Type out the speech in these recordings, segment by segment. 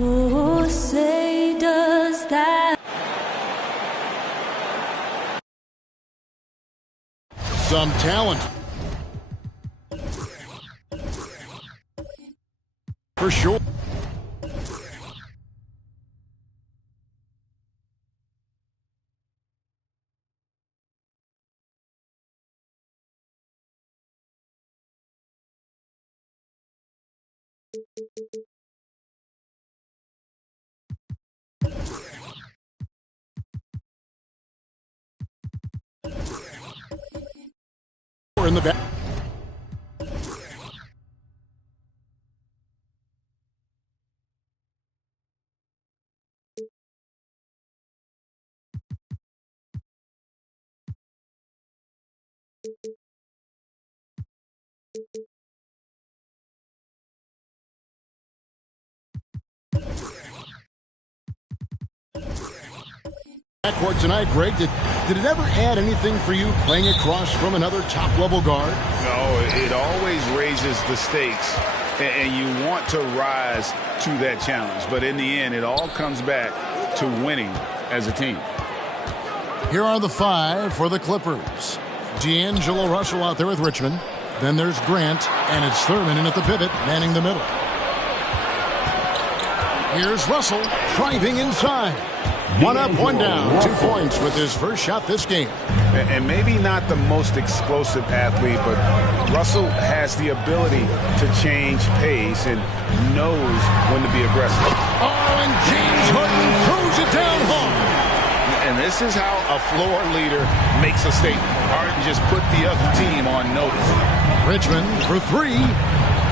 Oh, say does that. Some talent. For sure. In the back. Backcourt tonight, Greg. Did it ever add anything for you playing across from another top-level guard? No, it always raises the stakes, and you want to rise to that challenge. But in the end, it all comes back to winning as a team. Here are the five for the Clippers. D'Angelo Russell out there with Richmond. Then there's Grant, and it's Thurman in at the pivot, manning the middle. Here's Russell driving inside. One up, one down. 2 points with his first shot this game. And maybe not the most explosive athlete, but Russell has the ability to change pace and knows when to be aggressive. Oh, and James Harden throws it down hard. And this is how a floor leader makes a statement. Harden just put the other team on notice. Richmond for three.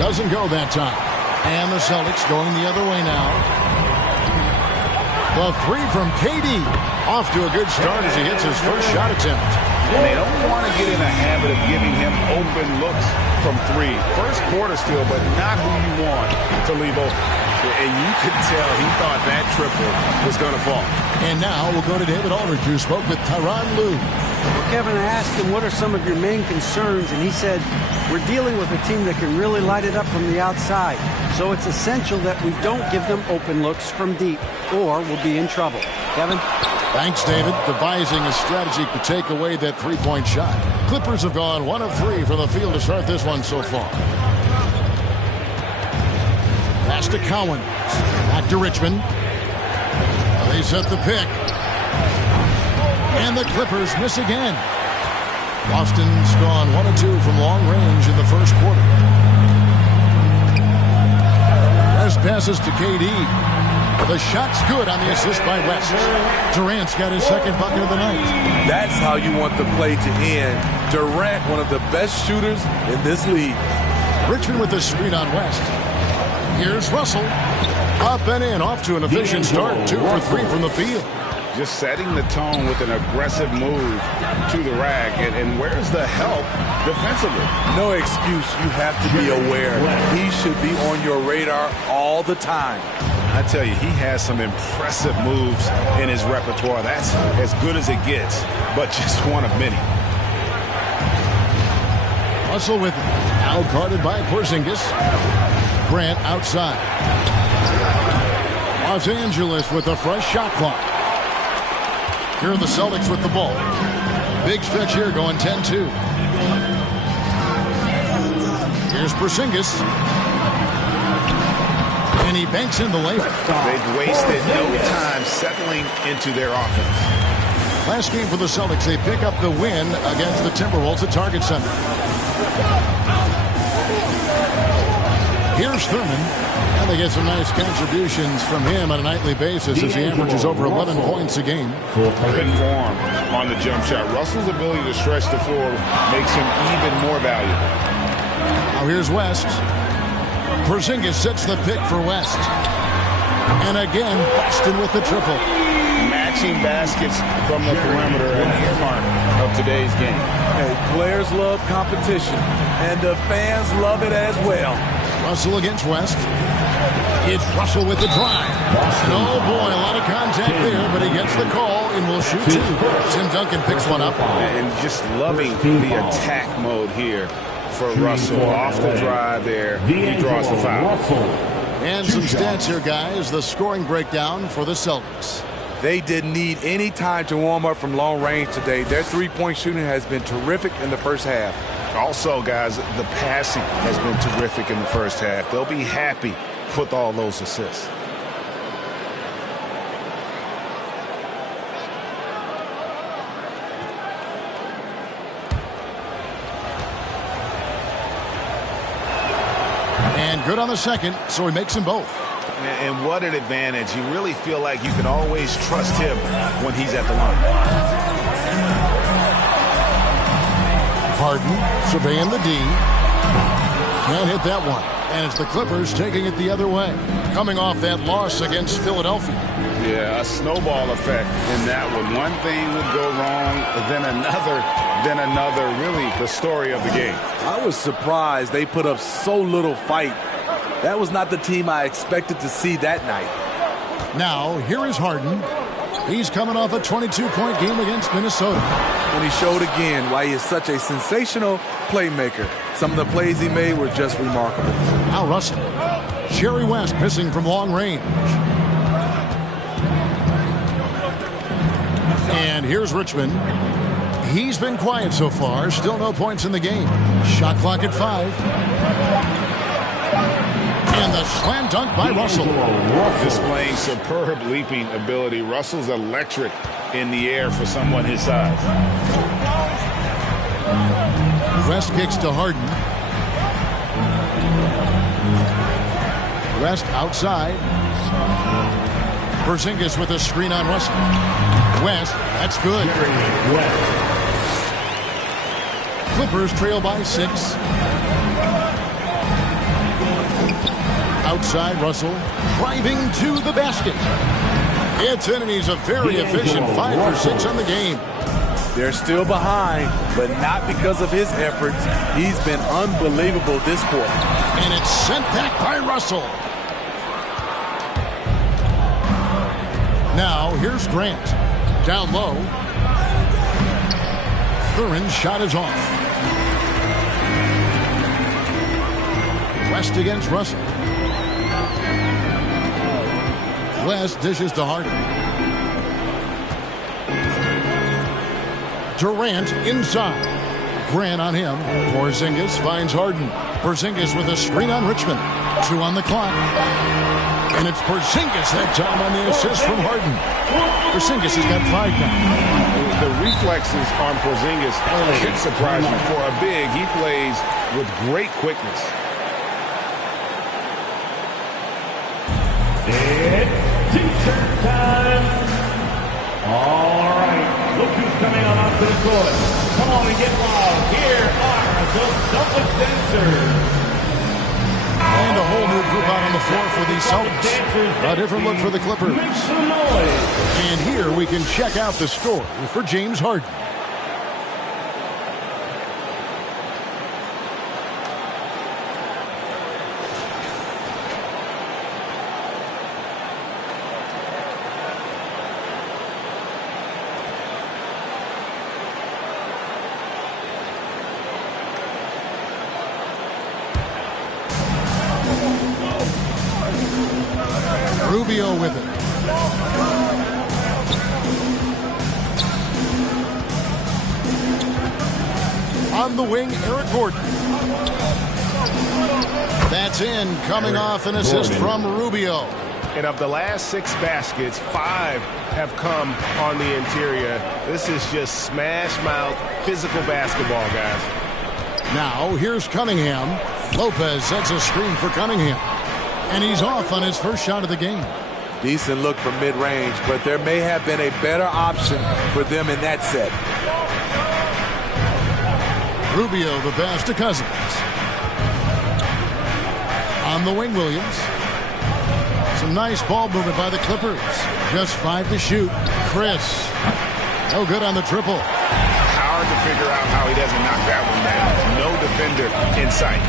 Doesn't go that time. And the Celtics going the other way now. The three from KD. Off to a good start as he hits his first shot attempt. And they don't want to get in a habit of giving him open looks from three. First quarter still, but not who you want to leave open. And you could tell he thought that triple was going to fall. And now we'll go to David Aldridge, who spoke with Tyronn Lue. Well, Kevin, I asked him, what are some of your main concerns? And he said, we're dealing with a team that can really light it up from the outside. So it's essential that we don't give them open looks from deep, or we'll be in trouble. Kevin? Thanks, David. Devising a strategy to take away that three-point shot. Clippers have gone 1 of 3 from the field to start this one so far. Pass to Cowan. Back to Richmond. They set the pick. And the Clippers miss again. Boston's gone 1 of 2 from long range in the first quarter. West passes to KD. The shot's good on the assist by West. Durant's got his second bucket of the night. That's how you want the play to end. Durant, one of the best shooters in this league. Richmond with the screen on West. Here's Russell. Up and in, off to an efficient start. 2 for 3 from the field. Just setting the tone with an aggressive move to the rack. And where's the help defensively? No excuse. You have to be aware. He should be on your radar all the time. I tell you, he has some impressive moves in his repertoire. That's as good as it gets, but just one of many. Russell with it. Now guarded by Porzingis. Grant outside. Los Angeles with a fresh shot clock. Here are the Celtics with the ball. Big stretch here going 10-2. Here's Porzingis. And And he banks in the layup. They've wasted no time settling into their offense. Last game for the Celtics, they pick up the win against the Timberwolves at Target Center. Here's Thurman, and they get some nice contributions from him on a nightly basis as he averages over 11 points a game. Good form on the jump shot. Russell's ability to stretch the floor makes him even more valuable. Now here's West. Porzingis sets the pick for West. And again, Boston with the triple. Matching baskets from the perimeter, an earmark of today's game. Hey, players love competition, and the fans love it as well. Russell against West. It's Russell with the drive. And oh boy, a lot of contact there, but he gets the call and will shoot two. Tim Duncan picks one up. And just loving the attack mode here for Russell. Off the drive there, he draws the foul. And some stats here, guys. The scoring breakdown for the Celtics. They didn't need any time to warm up from long range today. Their three-point shooting has been terrific in the first half. Also, guys, the passing has been terrific in the first half. They'll be happy with all those assists. And good on the second, so he makes them both. And what an advantage. You really feel like you can always trust him when he's at the line. Harden surveying the D. Can't hit that one. And it's the Clippers taking it the other way. Coming off that loss against Philadelphia. Yeah, a snowball effect in that one. One thing would go wrong, then another. Really the story of the game. I was surprised they put up so little fight. That was not the team I expected to see that night. Now, here is Harden. He's coming off a 22-point game against Minnesota. And he showed again why he is such a sensational playmaker. Some of the plays he made were just remarkable. Now Russell. Jerry West missing from long range. And here's Richmond. He's been quiet so far. Still no points in the game. Shot clock at 5. And the slam dunk by Russell. Displaying superb leaping ability. Russell's electric in the air for someone his size. West kicks to Harden. West outside. Porzingis with a screen on Russell. West, that's good. Clippers trail by 6. Outside Russell, driving to the basket. It's in, and he's a very efficient 5 for 6 on the game. They're still behind, but not because of his efforts. He's been unbelievable this quarter. And it's sent back by Russell. Now here's Grant. Down low. Thurin's shot is off. West against Russell. West dishes to Harden. Durant inside. Grant on him. Porzingis finds Harden. Porzingis with a screen on Richmond. 2 on the clock. And it's Porzingis that time on the assist from Harden. Porzingis has got 5 now. The reflexes on Porzingis can surprise me. For a big, he plays with great quickness. It's T-shirt time. All right, look who's coming on up to the court. Come on and get loud. Here are the Celtics dancers. And a whole new group out on the floor for the Celtics. A different look for the Clippers. Make some noise. And here we can check out the score for James Harden. Rubio with it. On the wing, Eric Gordon. That's in, coming off an assist from Rubio. And of the last 6 baskets, 5 have come on the interior. This is just smash-mouth, physical basketball, guys. Now, here's Cunningham. Lopez sets a screen for Cunningham. And he's off on his first shot of the game. Decent look from mid-range, but there may have been a better option for them in that set. Rubio, the pass to Cousins. On the wing, Williams. Some nice ball movement by the Clippers. Just 5 to shoot. Chris. No good on the triple. Hard to figure out how he doesn't knock that one down. No defender in sight.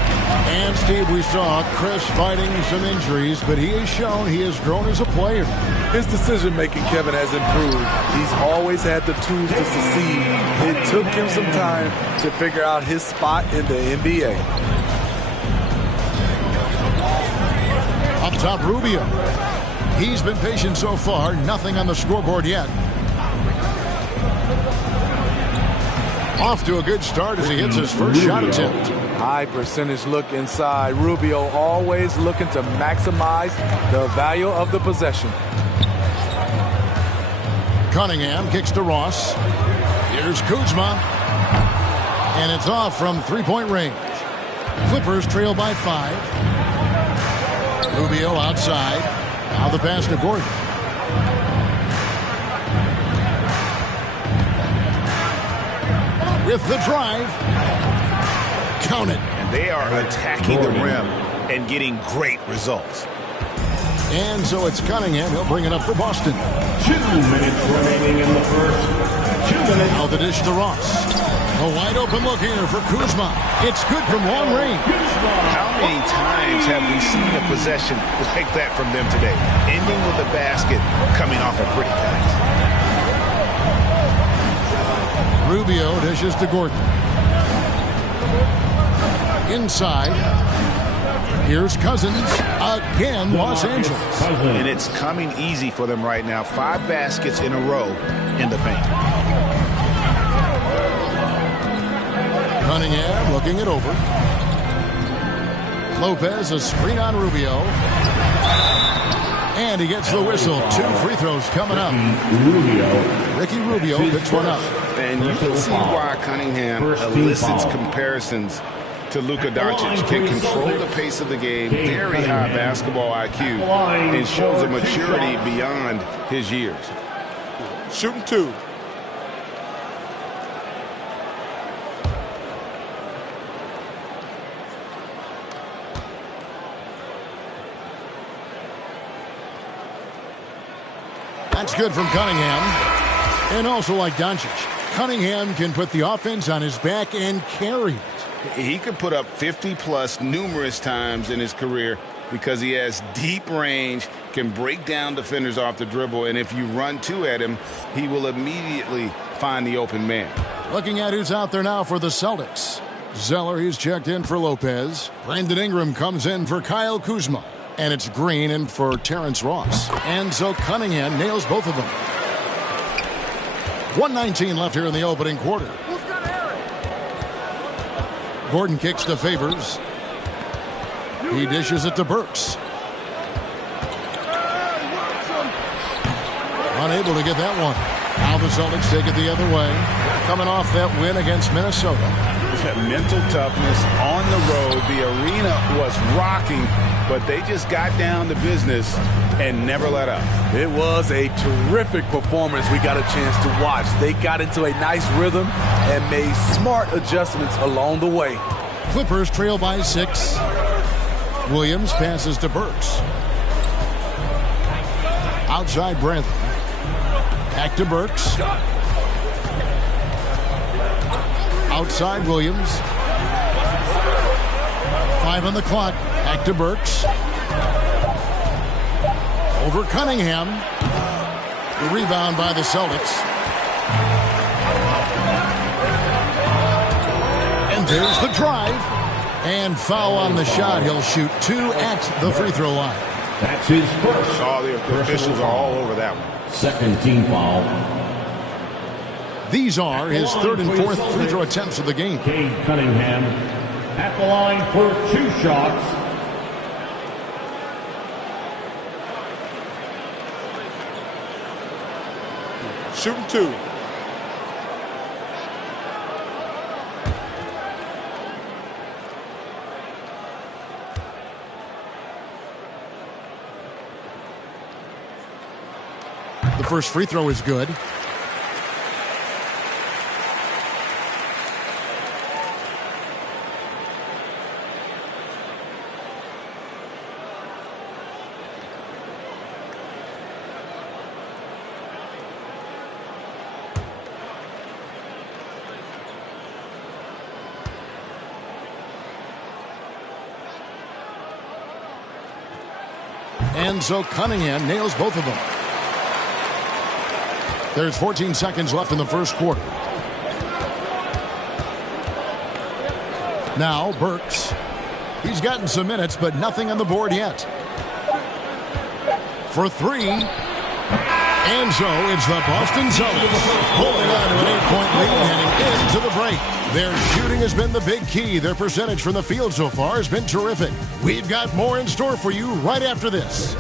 And, Steve, we saw Chris fighting some injuries, but he has shown he has grown as a player. His decision-making, Kevin, has improved. He's always had the tools to succeed. It took him some time to figure out his spot in the NBA. Up top, Rubio. He's been patient so far. Nothing on the scoreboard yet. Off to a good start as he hits his first shot attempt. High percentage look inside. Rubio always looking to maximize the value of the possession. Cunningham kicks to Ross. Here's Kuzma. And it's off from three-point range. Clippers trail by 5. Rubio outside. Now the pass to Gordon. With the drive. Count it. And they are attacking the rim and getting great results. And so it's Cunningham. He'll bring it up for Boston. 2 minutes remaining in the first. 2 minutes. Now the dish to Ross. A wide open look here for Kuzma. It's good from long range. How many times have we seen a possession like that from them today? Ending with a basket, coming off a pretty pass. Rubio dishes to Gordon. Inside. Here's Cousins. Again, Los Angeles. And it's coming easy for them right now. 5 baskets in a row in the paint. Cunningham looking it over. Lopez, a screen on Rubio. And he gets the whistle. 2 free throws coming up. Ricky Rubio picks one up. And you can see why Cunningham elicits comparisons to Luka Doncic. Can control the pace of the game, very high basketball IQ, and shows a maturity beyond his years. Shooting 2. That's good from Cunningham. And also like Doncic, Cunningham can put the offense on his back and carry it. He could put up 50-plus numerous times in his career because he has deep range, can break down defenders off the dribble, and if you run 2 at him, he will immediately find the open man. Looking at who's out there now for the Celtics. Zeller, he's checked in for Lopez. Brandon Ingram comes in for Kyle Kuzma. And it's Green in for Terrence Ross. And so Cunningham nails both of them. 1:19 left here in the opening quarter. Gordon kicks to Favors. He dishes it to Burks. Unable to get that one. Now the Celtics take it the other way. Coming off that win against Minnesota. Mental toughness on the road. The arena was rocking, but they just got down to business and never let up. It was a terrific performance we got a chance to watch. They got into a nice rhythm and made smart adjustments along the way. Clippers trail by 6. Williams passes to Burks. Outside Bradley. Back to Burks. Outside Williams. 5 on the clock. Back to Burks. Over Cunningham. The rebound by the Celtics. And there's the drive. And foul on the shot. He'll shoot 2 at the free throw line. That's his first. All the officials are all over that one. Second team foul. These are his 3rd and 4th free throw attempts of the game. Cade Cunningham at the line for 2 shots. shooting 2. The first free throw is good. And so Cunningham nails both of them. There's 14 seconds left in the first quarter. Now Burks. He's gotten some minutes, but nothing on the board yet. For 3. And so it's the Boston Celtics holding on to an 8-point lead heading into the break. Their shooting has been the big key. Their percentage from the field so far has been terrific. We've got more in store for you right after this.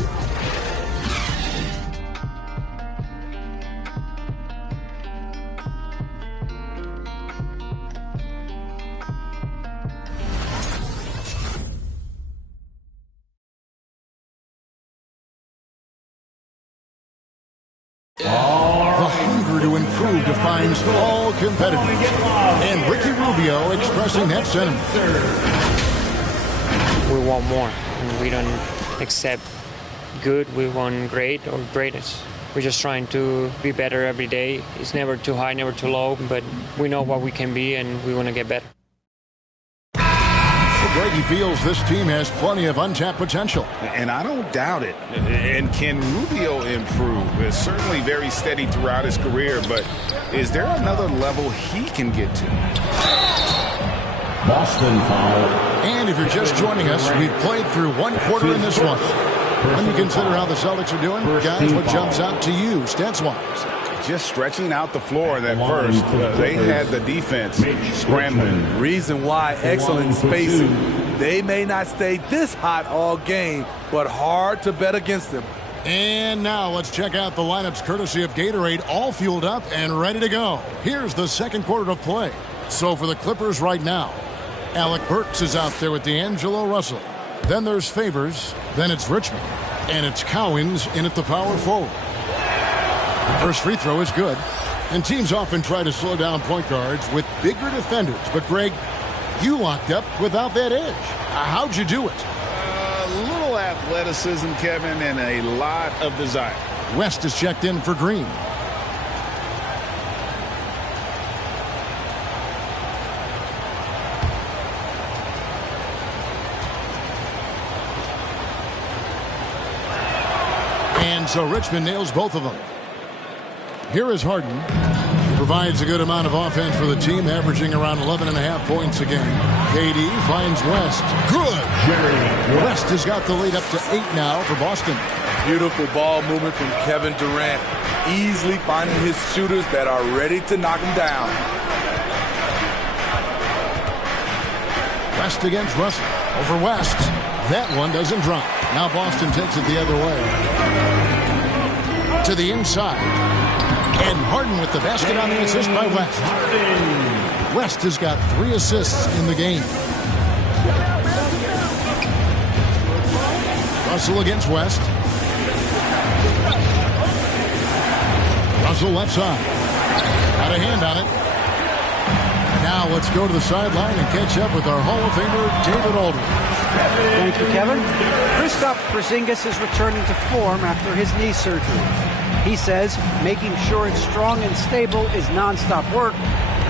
The hunger to improve defines all competitors. And Ricky Rubio expressing that sentiment. We want more. We don't accept good. We want great or greatest. We're just trying to be better every day. It's never too high, never too low, but we know what we can be and we want to get better. Grady feels this team has plenty of untapped potential. And I don't doubt it. And can Rubio improve? It's certainly very steady throughout his career, but is there another level he can get to? Boston foul. And if you're just joining us, we've played through one quarter in this one. When you consider how the Celtics are doing, guys, what jumps out to you, stats-wise? Just stretching out the floor that first. They had the defense scrambling. Reason why, excellent spacing. They may not stay this hot all game, but hard to bet against them. And now let's check out the lineups courtesy of Gatorade, all fueled up and ready to go. Here's the second quarter of play. So for the Clippers right now, Alec Burks is out there with D'Angelo Russell. Then there's Favors, then it's Richmond, and it's Cowens in at the power forward. First free throw is good. And teams often try to slow down point guards with bigger defenders. But, Greg, you locked up without that edge. How'd you do it? A little athleticism, Kevin, and a lot of desire. West is checked in for Green. And so Richmond nails both of them. Here is Harden. He provides a good amount of offense for the team, averaging around 11.5 points a game. KD finds West. Good. West has got the lead up to 8 now for Boston. Beautiful ball movement from Kevin Durant. Easily finding his shooters that are ready to knock him down. West against Russell. Over West. That one doesn't drop. Now Boston takes it the other way. To the inside. And Harden with the basket on the assist by West. West has got 3 assists in the game. Russell against West. Russell left side. Got a hand on it. Now let's go to the sideline and catch up with our Hall of Famer, David Aldridge. Thank you, Kevin. Kristaps Porzingis is returning to form after his knee surgery. He says making sure it's strong and stable is nonstop work.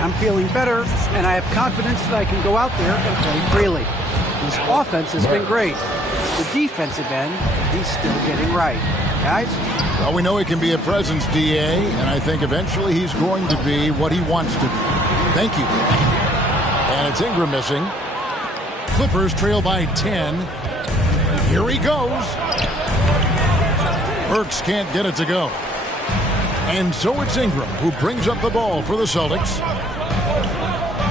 I'm feeling better, and I have confidence that I can go out there and play freely. His offense has been great. The defensive end, he's still getting right. Guys? Well, we know he can be a presence, DA, and I think eventually he's going to be what he wants to be. Thank you. And it's Ingram missing. Clippers trail by 10. Here he goes. Burks can't get it to go. And so it's Ingram who brings up the ball for the Celtics.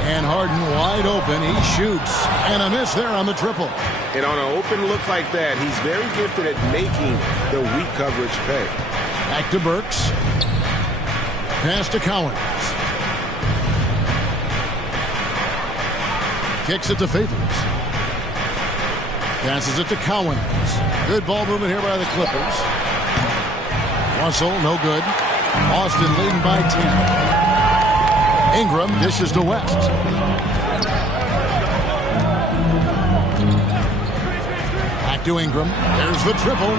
And Harden wide open. He shoots. And a miss there on the triple. And on an open look like that, he's very gifted at making the weak coverage pay. Back to Burks. Pass to Cowens. Kicks it to Favors. Passes it to Cowens. Good ball movement here by the Clippers. Russell, no good. Boston leading by 10. Ingram dishes to West. Back to Ingram. There's the triple.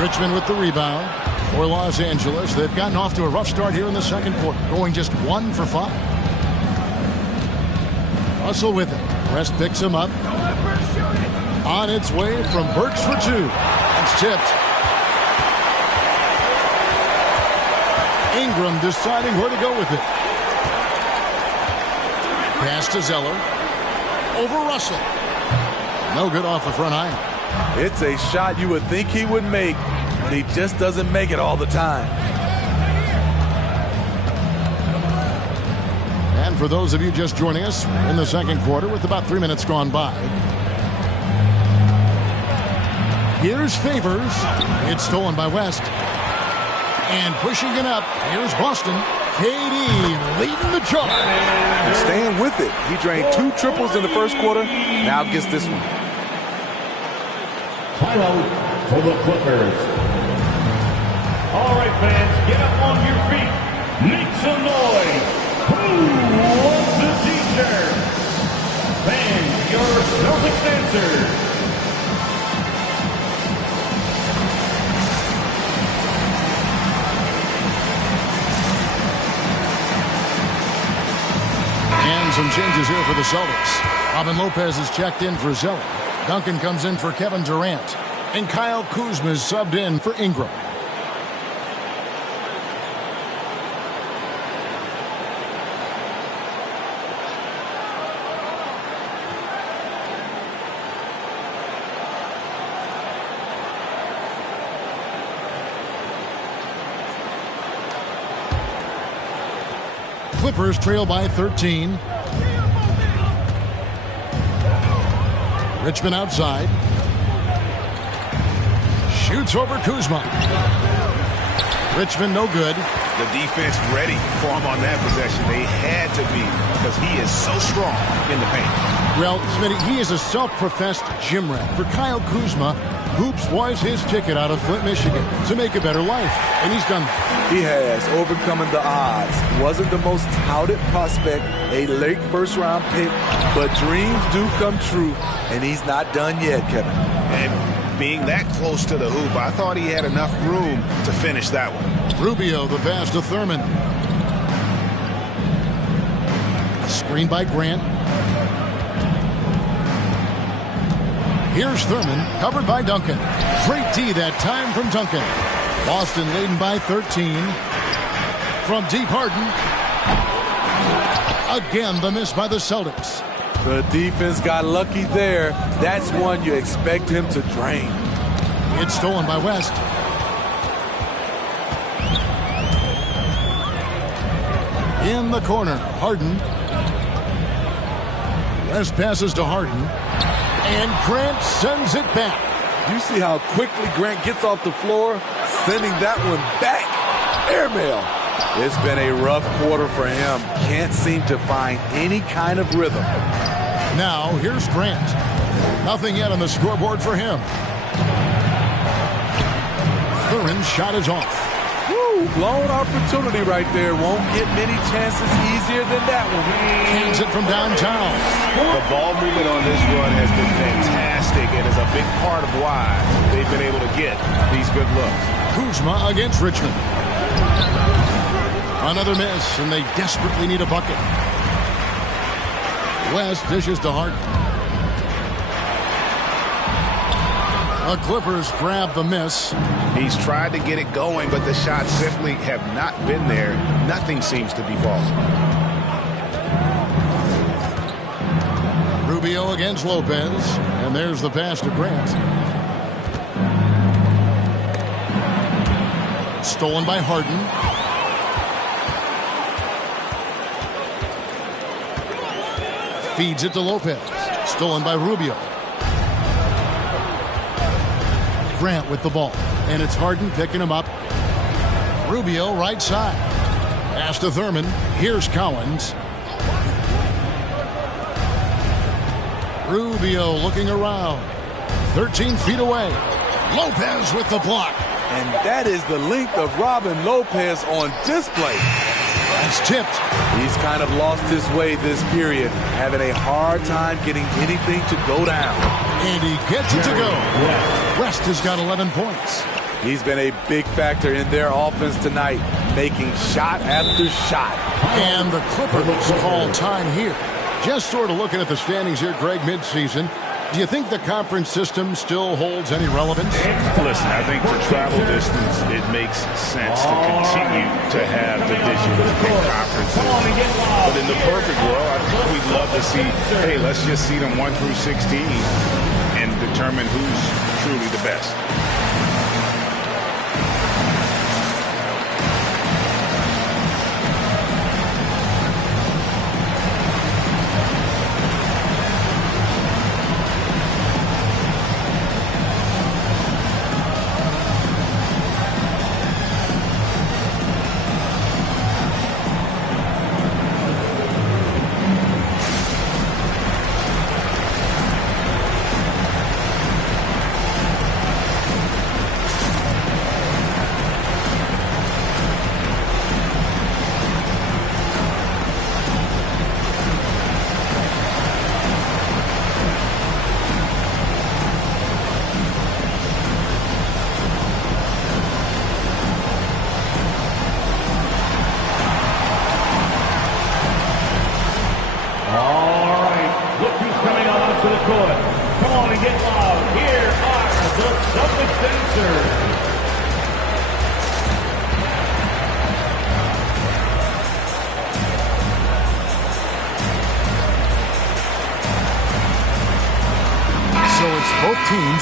Richmond with the rebound for Los Angeles. They've gotten off to a rough start here in the second quarter, going just 1 for 5. Russell with it. West picks him up. On its way from Burks for 2. That's tipped. Ingram deciding where to go with it. Pass to Zeller. Over Russell. No good off the front iron. It's a shot you would think he would make, but he just doesn't make it all the time. And for those of you just joining us in the second quarter with about 3 minutes gone by, here's Favors. It's stolen by West. And pushing it up, here's Boston. KD leading the charge. And staying with it. He drained 2 triples in the first quarter. Now gets this one. Timeout for the Clippers. All right, fans, get up on your feet. Make some noise. Who wants a t-shirt? Fans, your Celtics answer. And some changes here for the Celtics. Robin Lopez is checked in for Zeller. Duncan comes in for Kevin Durant. And Kyle Kuzma is subbed in for Ingram. Clippers trail by 13. Richmond outside. Shoots over Kuzma. Richmond no good. The defense ready for him on that possession. They had to be because he is so strong in the paint. Well, Smitty, he is a self-professed gym rat. For Kyle Kuzma, hoops was his ticket out of Flint, Michigan to make a better life. And he's done that. He has, overcoming the odds. Wasn't the most touted prospect, a late first-round pick, but dreams do come true, and he's not done yet, Kevin. And being that close to the hoop, I thought he had enough room to finish that one. Rubio, the pass to Thurman. Screen by Grant. Here's Thurman, covered by Duncan. Great D that time from Duncan. Boston leading by 13. From deep, Harden. Again, the miss by the Celtics. The defense got lucky there. That's one you expect him to drain. It's stolen by West. In the corner, Harden. West passes to Harden. And Grant sends it back. You see how quickly Grant gets off the floor, sending that one back. Airmail. It's been a rough quarter for him. Can't seem to find any kind of rhythm. Now, here's Grant. Nothing yet on the scoreboard for him. Thurin's shot is off. Woo, blown opportunity right there. Won't get many chances easier than that one. Hands it from downtown. The ball movement on this run has been fantastic and is a big part of why they've been able to get these good looks. Kuzma against Richmond. Another miss, and they desperately need a bucket. West dishes to Harden. The Clippers grab the miss. He's tried to get it going, but the shots simply have not been there. Nothing seems to be falling. Rubio against Lopez. And there's the pass to Grant. Stolen by Harden. Feeds it to Lopez. Stolen by Rubio. Grant with the ball. And it's Harden picking him up. Rubio right side. Pass to Thurman. Here's Collins. Rubio looking around. 13 feet away. Lopez with the block. And that is the length of Robin Lopez on display. That's tipped. He's kind of lost his way this period, having a hard time getting anything to go down. And he gets it to go. West has got 11 points. He's been a big factor in their offense tonight, making shot after shot. And the Clippers call time here. Just sort of looking at the standings here, Greg, midseason. Do you think the conference system still holds any relevance? Listen, I think for travel distance, it makes sense to continue to have divisions and conferences. But in the perfect world, I think we'd love to see, hey, let's just see them 1 through 16 and determine who's truly the best.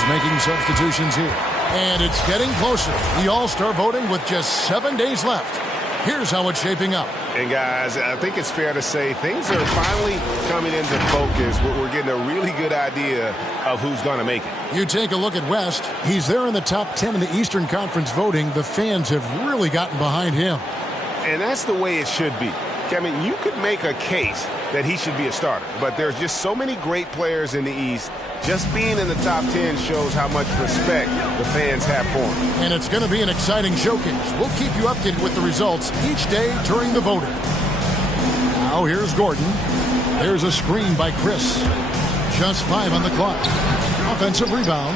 Making substitutions here. And it's getting closer. The All-Star voting with just 7 days left. Here's how it's shaping up. And guys, I think it's fair to say things are finally coming into focus. We're getting a really good idea of who's going to make it. You take a look at West. He's there in the top 10 in the Eastern Conference voting. The fans have really gotten behind him. And that's the way it should be. I mean, you could make a case that he should be a starter, but there's just so many great players in the East. Just being in the top 10 shows how much respect the fans have for him. And it's going to be an exciting showcase. We'll keep you updated with the results each day during the voting. Now here's Gordon. There's a screen by Chris. Just 5 on the clock. Offensive rebound.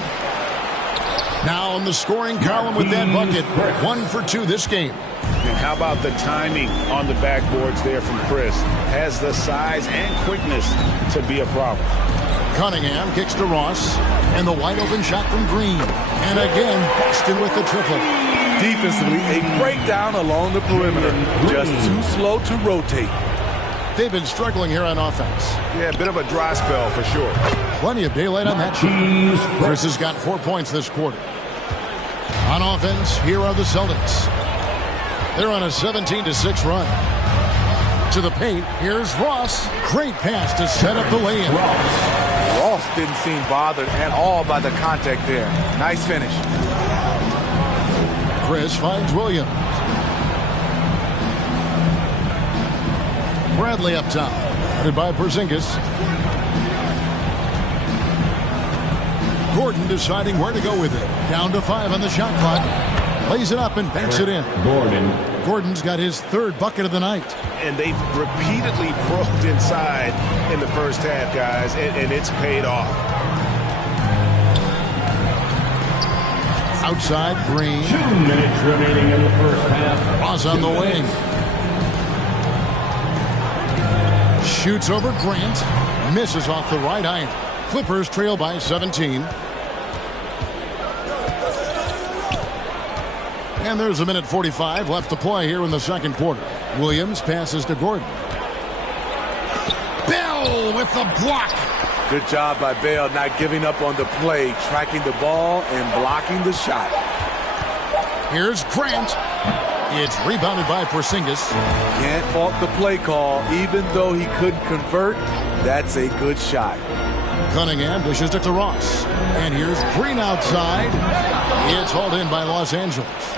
Now on the scoring column with that bucket. 1 for 2 this game. And how about the timing on the backboards there from Chris? Has the size and quickness to be a problem. Cunningham kicks to Ross. And the wide open shot from Green. And again, Boston with the triple. Defensively, a breakdown along the perimeter. Just too slow to rotate. They've been struggling here on offense. Yeah, a bit of a dry spell for sure. Plenty of daylight on that shot. Chris has got 4 points this quarter. On offense, here are the Celtics. They're on a 17-6 run. To the paint, here's Ross. Great pass to set up the lay-in. Ross didn't seem bothered at all by the contact there. Nice finish. Chris finds Williams. Bradley up top. Headed by Porzingis. Gordon deciding where to go with it. Down to 5 on the shot clock. Lays it up and banks it in. Gordon's got his 3rd bucket of the night. And they've repeatedly probed inside in the first half, guys, and it's paid off. Outside, Green. 2 minutes remaining in the first half. Ross on the wing. Shoots over Grant. Misses off the right iron. Clippers trail by 17. And there's a minute 45 left to play here in the second quarter. Williams passes to Gordon. Bell with the block. Good job by Bell not giving up on the play, tracking the ball and blocking the shot. Here's Grant. It's rebounded by Porzingis. Can't fault the play call. Even though he couldn't convert, that's a good shot. Cunningham dishes it to Ross. And here's Green outside. It's hauled in by Los Angeles.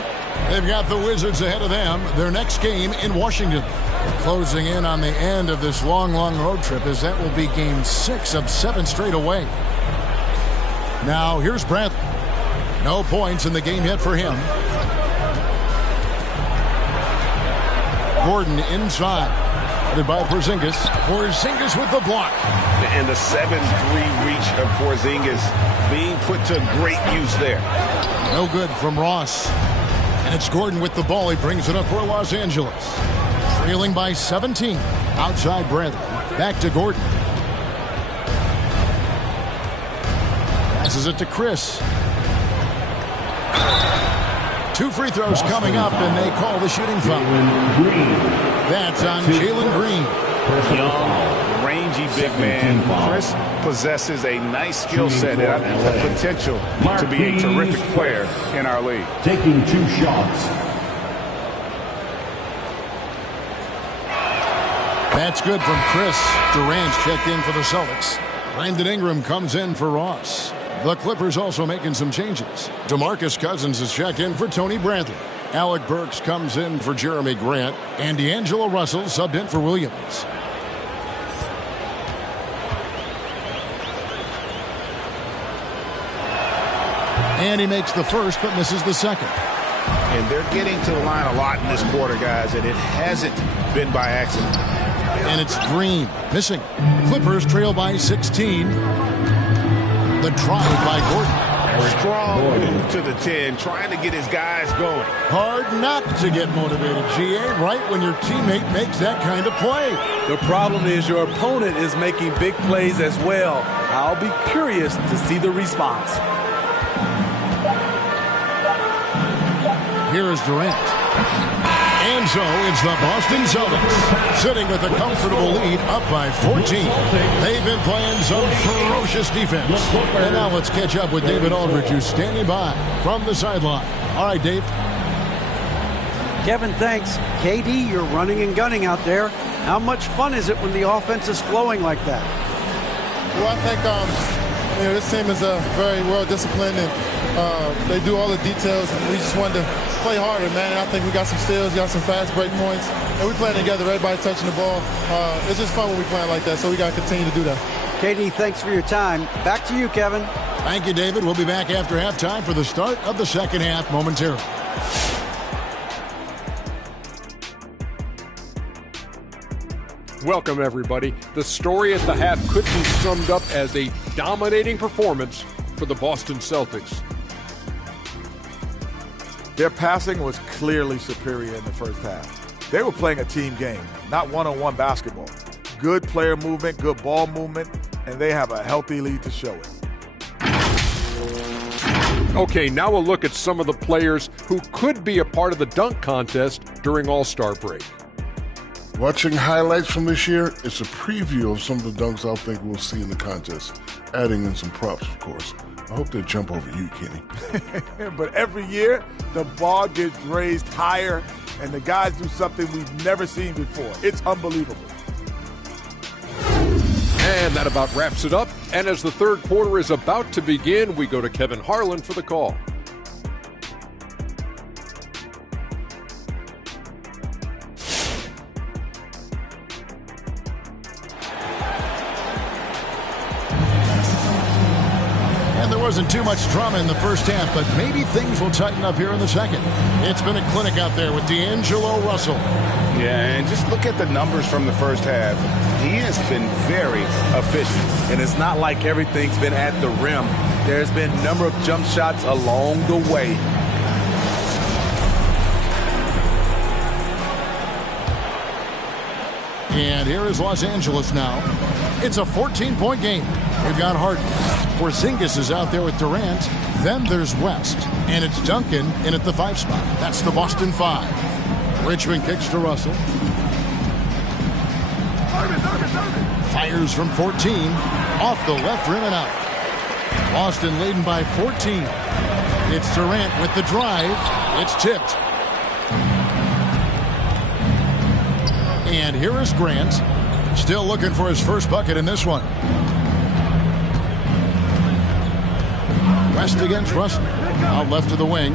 They've got the Wizards ahead of them. Their next game in Washington. We're closing in on the end of this long, long road trip, as that will be game 6 of 7 straight away. Now, here's Bradley. No points in the game yet for him. Gordon inside. Headed by Porzingis. Porzingis with the block. And the 7-3 reach of Porzingis being put to great use there. No good from Ross. And it's Gordon with the ball. He brings it up for Los Angeles. Trailing by 17. Outside Bradley. Back to Gordon. Passes it to Chris. 2 free throws coming up, and they call the shooting foul. That's on Jalen Green. Young, rangy big man. Chris possesses a nice skill set and the potential to be a terrific player in our league. Taking 2 shots. That's good from Chris. Durant's checked in for the Celtics. Brandon Ingram comes in for Ross. The Clippers also making some changes. DeMarcus Cousins is checked in for Tony Bradley. Alec Burks comes in for Jeremy Grant. And D'Angelo Russell subbed in for Williams. And he makes the first but misses the second. And they're getting to the line a lot in this quarter, guys, and it hasn't been by accident. And it's Green missing. Clippers trail by 16. The drive by Gordon. Strong move to the 10, trying to get his guys going. Hard not to get motivated, GA, right when your teammate makes that kind of play. The problem is your opponent is making big plays as well. I'll be curious to see the response. Here is Durant. And so it's the Boston Celtics sitting with a comfortable lead up by 14. They've been playing some ferocious defense. And now let's catch up with David Aldridge, who's standing by from the sideline. All right, Dave. Kevin, thanks. KD, you're running and gunning out there. How much fun is it when the offense is flowing like that? Well, I think this team is very well disciplined, and they do all the details, and we just wanted to play harder, man. And I think we got some steals, got some fast break points, and we playing together, everybody touching the ball. It's just fun when we playing like that, so we got to continue to do that. KD, thanks for your time. Back to you, Kevin. Thank you, David. We'll be back after halftime for the start of the second half momentarily. Welcome, everybody. The story at the half could be summed up as a dominating performance for the Boston Celtics. Their passing was clearly superior in the first half. They were playing a team game, not one-on-one basketball. Good player movement, good ball movement, and they have a healthy lead to show it. Okay, now we'll look at some of the players who could be a part of the dunk contest during All-Star break. Watching highlights from this year, it's a preview of some of the dunks I think we'll see in the contest, adding in some props, of course. I hope they jump over you, Kenny. But every year, the bar gets raised higher, and the guys do something we've never seen before. It's unbelievable. And that about wraps it up. And as the third quarter is about to begin, we go to Kevin Harlan for the call. Wasn't too much drama in the first half, but maybe things will tighten up here in the second. It's been a clinic out there with D'Angelo Russell. Yeah, and just look at the numbers from the first half. He has been very efficient. And it's not like everything's been at the rim. There's been a number of jump shots along the way. And here is Los Angeles now. It's a 14-point game. We've got Harden. Porzingis is out there with Durant. Then there's West. And it's Duncan in at the 5 spot. That's the Boston 5. Richmond kicks to Russell. Fires from 14. Off the left rim and out. Boston leading by 14. It's Durant with the drive. It's tipped. And here is Grant. Still looking for his first bucket in this one. West against Russell. Out left of the wing.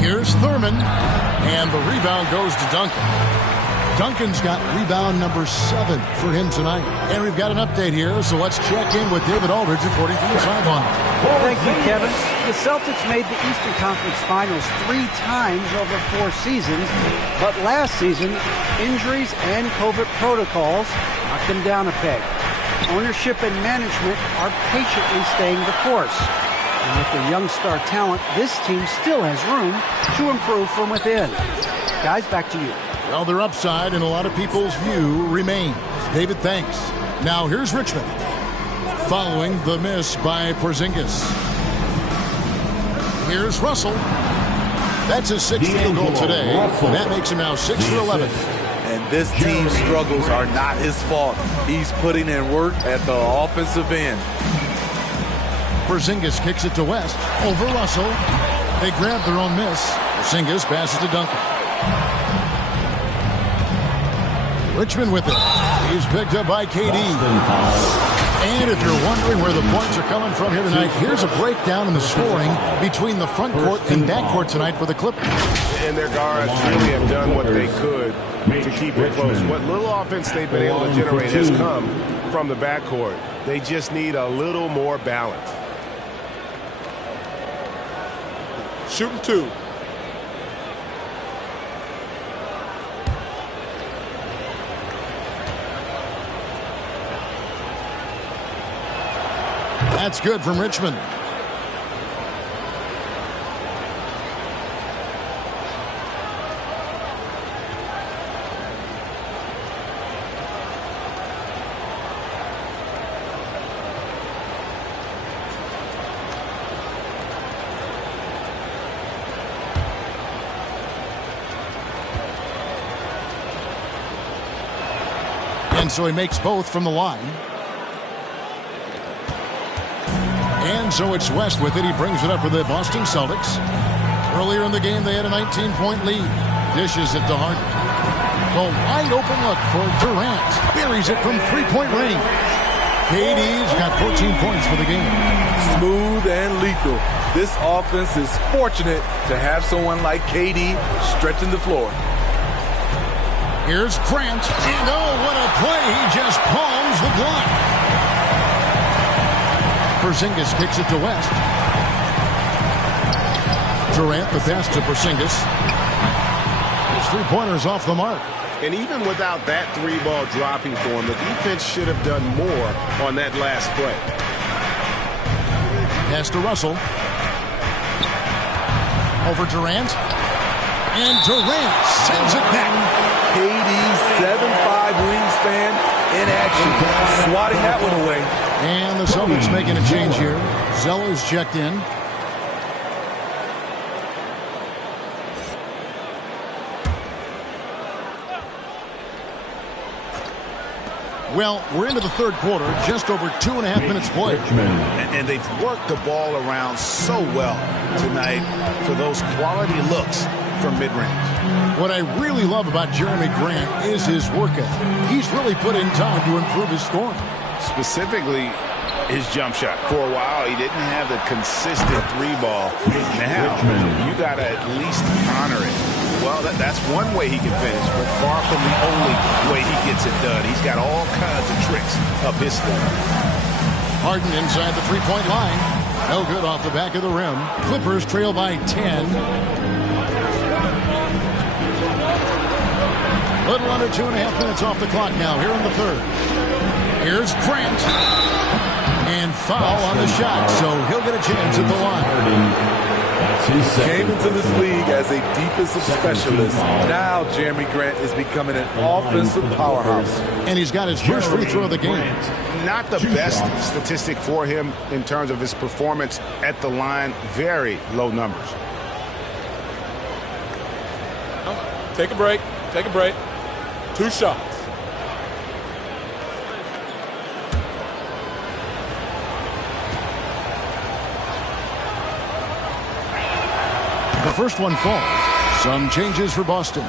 Here's Thurman, and the rebound goes to Duncan. Duncan's got rebound number 7 for him tonight. And we've got an update here, so let's check in with David Aldridge reporting from the sideline. Thank you, Kevin. The Celtics made the Eastern Conference Finals 3 times over 4 seasons, but last season, injuries and COVID protocols knocked them down a peg. Ownership and management are patiently staying the course. And with their young star talent, this team still has room to improve from within. Guys, back to you. Well, their upside in a lot of people's view remains. David, thanks. Now here's Richmond. Following the miss by Porzingis. Here's Russell. That's his 6th field goal today. That makes him now 6 for 11. And this team's struggles are not his fault. He's putting in work at the offensive end. Porzingis kicks it to West. Over Russell. They grab their own miss. Porzingis passes to Duncan. Richmond with it. He's picked up by KD. And if you're wondering where the points are coming from here tonight, here's a breakdown in the scoring between the front court and back court tonight for the Clippers. And their guards really have done what they could to keep it close. What little offense they've been able to generate has come from the backcourt. They just need a little more balance. Shooting 2. That's good from Richmond. And so he makes both from the line. And so it's West with it. He brings it up for the Boston Celtics. Earlier in the game, they had a 19-point lead. Dishes it to Harden. The wide open look for Durant. Buries it from 3-point range. KD's got 14 points for the game. Smooth and lethal. This offense is fortunate to have someone like KD stretching the floor. Here's Grant. And oh, what a play. He just palms the block. Porzingis kicks it to West. Durant, the pass to Porzingis. His 3-pointers off the mark. And even without that 3-ball dropping for him, the defense should have done more on that last play. Pass to Russell. Over Durant. And Durant sends it back. KD's 7'5" wingspan in action. Swatting that one away. And the Celtics making a change here. Zeller's checked in. Well, we're into the third quarter, just over 2.5 minutes played. And they've worked the ball around so well tonight for those quality looks from mid-range. What I really love about Jeremy Grant is his work ethic. He's really put in time to improve his scoring. Specifically, his jump shot. For a while, he didn't have the consistent 3-ball. Now, you got to at least honor it. Well, that's one way he can finish, but far from the only way he gets it done. He's got all kinds of tricks up his sleeve. Harden inside the 3-point line. No good off the back of the rim. Clippers trail by 10. Little under 2.5 minutes off the clock now here in the third. Here's Grant. And foul on the shot, so he'll get a chance at the line. Came into this league as a defensive specialist. Now Jeremy Grant is becoming an offensive powerhouse. And he's got his first free throw of the game. Not the best statistic for him in terms of his performance at the line. Very low numbers. Take a break. Take a break. 2 shots. The first one falls. Some changes for Boston.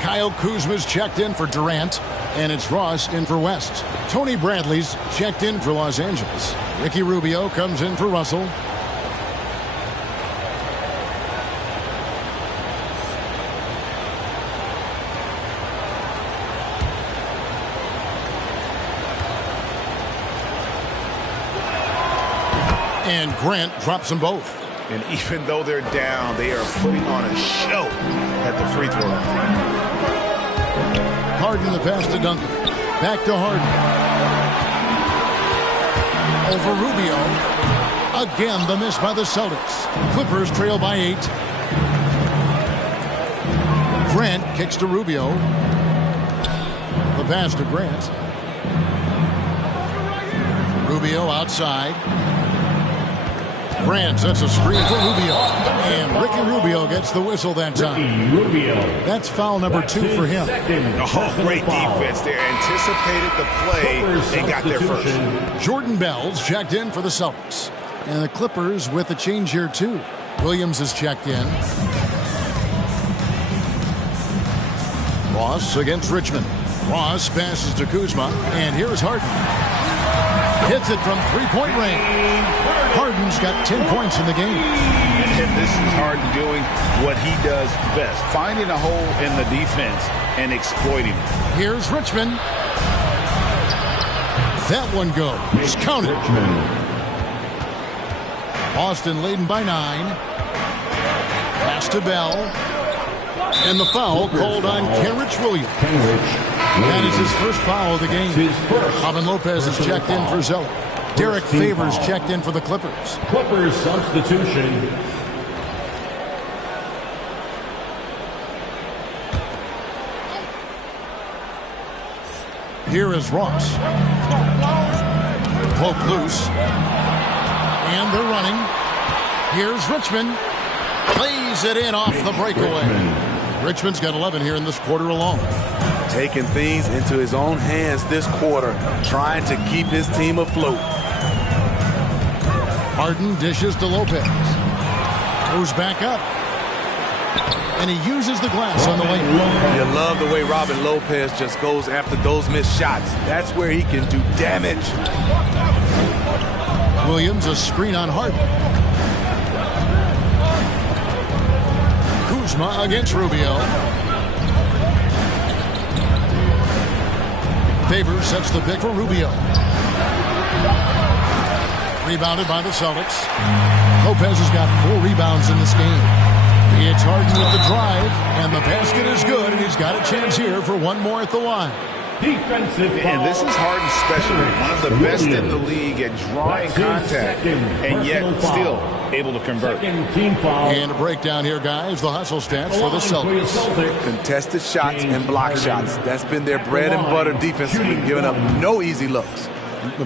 Kyle Kuzma's checked in for Durant, and it's Ross in for West. Tony Bradley's checked in for Los Angeles. Ricky Rubio comes in for Russell. And Grant drops them both. And even though they're down, they are putting on a show at the free throw line. Harden the pass to Duncan. Back to Harden. Over Rubio. Again, the miss by the Celtics. Clippers trail by 8. Grant kicks to Rubio. The pass to Grant. Rubio outside. Grant sets a screen for Rubio. And Ricky Rubio gets the whistle that time. That's foul number 2 for him. Oh, great defense there. Anticipated the play and got there first. Jordan Bell's checked in for the Celtics. And the Clippers with a change here, too. Williams is checked in. Ross against Richmond. Ross passes to Kuzma. And here's Harden. Hits it from three-point range. Harden's got 10 points in the game. And this is Harden doing what he does best. Finding a hole in the defense and exploiting it. Here's Richmond. That one goes. Counted. Boston leading by 9. Pass to Bell. And the foul called on Kenrich Williams. That is his first foul of the game. Robin Lopez is checked in for Zeller. Derek Favors checked in for the Clippers. Clippers substitution. Here is Ross. Poke loose. And they're running. Here's Richmond. Plays it in off the breakaway. Richmond's got 11 here in this quarter alone. Taking things into his own hands this quarter, trying to keep his team afloat. Harden dishes to Lopez. Goes back up. And he uses the glass on the lane. You love the way Robin Lopez just goes after those missed shots. That's where he can do damage. Williams, a screen on Harden. Kuzma against Rubio. Favors sets the pick for Rubio. Rebounded by the Celtics. Lopez has got 4 rebounds in this game. It's Harden with the drive, and the basket is good, and he's got a chance here for one more at the line. And this is Harden's specialty. One of the best in the league at drawing contact, and yet still able to convert. And a breakdown here, guys. The hustle stats for the Celtics. Contested shots and block shots. That's been their bread and butter defensively, giving up no easy looks.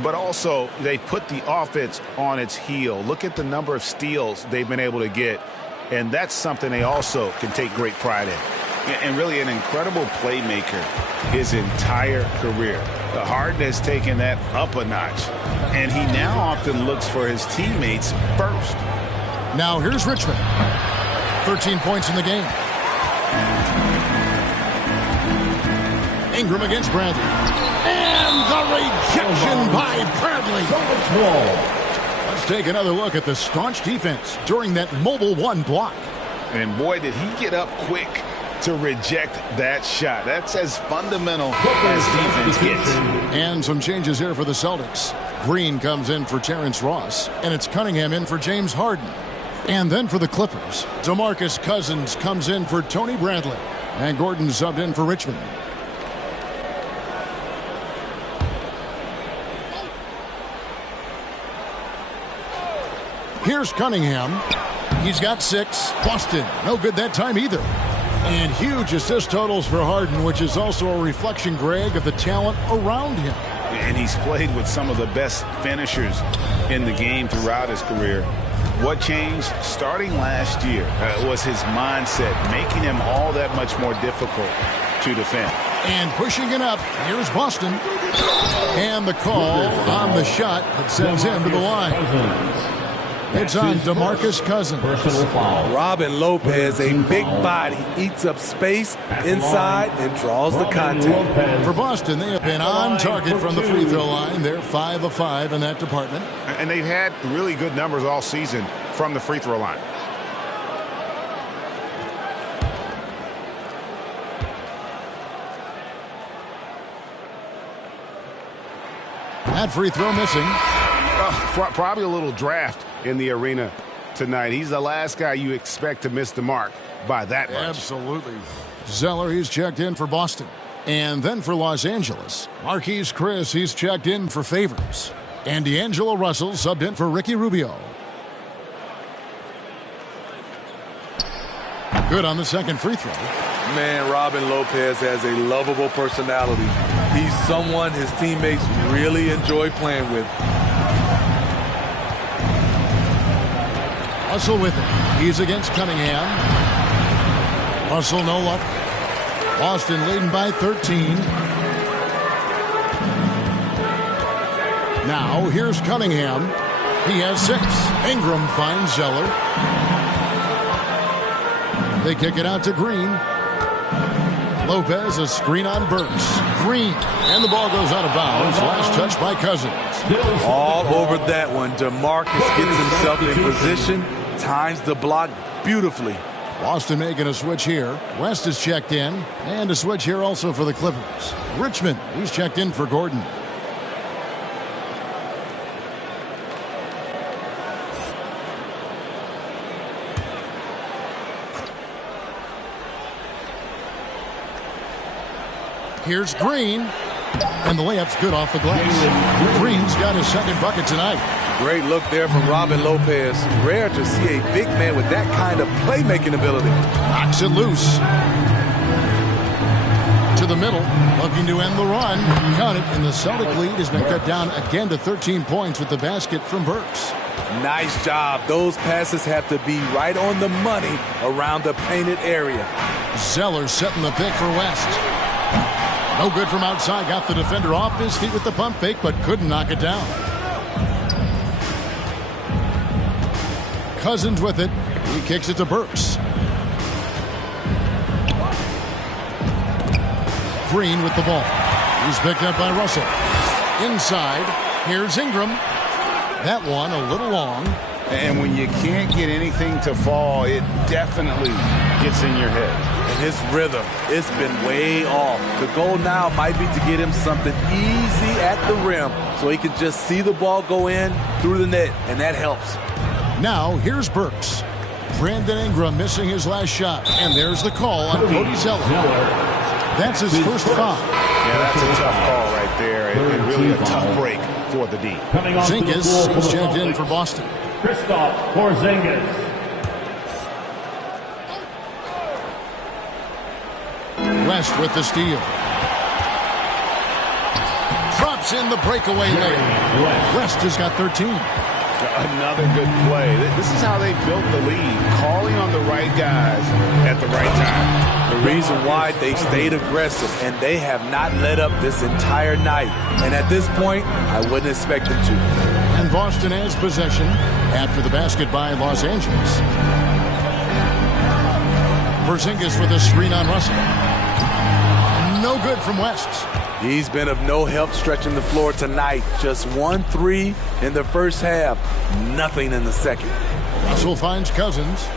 But also, they put the offense on its heel. Look at the number of steals they've been able to get. And that's something they also can take great pride in. And really an incredible playmaker his entire career. Harden has taken that up a notch. And he now often looks for his teammates first. Now here's Richmond. 13 points in the game. Ingram against Bradley. And the rejection by Bradley. Let's take another look at the staunch defense during that mobile 1 block. And boy, did he get up quick to reject that shot. That's as fundamental as defense gets. And some changes here for the Celtics. Green comes in for Terrence Ross, and it's Cunningham in for James Harden. And then for the Clippers, DeMarcus Cousins comes in for Tony Bradley, and Gordon subbed in for Richmond. Here's Cunningham. He's got 6. Boston, no good that time either. And huge assist totals for Harden, which is also a reflection, Greg, of the talent around him. And he's played with some of the best finishers in the game throughout his career. What changed starting last year was his mindset, making him all that much more difficult to defend. And pushing it up, here's Boston. And the call on the shot that sends him to the line. It's on DeMarcus Cousins. Robin Lopez, a big body, eats up space inside and draws the contact. For Boston, they have been on target from the free throw line. They're 5 of 5 in that department. And they've had really good numbers all season from the free throw line. That free throw missing. Probably a little draft in the arena tonight. He's the last guy you expect to miss the mark by that much. Absolutely. Zeller, he's checked in for Boston. And then for Los Angeles, Marquise Chris, he's checked in for Favors. And D'Angelo Russell subbed in for Ricky Rubio. Good on the second free throw. Man, Robin Lopez has a lovable personality. He's someone his teammates really enjoy playing with. Russell with it. He's against Cunningham. Russell no luck. Boston leading by 13. Now here's Cunningham. He has 6. Ingram finds Zeller. They kick it out to Green. Lopez, a screen on Burks. Green, and the ball goes out of bounds. Last touch by Cousins. All over that one. DeMarcus gets himself in position, times the block beautifully. Boston making a switch here. West is checked in, and a switch here also for the Clippers. Richmond, he's checked in for Gordon. Here's Green, and the layup's good off the glass. Green's got his second bucket tonight. Great look there from Robin Lopez. Rare to see a big man with that kind of playmaking ability. Knocks it loose. To the middle, looking to end the run. Count it, and the Celtic lead has been cut down again to 13 points with the basket from Burks. Nice job. Those passes have to be right on the money around the painted area. Zeller setting the pick for West. No good from outside. Got the defender off his feet with the pump fake, but couldn't knock it down. Cousins with it. He kicks it to Burks. Green with the ball. He's picked up by Russell. Inside, here's Ingram. That one a little long. And when you can't get anything to fall, it definitely gets in your head. And his rhythm, it's been way off. The goal now might be to get him something easy at the rim so he can just see the ball go in through the net, and that helps. Now, here's Burks. Brandon Ingram missing his last shot. And there's the call on Cody Zeller. That's his first foul. Yeah, that's a tough call right there, and really a tough break for the D. Porzingis is checked in for Boston. Kristaps Porzingis. West with the steal. Drops in the breakaway layup. West has got 13. Another good play. This is how they built the lead, calling on the right guys at the right time. The reason why they stayed aggressive, and they have not let up this entire night. And at this point, I wouldn't expect them to. And Boston has possession after the basket by Los Angeles. Porzingis with a screen on Russell. No good from West. He's been of no help stretching the floor tonight. Just 1 3 in the first half. Nothing in the second. Russell finds Cousins.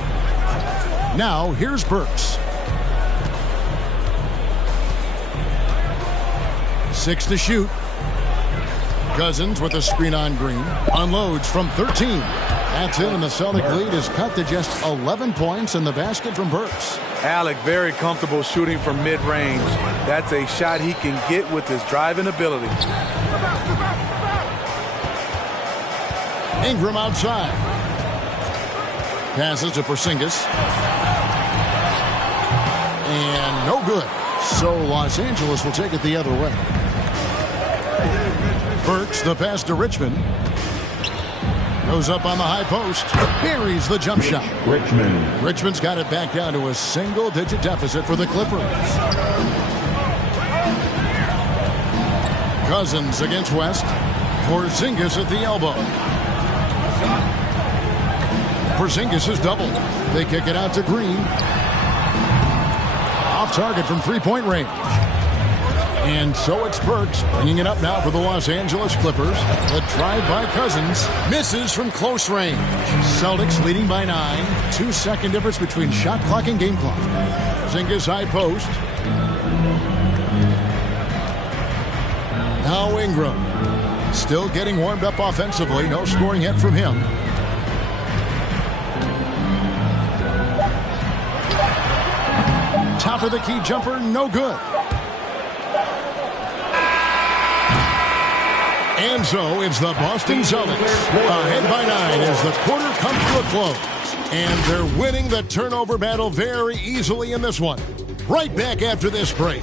Now here's Burks. 6 to shoot. Cousins with a screen on Green. Unloads from 13. That's it, and the Celtic lead is cut to just 11 points in the basket from Burks. Alec very comfortable shooting from mid-range. That's a shot he can get with his driving ability. Ingram outside. Passes to Porzingis. And no good. So Los Angeles will take it the other way. Burks, the pass to Richmond. Goes up on the high post. Buries the jump shot. Richmond's got it back down to a single-digit deficit for the Clippers. Cousins against West. Porzingis at the elbow. Porzingis is doubled. They kick it out to Green. Off target from three-point range. And so it's Burks bringing it up now for the Los Angeles Clippers. The drive by Cousins misses from close range. Celtics leading by 9. 2-second difference between shot clock and game clock. Porzingis high post. Now Ingram. Still getting warmed up offensively. No scoring yet from him. for the key jumper, no good. And so it's the Boston Celtics ahead by 9 as the quarter comes to a close. And they're winning the turnover battle very easily in this one. Right back after this break.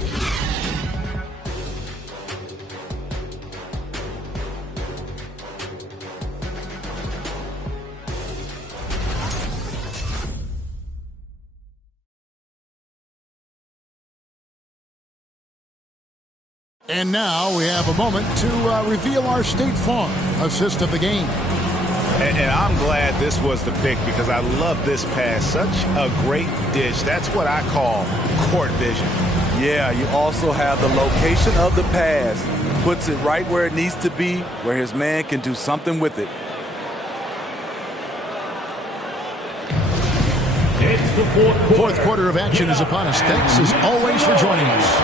And now we have a moment to reveal our State Farm assist of the game. And I'm glad this was the pick because I love this pass. Such a great dish. That's what I call court vision. Yeah, you also have the location of the pass. Puts it right where it needs to be, where his man can do something with it. It's the fourth quarter of action is upon us. Thanks as always for joining us.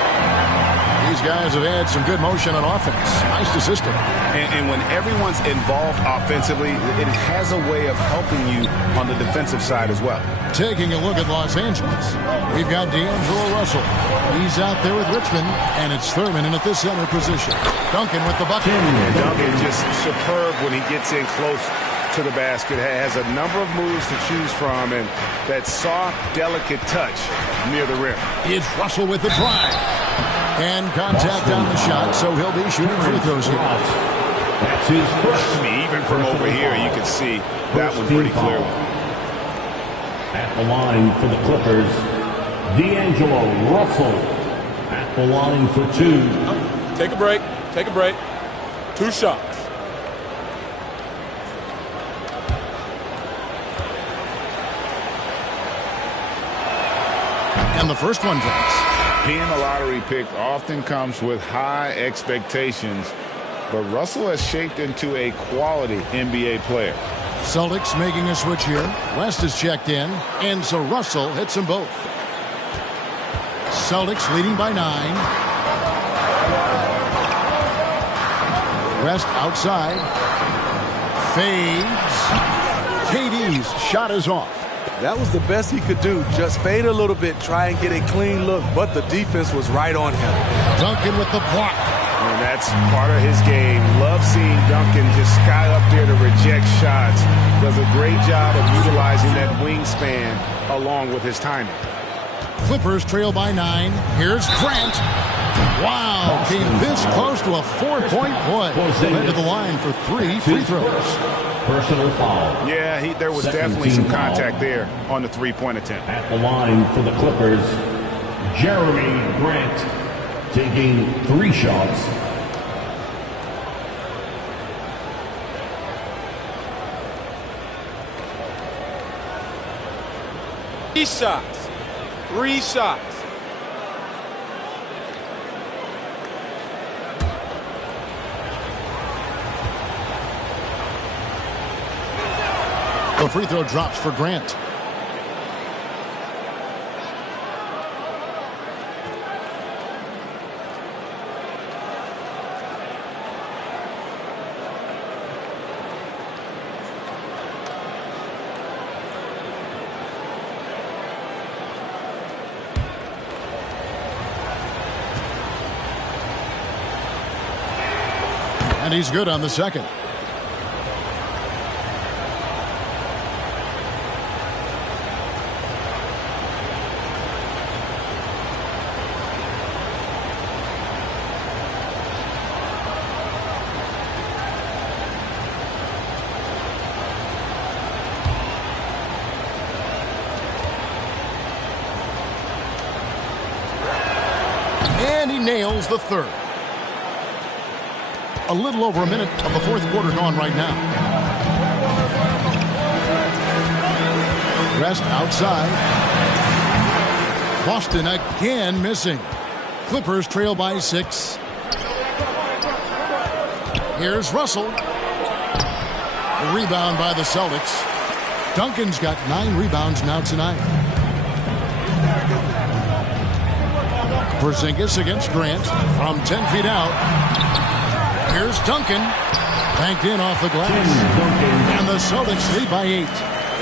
These guys have had some good motion on offense. Nice to system. And when everyone's involved offensively, it has a way of helping you on the defensive side as well. Taking a look at Los Angeles, we've got D'Angelo Russell. He's out there with Richmond, and it's Thurman in at the center position. Duncan with the bucket. And Duncan just superb when he gets in close to the basket. Has a number of moves to choose from, and that soft, delicate touch near the rim. It's Russell with the drive. And contact on the shot, so he'll be shooting free throws here. That's his first. Even from over here, you can see that one pretty clearly. At the line for the Clippers, D'Angelo Russell. At the line for 2. Take a break. Take a break. 2 shots. And the first one drops. Being a lottery pick often comes with high expectations, but Russell has shaped into a quality NBA player. Celtics making a switch here. West is checked in, and so Russell hits them both. Celtics leading by 9. West outside. Fades. KD's shot is off. That was the best he could do. Just fade a little bit, try and get a clean look, but the defense was right on him. Duncan with the block. And that's part of his game. Love seeing Duncan just sky up there to reject shots. Does a great job of utilizing that wingspan along with his timing. Clippers trail by 9. Here's Grant. Wow, came this close to a 4-point play. Went to the line for 3 free throws. Personal foul. Yeah, there was definitely some contact there on the 3-point attempt. At the line for the Clippers, Jeremy Grant taking 3 shots. Three shots. The free throw drops for Grant. And he's good on the second. And he nails the third. A little over a minute of the fourth quarter gone right now. Rest outside. Boston again missing. Clippers trail by 6. Here's Russell. The rebound by the Celtics. Duncan's got 9 rebounds now tonight. Porzingis against Grant from 10 feet out. Here's Duncan. Banked in off the glass. And the Celtics lead by 8.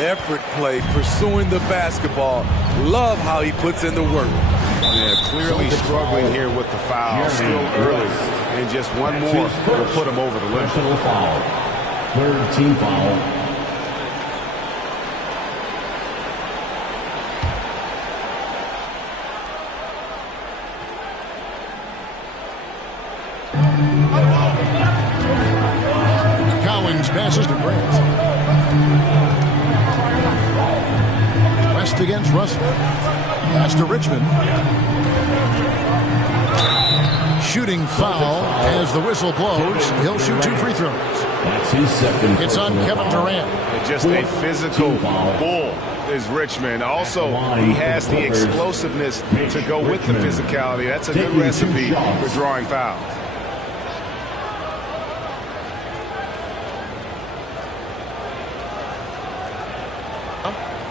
Effort play, pursuing the basketball. Love how he puts in the work. Yeah, clearly struggling here with the foul. Still early. And just one more will put him over the limit. Personal foul. Third team foul. Collins passes to Grant. West against Russell. Pass to Richmond. Shooting foul as the whistle blows. He'll shoot 2 free throws. That's his second. It's on Kevin Durant. And just a physical bull is Richmond. Also, he has the explosiveness to go with the physicality. That's a good recipe for drawing fouls.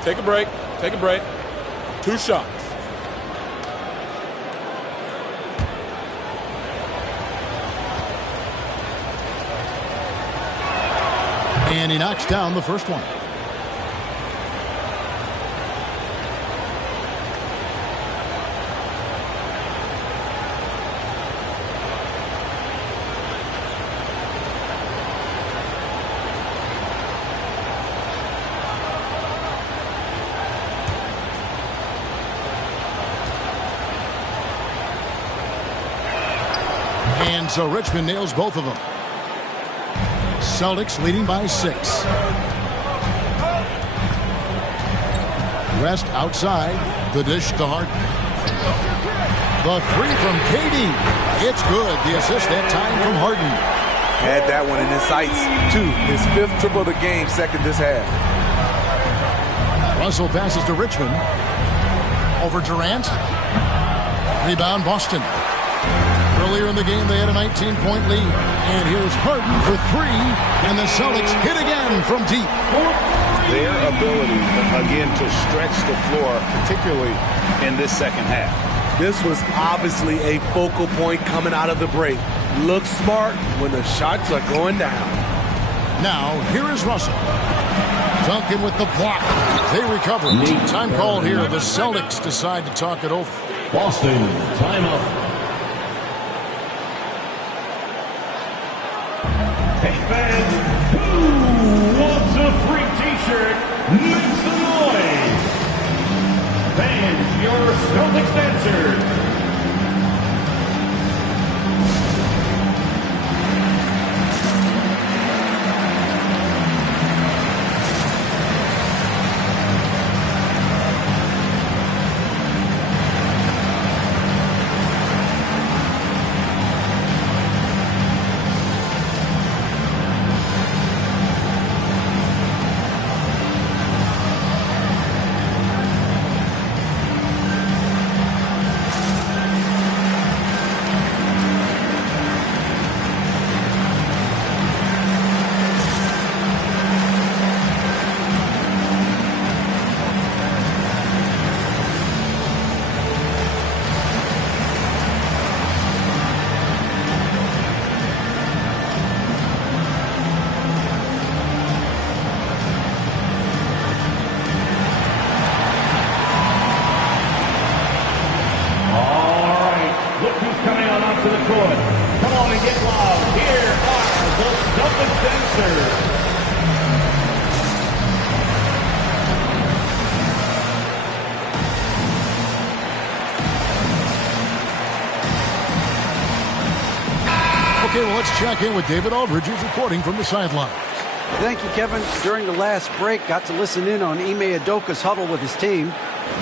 Take a break. Take a break. 2 shots. And he knocks down the first one. And so Richmond nails both of them. Celtics leading by 6. West outside. The dish to Harden. The 3 from KD. It's good. The assist that time from Harden. Had that one in his sights, too. His 5th triple of the game, second this half. Russell passes to Richmond. Over Durant. Rebound Boston. Earlier in the game, they had a 19-point lead. And here's Harden for 3. And the Celtics hit again from deep. Their ability, again, to stretch the floor, particularly in this second half. This was obviously a focal point coming out of the break. Look smart when the shots are going down. Now, here is Russell. Duncan with the block. They recover. Time called here. The Celtics decide to talk it over. Boston, timeout. Hey fans, who wants a free t-shirt? Make some noise. Fans, your Celtics dancers. Okay, well, let's check in with David Aldridge, who's reporting from the sideline. Thank you, Kevin. During the last break, got to listen in on Ime Udoka's huddle with his team.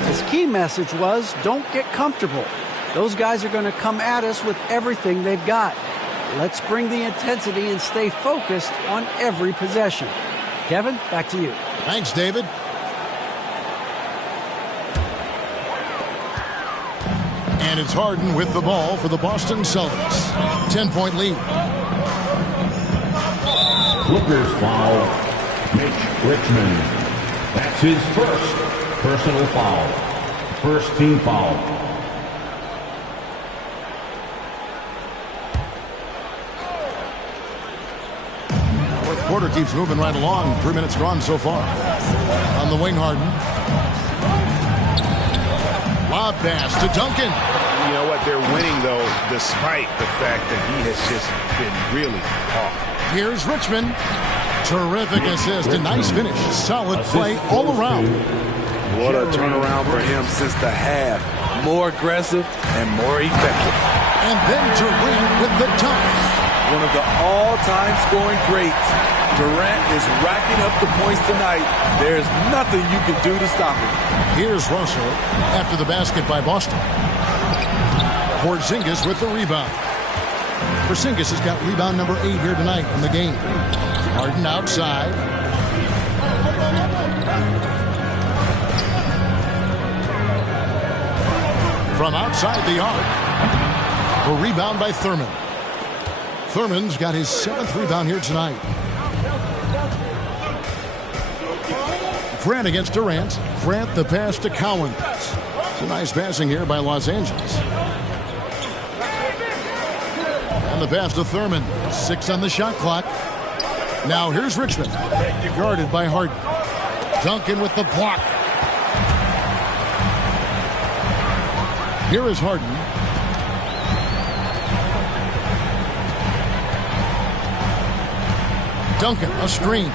His key message was, don't get comfortable. Those guys are going to come at us with everything they've got. Let's bring the intensity and stay focused on every possession. Kevin, back to you. Thanks, David. And it's Harden with the ball for the Boston Celtics. 10-point lead. Clippers foul. Mitch Richmond. That's his first personal foul. First team foul. Fourth quarter keeps moving right along. 3 minutes gone so far. On the wing, Harden. A pass to Duncan. You know what? They're winning, though, despite the fact that he has just been really off. Here's Richmond. Terrific assist. A nice finish. Solid play all around. What a turnaround for him since the half. More aggressive and more effective. And then Durant with the dunk. One of the all-time scoring greats. Durant is racking up the points tonight. There's nothing you can do to stop him. Here's Russell after the basket by Boston. Porzingis with the rebound. Porzingis has got rebound number 8 here tonight in the game. Harden outside. From outside the arc. A rebound by Thurman. Thurman's got his 7th rebound here tonight. Grant against Durant. Grant the pass to Cowan. It's a nice passing here by Los Angeles. And the pass to Thurman. 6 on the shot clock. Now here's Richmond. Guarded by Harden. Duncan with the block. Here is Harden. Duncan, a screen.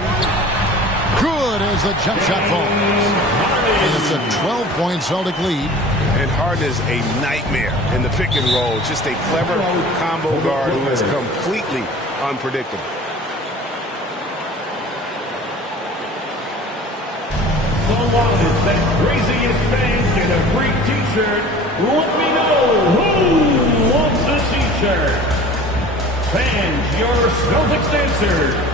Good as the jump shot falls. And it's a 12-point Celtic lead. And Harden is a nightmare in the pick and roll. Just a clever combo guard who is completely unpredictable. The loudest and craziest fans get a free t-shirt. Let me know who wants a t-shirt. Fans, your Celtics dancer.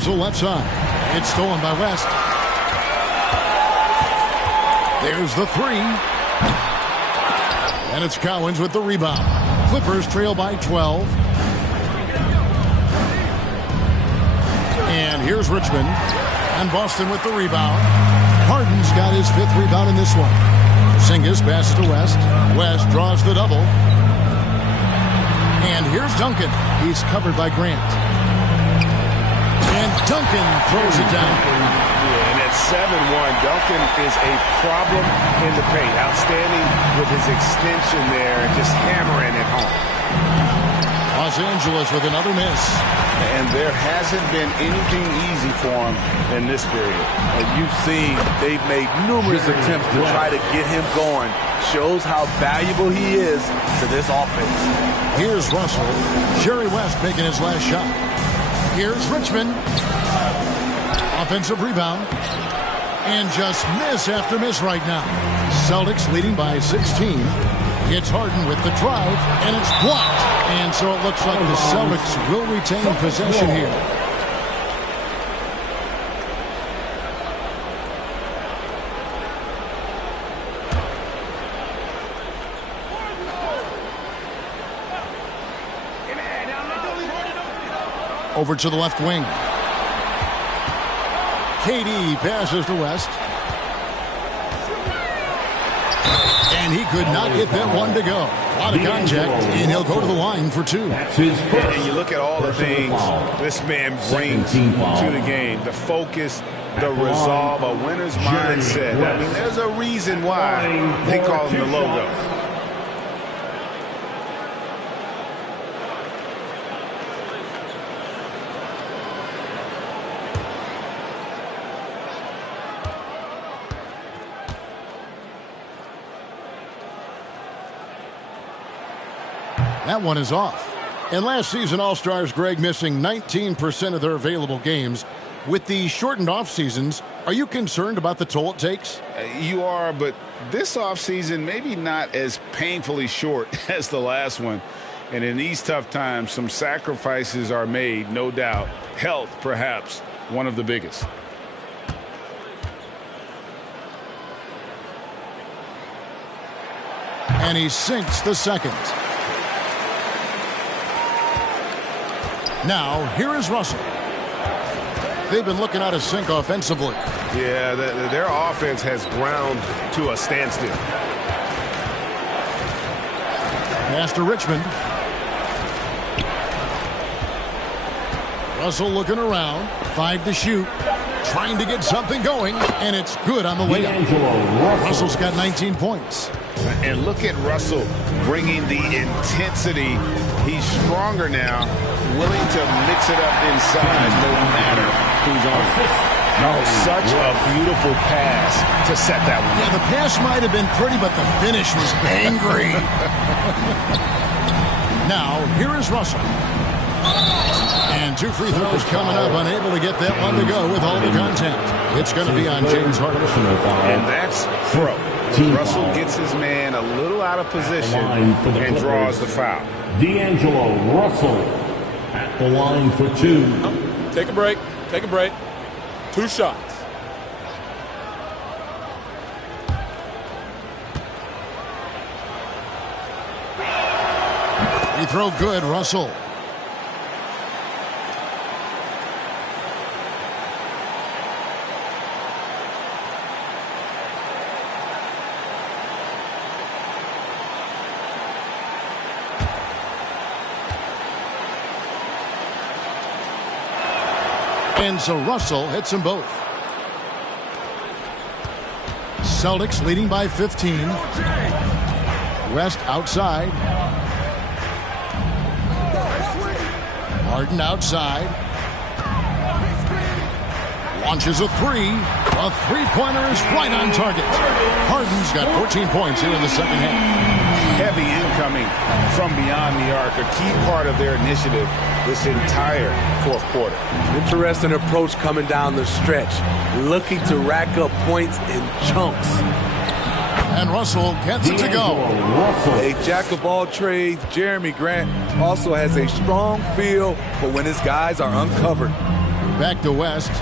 Russell left side. It's stolen by West. There's the 3. And it's Cowens with the rebound. Clippers trail by 12. And here's Richmond. And Boston with the rebound. Harden's got his 5th rebound in this one. Porzingis passes to West. West draws the double. And here's Duncan. He's covered by Grant. And Duncan throws it down. Yeah, and at 7-1, Duncan is a problem in the paint. Outstanding with his extension there, just hammering it home. Los Angeles with another miss. And there hasn't been anything easy for him in this period. And you've seen they've made numerous attempts to try to get him going. Shows how valuable he is to this offense. Here's Russell. Jerry West making his last shot. Here's Richmond. Offensive rebound. And just miss after miss right now. Celtics leading by 16. It's Harden with the drive, and it's blocked. And so it looks like the Celtics will retain possession here. Over to the left wing. KD passes to West. And he could not get that one to go. A lot of contact, and he'll go to the line for 2. And you look at all the things this man brings to the game. The focus, the resolve, a winner's mindset. I mean, there's a reason why they call him the logo. That one is off. And last season, All-Stars, Greg, missing 19% of their available games. With the shortened off seasons, are you concerned about the toll it takes? You are, but this offseason maybe not as painfully short as the last one. And in these tough times, some sacrifices are made, no doubt. Health, perhaps, one of the biggest. And he sinks the second. Now, here is Russell. They've been looking out of sync offensively. Yeah, their offense has ground to a standstill. Pass to Richmond. Russell looking around. 5 to shoot. Trying to get something going, and it's good on the layup. Russell's got 19 points. And look at Russell bringing the intensity. He's stronger now, willing to mix it up inside no matter who's on it. Oh, such a beautiful pass to set that one. Yeah, the pass might have been pretty, but the finish was angry. Now, here is Russell. And 2 free throws coming up, unable to get that one to go with all the contact. It's going to be on James Harden. And that's pro. Russell gets his man a little out of position and draws the foul. D'Angelo Russell at the line for 2. Take a break. Take a break. 2 shots. Free throw good, Russell. And so Russell hits them both. Celtics leading by 15. West outside. Harden outside. Launches a 3. A three-pointer is right on target. Harden's got 14 points here in the second half. Heavy incoming from beyond the arc, a key part of their initiative this entire fourth quarter. Interesting approach coming down the stretch, looking to rack up points in chunks. And Russell gets it to go. A jack of all trades, Jeremy Grant also has a strong feel for when his guys are uncovered. Back to West.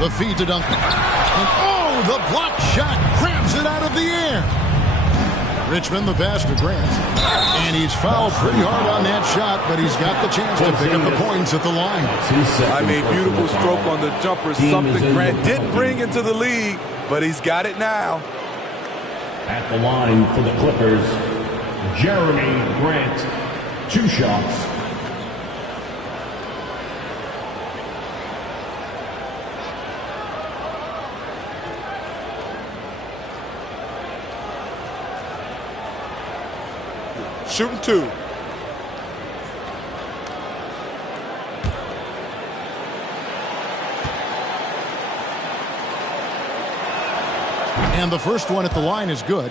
The feed to Duncan. And oh, the block shot grabs it out of the air. Richmond the pass to Grant. And he's fouled pretty hard on that shot, but he's got the chance to pick up the points at the line. I mean, beautiful stroke on the jumper, something Grant didn't bring into the league, but he's got it now. At the line for the Clippers, Jeremy Grant. 2 shots. Shooting 2. And the first one at the line is good.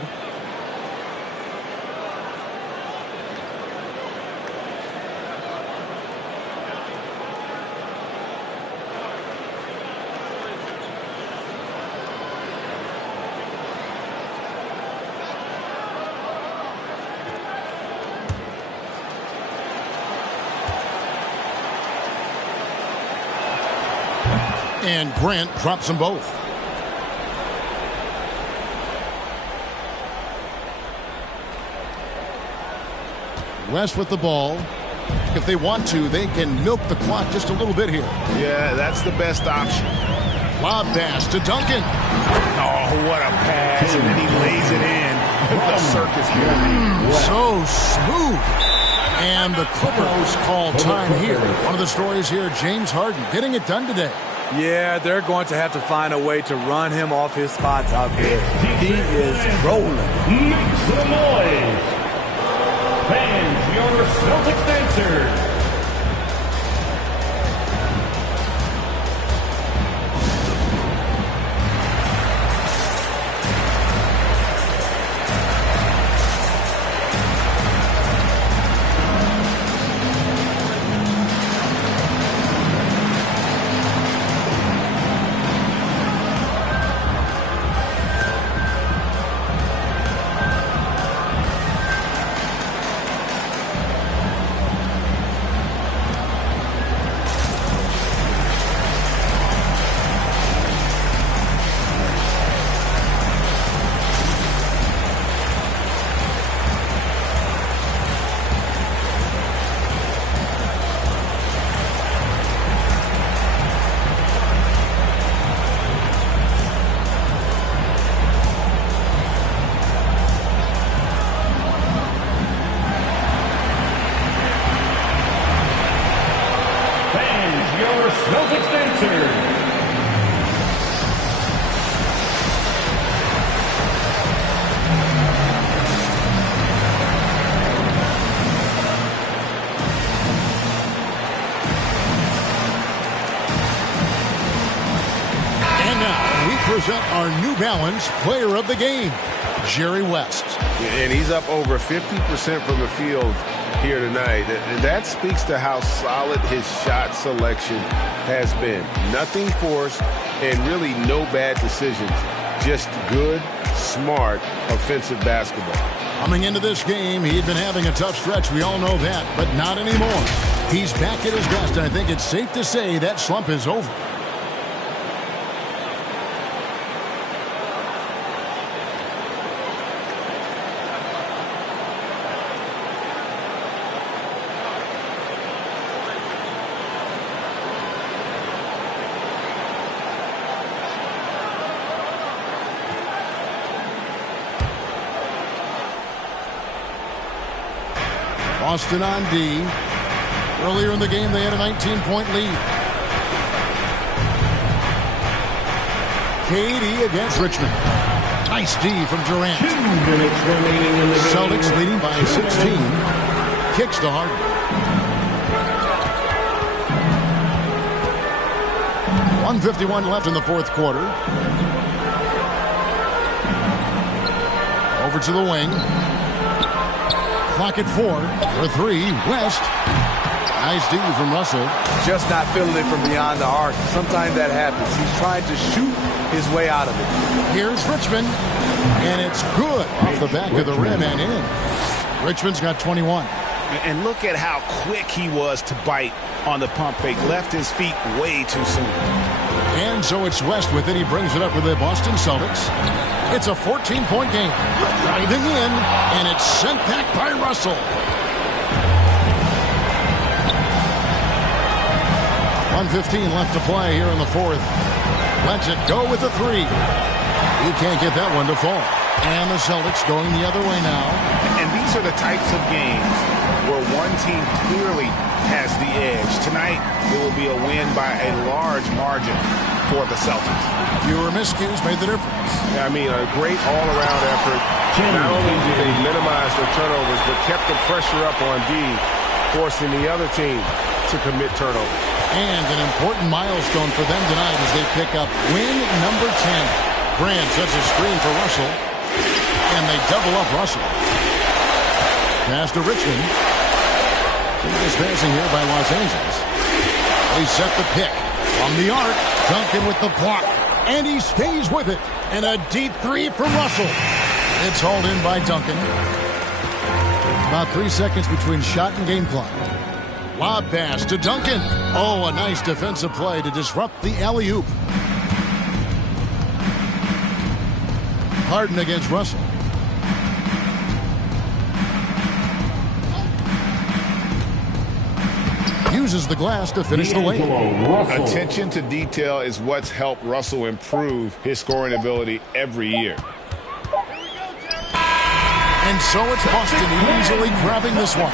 And Grant drops them both. West with the ball. If they want to, they can milk the clock just a little bit here. Yeah, that's the best option. Lob pass to Duncan. Oh, what a pass. And then he lays it in with the circus move. So smooth. And the Clippers call time here. One of the stories here, James Harden getting it done today. Yeah, they're going to have to find a way to run him off his spots out there. He is rolling. Make some noise. Fans, your Celtics dancer. Celtics dancer. And now we present our New Balance Player of the Game, Jerry West. And he's up over 50% from the field here tonight. And that speaks to how solid his shot selection has been. Nothing forced and really no bad decisions. Just good, smart, offensive basketball. Coming into this game, he had been having a tough stretch. We all know that, but not anymore. He's back at his best. I think it's safe to say that slump is over. Boston on D. Earlier in the game, they had a 19-point lead. KD against Richmond. Nice D from Durant. 2 minutes remaining in the game. Celtics leading by 16. Kicks to Harden. .151 left in the fourth quarter. Over to the wing. Clock at 4 for 3. West. Nice D from Russell. Just not feeling it from beyond the arc. Sometimes that happens. He's trying to shoot his way out of it. Here's Richmond. And it's good off the back of the rim and in. Richmond's got 21. And look at how quick he was to bite on the pump fake. Left his feet way too soon. And so it's West with it. He brings it up with the Boston Celtics. It's a 14-point game. Driving in, and it's sent back by Russell. 1:15 left to play here in the fourth. Lets it go with the 3. He can't get that one to fall. And the Celtics going the other way now. And these are the types of games where one team clearly has the edge. Tonight, it will be a win by a large margin for the Celtics. Fewer miscues made the difference. I mean, a great all-around effort. Not only did they minimize their turnovers, but kept the pressure up on D, forcing the other team to commit turnovers. And an important milestone for them tonight as they pick up win number 10. Brand sets a screen for Russell. And they double up Russell. Pass to Richmond. This passing here by Los Angeles. They set the pick. From the arc, Duncan with the block. And he stays with it. And a deep 3 from Russell. It's hauled in by Duncan. About 3 seconds between shot and game clock. Lob pass to Duncan. Oh, a nice defensive play to disrupt the alley-oop. Harden against Russell. uses the glass to finish the lane. Attention to detail is what's helped Russell improve his scoring ability every year. And so it's Boston easily grabbing this one.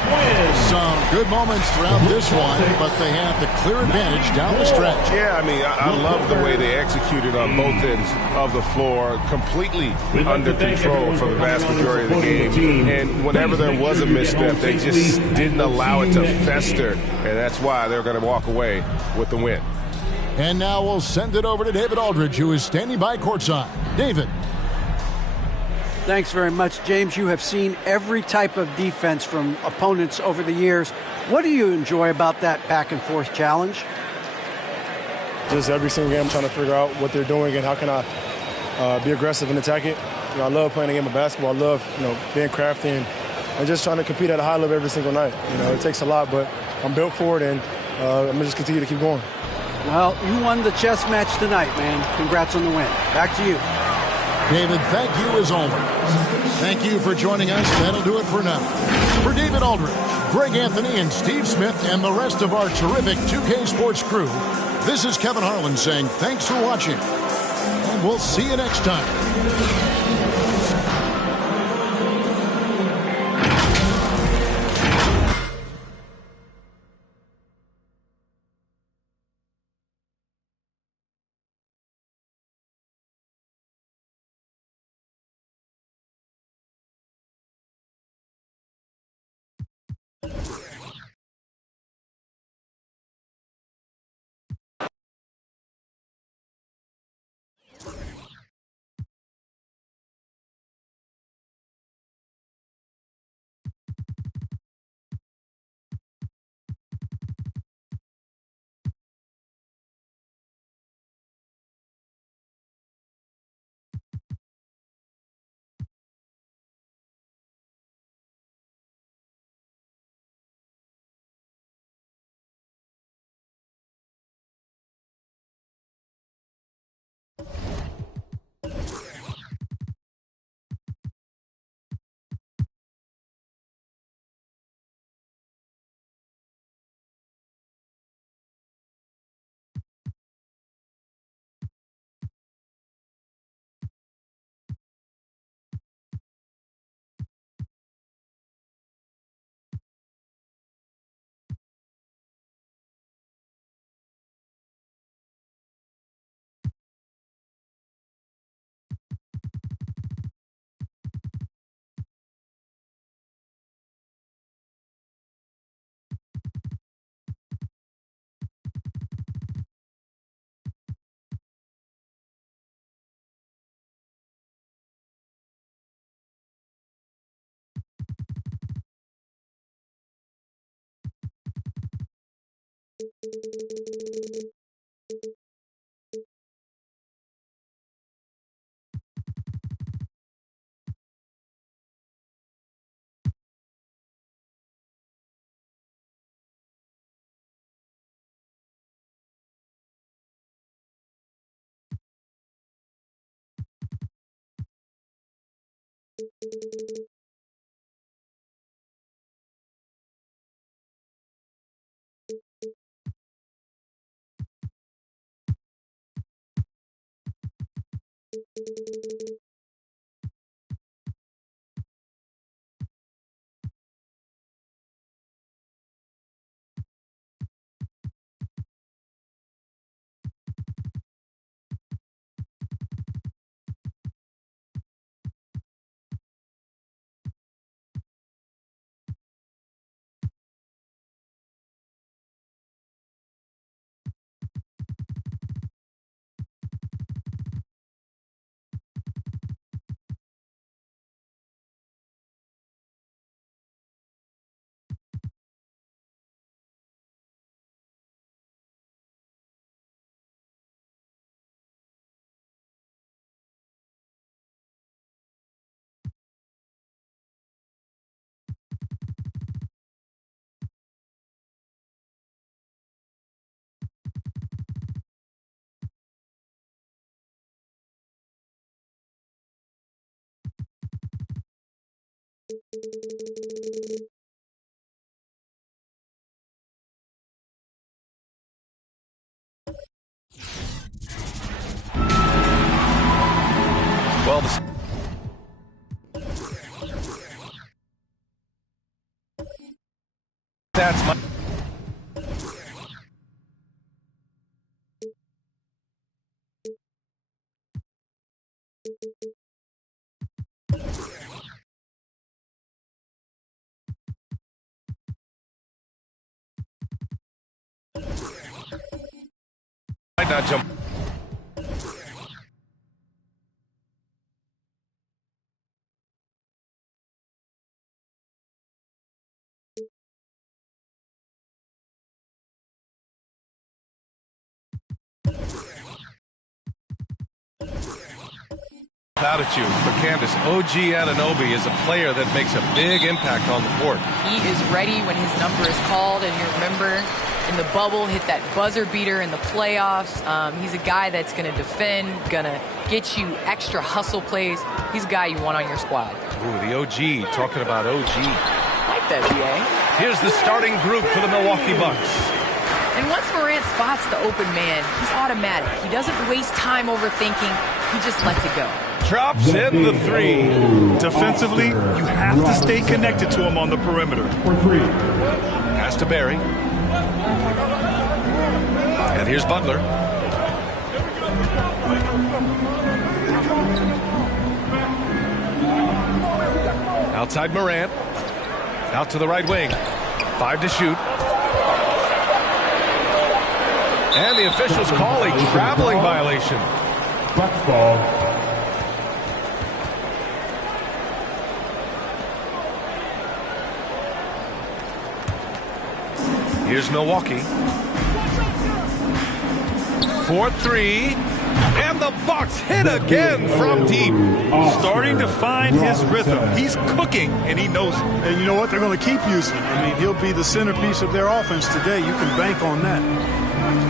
Some good moments throughout this one, but they have the clear advantage down the stretch. Yeah, I mean, I love the way they executed on both ends of the floor, completely under control for the vast majority of the game. And whenever there was a misstep, they just didn't allow it to fester, and that's why they're going to walk away with the win. And now we'll send it over to David Aldridge, who is standing by courtside. David. Thanks very much, James. You have seen every type of defense from opponents over the years. What do you enjoy about that back-and-forth challenge? Just every single game I'm trying to figure out what they're doing and how can I be aggressive and attack it. You know, I love playing a game of basketball. I love, being crafty and just trying to compete at a high level every single night. It takes a lot, but I'm built for it, and I'm going to just continue to keep going. Well, you won the chess match tonight, man. Congrats on the win. Back to you. David, thank you as always. Thank you for joining us. That'll do it for now. For David Aldridge, Greg Anthony, and Steve Smith, and the rest of our terrific 2K Sports crew, this is Kevin Harlan saying thanks for watching, and we'll see you next time. the... That's my... Might not jump. Attitude for Candace. OG Anunoby is a player that makes a big impact on the court. He is ready when his number is called, and you remember in the bubble, hit that buzzer beater in the playoffs. He's a guy that's going to defend, going to get you extra hustle plays. He's a guy you want on your squad. Ooh, the OG, talking about OG. Like that, BA. Here's the starting group for the Milwaukee Bucks. And once Morant spots the open man, he's automatic. He doesn't waste time overthinking. He just lets it go. Drops in the three. Defensively, you have to stay connected to him on the perimeter. Pass to Barry. And here's Butler. Outside Morant. Out to the right wing. 5 to shoot. And the officials call a traveling violation. Bucks ball. Here's Milwaukee. 4-3. And the Bucks hit again from deep. Starting to find his rhythm. He's cooking, and he knows it. And you know what? They're going to keep using him. I mean, he'll be the centerpiece of their offense today. You can bank on that.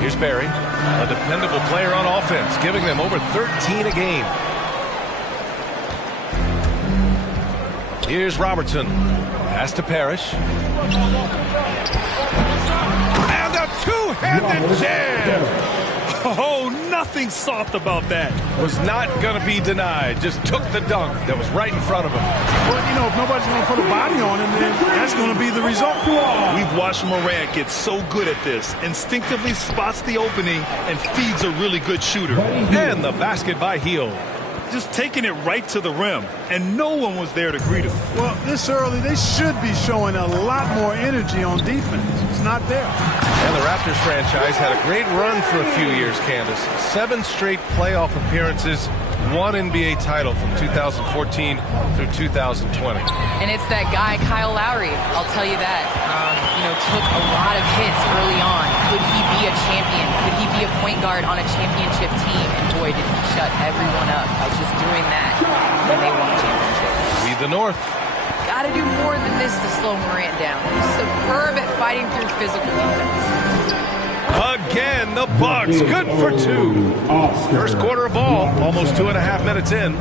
Here's Barry, a dependable player on offense, giving them over 13 a game. Here's Robertson. Pass to Parrish. And a two-handed jam. Oh, nothing soft about that. Was not going to be denied. Just took the dunk that was right in front of him. Well, you know, if nobody's going to put a body on him, then that's going to be the result. We've watched Morant get so good at this. Instinctively spots the opening and feeds a really good shooter. And the basket by Hield. Just taking it right to the rim, and no one was there to greet him. Well, this early, they should be showing a lot more energy on defense. It's not there. And the Raptors franchise had a great run for a few years, Candace. 7 straight playoff appearances, 1 NBA title from 2014 through 2020. And it's that guy, Kyle Lowry. I'll tell you that. Took a lot of hits early on. Could he be a champion? Could he be a point guard on a championship team? And boy, did he shut everyone up by just doing that when they won a championship. Lead the North. Got to do more than this to slow Morant down. He's superb at fighting through physical defense. Again, the Bucks, good for 2. First quarter of ball, almost 2.5 minutes in.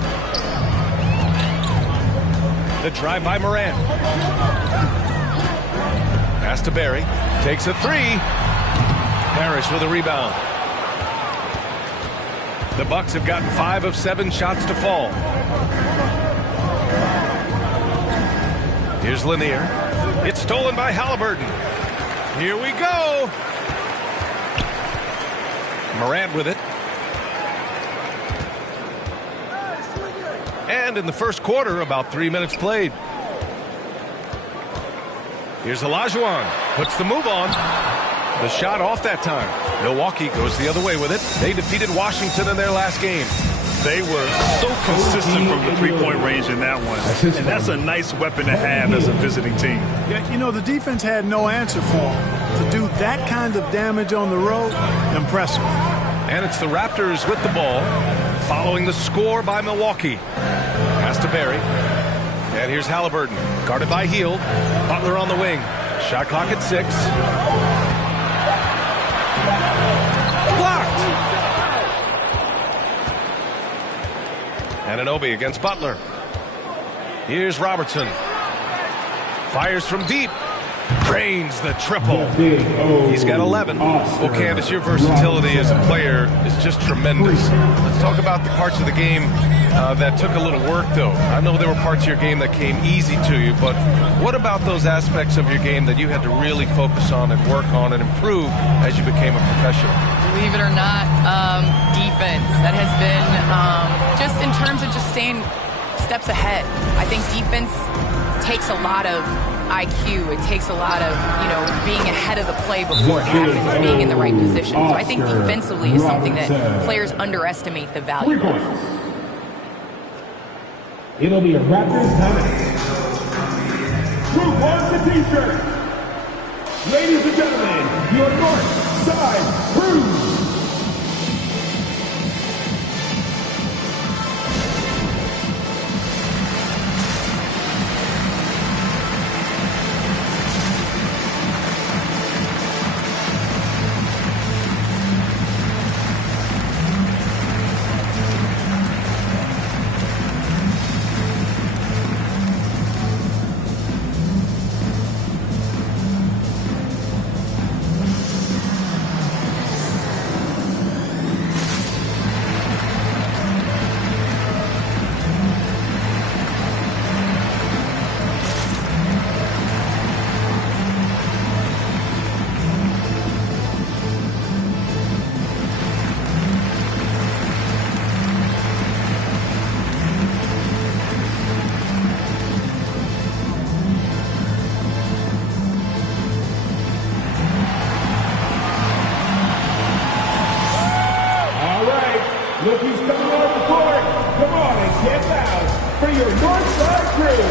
The drive by Morant. Pass to Barry, takes a 3. Parrish with a rebound. The Bucks have gotten 5 of 7 shots to fall. Here's Lanier. It's stolen by Halliburton. Here we go. Morant with it. And in the first quarter, about 3 minutes played. Here's Olajuwon. Puts the move on. The shot off that time. Milwaukee goes the other way with it. They defeated Washington in their last game. They were so consistent from the three-point range in that one. And that's a nice weapon to have as a visiting team. Yeah, you know, the defense had no answer for them. To do that kind of damage on the road, impressive. And it's the Raptors with the ball, following the score by Milwaukee. Pass to Barry. And here's Halliburton, guarded by Hield. Butler on the wing. Shot clock at 6. Blocked. Anunoby against Butler. Here's Robertson. Fires from deep. Drains the triple. He's got 11. Well, Candace, your versatility as a player is just tremendous. Let's talk about the parts of the game that took a little work, though. I know there were parts of your game that came easy to you, but what about those aspects of your game that you had to really focus on and work on and improve as you became a professional? Believe it or not, defense. That has been just in terms of just staying steps ahead. I think defense takes a lot of IQ. It takes a lot of, being ahead of the play before it happens, being in the right position. So I think defensively is something that players underestimate the value of. It'll be a Raptors time. Who wants the t-shirt? Ladies and gentlemen, your North Side Crew. Look who's coming on the court. Come on and get loud for your Northside Crew.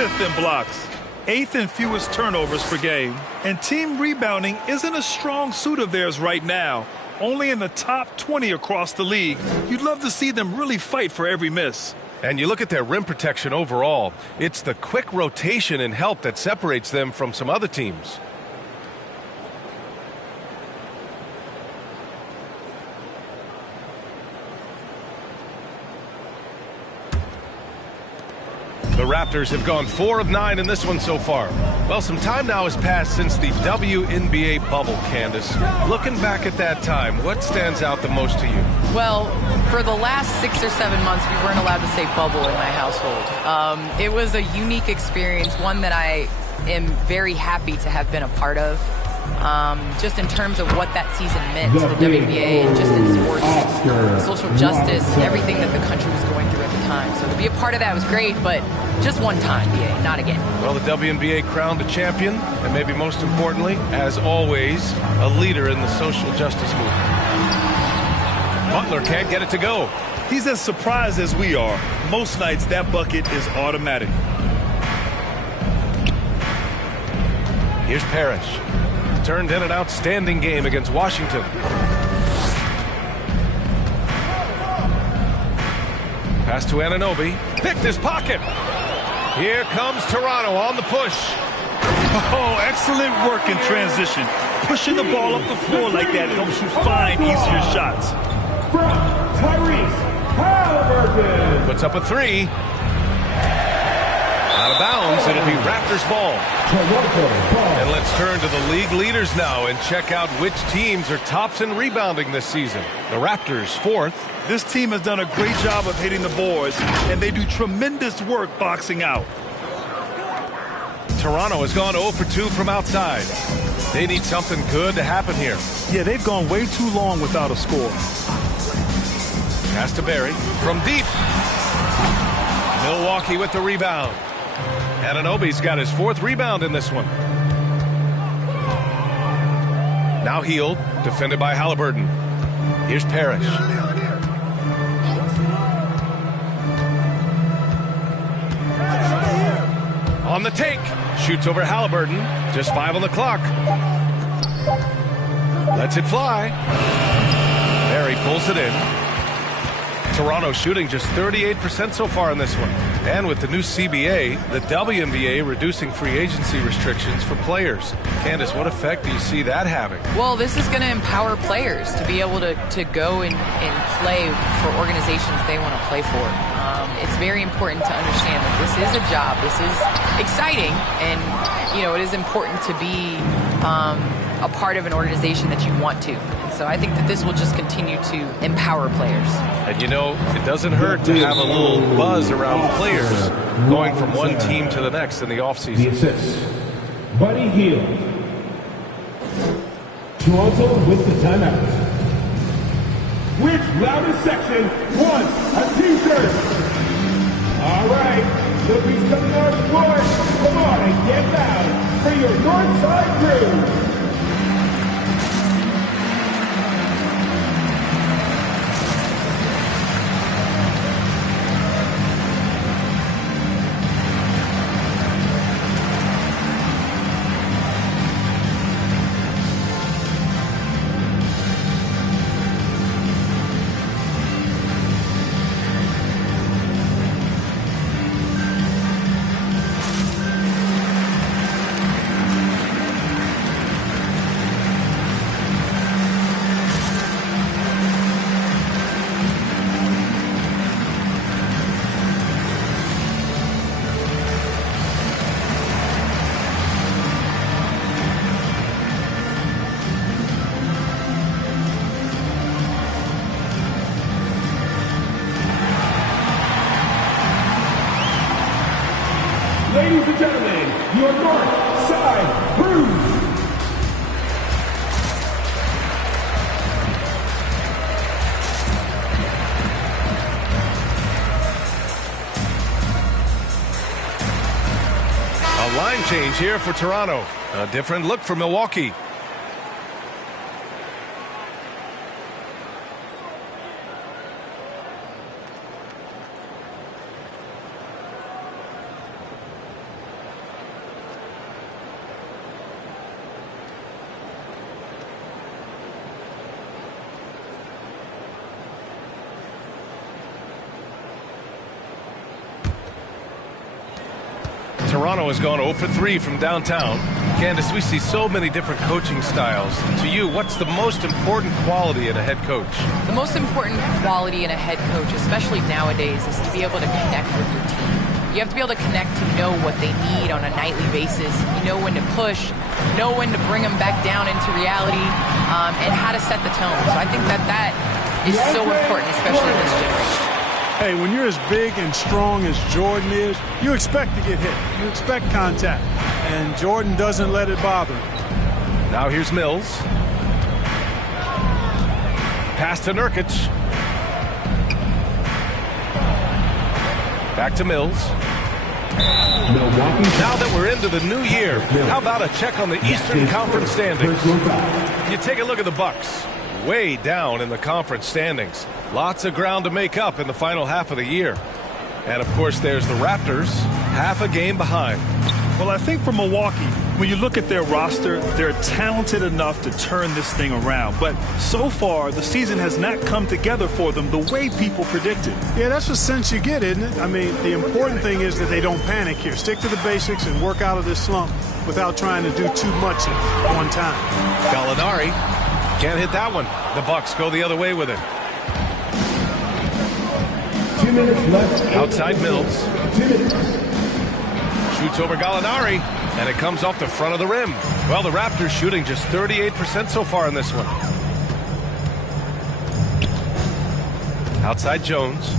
Fifth in blocks, 8th in fewest turnovers per game, and team rebounding isn't a strong suit of theirs right now. Only in the top 20 across the league. You'd love to see them really fight for every miss. And you look at their rim protection overall, it's the quick rotation and help that separates them from some other teams. The Raptors have gone 4 of 9 in this one so far. Well, some time now has passed since the WNBA bubble, Candace. Looking back at that time, what stands out the most to you? Well, for the last 6 or 7 months, we weren't allowed to say bubble in my household. It was a unique experience, one that I am very happy to have been a part of. Just in terms of what that season meant to the WNBA and just in sports, social justice, everything that the country was going through at the time. So to be a part of that was great, but just one time, BA, not again. Well, the WNBA crowned a champion, and maybe most importantly, as always, a leader in the social justice movement. Butler can't get it to go. He's as surprised as we are. Most nights, that bucket is automatic. Here's Parrish. Turned in an outstanding game against Washington. Pass to Anunoby. Picked his pocket. Here comes Toronto on the push. Oh, excellent work in transition. Pushing the ball up the floor like that helps you find easier shots. From Tyrese Haliburton. Puts up a 3. Out of bounds, it'll be Raptors ball. And let's turn to the league leaders now and check out which teams are tops in rebounding this season. The Raptors, 4th. This team has done a great job of hitting the boards, and they do tremendous work boxing out. Toronto has gone 0 for 2 from outside. They need something good to happen here. Yeah, they've gone way too long without a score. Pass to Barry from deep. Milwaukee with the rebound. Anunoby's got his 4th rebound in this one. Now Heald, defended by Haliburton. Here's Parrish. On the take. Shoots over Haliburton. Just 5 on the clock. Lets it fly. Barry pulls it in. Toronto shooting just 38% so far in this one. And with the new CBA, the WNBA reducing free agency restrictions for players. Candace, what effect do you see that having? Well, this is going to empower players to be able to go and play for organizations they want to play for. It's very important to understand that this is a job. This is exciting, and it is important to be a part of an organization that you want to. And so I think that this will just continue to empower players. And it doesn't hurt to have a little buzz around players going from one team to the next in the offseason. The assist, Buddy Hield. Toronto with the timeout. Which loudest section wants a t-shirt? All right, nobody's coming on the court. Come on and get loud for your North Side crew. Ladies and gentlemen, your North Side Crew. A line change here for Toronto. A different look for Milwaukee. Toronto has gone 0 for 3 from downtown. Candace, we see so many different coaching styles. To you, what's the most important quality in a head coach? The most important quality in a head coach, especially nowadays, is to be able to connect with your team. You have to be able to connect to know what they need on a nightly basis. You know when to push, know when to bring them back down into reality, and how to set the tone. So I think that is so important, especially in this generation. Hey, when you're as big and strong as Jordan is, you expect to get hit. You expect contact. And Jordan doesn't let it bother him. Now here's Mills. Pass to Nurkic. Back to Mills. Now that we're into the new year, how about a check on the Eastern Conference standings? You take a look at the Bucks. Way down in the conference standings. Lots of ground to make up in the final half of the year. And, of course, there's the Raptors, half a game behind. Well, I think for Milwaukee, when you look at their roster, they're talented enough to turn this thing around. But so far, the season has not come together for them the way people predicted. Yeah, that's the sense you get, isn't it? I mean, the important thing is that they don't panic here. Stick to the basics and work out of this slump without trying to do too much at one time. Gallinari can't hit that one. The Bucks go the other way with it. 2 minutes left. Outside Mills. 2 minutes. Shoots over Gallinari, and it comes off the front of the rim. Well, the Raptors shooting just 38% so far in this one. Outside Jones.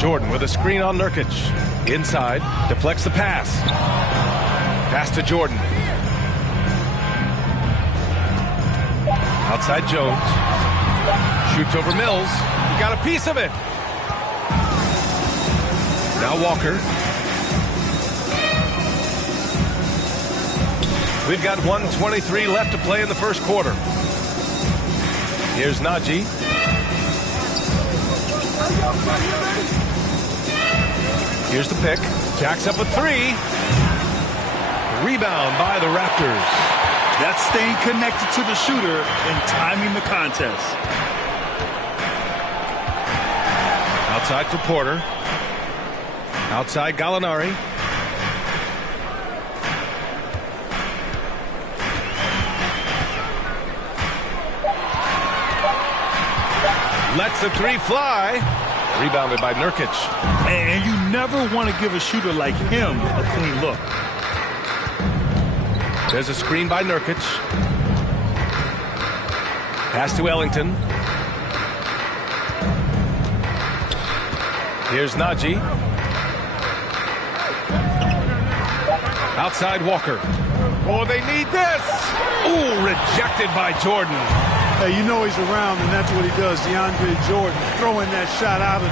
Jordan with a screen on Nurkic. Inside, deflects the pass. Pass to Jordan. Outside Jones. Shoots over Mills. He got a piece of it. Now Walker. We've got 1:23 left to play in the first quarter. Here's Najee. Here's the pick. Jacks up a three. Rebound by the Raptors. That's staying connected to the shooter and timing the contest. Outside for Porter. Outside Gallinari. Lets the three fly. Rebounded by Nurkic. And you never want to give a shooter like him a clean look. There's a screen by Nurkic. Pass to Ellington. Here's Najee. Outside Walker. Oh, they need this. Ooh, rejected by Jordan. Hey, you know he's around, and that's what he does. DeAndre Jordan throwing that shot out of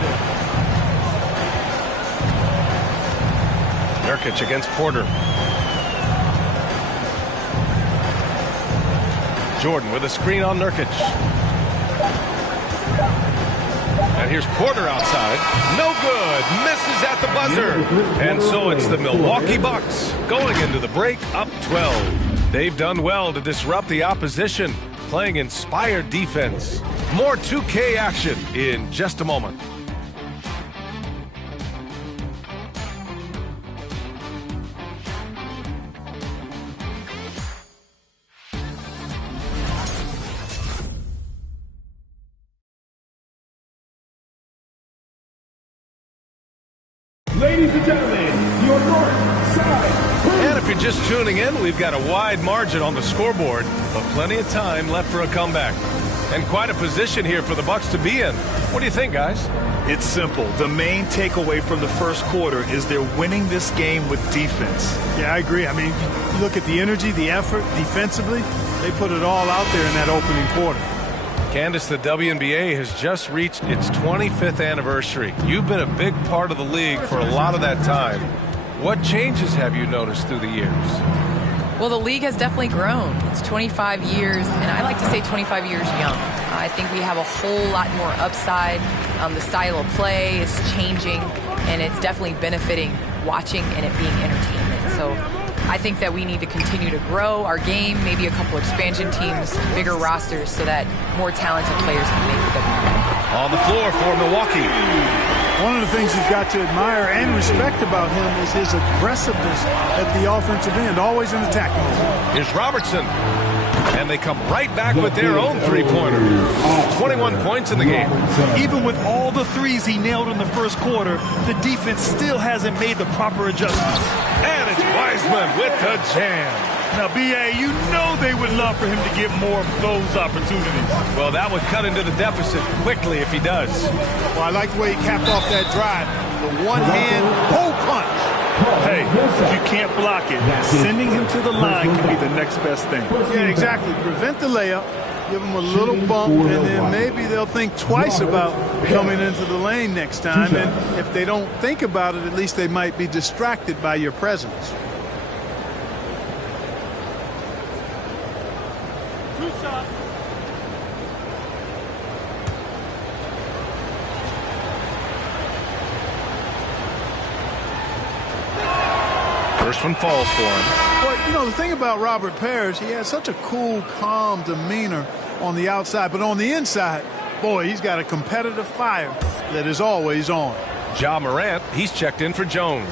there. Nurkic against Porter. Jordan with a screen on Nurkic. And here's Porter outside. No good. Misses at the buzzer. And so it's the Milwaukee Bucks going into the break up 12. They've done well to disrupt the opposition, playing inspired defense. More 2K action in just a moment. Ladies and gentlemen, your north side. And if you're just tuning in, we've got a wide margin on the scoreboard, but plenty of time left for a comeback. And quite a position here for the Bucks to be in. What do you think, guys? It's simple. The main takeaway from the first quarter is they're winning this game with defense. Yeah, I agree. I mean, you look at the energy, the effort, defensively, they put it all out there in that opening quarter. Candace, the WNBA has just reached its 25th anniversary. You've been a big part of the league for a lot of that time. What changes have you noticed through the years? Well, the league has definitely grown. It's 25 years, and I like to say 25 years young. I think we have a whole lot more upside. The style of play is changing, and it's definitely benefiting watching and it being entertainment. So I think that we need to continue to grow our game, maybe a couple expansion teams, bigger rosters, so that more talented players can make the WNBA. On the floor for Milwaukee. One of the things you've got to admire and respect about him is his aggressiveness at the offensive end, always in attack mode. Here's Robertson. And they come right back with their own three-pointer. 21 points in the game. Even with all the threes he nailed in the first quarter, the defense still hasn't made the proper adjustments. And it's Wiseman with the jam. Now, B.A., you know they would love for him to get more of those opportunities. Well, that would cut into the deficit quickly if he does. Well, I like the way he capped off that drive. The one-hand hole punch. Hey, if you can't block it, sending him to the line can be the next best thing. Yeah, exactly. Prevent the layup, give him a little bump, and then maybe they'll think twice about coming into the lane next time. And if they don't think about it, at least they might be distracted by your presence. First one falls for him. Well, you know, the thing about Robert Parrish, he has such a cool, calm demeanor on the outside. But on the inside, boy, he's got a competitive fire that is always on. Ja Morant, he's checked in for Jones.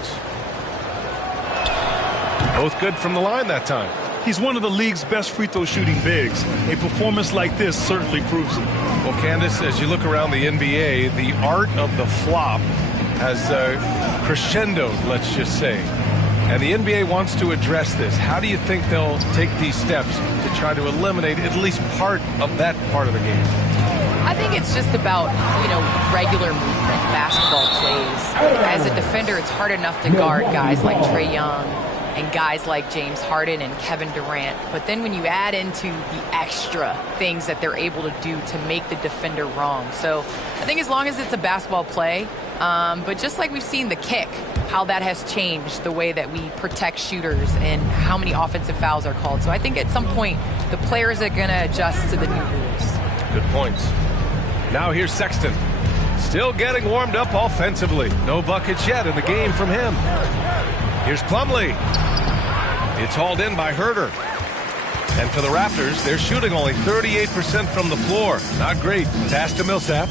Both good from the line that time. He's one of the league's best free throw shooting bigs. A performance like this certainly proves it. Well, Candace, as you look around the NBA, the art of the flop has crescendoed, let's just say. And the NBA wants to address this. How do you think they'll take these steps to try to eliminate at least part of that part of the game? I think it's just about, regular movement, basketball plays. As a defender, it's hard enough to guard guys like Trae Young and guys like James Harden and Kevin Durant. But then when you add into the extra things that they're able to do to make the defender wrong. So I think as long as it's a basketball play, but just like we've seen the kick, how that has changed the way that we protect shooters and how many offensive fouls are called. So I think at some point the players are going to adjust to the new rules. Good points. Now here's Sexton. Still getting warmed up offensively. No buckets yet in the game from him. Here's Plumlee. It's hauled in by Herter. And for the Raptors, they're shooting only 38% from the floor. Not great. Pass to Millsap.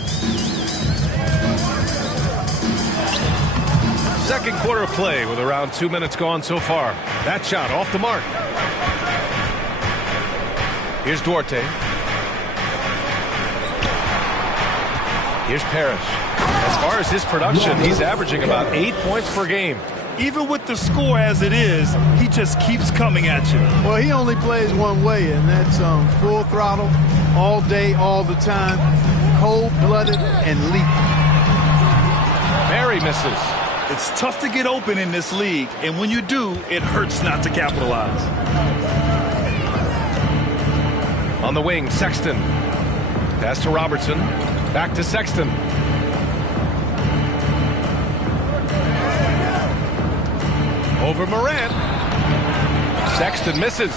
Second quarter play with around 2 minutes gone so far. That shot off the mark. Here's Duarte. Here's Parrish. As far as his production, he's averaging about 8 points per game. Even with the score as it is, he just keeps coming at you. Well, he only plays one way, and that's full throttle, all day, all the time, cold-blooded and lethal. Barry misses. It's tough to get open in this league, and when you do, it hurts not to capitalize. On the wing, Sexton. Pass to Robertson. Back to Sexton. Over Morant. Sexton misses.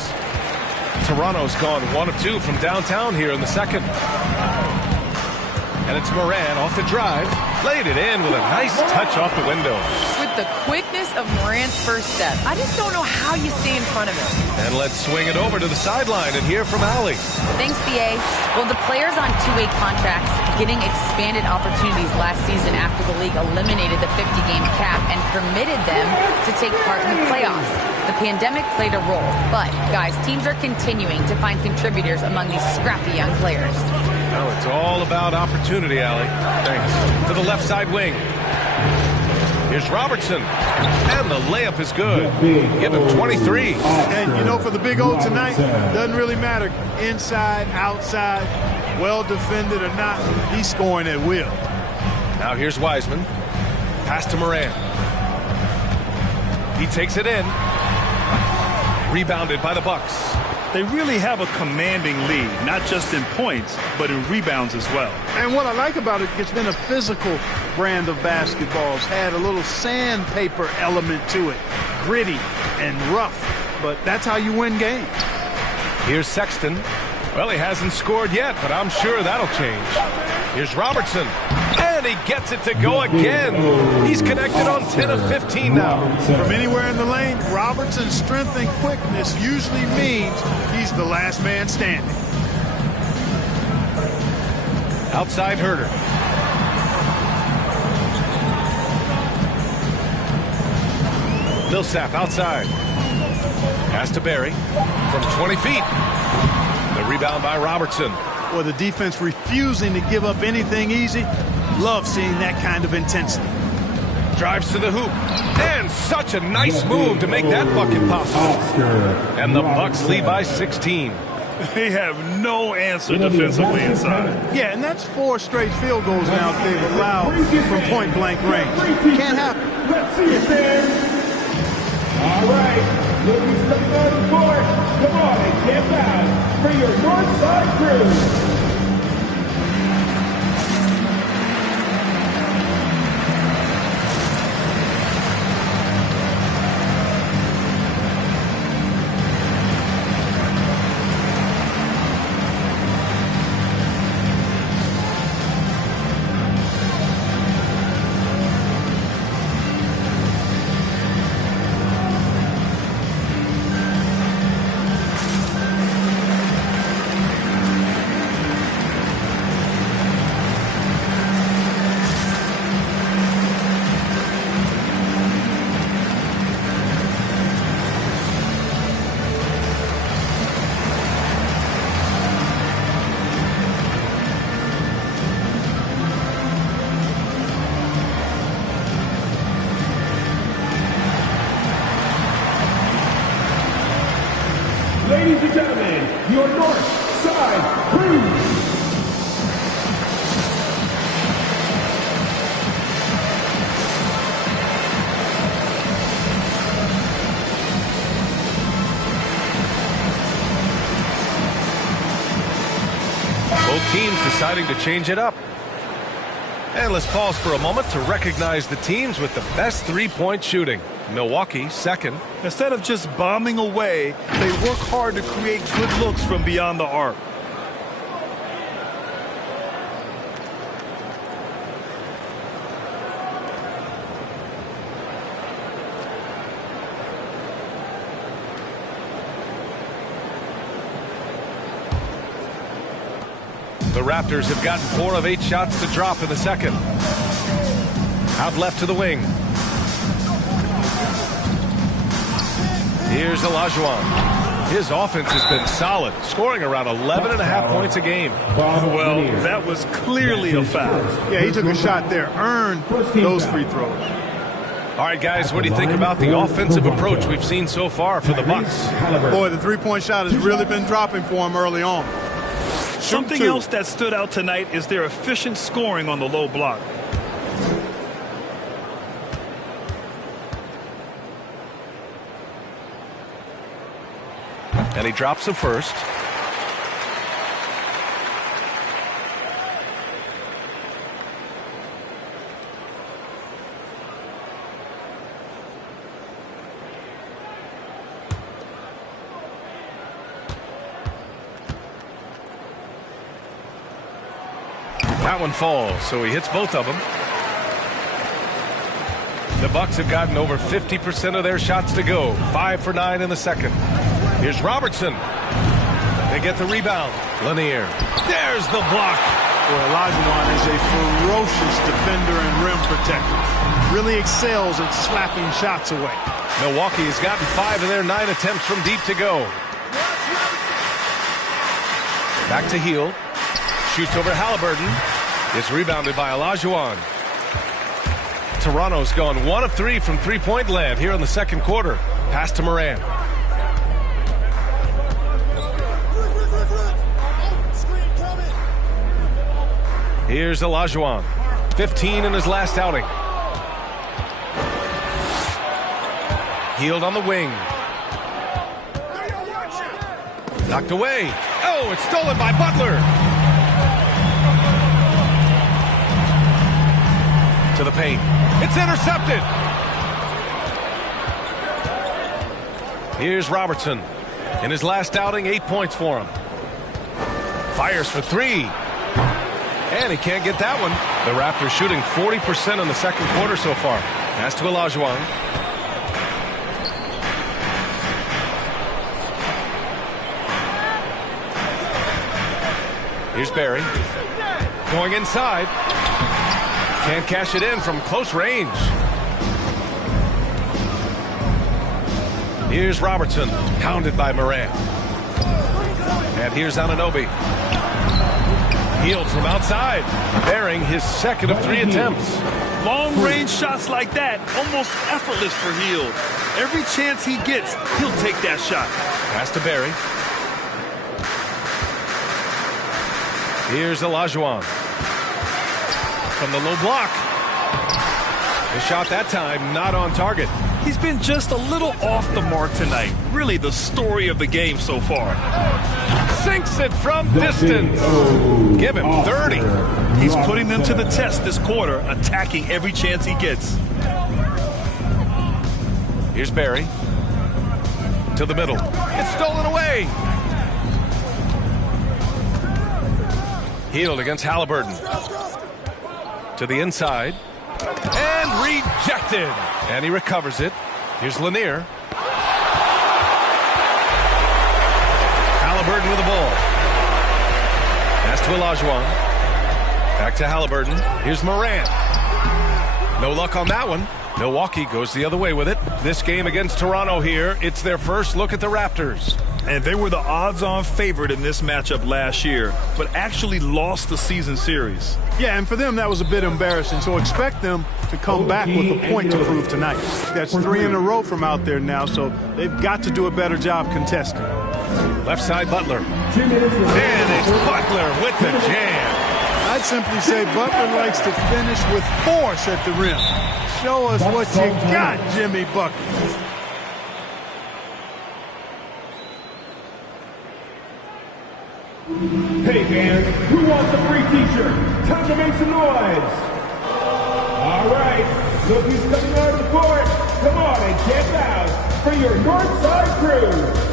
Toronto's gone 1 of 2 from downtown here in the second. And it's Morant off the drive. Laid it in with a nice touch off the window. With the quickness of Morant's first step, I just don't know how you stay in front of him. And let's swing it over to the sideline and hear from Allie. Thanks, BA. Well, the players on two-way contracts getting expanded opportunities last season after the league eliminated the 50-game cap and permitted them to take part in the playoffs. The pandemic played a role, but, guys, teams are continuing to find contributors among these scrappy young players. Well, it's all about opportunity, Allie. Thanks. To the left side wing. Here's Robertson. And the layup is good. Give him 23. And, you know, for the Big O tonight, doesn't really matter inside, outside, well defended or not. He's scoring at will. Now here's Wiseman. Pass to Morant. He takes it in. Rebounded by the Bucks. They really have a commanding lead, not just in points, but in rebounds as well. And what I like about it, it's been a physical brand of basketball. It's had a little sandpaper element to it, gritty and rough, but that's how you win games. Here's Sexton. Well, he hasn't scored yet, but I'm sure that'll change. Here's Robertson. And he gets it to go again. He's connected on 10 of 15 now. From anywhere in the lane, Robertson's strength and quickness usually means he's the last man standing. Outside Herter. Millsap outside. Pass to Barry from 20 feet. The rebound by Robertson. Or the defense refusing to give up anything easy. Love seeing that kind of intensity. Drives to the hoop. And such a nice move to make that bucket possible. And the Bucks lead by 16. They have no answer defensively inside. Yeah, and that's 4 straight field goals now that they've allowed from point-blank range. Can't happen. Let's see it there. All right, looking to the front court. Come on and camp out for your North Side crew. Ladies and gentlemen, your North Side crew. Both teams deciding to change it up. And let's pause for a moment to recognize the teams with the best three-point shooting. Milwaukee, second. Instead of just bombing away, they work hard to create good looks from beyond the arc. The Raptors have gotten 4 of 8 shots to drop in the second. Out left to the wing. Here's Olajuwon. His offense has been solid, scoring around 11.5 points a game. Well, that was clearly a foul. Yeah, he took a shot there, earned those free throws. All right, guys, what do you think about the offensive approach we've seen so far for the Bucks? Boy, the three-point shot has really been dropping for him early on. Something else that stood out tonight is their efficient scoring on the low block. And he drops the first. That one falls, so he hits both of them. The Bucks have gotten over 50% of their shots to go. 5 for 9 in the second. Here's Robertson. They get the rebound. Lanier. There's the block. Boy, Olajuwon is a ferocious defender and rim protector. Really excels at slapping shots away. Milwaukee has gotten 5 of their 9 attempts from deep to go. Back to Hield. Shoots over Halliburton. It's rebounded by Olajuwon. Toronto's gone 1 of 3 from three-point land here in the second quarter. Pass to Morant. Here's Olajuwon. 15 in his last outing. Hield on the wing. Knocked away. Oh, it's stolen by Butler. To the paint. It's intercepted. Here's Robertson. In his last outing, 8 points for him. Fires for 3. And he can't get that one. The Raptors shooting 40% in the second quarter so far. Pass to Olajuwon. Here's Barry. Going inside. Can't cash it in from close range. Here's Robertson. Hounded by Morant. And here's Anunoby. Hield from outside. Bearing his second of 3 attempts. Long-range shots like that, almost effortless for Hield. Every chance he gets, he'll take that shot. Pass to Barry. Here's Olajuwon. From the low block. The shot that time not on target. He's been just a little off the mark tonight. Really the story of the game so far. Sinks it from distance. Give him 30. He's putting them to the test this quarter, attacking every chance he gets. Here's Barry. To the middle. It's stolen away. Hield against Halliburton. To the inside. And rejected. And he recovers it. Here's Lanier. Halliburton with the ball. Pass to Olajuwon. Back to Halliburton. Here's Morant. No luck on that one. Milwaukee goes the other way with it. This game against Toronto here, it's their first look at the Raptors. And they were the odds-on favorite in this matchup last year, but actually lost the season series. Yeah, and for them, that was a bit embarrassing. So expect them to come back with a point to prove tonight. That's 3 in a row from out there now, so they've got to do a better job contesting. Left side, Butler. And it's Butler with the jam. I'd simply say Butler likes to finish with force at the rim. Show us what you got, Jimmy Buckets. Hey fans, who wants a free t-shirt? Time to make some noise. All right, look who's coming out of the court. Come on and get loud for your Northside crew.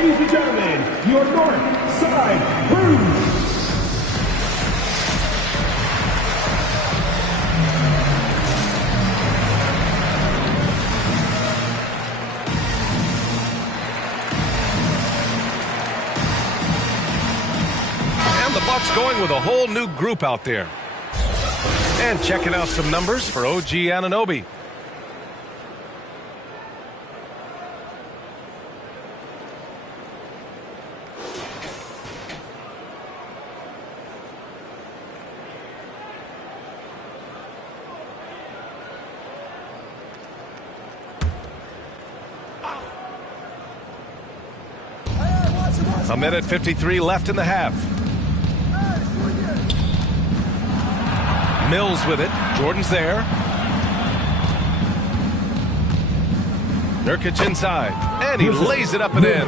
Ladies and gentlemen, your North Side Crew. The Bucks going with a whole new group out there. And checking out some numbers for OG Anunoby. A minute 53 left in the half. Mills with it. Jordan's there. Nurkic inside. And he lays it up and in.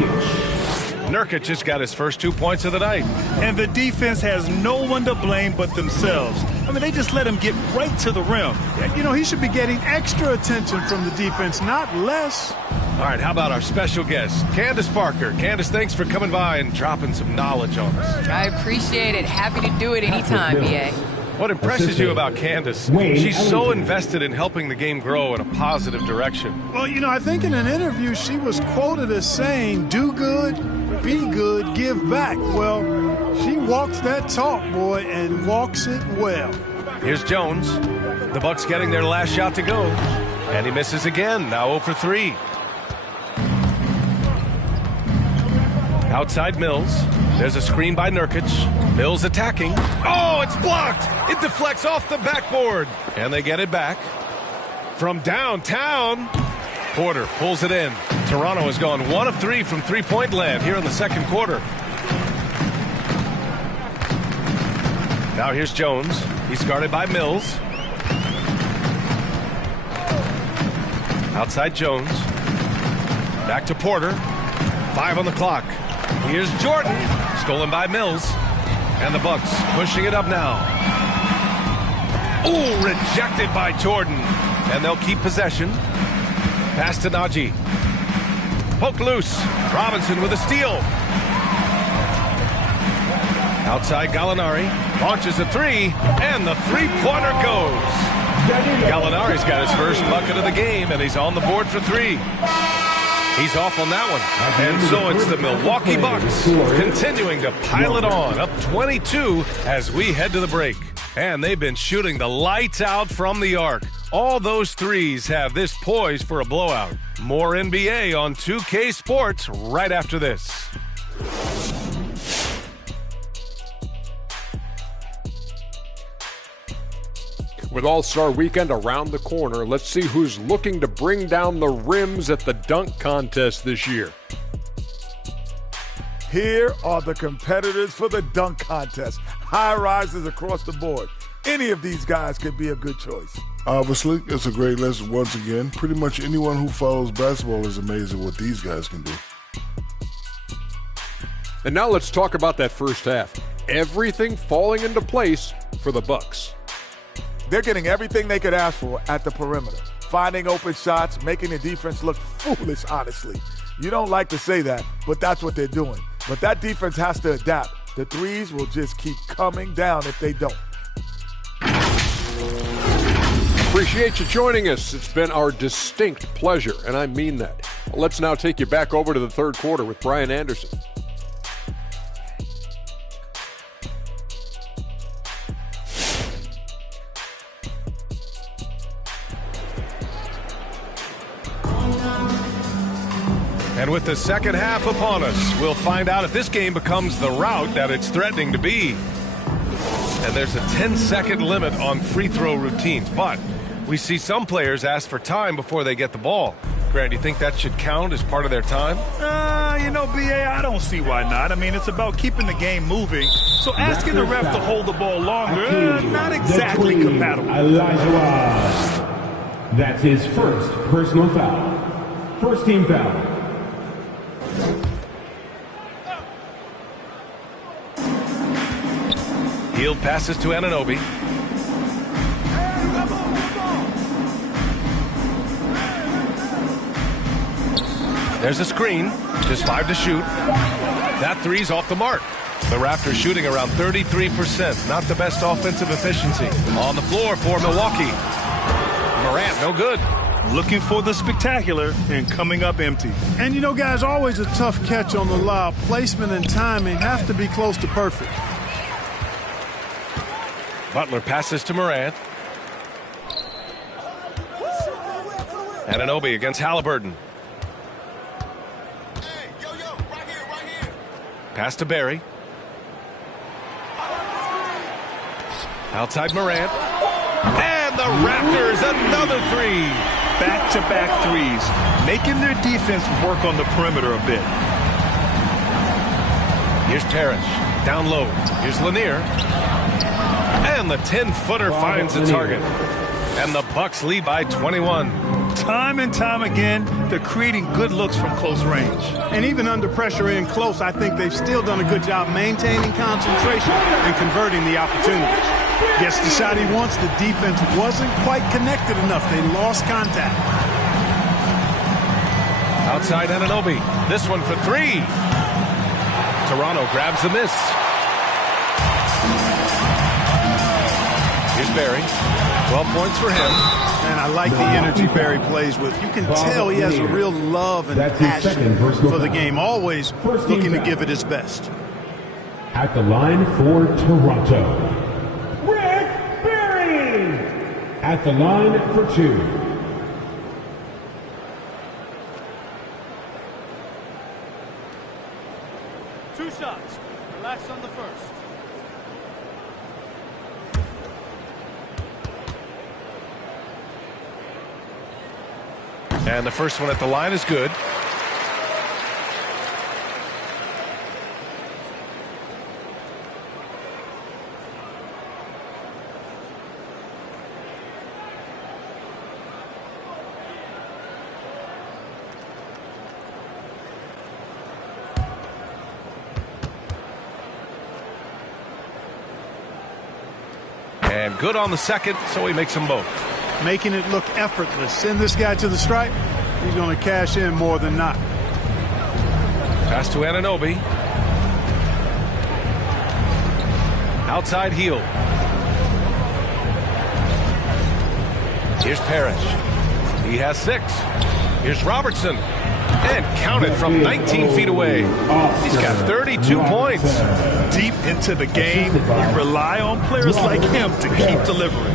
Nurkic just got his first 2 points of the night. And the defense has no one to blame but themselves. I mean, they just let him get right to the rim. You know, he should be getting extra attention from the defense, not less. All right, how about our special guest, Candace Parker. Candace, thanks for coming by and dropping some knowledge on us. I appreciate it. Happy to do it anytime, BA. What impresses you about Candace? She's so invested in helping the game grow in a positive direction. Well, you know, I think in an interview she was quoted as saying, do good, be good, give back. Well, she walks that talk, boy, and walks it well. Here's Jones. The Bucks getting their last shot to go. And he misses again, now 0 for 3. Outside Mills. There's a screen by Nurkic. Mills attacking. Oh, it's blocked! It deflects off the backboard. And they get it back. From downtown, Porter pulls it in. Toronto has gone 1 of 3 from three-point land here in the second quarter. Now here's Jones. He's guarded by Mills. Outside Jones. Back to Porter. 5 on the clock. Here's Jordan. Stolen by Mills. And the Bucks pushing it up now. Ooh, rejected by Jordan. And they'll keep possession. Pass to Najee. Poked loose. Robinson with a steal. Outside Gallinari. Launches a 3. And the three-pointer goes. Gallinari's got his first bucket of the game, and he's on the board for 3. He's off on that one. And so it's the Milwaukee Bucks continuing to pile it on, up 22 as we head to the break. And they've been shooting the lights out from the arc. All those threes have this poised for a blowout. More NBA on 2K Sports right after this. With All-Star Weekend around the corner, let's see who's looking to bring down the rims at the dunk contest this year. Here are the competitors for the dunk contest. High rises across the board. Any of these guys could be a good choice. Obviously, it's a great list once again. Pretty much anyone who follows basketball is amazed at what these guys can do. And now let's talk about that first half. Everything falling into place for the Bucks. They're getting everything they could ask for at the perimeter. Finding open shots, making the defense look foolish, honestly. You don't like to say that, but that's what they're doing. But that defense has to adapt. The threes will just keep coming down if they don't. Appreciate you joining us. It's been our distinct pleasure, and I mean that. Let's now take you back over to the third quarter with Brian Anderson. And with the second half upon us, we'll find out if this game becomes the rout that it's threatening to be. And there's a 10-second limit on free throw routines, but we see some players ask for time before they get the ball. Grant, do you think that should count as part of their time? You know, BA, I don't see why not. I mean, it's about keeping the game moving. So asking the ref to hold the ball longer, not exactly compatible. Elijah, that's his first personal foul. First team foul. Hield passes to Anunoby. There's a screen. Just 5 to shoot. That three's off the mark. The Raptors shooting around 33%. Not the best offensive efficiency. On the floor for Milwaukee. Morant, no good. Looking for the spectacular and coming up empty. And you know, guys, always a tough catch on the lob. Placement and timing have to be close to perfect. Butler passes to Morant. Anunoby against Halliburton. Pass to Barry. Outside Morant. And the Raptors, another three. Back-to-back threes, making their defense work on the perimeter a bit. Here's Parrish. Down low. Here's Lanier. And the 10-footer finds the target. And the Bucks lead by 21. Time and time again, they're creating good looks from close range. And even under pressure in close, I think they've still done a good job maintaining concentration and converting the opportunities. Gets the shot he wants. The defense wasn't quite connected enough. They lost contact. Outside Anunoby. This one for three. Toronto grabs the miss. Here's Barry. 12 points for him. And I like the energy Barry plays with. You can tell he has a real love and passion for the game. Always looking to give it his best. At the line for Toronto, Rick Barry. At the line for two. Two shots. Relax on the first. And the first one at the line is good. And good on the second, so he makes them both. Making it look effortless. Send this guy to the stripe. He's going to cash in more than not. Pass to Anunoby. Outside heel. Here's Parrish. He has 6. Here's Robertson. And counted from 19 feet away. He's got 32 points. Deep into the game, you rely on players like him to keep delivering.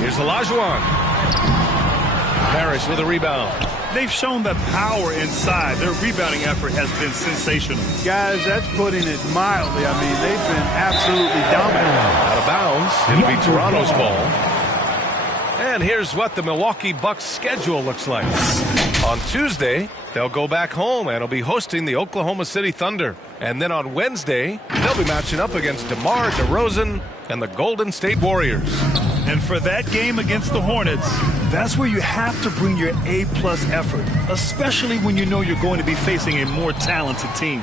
Here's Olajuwon. Parrish with a rebound. They've shown that power inside. Their rebounding effort has been sensational. Guys, that's putting it mildly. I mean, they've been absolutely dominant. Out of bounds. It'll be Toronto's ball. And here's what the Milwaukee Bucks schedule looks like. On Tuesday, they'll go back home and will be hosting the Oklahoma City Thunder. And then on Wednesday, they'll be matching up against DeMar DeRozan and the Golden State Warriors. And for that game against the Hornets, that's where you have to bring your A-plus effort, especially when you know you're going to be facing a more talented team.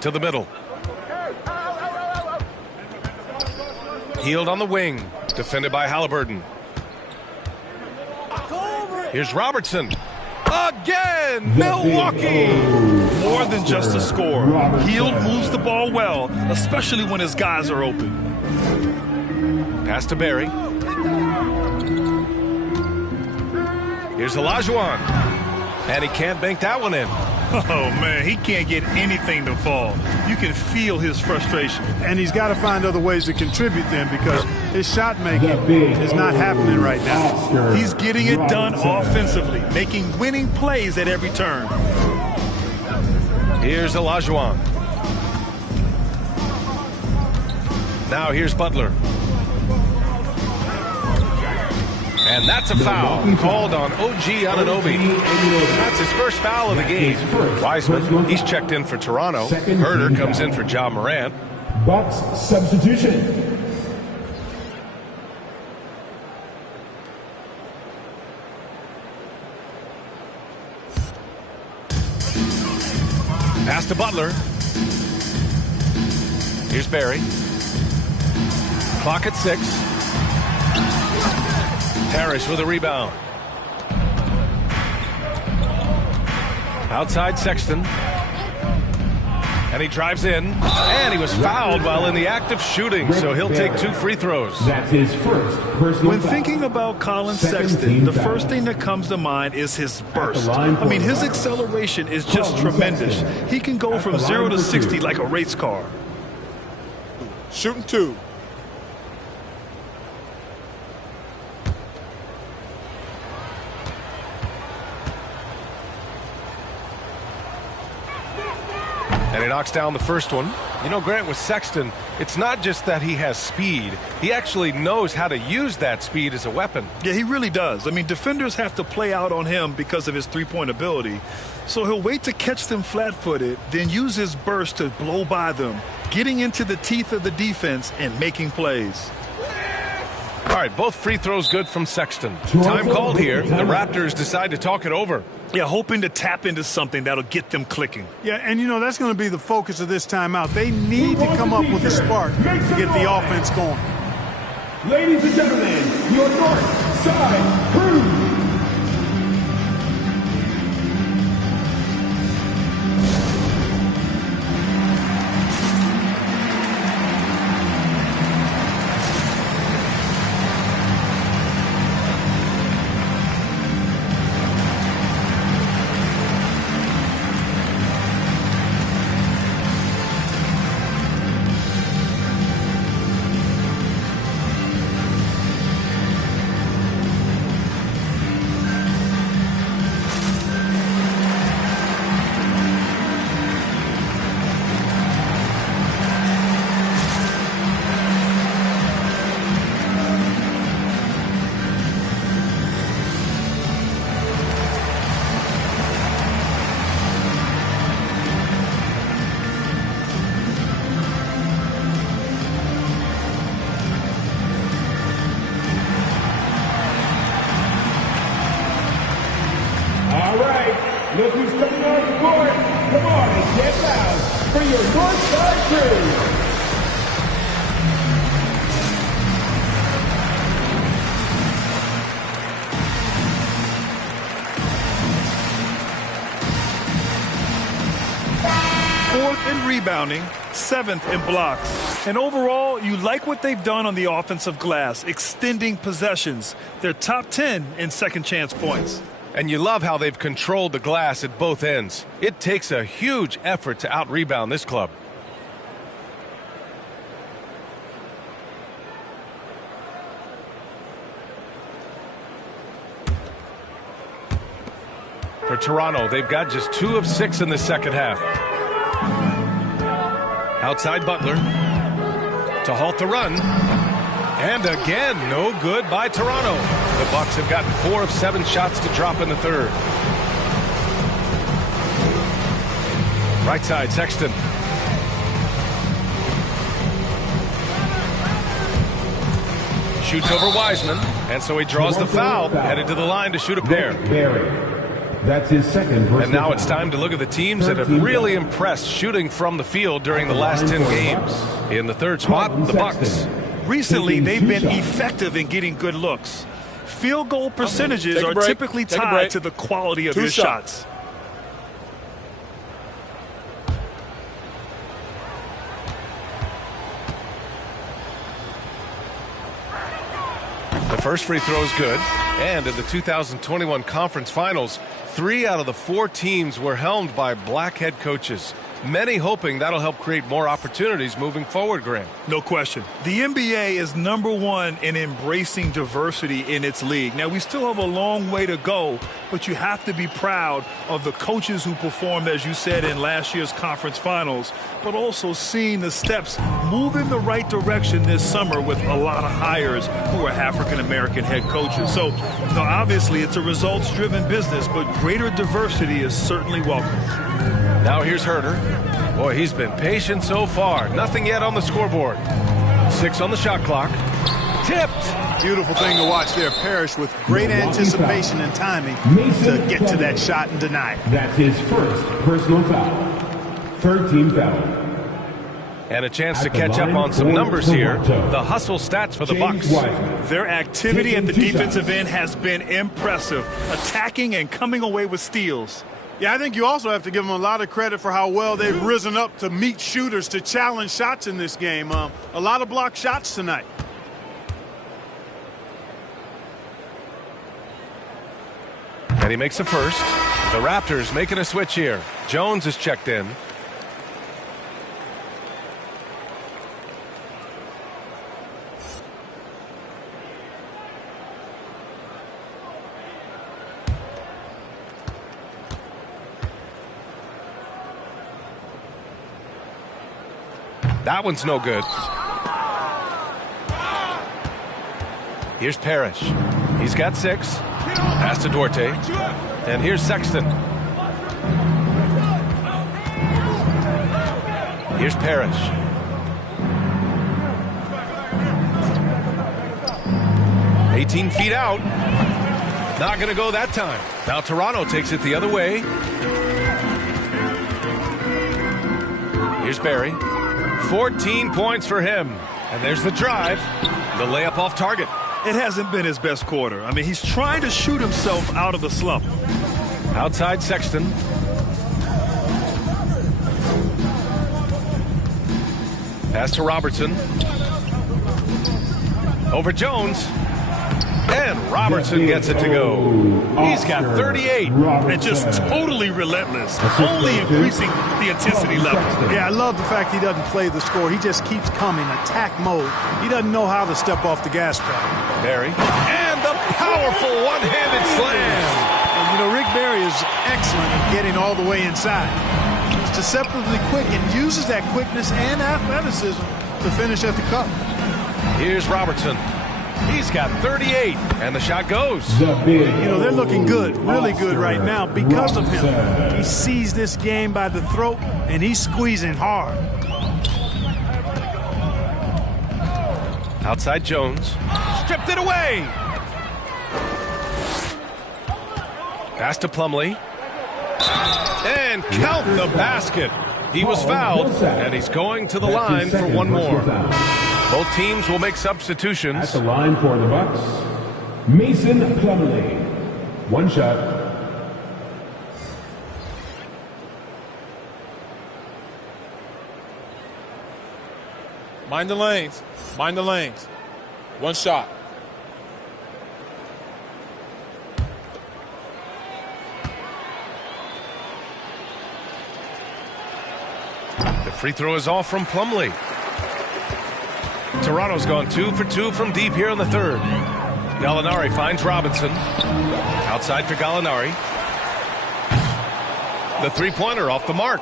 To the middle. Healed on the wing. Defended by Halliburton. Here's Robertson. Again, Milwaukee! More than just a score. Hield moves the ball well, especially when his guys are open. Pass to Barry. Here's Olajuwon. And he can't bank that one in. Oh, man, he can't get anything to fall. You can feel his frustration. And he's got to find other ways to contribute then, because his shot making is not happening right now. He's getting it done offensively, making winning plays at every turn. Here's Olajuwon. Now here's Butler. And that's a foul called on OG Anunoby. That's his first foul of the game. Wiseman, he's checked in for Toronto. Herder comes in for Ja Morant. Bucks substitution. Pass to Butler. Here's Barry. Clock at 6. Parrish with a rebound. Outside Sexton. And he drives in, and he was fouled while in the act of shooting, so he'll take 2 free throws. That's his first personal When foul. thinking about Colin Sexton, the first thing that comes to mind is his burst. I mean, his acceleration is just tremendous. He can go from 0 to 60 like a race car. Shooting 2. And he knocks down the first one. You know, Grant, with Sexton, it's not just that he has speed. He actually knows how to use that speed as a weapon. Yeah, he really does. I mean, defenders have to play out on him because of his three-point ability. So he'll wait to catch them flat-footed, then use his burst to blow by them, getting into the teeth of the defense and making plays. All right, both free throws good from Sexton. Time called here. The Raptors decide to talk it over. Yeah, hoping to tap into something that'll get them clicking. Yeah, and you know, that's going to be the focus of this timeout. They need to come up with a spark to get the offense going. Ladies and gentlemen, your North Side Crew. Look who's coming on the court. Come on and get loud for your Northside Crew. Fourth in rebounding, 7th in blocks. And overall, you like what they've done on the offensive glass, extending possessions. They're top 10 in second chance points. And you love how they've controlled the glass at both ends. It takes a huge effort to out-rebound this club. For Toronto, they've got just 2 of 6 in the second half. Outside Butler to halt the run. And again, no good by Toronto. The Bucks have gotten 4 of 7 shots to drop in the third. Right side, Sexton. Shoots over Wiseman, and so he draws the foul, headed to the line to shoot a pair. That's his second. And now it's time to look at the teams that have really impressed shooting from the field during the last 10 games. In the third spot, the Bucks. Recently, they've been effective in getting good looks. Field goal percentages are typically tied to the quality of your shots. The first free throw is good. And in the 2021 Conference Finals, 3 out of the 4 teams were helmed by black head coaches. Many hoping that'll help create more opportunities moving forward, Grant. No question. The NBA is #1 in embracing diversity in its league. Now, we still have a long way to go, but you have to be proud of the coaches who performed, as you said, in last year's conference finals, but also seeing the steps move in the right direction this summer with a lot of hires who are African-American head coaches. So, obviously, it's a results-driven business, but greater diversity is certainly welcome. Now here's Herter. Boy, he's been patient so far. Nothing yet on the scoreboard. 6 on the shot clock. Tipped. Beautiful thing to watch there. Parrish with great anticipation and timing to get to that shot and deny it. That's his first personal foul. Third team foul. And a chance to catch up on some numbers here. The hustle stats for the Bucks. Their activity at the defensive end has been impressive, attacking and coming away with steals. Yeah, I think you also have to give them a lot of credit for how well they've risen up to meet shooters, to challenge shots in this game. A lot of blocked shots tonight. And he makes a first. The Raptors making a switch here. Jones is checked in. That one's no good. Here's Parrish. He's got 6. Pass to Duarte. And here's Sexton. Here's Parrish. "18 feet out. Not going to go that time. Now Toronto takes it the other way. Here's Barry. 14 points for him. And there's the drive. The layup off target. It hasn't been his best quarter. I mean, he's trying to shoot himself out of the slump. Outside Sexton. Pass to Robertson. Over Jones. And Robertson gets it to go. He's got 38. And just totally relentless, only increasing the intensity level. Yeah, I love the fact he doesn't play the score. He just keeps coming, attack mode. He doesn't know how to step off the gas pedal. Barry. And the powerful one-handed slam. And, you know, Rick Barry is excellent at getting all the way inside. He's deceptively quick and uses that quickness and athleticism to finish at the cup. Here's Robertson. He's got 38, and the shot goes. You know, they're looking good, really good right now because of him. He sees this game by the throat, and he's squeezing hard. Outside Jones. Stripped it away. Pass to Plumlee. And count the basket. He was fouled, and he's going to the line for one more. Both teams will make substitutions. At the line for the Bucks, Mason Plumlee. One shot. Mind the lanes. Mind the lanes. One shot. The free throw is off from Plumlee. Toronto's gone 2 for 2 from deep here in the third. Gallinari finds Robinson. Outside for Gallinari. The three-pointer off the mark.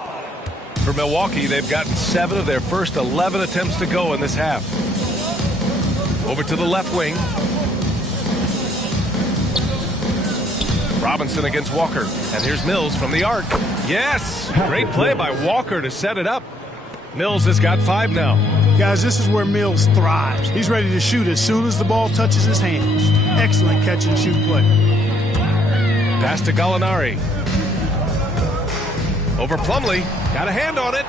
For Milwaukee, they've gotten 7 of their first 11 attempts to go in this half. Over to the left wing. Robinson against Walker. And here's Mills from the arc. Yes! Great play by Walker to set it up. Mills has got 5 now. Guys, this is where Mills thrives. He's ready to shoot as soon as the ball touches his hands. Excellent catch and shoot play. Pass to Gallinari. Over Plumlee. Got a hand on it.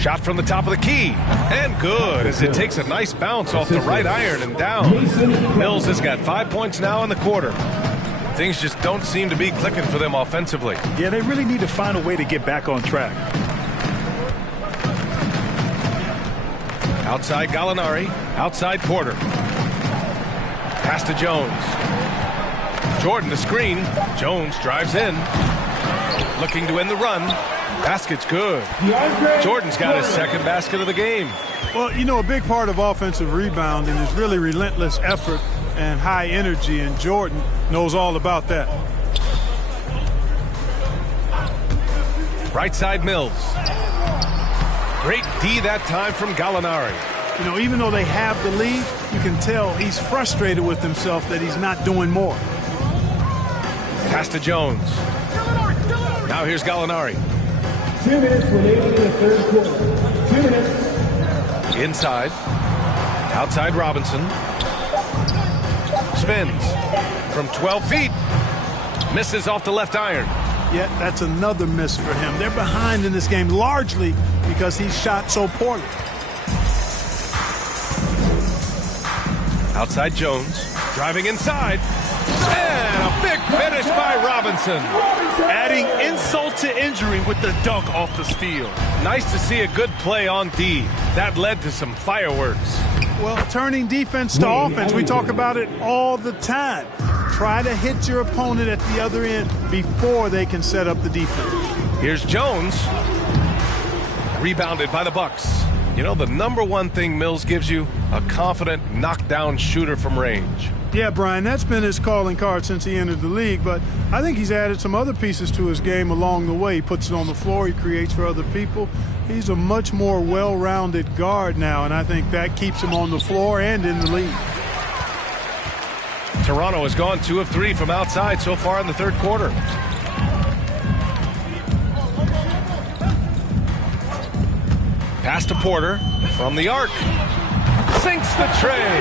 Shot from the top of the key. And good as it takes a nice bounce off the right iron and down. Mills has got 5 points now in the quarter. Things just don't seem to be clicking for them offensively. Yeah, they really need to find a way to get back on track. Outside Gallinari. Outside Porter. Pass to Jones. Jordan the screen. Jones drives in. Looking to end the run. Basket's good. Jordan's got his second basket of the game. Well, you know, a big part of offensive rebounding is really relentless effort and high energy, and Jordan knows all about that. Right side Mills. Great D that time from Gallinari. You know, even though they have the lead, you can tell he's frustrated with himself that he's not doing more. Pass to Jones. Now here's Gallinari. 2 minutes remaining in the third quarter. 2 minutes. Inside. Outside Robinson. Spins from 12 feet. Misses off the left iron. yet that's another miss for him. They're behind in this game largely because he shot so poorly. Outside Jones, driving inside, and a big finish by Robinson. Adding insult to injury with the dunk off the steal. Nice to see a good play on D. That led to some fireworks. Well, turning defense to offense, we talk about it all the time. Try to hit your opponent at the other end before they can set up the defense. Here's Jones. Rebounded by the Bucks. You know, the number one thing Mills gives you, a confident knockdown shooter from range. Yeah, Brian, that's been his calling card since he entered the league, but I think he's added some other pieces to his game along the way. He puts it on the floor, he creates for other people. He's a much more well-rounded guard now, and I think that keeps him on the floor and in the league. Toronto has gone 2 of 3 from outside so far in the third quarter. Pass to Porter from the arc. Sinks the tray.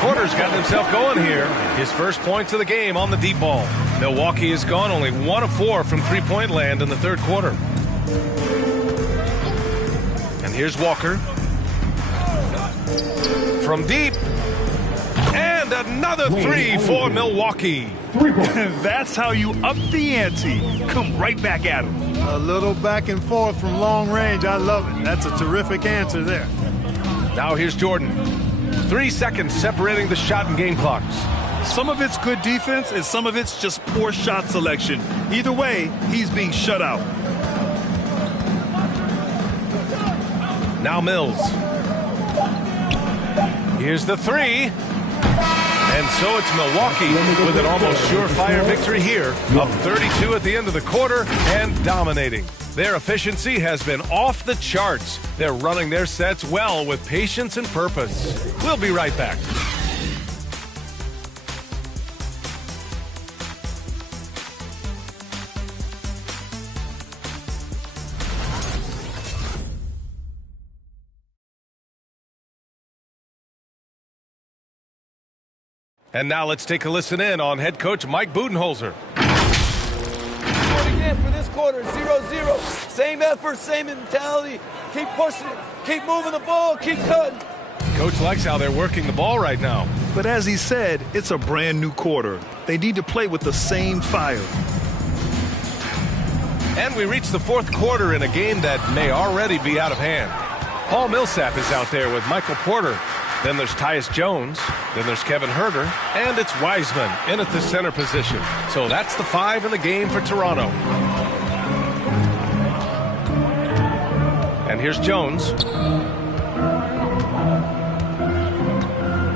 Porter's gotten himself going here. His first points of the game on the deep ball. Milwaukee has gone only 1 of 4 from three-point land in the third quarter. And here's Walker. From deep. And another three for Milwaukee. That's how you up the ante. Come right back at him. A little back and forth from long range. I love it. That's a terrific answer there. Now here's Jordan. 3 seconds separating the shot and game clocks. Some of it's good defense and some of it's just poor shot selection. Either way, he's being shut out. Now Mills. Here's the three. And so it's Milwaukee with an almost surefire victory here. Up 32 at the end of the quarter and dominating. Their efficiency has been off the charts. They're running their sets well with patience and purpose. We'll be right back. And now let's take a listen in on head coach Mike Budenholzer. Again for this quarter, 0-0. Same effort, same mentality. Keep pushing it. Keep moving the ball. Keep cutting. Coach likes how they're working the ball right now. But as he said, it's a brand new quarter. They need to play with the same fire. And we reach the fourth quarter in a game that may already be out of hand. Paul Millsap is out there with Michael Porter. Then there's Tyus Jones. Then there's Kevin Huerter. And it's Wiseman in at the center position. So that's the 5 in the game for Toronto. And here's Jones.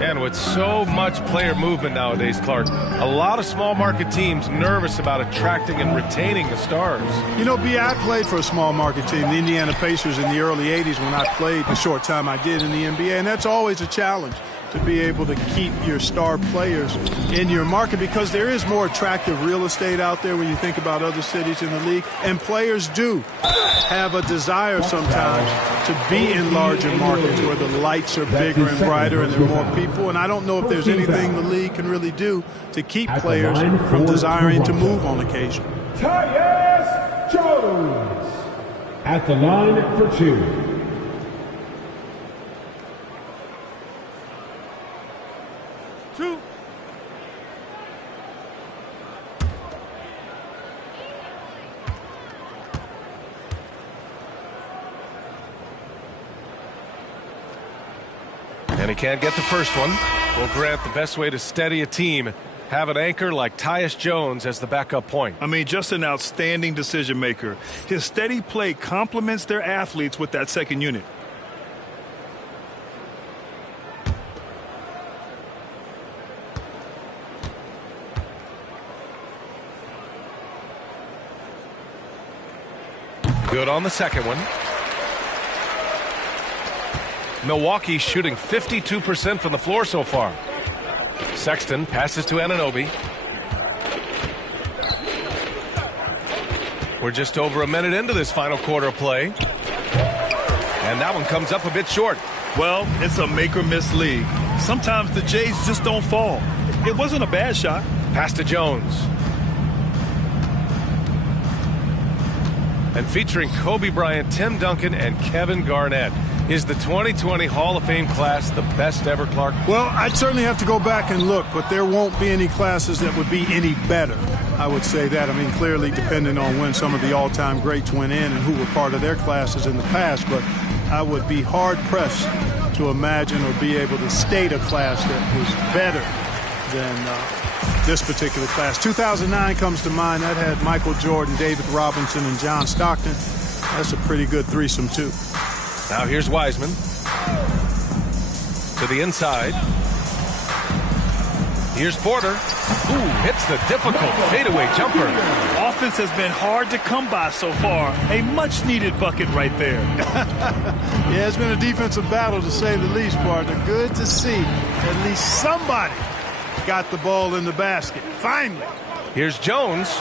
And with so much player movement nowadays, Clark, a lot of small market teams nervous about attracting and retaining the stars. You know, B, I played for a small market team, the Indiana Pacers, in the early 80s when I played the short time I did in the NBA, and that's always a challenge to be able to keep your star players in your market because there is more attractive real estate out there when you think about other cities in the league, and players do have a desire sometimes to be in larger markets where the lights are bigger and brighter and there are more people, and I don't know if there's anything the league can really do to keep players from desiring to move on occasion. Tyus Jones at the line for 2. And he can't get the first one. Well, Grant, the best way to steady a team, have an anchor like Tyus Jones as the backup point. I mean, just an outstanding decision maker. His steady play complements their athletes with that second unit. Good on the second one. Milwaukee shooting 52% from the floor so far. Sexton passes to Anunoby. We're just over a minute into this final quarter of play. And that one comes up a bit short. Well, it's a make-or-miss league. Sometimes the Jays just don't fall. It wasn't a bad shot. Pass to Jones. and featuring Kobe Bryant, Tim Duncan, and Kevin Garnett. Is the 2020 Hall of Fame class the best ever, Clark? Well, I'd certainly have to go back and look, but there won't be any classes that would be any better. I would say that. I mean, clearly depending on when some of the all-time greats went in and who were part of their classes in the past, but I would be hard-pressed to imagine or be able to state a class that was better than this particular class. 2009 comes to mind. That had Michael Jordan, David Robinson, and John Stockton. That's a pretty good threesome, too. Now here's Wiseman. To the inside. Here's Porter. Ooh, hits the difficult fadeaway jumper. Offense has been hard to come by so far. A much-needed bucket right there. Yeah, it's been a defensive battle, to say the least, partner. Good to see at least somebody got the ball in the basket. Finally. Here's Jones.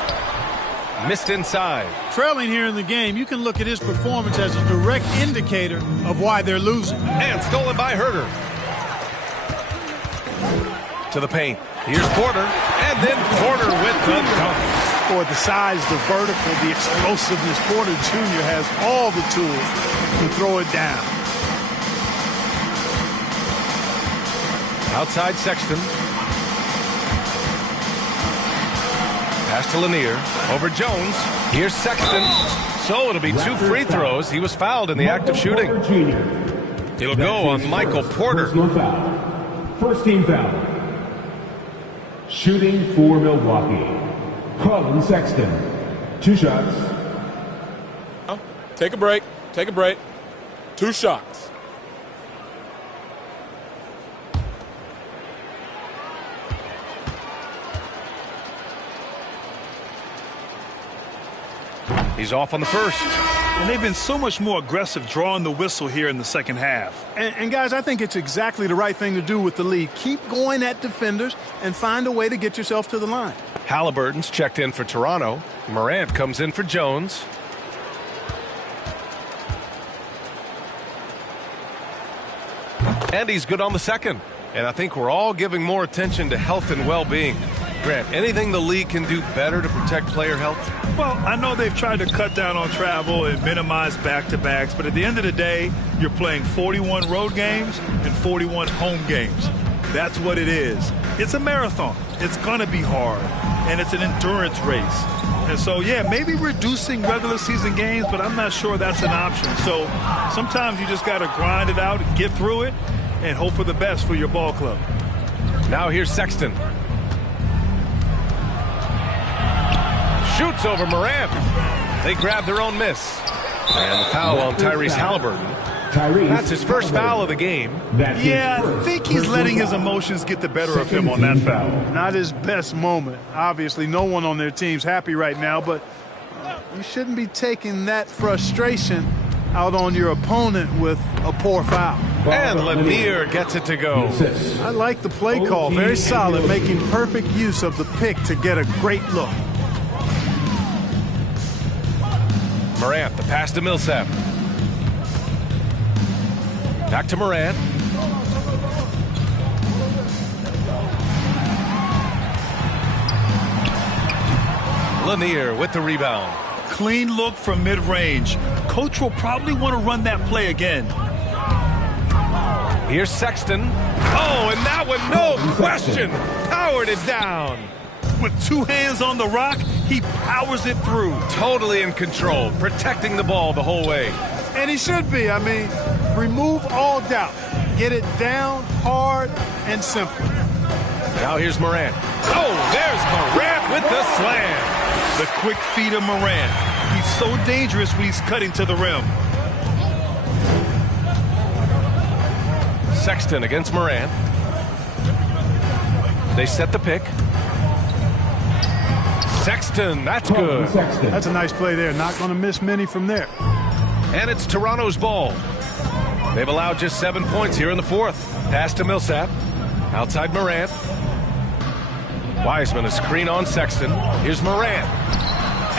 Missed inside. Trailing here in the game, you can look at his performance as a direct indicator of why they're losing. And stolen by Herter. To the paint. Here's Porter. And then Porter with the dunk. For the size, the vertical, the explosiveness, Porter Jr. has all the tools to throw it down. Outside Sexton. Pass to Lanier. Over Jones. Here's Sexton. So it'll be 2 free throws. He was fouled in the act of shooting. It'll go on Michael Porter. First team foul. Shooting for Milwaukee. Colin Sexton. 2 shots. Take a break. Take a break. 2 shots. He's off on the first. And they've been so much more aggressive drawing the whistle here in the second half. And guys, I think it's exactly the right thing to do with the lead. Keep going at defenders and find a way to get yourself to the line. Halliburton's checked in for Toronto. Morant comes in for Jones. And he's good on the second. And I think we're all giving more attention to health and well-being. Grant, anything the league can do better to protect player health? Well, I know they've tried to cut down on travel and minimize back-to-backs, but at the end of the day, you're playing 41 road games and 41 home games. That's what it is. It's a marathon. It's going to be hard, and it's an endurance race. And so, yeah, maybe reducing regular season games, but I'm not sure that's an option. So sometimes you just got to grind it out, get through it, and hope for the best for your ball club. Now here's Sexton. Shoots over Morant. They grab their own miss. And the foul on Tyrese Halliburton. That's his first foul of the game. Yeah, I think he's letting his emotions get the better of him on that foul. Not his best moment. Obviously, no one on their team's happy right now, but you shouldn't be taking that frustration out on your opponent with a poor foul. And Lanier gets it to go. I like the play call. Very solid, making perfect use of the pick to get a great look. Morant, the pass to Millsap. Back to Morant. Lanier with the rebound. Clean look from mid-range. Coach will probably want to run that play again. Here's Sexton. Oh, and that one, no question, powered it down. With 2 hands on the rock, he powers it through. Totally in control, protecting the ball the whole way. And he should be. I mean, remove all doubt. Get it down, hard, and simple. Now here's Morant. Oh, there's Morant with the slam. The quick feet of Morant. He's so dangerous when he's cutting to the rim. Sexton against Morant. They set the pick. Sexton, that's good. That's a nice play there. Not going to miss many from there. And it's Toronto's ball. They've allowed just 7 points here in the fourth. Pass to Millsap. Outside Morant. Wiseman, a screen on Sexton. Here's Morant.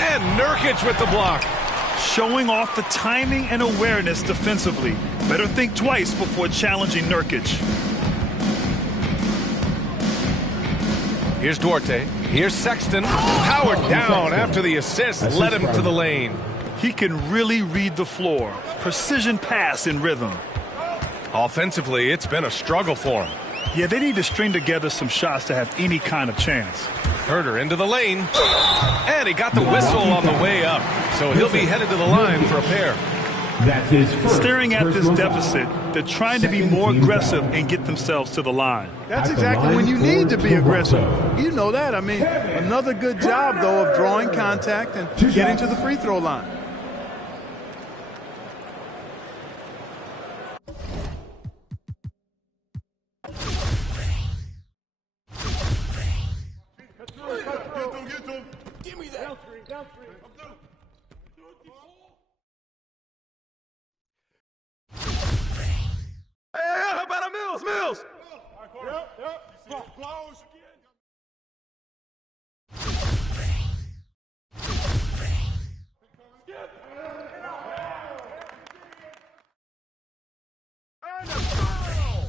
And Nurkic with the block. Showing off the timing and awareness defensively. Better think twice before challenging Nurkic. Here's Duarte. Here's Sexton. Powered down after the assist led him to the lane. He can really read the floor. Precision pass in rhythm. Offensively, it's been a struggle for him. Yeah, they need to string together some shots to have any kind of chance. Herter into the lane. And he got the whistle on the way up. So he'll be headed to the line for a pair. That's his first. Staring at this deficit, they're trying to be more aggressive and get themselves to the line. That's exactly when you need to be aggressive. You know that. I mean, another good job, though, of drawing contact and getting to the free throw line. Give me that. Hey, how about a Mills? Mills! Close again. And a foul!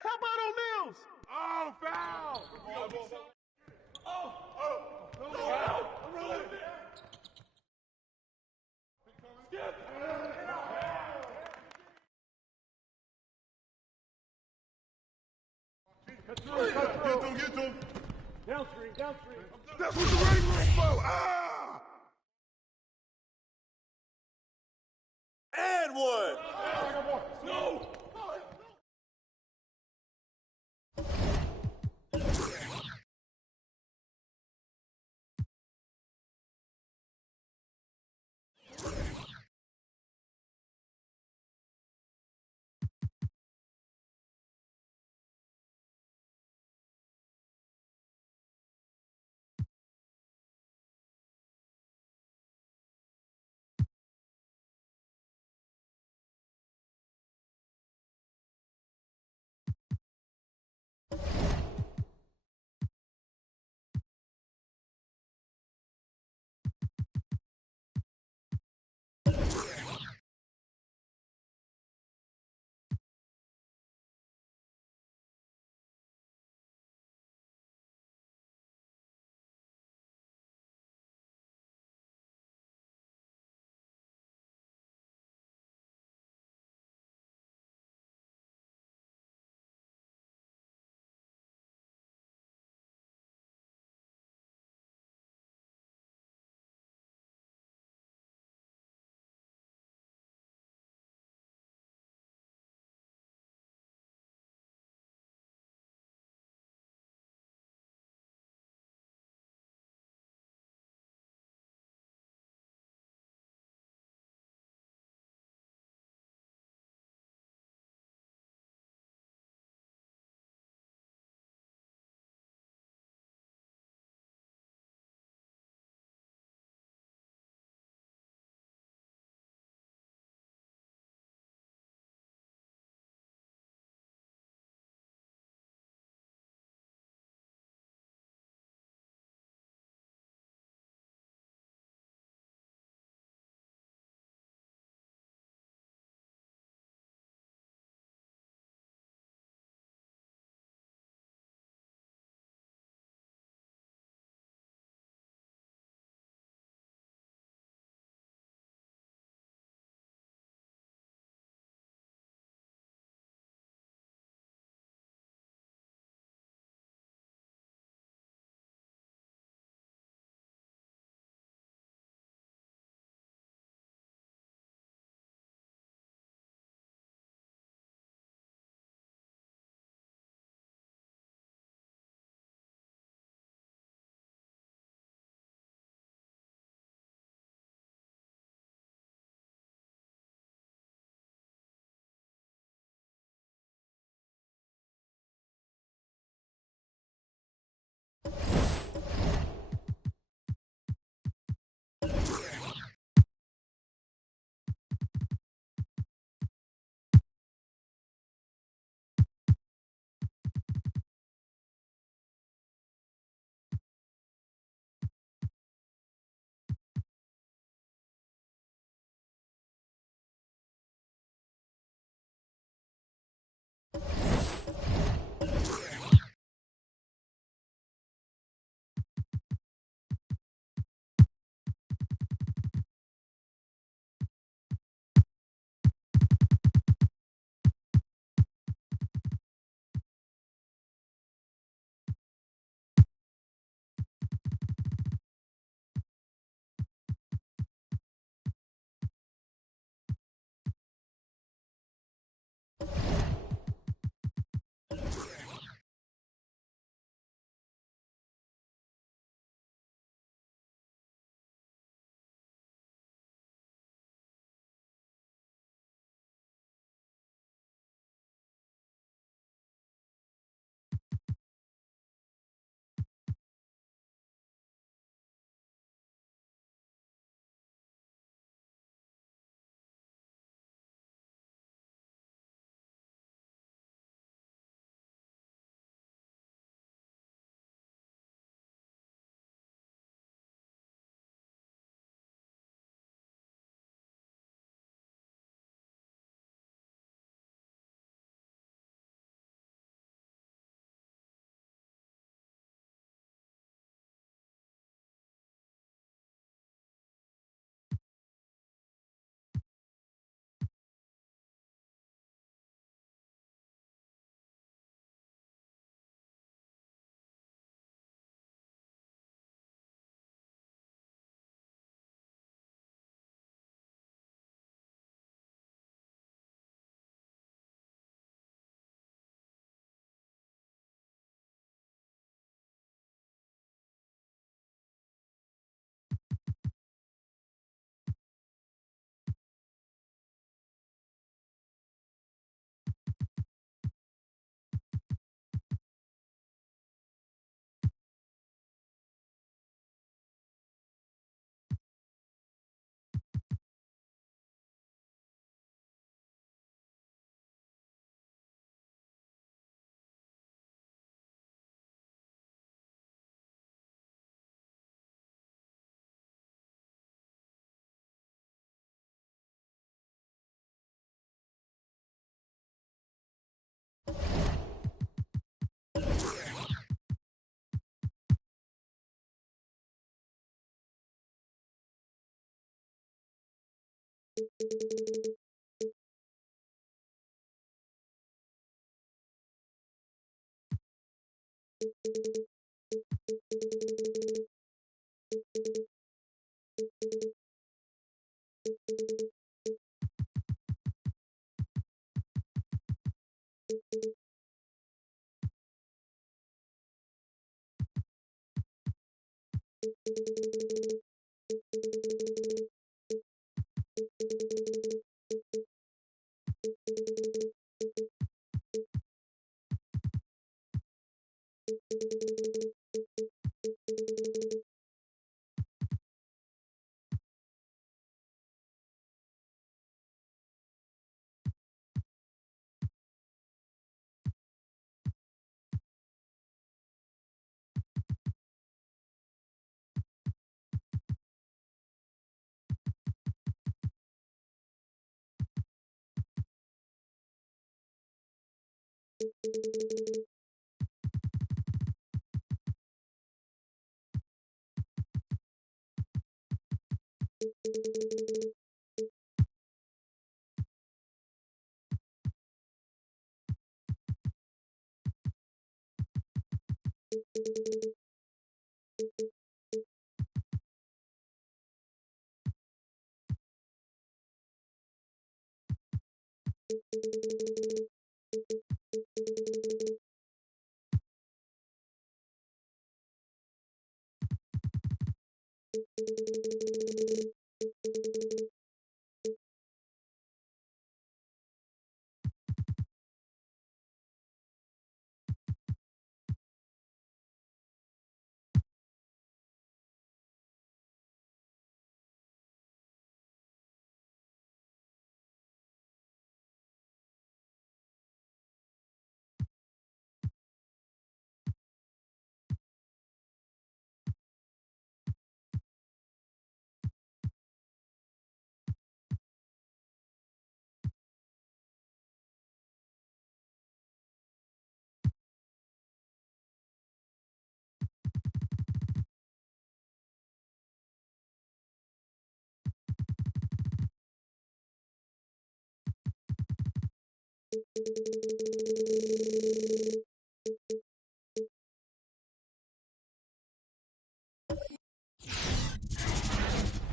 How about O'Neal's? Oh, foul! Get him. Downstream. That's what the ring room for. Ah! And one. No.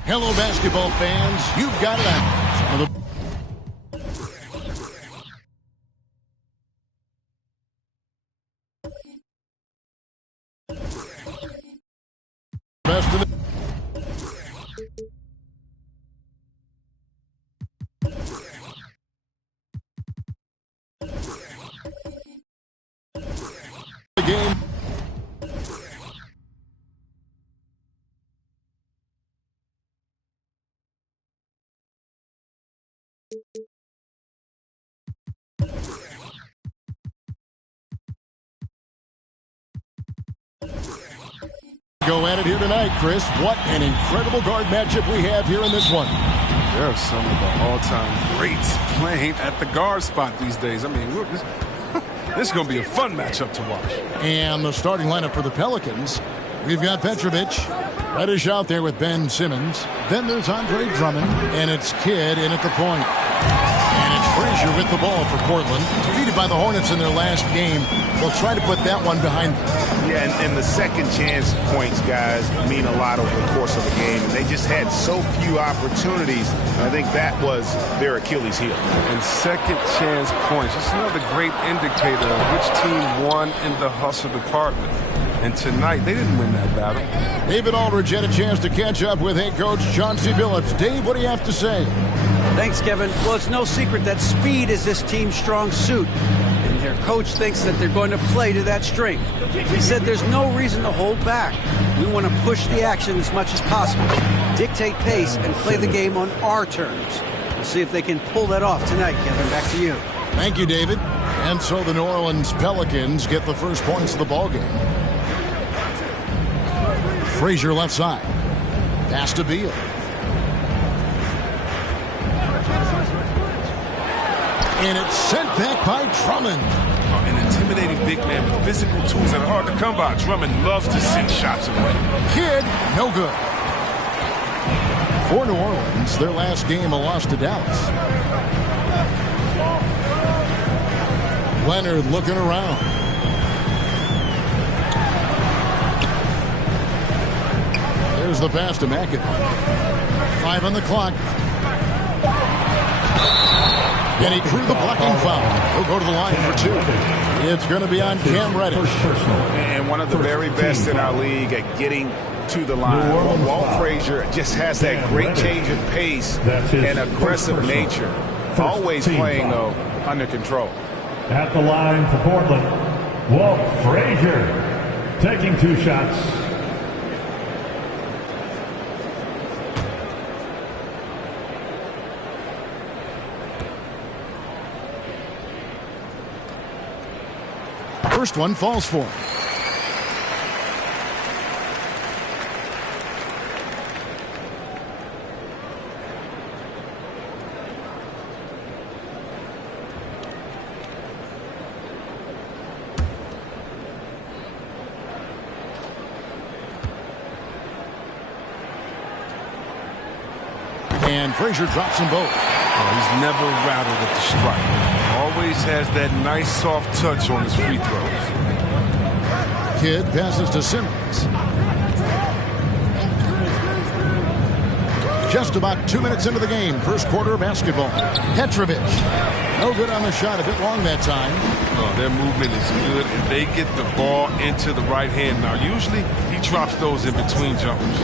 Hello, basketball fans. You've got it on. Best in the game. Go at it here tonight, Chris. What an incredible guard matchup we have here in this one. There are some of the all-time greats playing at the guard spot these days. I mean, this is going to be a fun matchup to watch. And the starting lineup for the Pelicans, we've got Petrovic, Reddish out there with Ben Simmons. Then there's Andre Drummond, and it's Kidd in at the point. And it's Frazier with the ball for Portland. Defeated by the Hornets in their last game. They'll try to put that one behind them. Yeah, and the second chance points, guys, mean a lot over the course of the game. And they just had so few opportunities. I think that was their Achilles heel. And second chance points. It's another great indicator of which team won in the hustle department. And tonight, they didn't win that battle. David Aldridge had a chance to catch up with head coach Chauncey Billups. Dave, what do you have to say? Thanks, Kevin. Well, it's no secret that speed is this team's strong suit. And their coach thinks that they're going to play to that strength. He said there's no reason to hold back. We want to push the action as much as possible, dictate pace, and play the game on our terms. We'll see if they can pull that off tonight, Kevin. Back to you. Thank you, David. And so the New Orleans Pelicans get the first points of the ballgame. Frazier left side. Pass to Beal. And it's sent back by Drummond. An intimidating big man with physical tools that are hard to come by. Drummond loves to send shots away. Kidd, no good. For New Orleans, their last game a loss to Dallas. Leonard looking around. There's the pass to McIntyre. 5 on the clock. And he drew the blocking foul. He'll go to the line for 2. It's going to be on Cam Reddish. And one of the very best in our league at getting to the line. Walt Frazier just has that great change of pace and aggressive nature. Always playing, though, under control. At the line for Portland, Walt Frazier taking 2 shots. First one falls for him. And Frazier drops them both. He's never rattled at the strike. Always has that nice soft touch on his free throws. Kidd passes to Simmons. Just about 2 minutes into the game. First quarter of basketball. Petrovic. No good on the shot. A bit long that time. Oh, their movement is good, and they get the ball into the right hand. Now, usually he drops those in between jumpers.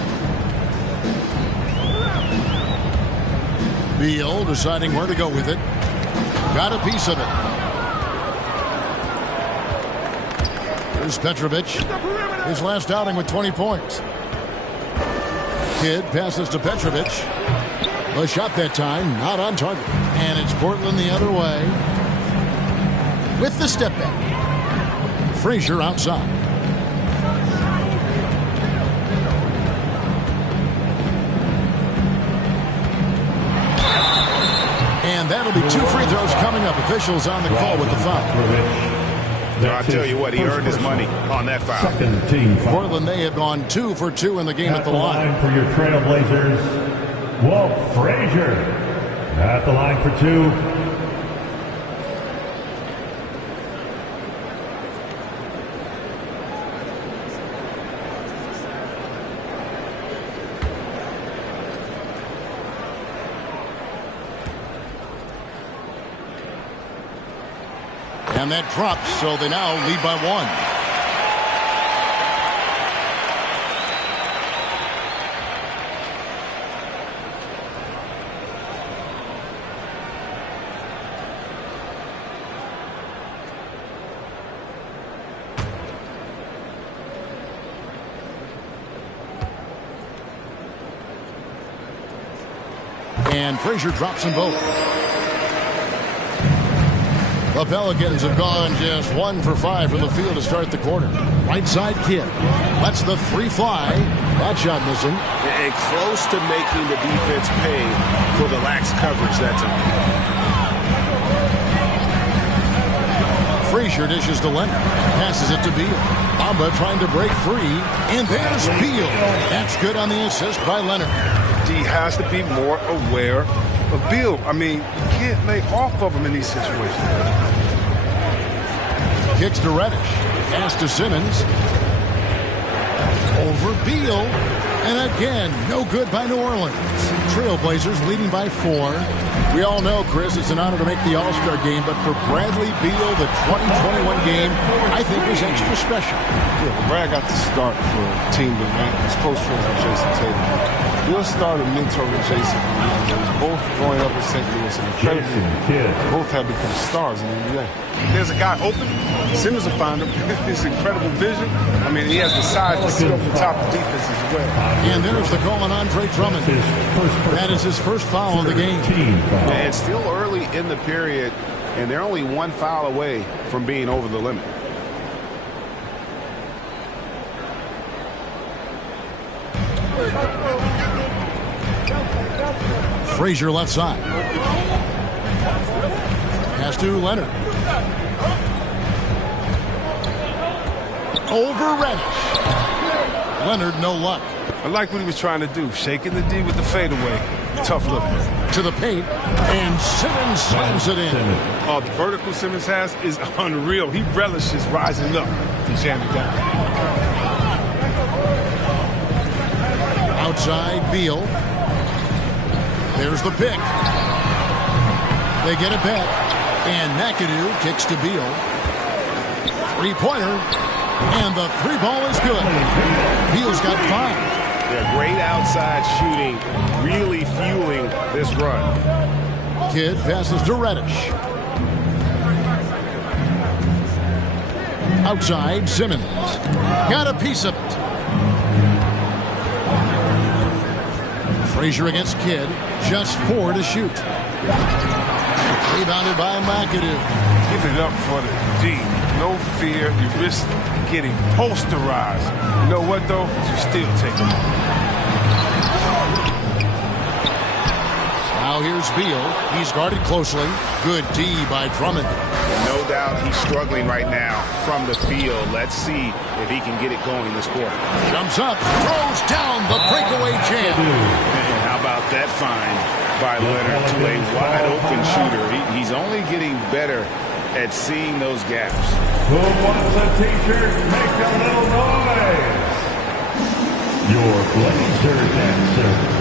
Beal deciding where to go with it. Got a piece of it. Here's Petrovic. His last outing with 20 points. Kidd passes to Petrovic. A shot that time, not on target. And it's Portland the other way. With the step back. Frazier outside. And that'll be 2 free throws coming up. Officials on the call with the foul. I'll tell you what, he earned his money on that foul. Portland, they had gone 2 for 2 in the game at the line. For your Trailblazers, Walt Frazier at the line for 2. And that drops, so they now lead by 1. And Frazier drops them both. The Pelicans have gone just 1 for 5 from the field to start the quarter. Right side Kidd. Lets the 3 fly. That shot missing. And close to making the defense pay for the lax coverage that time. Frazier dishes to Leonard. Passes it to Beal. Bamba trying to break free. And there's Beal. That's good on the assist by Leonard. He has to be more aware of Beal. I mean, you can't lay off of him in these situations. Kicks to Reddish. Pass to Simmons. Over Beal. And again, no good by New Orleans. Trailblazers leading by 4. We all know, Chris, it's an honor to make the All-Star game, but for Bradley Beal, the 2021 game, I think was extra special. Yeah, Brad got the start for a team that was close friends with Jason Tatum. Bill started mentoring Jason from the young age, both growing up in St. Louis and incredibly, both have become stars in the NBA. There's a guy open, Simmons will find him. His incredible vision. I mean, he has the size to sit over the top of defense as well. And there's the call on Andre Drummond. That is his first foul of the game. And still early in the period, and they're only 1 foul away from being over the limit. Frazier left side. Pass to Leonard. Over Reddish. Leonard, no luck. I like what he was trying to do, shaking the D with the fadeaway. Tough look. To the paint, and Simmons slams it in. Oh, the vertical Simmons has is unreal. He relishes rising up to jam it down. Outside, Beal. There's the pick. They get it back, and McAdoo kicks to Beal. Three-pointer, and the three ball is good. Beal's got 5. Yeah, great outside shooting, really fueling this run. Kidd passes to Reddish. Outside, Simmons. Got a piece of it. Frazier against Kidd. Just 4 to shoot. Rebounded by McAdoo. Give it up for the D. No fear. You risk getting posterized. You know what, though? You still take them. Now here's Beal. He's guarded closely. Good D by Drummond. No doubt he's struggling right now from the field. Let's see if he can get it going this quarter. Jumps up, throws down the breakaway jam. And how about that find by Leonard to a wide-open shooter? He's only getting better at seeing those gaps. Who wants a t-shirt? Make a little noise. Your Blazer dancer.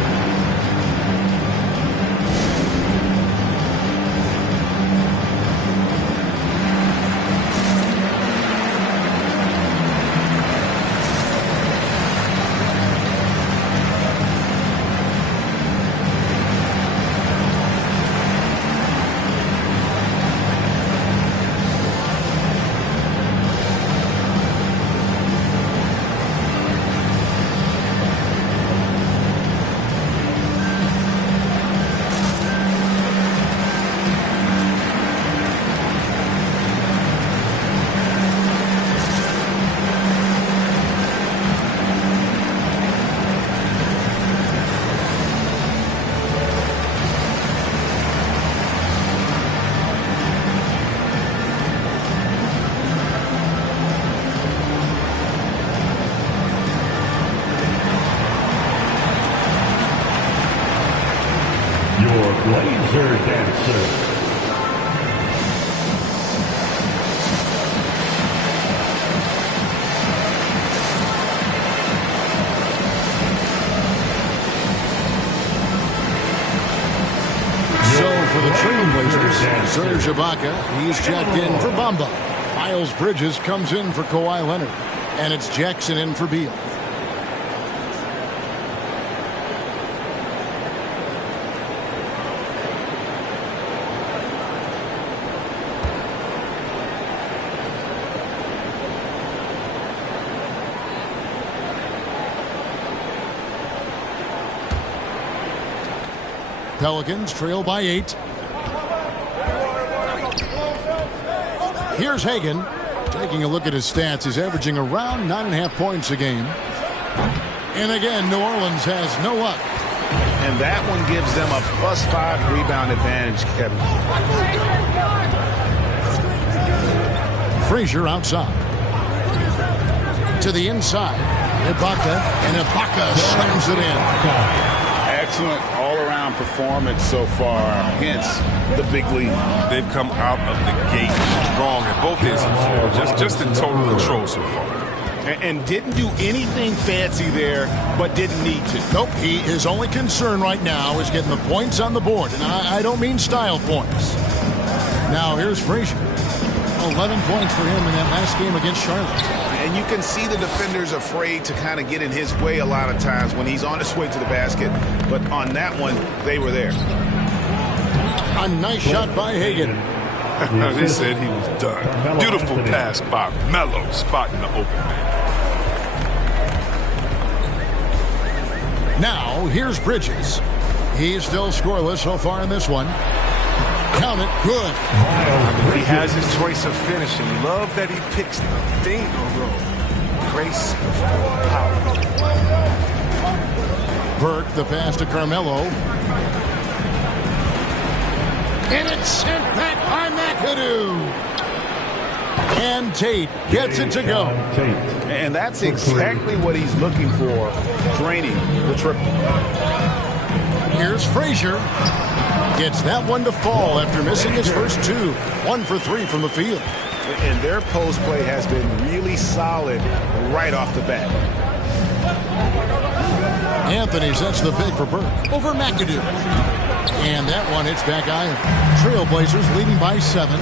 Blazer dancer. So for the Trailblazers, Serge Ibaka, he's checked in for Bamba. Miles Bridges comes in for Kawhi Leonard. And it's Jackson in for Beal. Pelicans trail by 8. Here's Hagan. Taking a look at his stats, he's averaging around 9.5 points a game. And again, New Orleans has no luck. And that one gives them a +5 rebound advantage, Kevin. Frazier outside. To the inside. Ibaka, and Ibaka slams it in. Excellent all-around performance so far, hence the big lead. They've come out of the gate strong at both ends of the floor, just in total control so far. And didn't do anything fancy there, but didn't need to. Nope, his only concern right now is getting the points on the board, and I don't mean style points. Now here's Frazier. 11 points for him in that last game against Charlotte. And you can see the defenders afraid to kind of get in his way a lot of times when he's on his way to the basket. But on that one, they were there. A nice shot by Hagan. They said he was done. Beautiful pass by Melo, spotting the open man. Now, here's Bridges. He's still scoreless so far in this one. Count it, good. He has his choice of finishing. Love that he picks the finger roll. Grace before power. Burke, the pass to Carmelo. And it's sent back by McAdoo. And Tate gets it to go. And that's exactly what he's looking for, draining the triple. Here's Frazier. Gets that one to fall after missing his first two. 1 for 3 from the field. And their post play has been really solid right off the bat. Anthony sets the big for Burke over McAdoo. And that one hits back iron. Trailblazers leading by 7.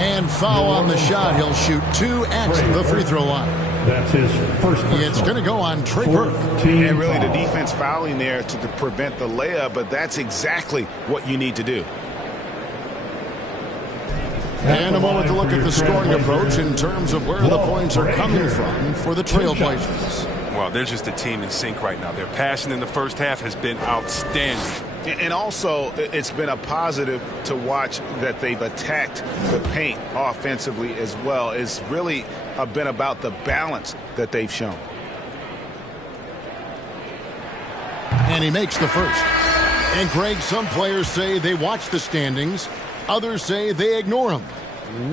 And foul on the shot. He'll shoot 2 at the free throw line. That's his first. It's going to go on Trey Burke. And really the defense fouling there to prevent the layup, but that's exactly what you need to do. And a moment to look at the scoring approach in terms of where the points are coming from for the Trailblazers. Well, they're just a team in sync right now. Their passion in the first half has been outstanding. And also, it's been a positive to watch that they've attacked the paint offensively as well. It's really been about the balance that they've shown. And he makes the first. And, Greg, some players say they watch the standings. Others say they ignore them.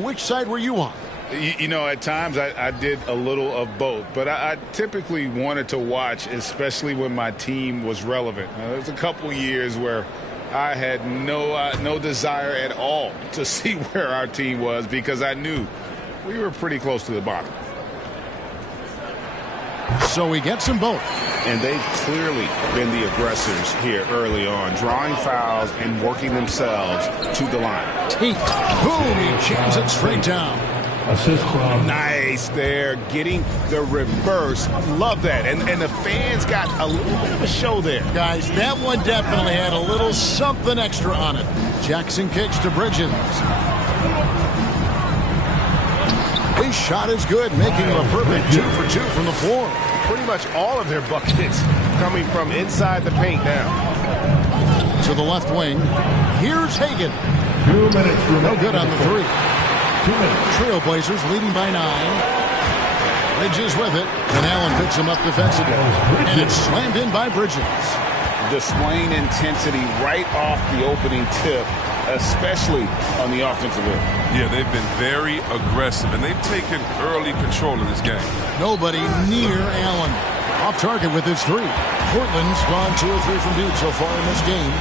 Which side were you on? You know, at times I did a little of both, but I typically wanted to watch, especially when my team was relevant. There was a couple years where I had no desire at all to see where our team was because I knew we were pretty close to the bottom. So he gets them both. And they've clearly been the aggressors here early on, drawing fouls and working themselves to the line. Tate, boom, he jams it straight down. Assist from. Nice there, getting the reverse. Love that. And the fans got a little bit of a show there. Guys, that one definitely had a little something extra on it. Jackson kicks to Bridges. His shot is good, making him a perfect 2 for 2 from the floor. Pretty much all of their buckets coming from inside the paint now. To the left wing, here's Hagan. 2 minutes remaining. No good on the 3. 2 minutes. Trailblazers leading by 9. Bridges with it, and Allen picks him up defensively. And it's slammed in by Bridges. Displaying intensity right off the opening tip, especially on the offensive end. Yeah, they've been very aggressive, and they've taken early control of this game. Nobody near Allen. Off target with his 3. Portland's gone 2 or 3 from deep so far in this game.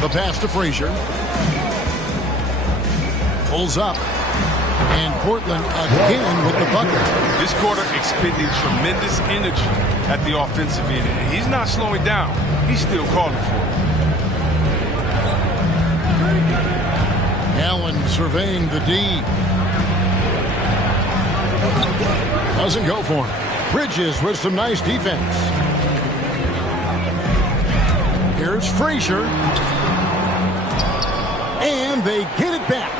The pass to Frazier. Pulls up. And Portland again with the bucket. This quarter expending tremendous energy at the offensive end. And he's not slowing down. He's still calling for it. Allen surveying the D. Doesn't go for him. Bridges with some nice defense. Here's Frazier. And they get it back.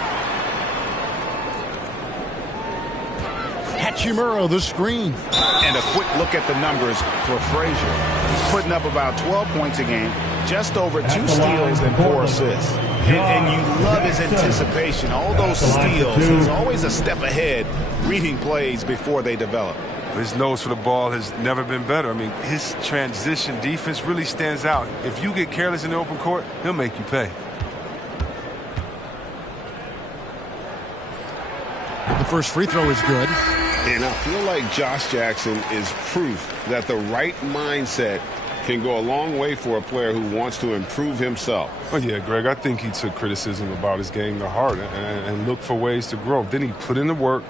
Hachimura the screen. And a quick look at the numbers for Frazier. He's putting up about 12 points a game, just over 2 steals and 4 assists. And you love his anticipation. All those steals, he's always a step ahead, reading plays before they develop. His nose for the ball has never been better. I mean, his transition defense really stands out. If you get careless in the open court, he'll make you pay. The first free throw is good. And I feel like Josh Jackson is proof that the right mindset can go a long way for a player who wants to improve himself. Oh, yeah, Greg, I think he took criticism about his game to heart and looked for ways to grow. Then he put in the work,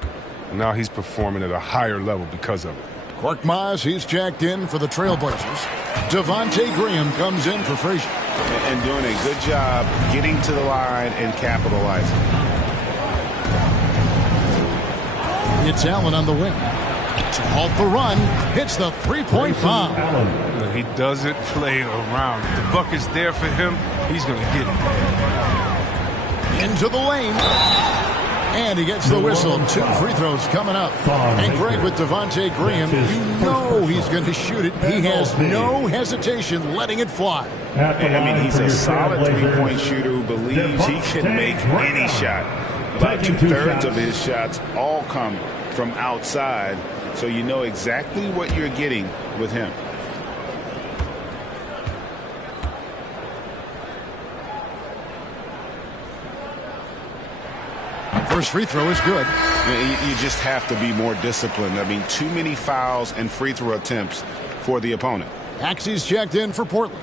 and now he's performing at a higher level because of it. Korkmaz, he's jacked in for the Trailblazers. Devontae Graham comes in for Frazier. And doing a good job getting to the line and capitalizing. It's Allen on the wing. To halt the run, hits the three-point bomb. He doesn't play around. If the bucket's there for him, he's going to get it. Into the lane. And he gets the whistle. 2 free throws coming up. And Greg with Devontae Graham, you know he's going to shoot it. He has no hesitation letting it fly. I mean, he's a solid three-point shooter who believes he can make any shot. About 2/3 of his shots all come from outside, so you know exactly what you're getting with him. First free throw is good. You just have to be more disciplined. I mean, too many fouls and free throw attempts for the opponent. Axie's checked in for Portland.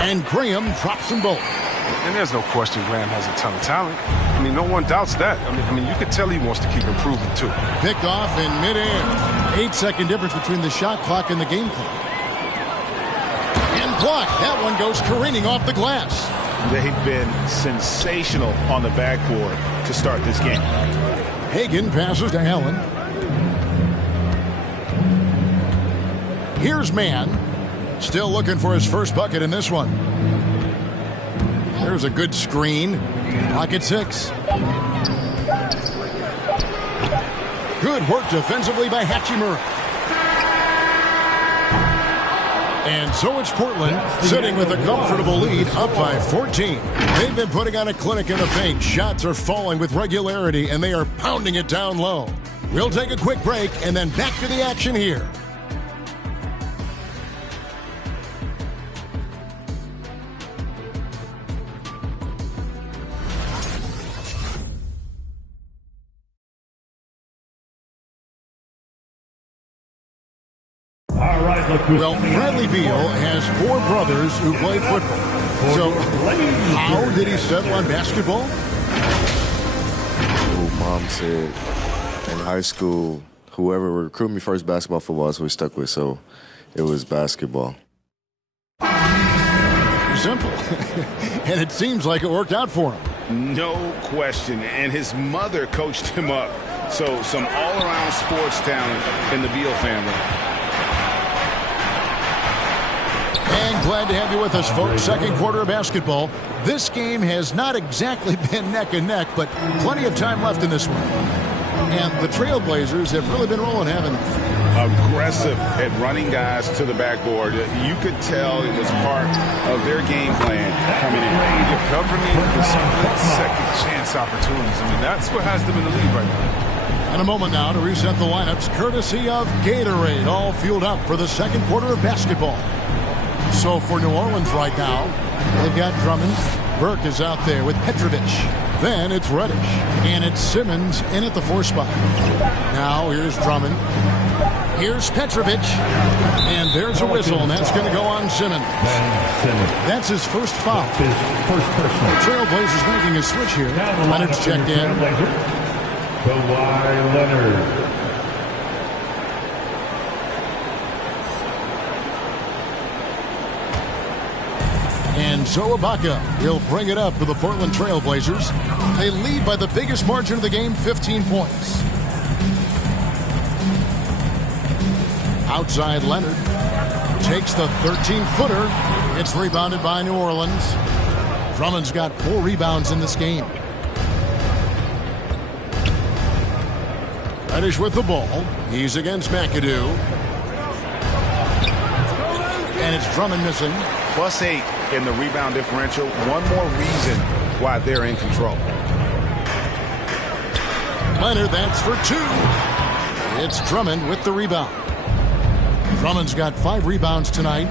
And Graham drops them both. And there's no question Graham has a ton of talent. I mean, no one doubts that. I mean, you can tell he wants to keep improving, too. Picked off in midair. 8-second difference between the shot clock and the game clock. And blocked. That one goes careening off the glass. They've been sensational on the backboard to start this game. Hagan passes to Allen. Here's Mann. Still looking for his first bucket in this one. There's a good screen. Clock at 6. Good work defensively by Hachimura. And so it's Portland sitting with a comfortable lead, up by 14. They've been putting on a clinic in the paint. Shots are falling with regularity, and they are pounding it down low. We'll take a quick break and then back to the action here. Well, Bradley Beal has 4 brothers who played football. So, how did he settle on basketball? Mom said in high school, whoever recruited me first, basketball, football, that's what we stuck with. So, it was basketball. Simple. And it seems like it worked out for him. No question. And his mother coached him up. So, some all-around sports talent in the Beal family. And glad to have you with us, folks. Second quarter of basketball. This game has not exactly been neck and neck, but plenty of time left in this one. And the Trailblazers have really been rolling, haven't they? Aggressive at running guys to the backboard. You could tell it was part of their game plan coming in. You're covering the second chance opportunities. I mean, that's what has them in the lead right now. In a moment now to reset the lineups, courtesy of Gatorade, all fueled up for the second quarter of basketball. So for New Orleans right now, they've got Drummond. Burke is out there with Petrovic. Then it's Reddish. And it's Simmons in at the 4 spot. Now here's Drummond. Here's Petrovic. And there's a whistle, and that's going to go on Simmons. That's his first foul. Trailblazers making a switch here. Leonard's checked in. Kawhi Leonard. And so Ibaka will bring it up for the Portland Trailblazers. They lead by the biggest margin of the game, 15 points. Outside Leonard takes the 13-footer. It's rebounded by New Orleans. Drummond's got 4 rebounds in this game. Reddish with the ball. He's against McAdoo. And it's Drummond missing. +8 in the rebound differential. One more reason why they're in control. Leonard, that's for 2. It's Drummond with the rebound. Drummond's got 5 rebounds tonight.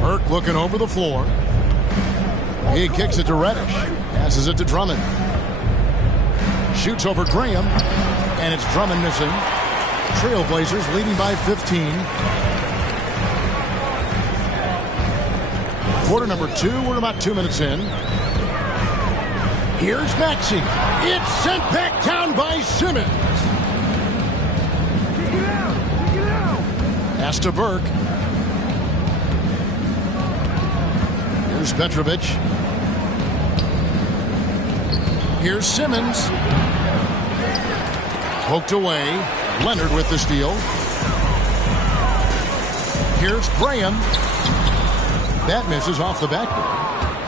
Burke looking over the floor. He kicks it to Reddish. Passes it to Drummond. Shoots over Graham. And it's Drummond missing. Trailblazers leading by 15. Quarter number 2. We're about 2 minutes in. Here's Maxey. It's sent back down by Simmons. Pass to Burke. Here's Petrovic. Here's Simmons. Poked away. Leonard with the steal. Here's Graham. That misses off the backboard.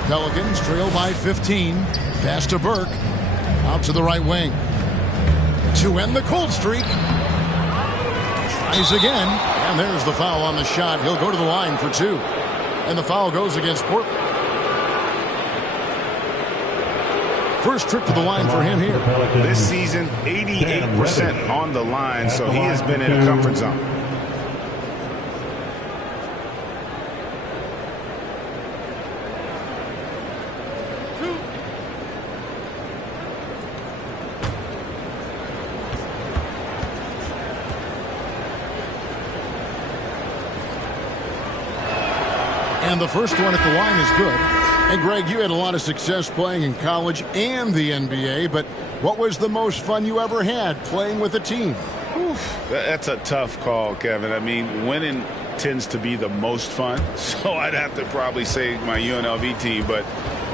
Pelicans trail by 15. Pass to Burke. Out to the right wing. To end the cold streak. Tries again. And there's the foul on the shot. He'll go to the line for 2. And the foul goes against Portland. First trip to the line for him here. This season, 88% on the line, so he has been in a comfort zone. And the first one at the line is good. And Greg, you had a lot of success playing in college and the NBA, but what was the most fun you ever had playing with a team? That's a tough call, Kevin. I mean, winning tends to be the most fun, so I'd have to probably say my UNLV team, but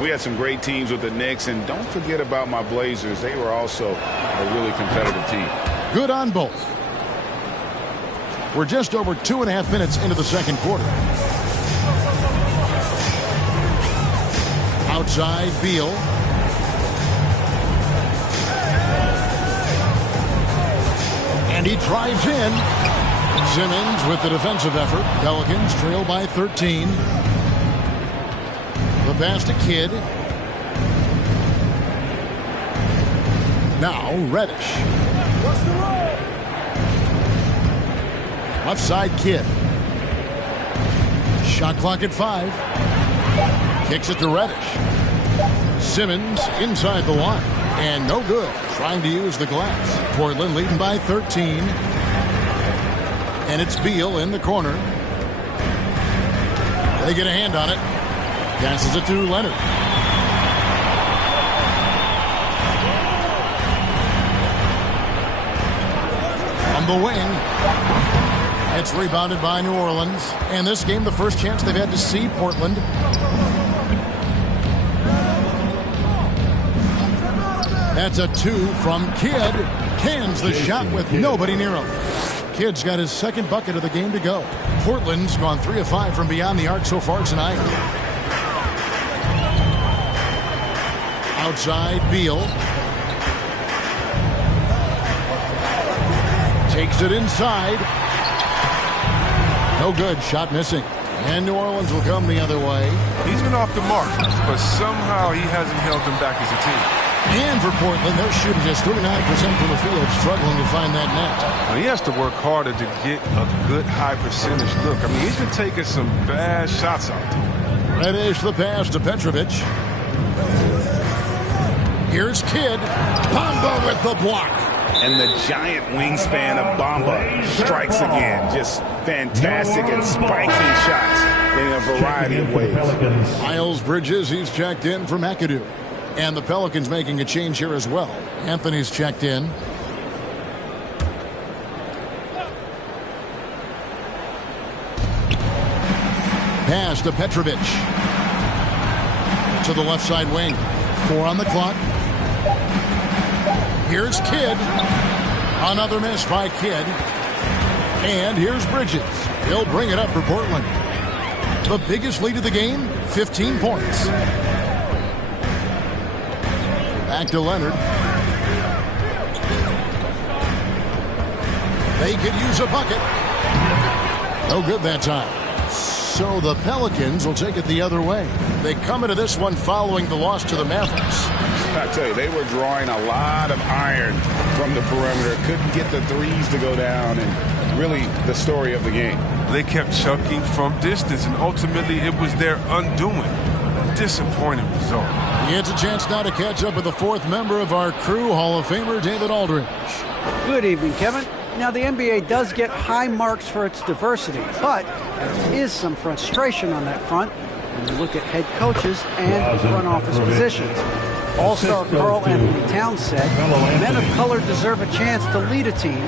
we had some great teams with the Knicks, and don't forget about my Blazers. They were also a really competitive team. Good on both. We're just over 2.5 minutes into the second quarter. Outside, Beal. And he drives in. Simmons with the defensive effort. Pelicans trail by 13. The pass to Kidd. Now Reddish. Left side, Kidd. Shot clock at 5. Kicks it to Reddish. Simmons inside the line. And no good. Trying to use the glass. Portland leading by 13. And it's Beal in the corner. They get a hand on it. Passes it to Leonard. On the wing. It's rebounded by New Orleans. And this game, the first chance they've had to see Portland. That's a 2 from Kidd. Cans the shot with nobody near him. Kidd's got his second bucket of the game to go. Portland's gone 3 of 5 from beyond the arc so far tonight. Outside, Beal. Takes it inside. No good. Shot missing. And New Orleans will come the other way. He's been off the mark, but somehow he hasn't held them back as a team. And for Portland, they're shooting just 39% from the field, struggling to find that net. Well, he has to work harder to get a good high percentage look. I mean, he's been taking some bad shots out there. Reddish the pass to Petrovic. Here's Kidd. Bamba with the block. And the giant wingspan of Bamba strikes again. Just fantastic and spiky shots in a variety of ways. Miles Bridges, he's checked in for McAdoo. And the Pelicans making a change here as well. Anthony's checked in. Pass to Petrovic. To the left side wing. 4 on the clock. Here's Kidd. Another miss by Kidd. And here's Bridges. He'll bring it up for Portland. The biggest lead of the game, 15 points. Back to Leonard. They could use a bucket. No good that time. So the Pelicans will take it the other way. They come into this one following the loss to the Mavericks. I tell you, they were drawing a lot of iron from the perimeter. Couldn't get the threes to go down, and really the story of the game. They kept chucking from distance, and ultimately it was their undoing. A disappointing result. He gets a chance now to catch up with the fourth member of our crew, Hall of Famer David Aldridge. Good evening, Kevin. Now, the NBA does get high marks for its diversity, but there is some frustration on that front when you look at head coaches and front office positions. All-star Karl Anthony Towns said, men of color deserve a chance to lead a team,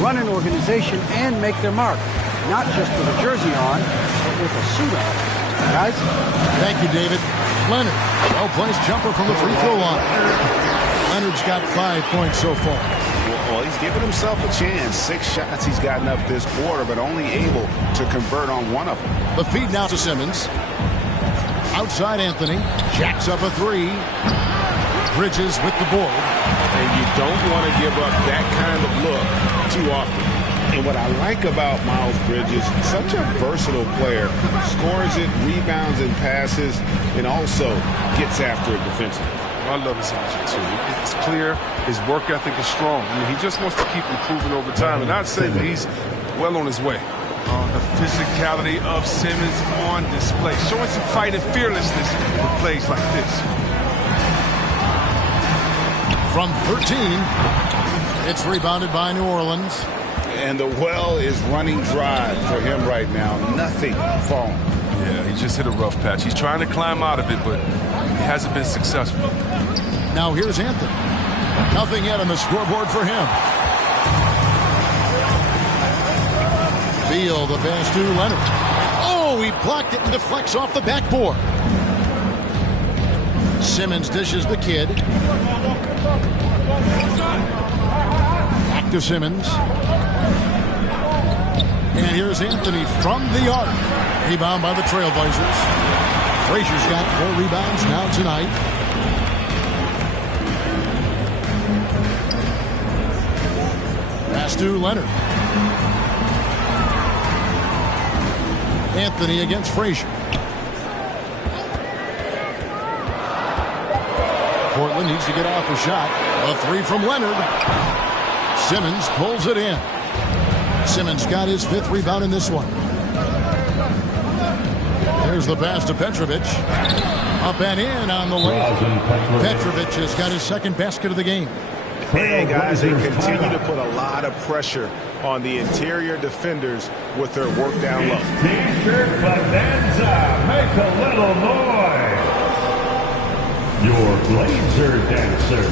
run an organization, and make their mark, not just with a jersey on, but with a suit on. Guys? Thank you, David. Leonard, well-placed jumper from the free throw line. Leonard's got 5 points so far. Well, he's given himself a chance. 6 shots he's gotten up this quarter, but only able to convert on one of them. The feed now to Simmons. Outside Anthony. Jacks up a 3. Bridges with the board. And you don't want to give up that kind of look too often. And what I like about Miles Bridges, such a versatile player. Scores it, rebounds and passes, and also gets after it defensively. I love his energy, too. It's clear. His work ethic is strong. I mean, he just wants to keep improving over time. And I'd say that he's well on his way. The physicality of Simmons on display, showing some fight and fearlessness with plays like this. From 13, it's rebounded by New Orleans. And the well is running dry for him right now. Nothing falling. Yeah, he just hit a rough patch. He's trying to climb out of it, but he hasn't been successful. Now here's Anthony. Nothing yet on the scoreboard for him. Beal, the pass to Leonard. Oh, he blocked it and deflects off the backboard. Simmons dishes the kid. Back to Simmons. And here's Anthony from the arc. Rebound by the Trailblazers. Frazier's got 4 rebounds now tonight. Pass to Leonard. Anthony against Frazier. Portland needs to get off a shot. A 3 from Leonard. Simmons pulls it in. Simmons got his 5th rebound in this one. There's the pass to Petrovic. Up and in on the layup. Petrovic has got his 2nd basket of the game. And guys, they continue to put a lot of pressure on the interior defenders with their work down low. T-shirt bonanza, make a little noise. Your Blazer dancer.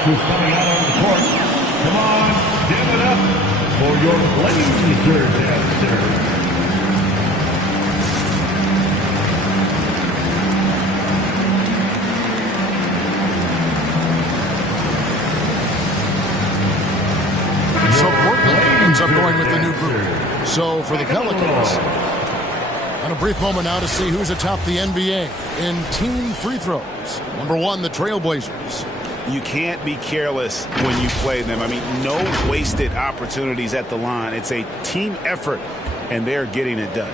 Who's coming out on the court. Come on, give it up for your Blazer dancer. So Portland ends up going with the new group. So for the Pelicans, on a brief moment now to see who's atop the NBA in team free throws. Number 1, the Trailblazers. You can't be careless when you play them. I mean, no wasted opportunities at the line. It's a team effort, and they're getting it done.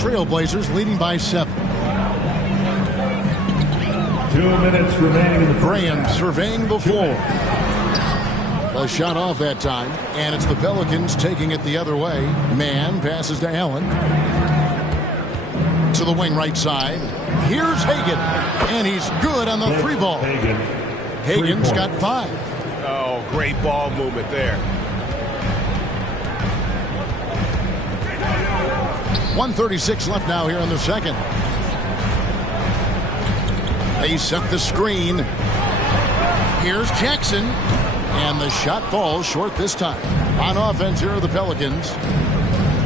Trailblazers leading by 7. 2 minutes remaining in the Graham surveying the floor. A shot off that time, and it's the Pelicans taking it the other way. Man passes to Allen. To the wing right side. Here's Hagan, and he's good on the 3 ball. Hagan's got 5. Oh, great ball movement there. 1:36 left now here in the second. They set the screen. Here's Jackson. And the shot falls short this time. On offense, here are the Pelicans.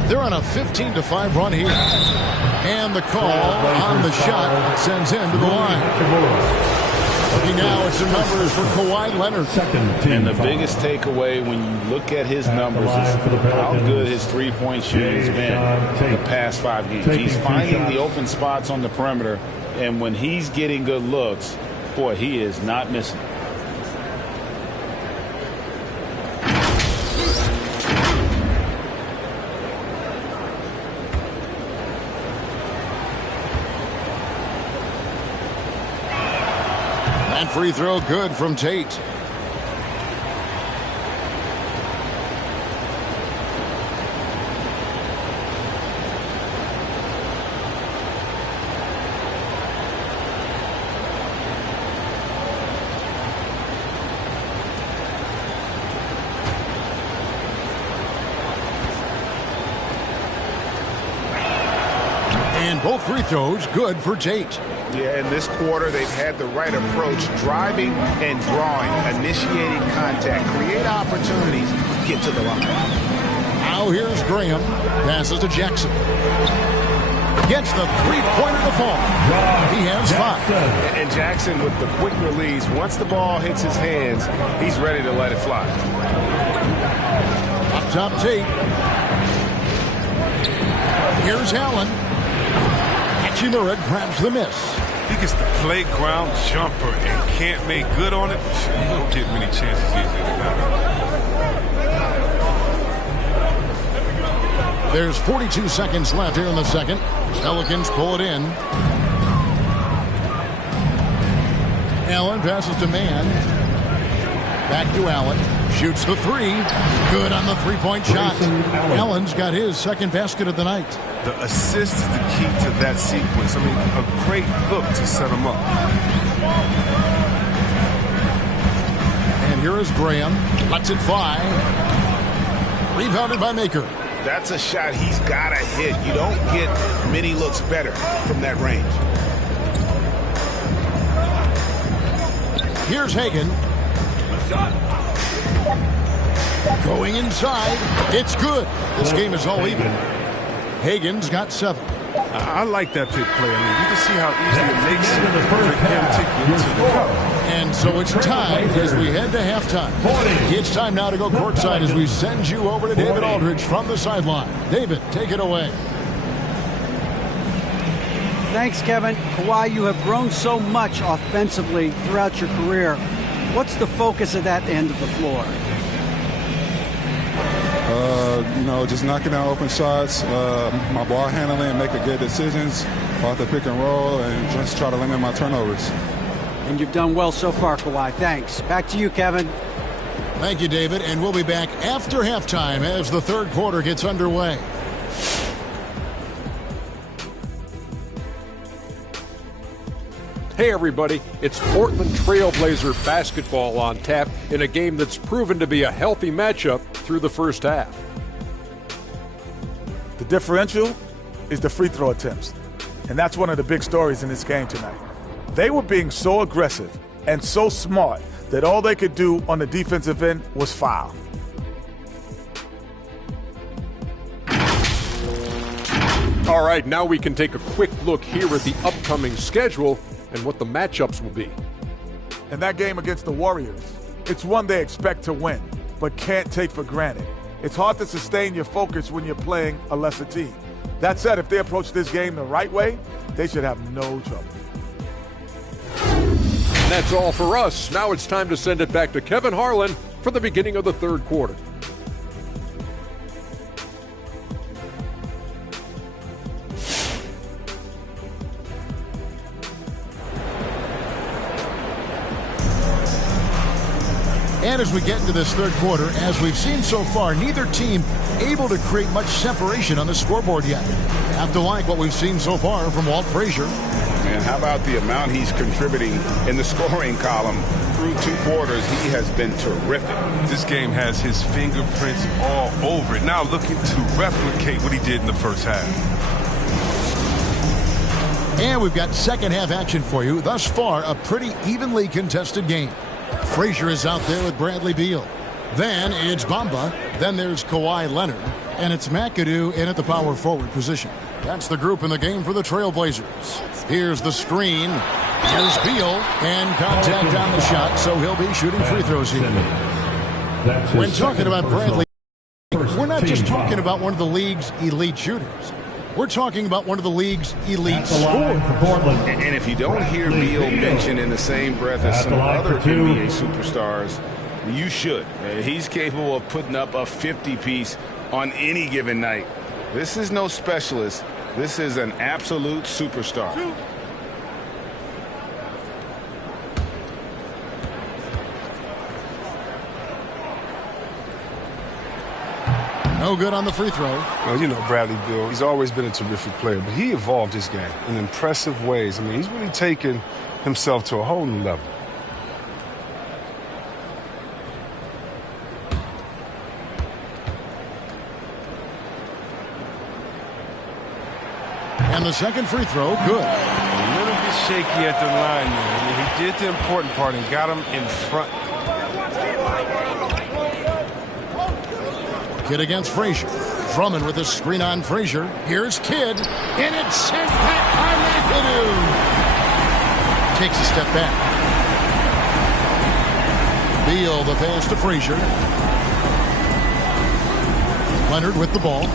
They're on a 15-5 run here. And the call on the shot sends him to the line. Looking now at some numbers for Kawhi Leonard. And the biggest takeaway when you look at his numbers is how good his three-point shooting has been the past 5 games. He's finding the open spots on the perimeter, and when he's getting good looks, boy, he is not missing. Free throw good from Tate. Both free throws good for Tate. Yeah, in this quarter, they've had the right approach, driving and drawing, initiating contact, create opportunities, get to the line. Now here's Graham. Passes to Jackson. Gets the three-pointer to fall. He has 5. And Jackson with the quick release. Once the ball hits his hands, he's ready to let it fly. Up top Tate. Here's Allen. Hachimura grabs the miss. He gets the playground jumper and can't make good on it. You don't get many chances easily than that. There's 42 seconds left here in the second. Pelicans pull it in. Allen passes to Mann. Back to Allen. Shoots the 3. Good on the three-point shot. Allen's got his second basket of the night. The assist is the key to that sequence. I mean, a great look to set him up. And here is Graham. Lets it fly. Rebounded by Maker. That's a shot he's got to hit. You don't get many looks better from that range. Here's Hagan. Going inside. It's good. This game is all even. Hagan's got 7. I like that pick play. I mean, you can see how easy it makes it for him to get to the cup. And so it's tied as we head to halftime. It's time now to go courtside as we send you over to David Aldridge from the sideline. David, take it away. Thanks, Kevin. Kawhi, you have grown so much offensively throughout your career. What's the focus of that end of the floor? Just knocking down open shots, my ball handling, making good decisions off the pick and roll, and just try to limit my turnovers. And you've done well so far, Kawhi. Thanks. Back to you, Kevin. Thank you, David. And we'll be back after halftime as the third quarter gets underway. Hey everybody, it's Portland Trailblazer basketball on tap in a game that's proven to be a healthy matchup through the first half. The differential is the free throw attempts. And that's one of the big stories in this game tonight. They were being so aggressive and so smart that all they could do on the defensive end was foul. All right, now we can take a quick look here at the upcoming schedule and what the matchups will be. And that game against the Warriors, it's one they expect to win, but can't take for granted. It's hard to sustain your focus when you're playing a lesser team. That said, if they approach this game the right way, they should have no trouble. And that's all for us. Now it's time to send it back to Kevin Harlan for the beginning of the third quarter. And as we get into this third quarter, as we've seen so far, neither team able to create much separation on the scoreboard yet. Have to like what we've seen so far from Walt Frazier. Man, how about the amount he's contributing in the scoring column through 2 quarters? He has been terrific. This game has his fingerprints all over it. Now looking to replicate what he did in the first half. And we've got second half action for you. Thus far, a pretty evenly contested game. Frazier is out there with Bradley Beal. Then it's Bamba. Then there's Kawhi Leonard. And it's McAdoo in at the power forward position. That's the group in the game for the Trailblazers. Here's the screen. Here's Beal. And contact on the shot, so he'll be shooting free throws here. When talking about Bradley, we're not just talking about one of the league's elite shooters. We're talking about one of the league's elite scorers. And if you don't hear Beal mentioned in the same breath as some other NBA superstars, you should. He's capable of putting up a 50-piece on any given night. This is no specialist. This is an absolute superstar. No good on the free throw. Well, you know Bradley Beal, he's always been a terrific player, but he evolved his game in impressive ways. I mean, he's really taken himself to a whole new level. And the second free throw, good. A little bit shaky at the line there. I mean, he did the important part and got him in front. Kidd against Frazier. Drummond with a screen on Frazier. Here's Kidd, and it's sent back by McAdoo. Takes a step back. Beal, the pass to Frazier. Leonard with the ball.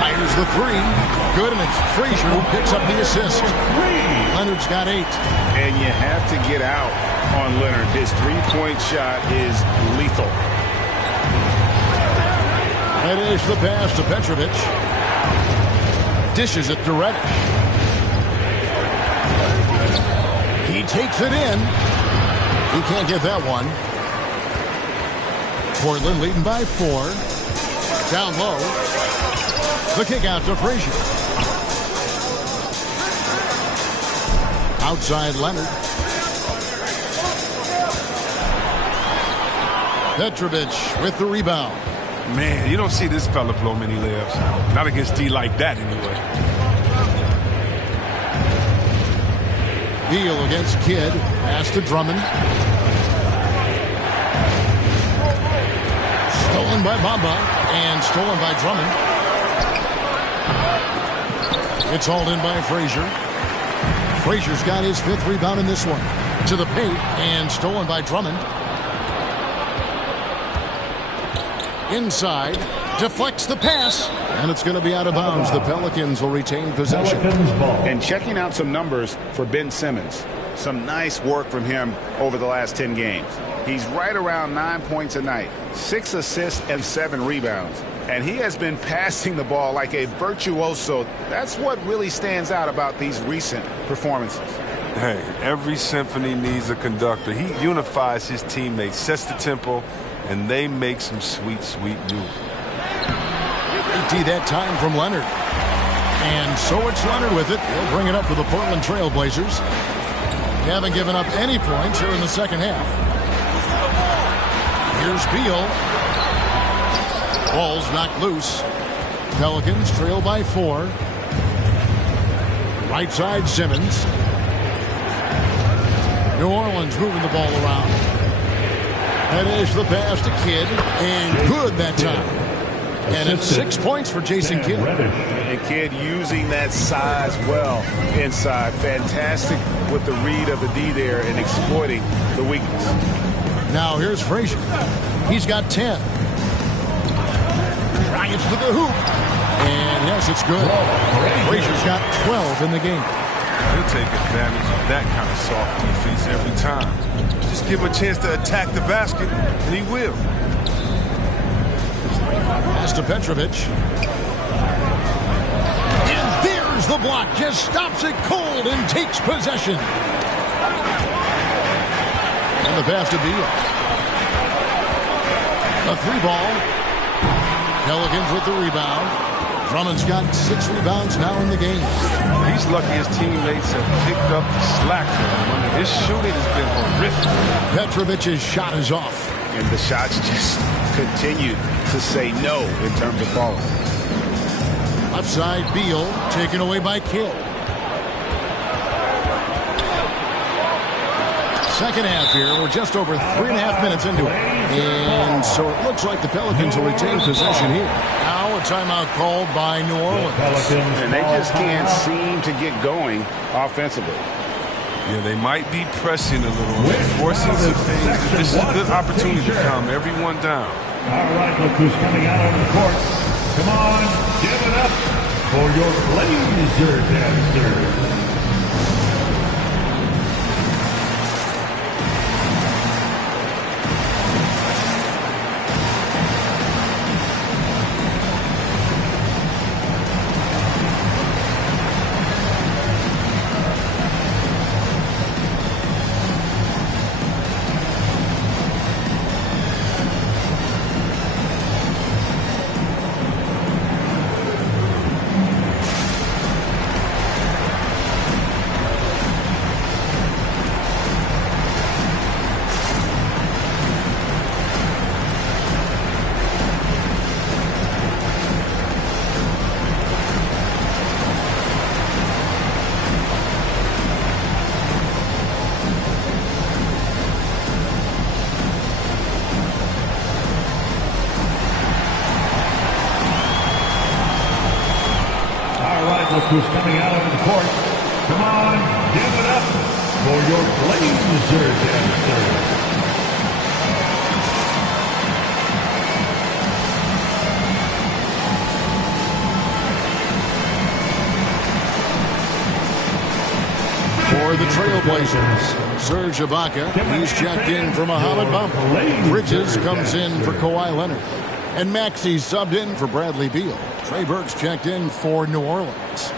Fires the three. Good, and it's Frazier who picks up the assist. Leonard's got 8. And you have to get out on Leonard. His three-point shot is lethal. Reddish the pass to Petrovic. Dishes it to Reddish. He takes it in. He can't get that one. Portland leading by 4. Down low. The kick out to Frazier. Outside Leonard. Petrovic with the rebound. Man, you don't see this fella blow many layups. Not against D like that, anyway. Beal against Kidd. Pass to Drummond. Stolen by Bamba. And stolen by Drummond. It's hauled in by Frazier. Frazier's got his 5th rebound in this one. To the paint. And stolen by Drummond. Inside, deflects the pass, and it's going to be out of bounds. The Pelicans will retain possession. And checking out some numbers for Ben Simmons. Some nice work from him over the last 10 games. He's right around 9 points a night, 6 assists and 7 rebounds. And he has been passing the ball like a virtuoso. That's what really stands out about these recent performances. Hey, every symphony needs a conductor. He unifies his teammates, sets the tempo, and they make some sweet, sweet moves. That time from Leonard. And so it's Leonard with it. He'll bring it up for the Portland Trail Blazers. They haven't given up any points here in the second half. Here's Beal. Ball's knocked loose. Pelicans trail by 4. Right side Simmons. New Orleans moving the ball around. That is the pass to Kidd, and good that time. And it's 6 points for Jason Kidd. And Kidd using that size well inside. Fantastic with the read of the D there and exploiting the weakness. Now here's Frazier. He's got 10. Drives to the hoop. And yes, it's good. Frazier's got 12 in the game. He'll take advantage of that kind of soft defense every time. Just give him a chance to attack the basket, and he will. Pass to Petrovic. And there's the block. Just stops it cold and takes possession. And the pass to Beal. A 3-ball. Pelicans with the rebound. Drummond's got 6 rebounds now in the game. He's lucky his teammates have picked up the slack for him. I mean, his shooting has been horrific. Petrovic's shot is off. And the shots just continue to say no in terms of falling. Left side, Beal, taken away by Kidd. Second half here. We're just over 3.5 minutes into it. And so it looks like the Pelicans will retain possession here. Now a timeout called by New Orleans. And they just can't seem to get going offensively. Yeah, they might be pressing a little bit, forcing some things. This is a good opportunity to calm everyone down. All right, look who's coming out on the court. Come on, give it up for your Blazer dancer. who's coming out on the court. Come on, give it up for your Blazers youngsters. For the Trailblazers, Serge Ibaka, he's checked in for Mohamed Bamba. Bridges comes in for Kawhi Leonard. And Maxey subbed in for Bradley Beal. Trey Burke's checked in for New Orleans.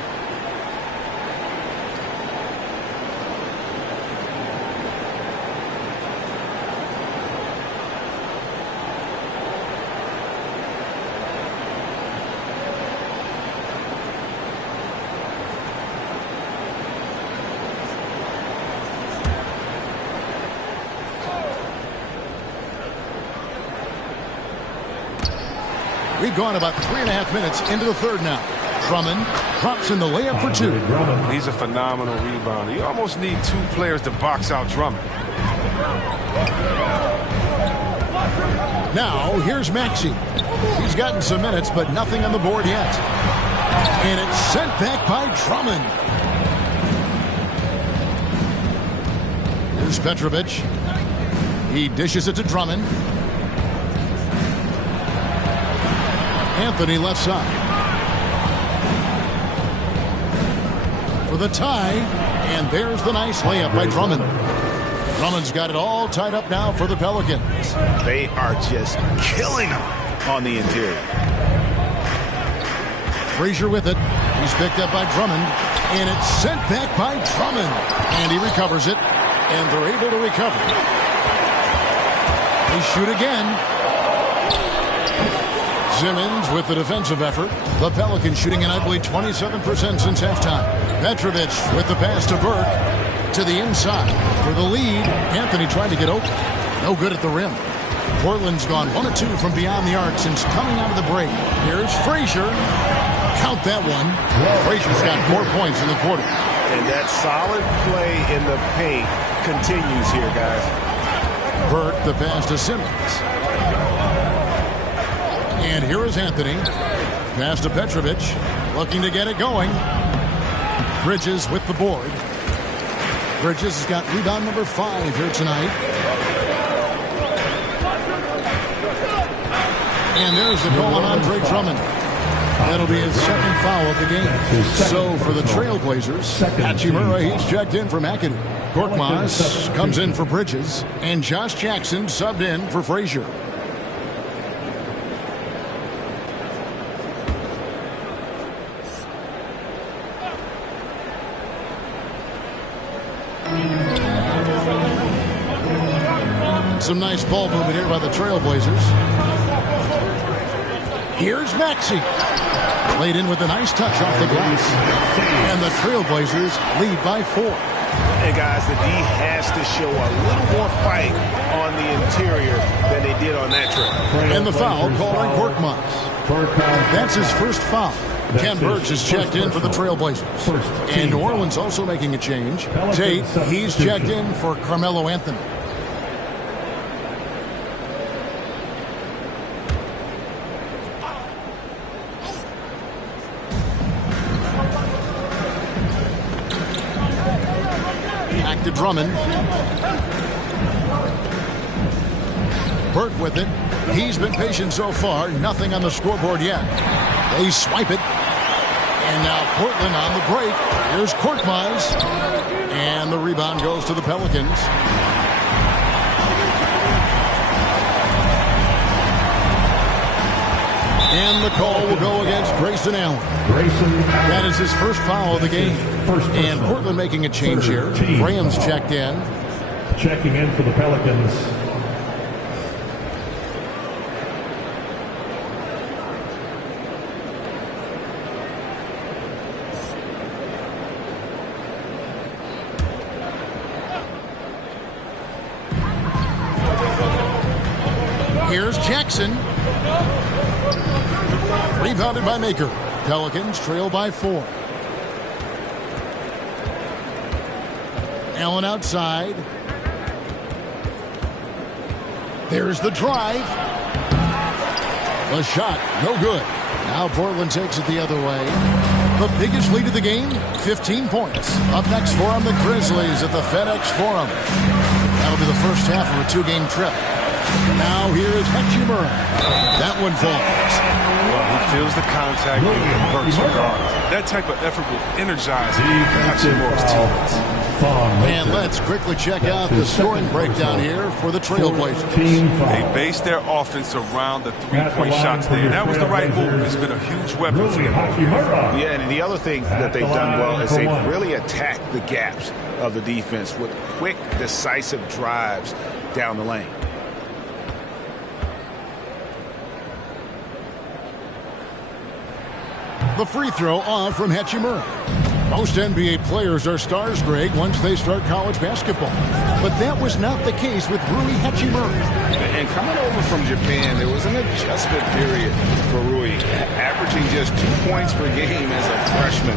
We've gone about 3.5 minutes into the third now. Drummond drops in the layup for 2. He's a phenomenal rebounder. You almost need 2 players to box out Drummond. Now, here's Maxey. He's gotten some minutes, but nothing on the board yet. And it's sent back by Drummond. Here's Petrovic. He dishes it to Drummond. Anthony left side. For the tie, and there's the nice layup by Drummond. Drummond's got it all tied up now for the Pelicans. They are just killing them on the interior. Frazier with it. He's picked up by Drummond, and it's sent back by Drummond. And he recovers it, and they're able to recover. They shoot again. Simmons with the defensive effort. The Pelicans shooting an ugly 27% since halftime. Petrovic with the pass to Burke. To the inside. For the lead, Anthony trying to get open. No good at the rim. Portland's gone 1 of 2 from beyond the arc since coming out of the break. Here's Frazier. Count that one. Frazier's got 4 points in the quarter. And that solid play in the paint continues here, guys. Burke, the pass to Simmons. And here is Anthony. Pass to Petrovic. Looking to get it going. Bridges with the board. Bridges has got rebound number 5 here tonight. And there's the call on Andre Drummond. That'll be his second foul of the game. So for the Trailblazers, Hachimura, he's checked in for McAdoo. Korkmaz comes in for Bridges. And Josh Jackson subbed in for Frazier. Some nice ball movement here by the Trailblazers. Here's Maxey. Laid in with a nice touch off the glass. And the Trailblazers lead by 4. And guys, the D has to show a little more fight on the interior than they did on that trip. And the foul called on Korkmaz. That's his first foul. Ken Burks is checked in for the Trailblazers. And New Orleans also making a change. Tate, he's checked in for Carmelo Anthony. Back to Drummond. Burke with it. He's been patient so far. Nothing on the scoreboard yet. They swipe it. And now Portland on the break. Here's Korkmaz. And the rebound goes to the Pelicans. And the call will go against Grayson Allen. That is his first foul of the game. And Portland making a change here. Graham's checked in. Checking in for the Pelicans. Here's Jackson. Rebounded by Maker. Pelicans trail by 4. Allen outside. There's the drive. The shot, no good. Now Portland takes it the other way. The biggest lead of the game, 15 points. Up next for them, the Grizzlies at the FedEx Forum. That'll be the first half of a 2-game trip. Now here is Hachimura. That one falls. Well, he feels the contact and converts regardless. That type of effort will energize Hachimura's teammates. And let's quickly check out the scoring breakdown here for the Trailblazers. They base their offense around the three-point shots there. That was the right move. It's been a huge weapon for them. Yeah, and the other thing that they've done well is they've really attacked the gaps of the defense with quick, decisive drives down the lane. The free throw off from Hachimura. Most NBA players are stars, Greg, once they start college basketball. But that was not the case with Rui Hachimura. And coming over from Japan, there was an adjustment period for Rui, averaging just 2 points per game as a freshman.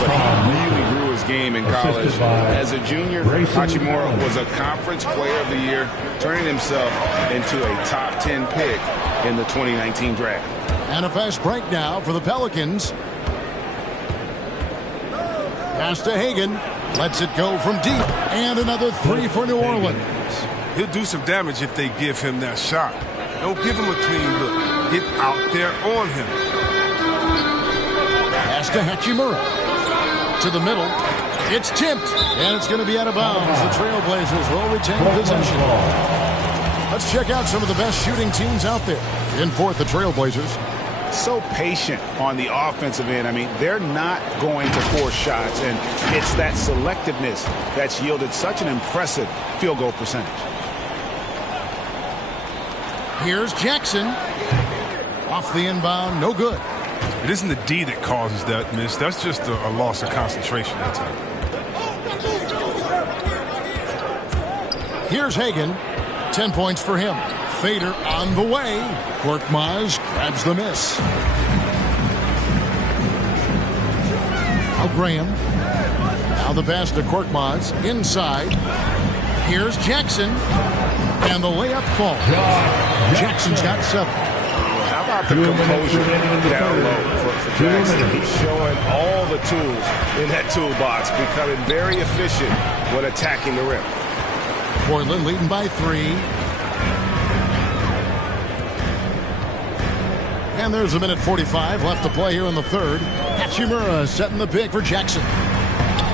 But he really grew his game in college. As a junior, Hachimura was a Conference Player of the Year, turning himself into a top 10 pick in the 2019 draft. And a fast break now for the Pelicans. Pass to Hagan. Lets it go from deep. And another three for New Orleans. He'll do some damage if they give him that shot. Don't give him a clean look. Get out there on him. Pass to Hachimura. To the middle. It's tipped. And it's going to be out of bounds. The Trailblazers will retain possession. Let's check out some of the best shooting teams out there. In fourth, the Trailblazers. So patient on the offensive end. I mean, they're not going to force shots, and it's that selectiveness that's yielded such an impressive field goal percentage. Here's Jackson. Off the inbound, no good. It isn't the D that causes that miss. That's just a loss of concentration that time. Here's Hagan. 10 points for him. Fader on the way. Korkmaz grabs the miss. Now Graham. Now the pass to Korkmaz. Inside. Here's Jackson. And the layup falls. Jackson's got 7. How about the composure down low for Jackson? He's showing all the tools in that toolbox, becoming very efficient when attacking the rim. Portland leading by 3. And there's a minute 45 left to play here in the third. Hachimura setting the pick for Jackson.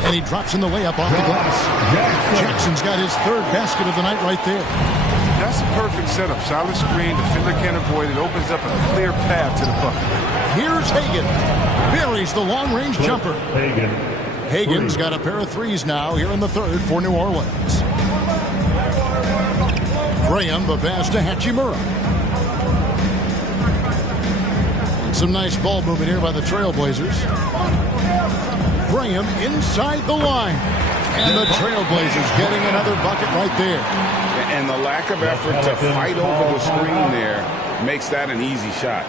And he drops in the layup off the glass. Jackson's got his third basket of the night right there. That's a perfect setup. Solid screen, defender can't avoid it. Opens up a clear path to the bucket. Here's Hagan. Buries the long-range jumper. Hagan's got a pair of threes now here in the third for New Orleans. Graham, the pass to Hachimura. Some nice ball movement here by the Trailblazers. Graham inside the line. And the Trailblazers getting another bucket right there. And the lack of effort to fight over the screen there makes that an easy shot.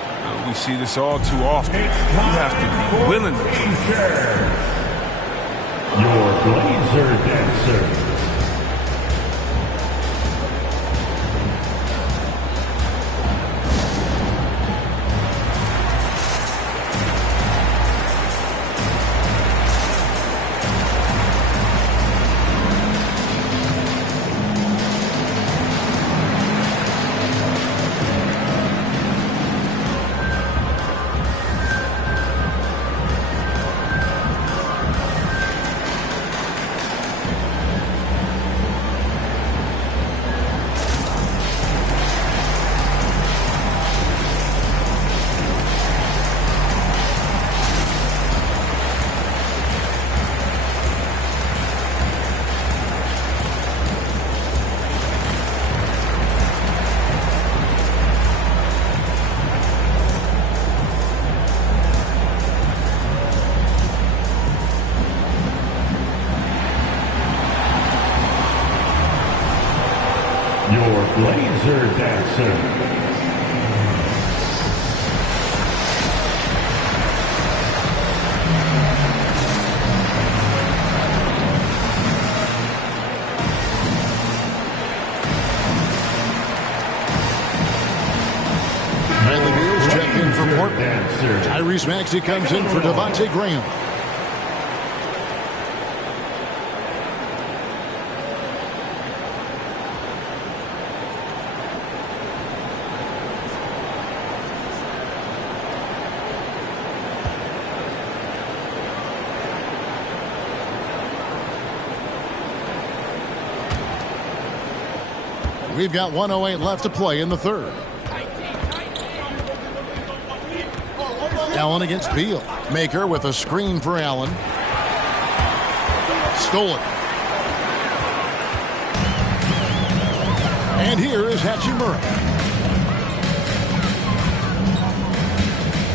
We see this all too often. You have to be willing to play. Your Blazer dancer. Blazer dancer. Tyrese Maxey comes in for Devontae Graham. We've got 1:08 left to play in the third. Allen against Beal. Maker with a screen for Allen. Stolen. And here is Hachimura.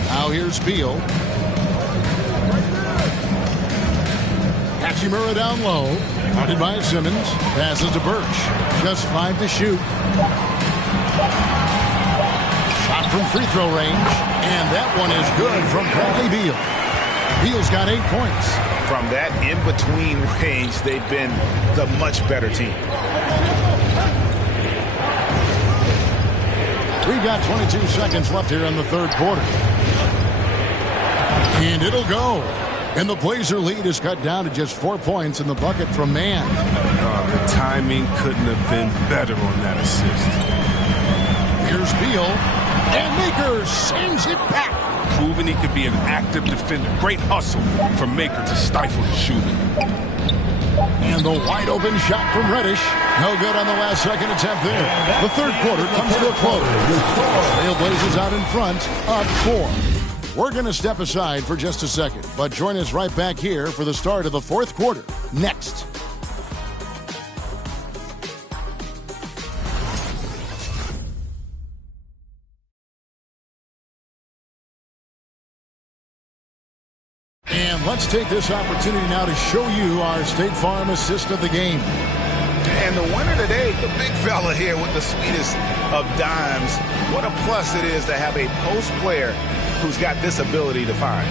Now here's Beal. Hachimura down low. Guarded by Simmons. Passes to Birch. Just 5 to shoot. Shot from free throw range. And that one is good from Bradley Beal. Beal's got 8 points. From that in-between range, they've been the much better team. We've got 22 seconds left here in the third quarter. And it'll go. And the Blazer lead is cut down to just 4 points in the bucket from Mann. The timing couldn't have been better on that assist. Here's Beal. And Maker sends it back. Proving he could be an active defender. Great hustle from Maker to stifle the shooting. And the wide open shot from Reddish. No good on the last second attempt there. The third quarter comes to a close. Trailblazers out in front, up 4. We're going to step aside for just a second, but join us right back here for the start of the fourth quarter next. And let's take this opportunity now to show you our State Farm assist of the game. And the winner today, the big fella here with the sweetest of dimes. What a plus it is to have a post player who's got this ability to find.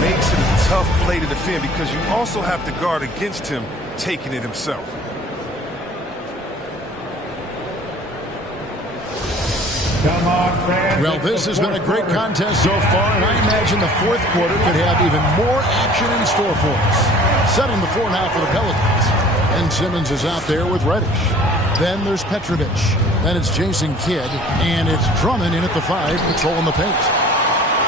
Makes it a tough play to defend because you also have to guard against him taking it himself. Come on, fans. Well, this has been a great contest so far, and I imagine the fourth quarter could have even more action in store for us. Setting the floor now for the Pelicans. And Simmons is out there with Reddish. Then there's Petrovic. Then it's Jason Kidd. And it's Drummond in at the 5, patrolling the paint.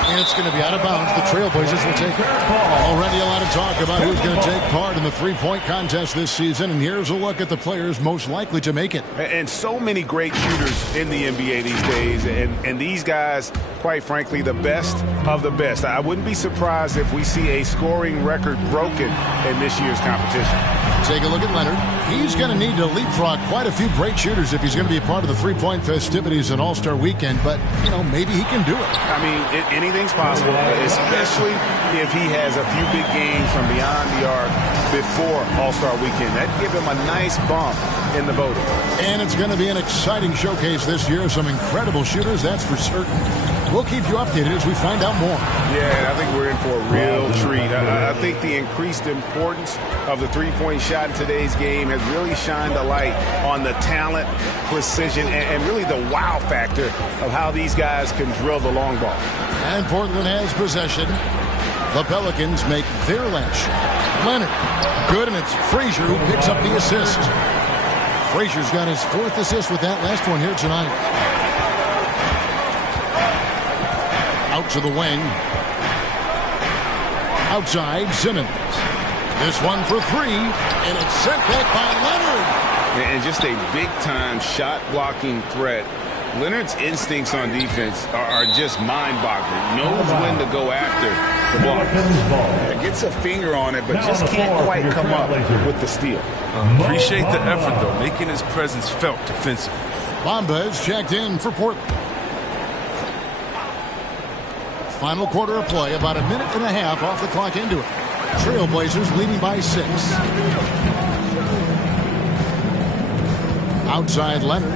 And it's going to be out of bounds. The Trailblazers will take it. Already a lot of talk about who's going to take part in the three-point contest this season. And here's a look at the players most likely to make it. And so many great shooters in the NBA these days. And these guys, quite frankly, the best of the best. I wouldn't be surprised if we see a scoring record broken in this year's competition. Take a look at Leonard. He's going to need to leapfrog quite a few great shooters if he's going to be a part of the three-point festivities in All-Star Weekend. But, you know, maybe he can do it. I mean, anything's possible, especially if he has a few big games from beyond the arc before All-Star Weekend. That'd give him a nice bump in the voting. And it's going to be an exciting showcase this year. Some incredible shooters, that's for certain. We'll keep you updated as we find out more. Yeah, I think we're in for a real treat. I think the increased importance of the three-point shot in today's game has really shined a light on the talent, precision, and really the wow factor of how these guys can drill the long ball. And Portland has possession. The Pelicans make their last shot. Leonard, good, and it's Frazier who picks up the assist. Frazier's got his 4th assist with that last one here tonight. Out to the wing. Outside, Simmons. This one for 3, and it's sent back by Leonard. And just a big-time shot-blocking threat. Leonard's instincts on defense are just mind-boggling. Knows when to go after the ball. Gets a finger on it, but just can't quite come up with the steal. Appreciate the effort, though, making his presence felt defensively. Bamba is checked in for Portland. Final quarter of play, about a minute and a half off the clock into it. Trailblazers leading by 6. Outside Leonard.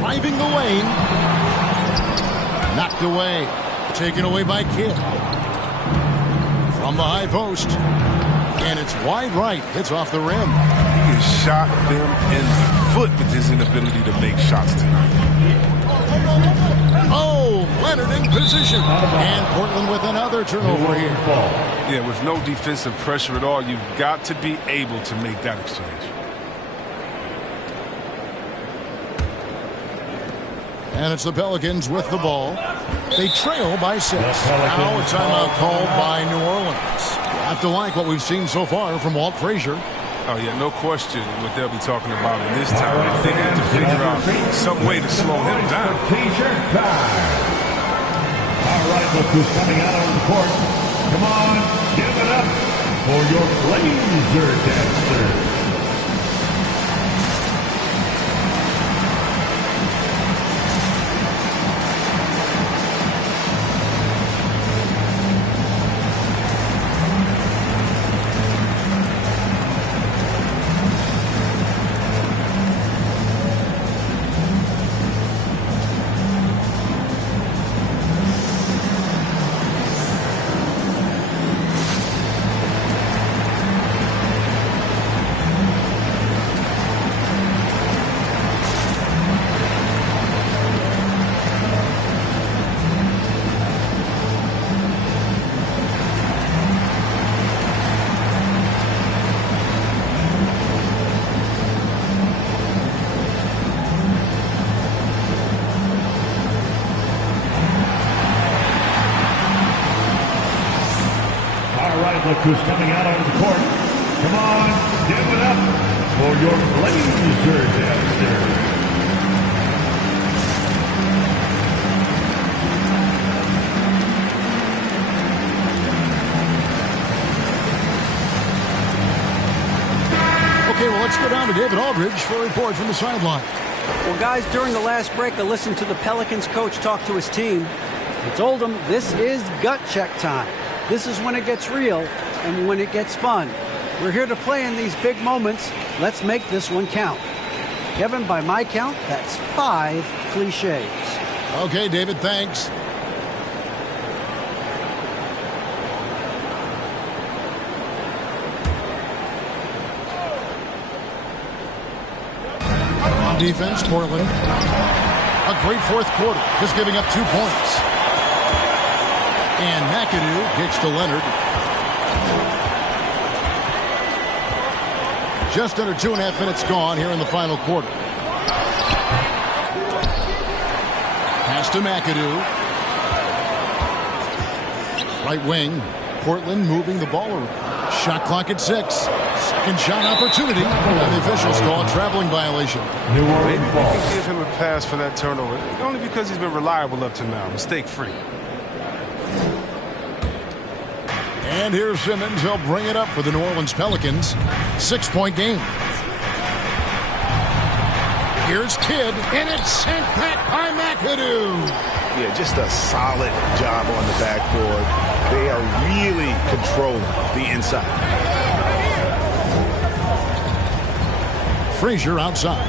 Driving the lane. Knocked away. Taken away by Kidd. From the high post. And it's wide right. Hits off the rim. He has shot them in the foot with his inability to make shots tonight. Oh, Leonard in position. And Portland with another turnover here. Yeah, with no defensive pressure at all, you've got to be able to make that exchange. And it's the Pelicans with the ball. They trail by 6. Now a timeout called by New Orleans. Have to like what we've seen so far from Walt Frazier. Oh, yeah, no question what they'll be talking about in this time. They need to figure out some way to slow him down. T-shirt time. All right, look who's coming out on the court. Come on, give it up for your laser dancer. Look who's coming out on the court. Come on, give it up for your laser dancer. Okay, well, let's go down to David Aldridge for a report from the sideline. Well, guys, during the last break, I listened to the Pelicans coach talk to his team. He told them this is gut check time. This is when it gets real and when it gets fun. We're here to play in these big moments. Let's make this one count. Kevin, by my count, that's 5 cliches. Okay, David, thanks. On defense, Portland. A great fourth quarter, just giving up 2 points. And McAdoo gets to Leonard. Just under 2.5 minutes gone here in the final quarter. Pass to McAdoo. Right wing. Portland moving the ball around. Shot clock at 6. Second shot opportunity. And the officials call a traveling violation. Maybe we can give him a pass for that turnover. Only because he's been reliable up to now. Mistake-free. And here's Simmons. He'll bring it up for the New Orleans Pelicans. 6-point game. Here's Kidd, and it's sent back by McAdoo. Yeah, just a solid job on the backboard. They are really controlling the inside. Frazier outside.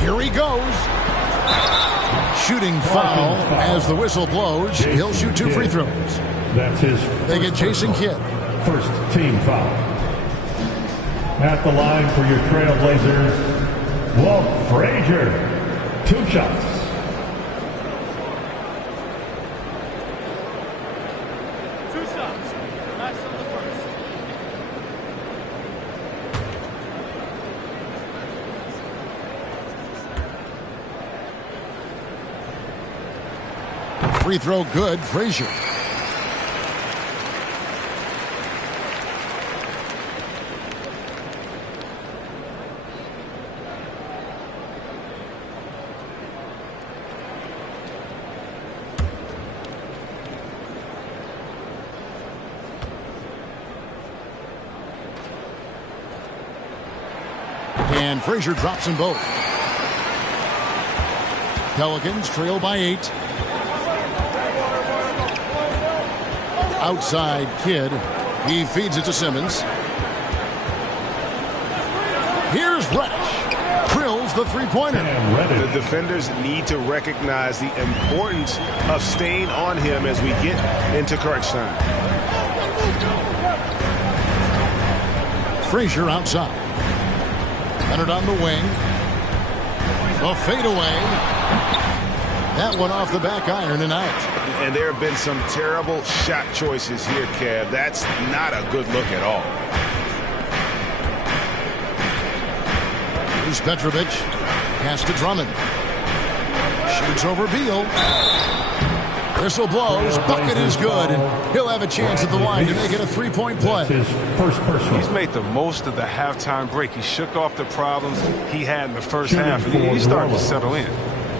Here he goes. Shooting foul as the whistle blows. He'll shoot 2 free throws. That's his. They get Jason Kidd. First team foul. At the line for your Trailblazers, Walt Frazier. 2 shots. Free throw good, Frazier. And Frazier drops them both. Pelicans trail by 8. Outside Kidd. He feeds it to Simmons. Here's Reddish. Drills the three-pointer. The defenders need to recognize the importance of staying on him as we get into crunch time. Frazier outside. Leonard on the wing. A fadeaway. That one off the back iron and out. And there have been some terrible shot choices here, Kev. That's not a good look at all. Here's Petrovic. Pass to Drummond. Shoots over Beal. Whistle blows. Bucket is good. And he'll have a chance at the line to make it a three-point play. He's made the most of the halftime break. He shook off the problems he had in the first half. And he's starting to settle in.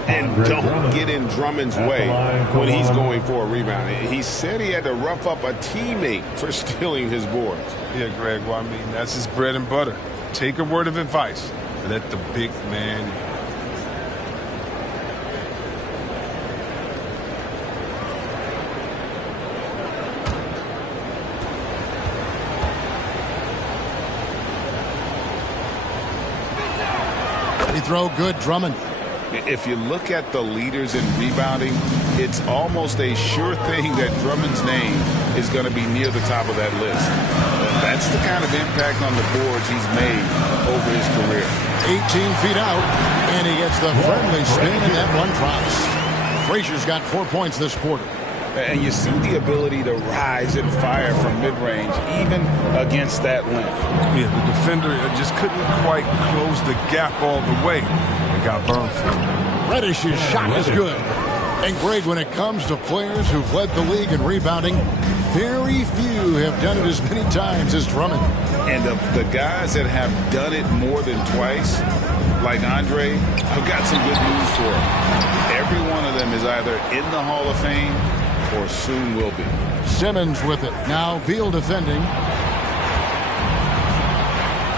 And don't get in Drummond's way when he's going for a rebound. He said he had to rough up a teammate for stealing his boards. Yeah, Greg, well, I mean, that's his bread and butter. Take a word of advice. Let the big man in. Throw good, Drummond. If you look at the leaders in rebounding, it's almost a sure thing that Drummond's name is going to be near the top of that list. That's the kind of impact on the boards he's made over his career. 18 feet out, and he gets the friendly spin, and that one drops. Frazier's got 4 points this quarter. And you see the ability to rise and fire from mid-range, even against that length. Yeah, the defender just couldn't quite close the gap all the way and got burned for it. Reddish's shot is good. And Greg, when it comes to players who've led the league in rebounding, very few have done it as many times as Drummond. And the guys that have done it more than twice, like Andre, I've got some good news for him. Every one of them is either in the Hall of Fame or soon will be. Simmons with it. Now Beal defending.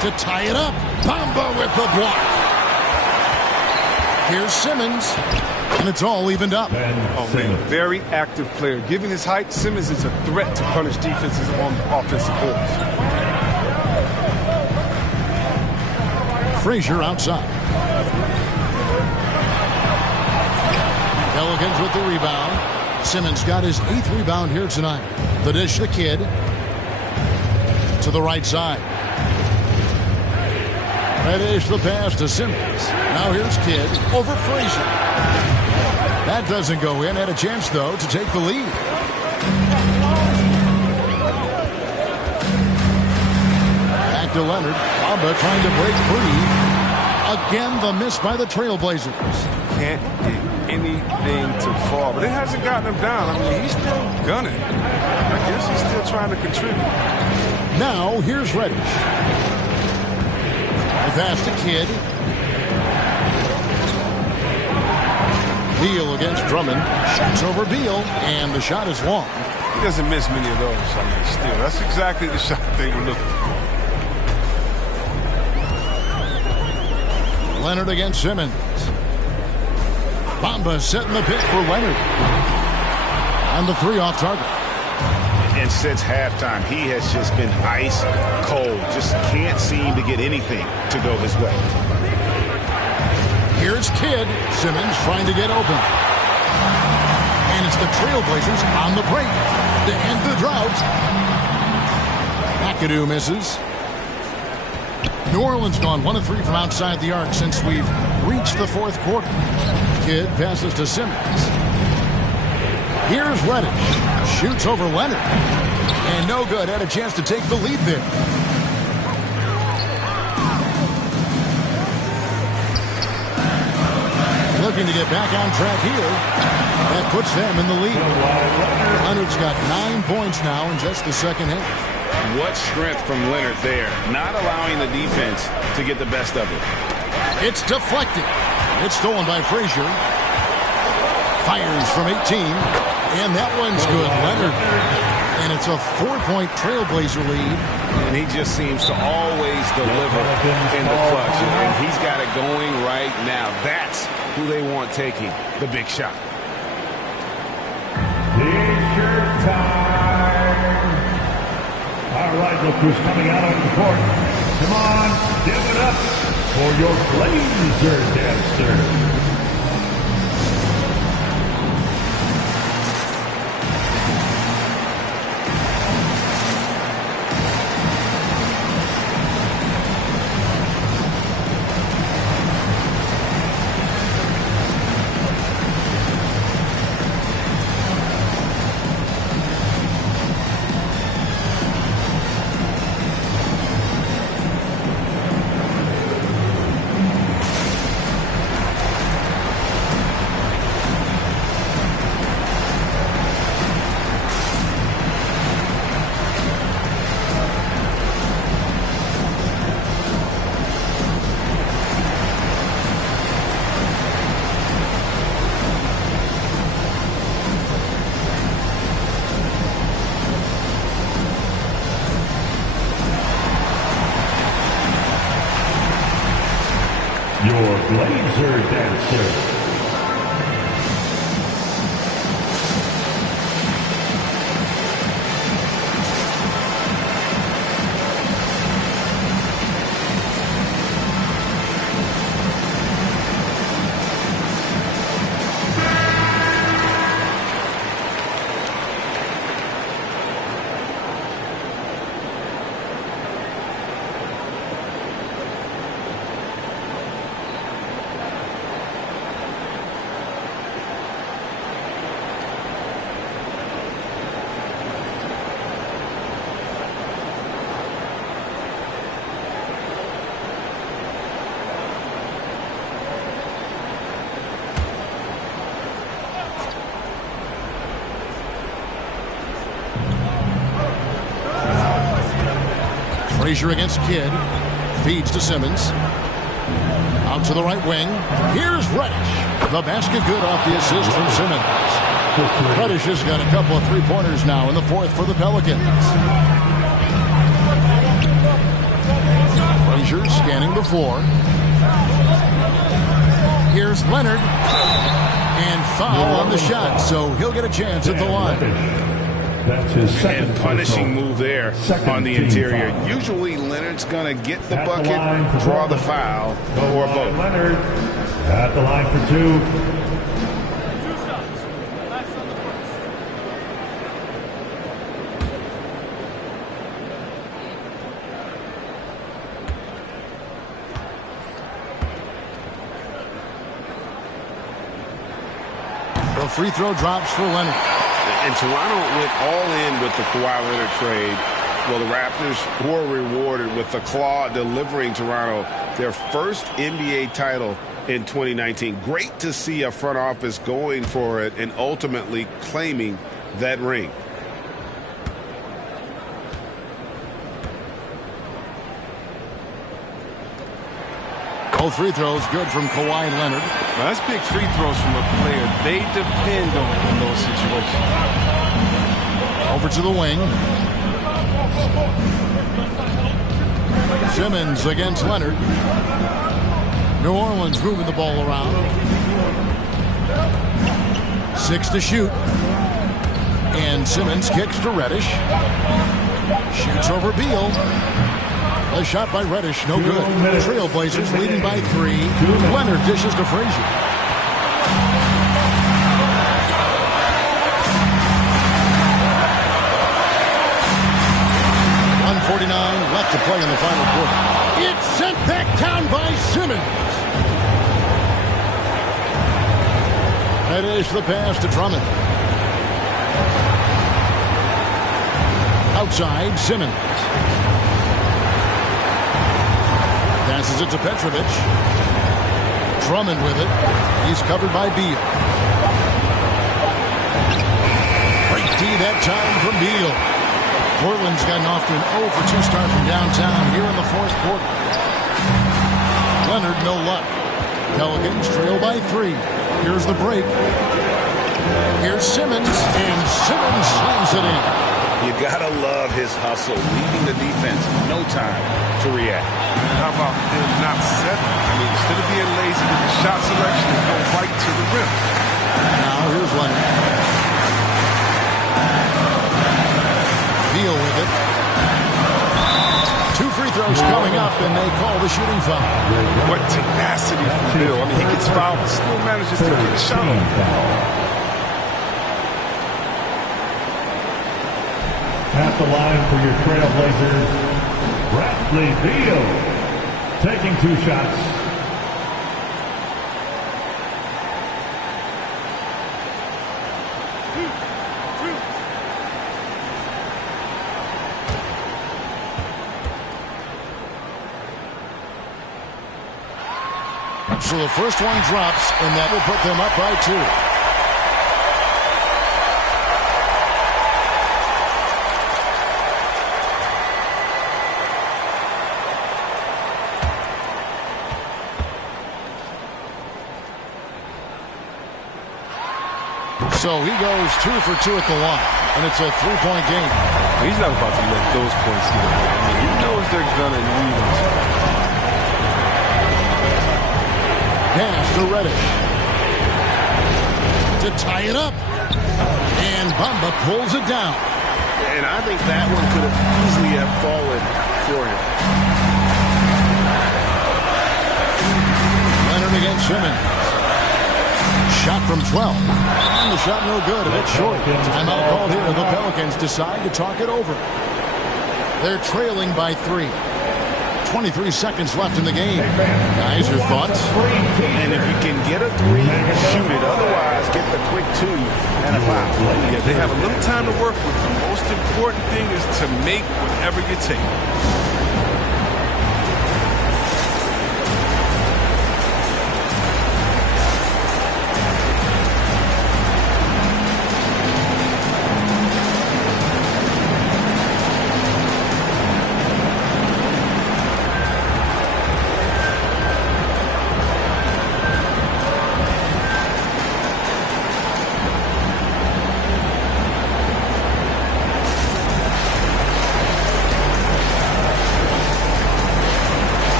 To tie it up. Bamba with the block. Here's Simmons. And it's all evened up. Oh, man, very active player. Given his height, Simmons is a threat to punish defenses on the offensive boards. Frazier outside. Pelicans with the rebound. Simmons got his 8th rebound here tonight. The dish to Kidd. To the right side. That is the pass to Simmons. Now here's Kidd over Frazier. That doesn't go in. Had a chance, though, to take the lead. Back to Leonard. Bamba trying to break free. Again, the miss by the Trailblazers. Can't get anything to fall, but it hasn't gotten him down. I mean, he's still gunning. I guess he's still trying to contribute. Now, here's Reddish. The pass to Kidd. Beal against Drummond. Shoots over Beal, and the shot is long. He doesn't miss many of those. I mean, still, that's exactly the shot they were looking for. Leonard against Simmons. Bamba setting the pick for Leonard. And the 3 off target. And since halftime, he has just been ice cold. Just can't seem to get anything to go his way. Here's Kidd. Simmons trying to get open. And it's the Trailblazers on the break to end the drought. McAdoo misses. New Orleans gone 1 of 3 from outside the arc since we've reached the 4th quarter. Kidd passes to Simmons. Here's Reddish. Shoots over Leonard. And no good. Had a chance to take the lead there. Looking to get back on track here. That puts them in the lead. Leonard's got 9 points now in just the second half. What strength from Leonard there, not allowing the defense to get the best of it. It's deflected. It's stolen by Frazier. Fires from 18. And that one's good. Leonard. And it's a 4-point Trailblazer lead. And he just seems to always deliver in the clutch. And he's got it going right now. That's who they want taking the big shot. T-shirt time. All right, look who's coming out on the court. Come on, give it up for your Blazer dancer. your Blazer dancer. Frazier against Kidd. Feeds to Simmons. Out to the right wing. Here's Reddish. The basket good off the assist from Simmons. Reddish has got a couple of three-pointers now in the fourth for the Pelicans. Frazier scanning the floor. Here's Leonard. And foul on the shot, so he'll get a chance at the line. That's his second and punishing move there on the interior. Usually Leonard's going to get the bucket, draw the foul, or both. Leonard at the line for two. 2 shots. Last on the first. The free throw drops for Leonard. And Toronto went all in with the Kawhi Leonard trade. Well, the Raptors were rewarded with the claw delivering Toronto their first NBA title in 2019. Great to see a front office going for it and ultimately claiming that ring. Both free throws good from Kawhi Leonard. Now, that's big free throws from a player they depend on in those situations. Over to the wing. Simmons against Leonard. New Orleans moving the ball around. 6 to shoot. And Simmons kicks to Reddish. Shoots over Beal. A shot by Reddish, no good. Trailblazers leading by 3. Leonard dishes to Frazier. .149 left to play in the final quarter. It's sent back down by Simmons. Reddish the pass to Drummond. Outside, Simmons. Passes it to Petrovic. Drummond with it. He's covered by Beal. Great D that time from Beal. Portland's gotten off to an 0 for 2 start from downtown here in the fourth quarter. Leonard, no luck. Pelicans trail by 3. Here's the break. Here's Simmons, and Simmons slams it in. You gotta love his hustle, leading the defense, no time to react. How about him not settling? I mean, instead of being lazy with the shot selection, he goes right to the rim. Now here's Leonard. Beal with it. 2 free throws coming up, and they call the shooting foul. What tenacity from Beal. I mean, he gets fouled, still manages to get a shot on. At the line for your Trailblazers, Bradley Beal taking 2 shots. So the first one drops, and that will put them up by 2. So he goes 2 for 2 at the line, and it's a 3-point game. He's not about to let those points get away. I mean, he knows they're going to need him to. to Reddish. To tie it up. And Bamba pulls it down. And I think that one could have easily have fallen for him. Leonard against Simmons. Shot from 12. And the shot no good. A bit short. Timeout called here. The Pelicans decide to talk it over. They're trailing by 3. 23 seconds left in the game. Guys, your thoughts? And if you can get a 3, shoot it. Otherwise, get the quick 2 and a foul. Yeah, they have a little time to work with. The most important thing is to make whatever you take.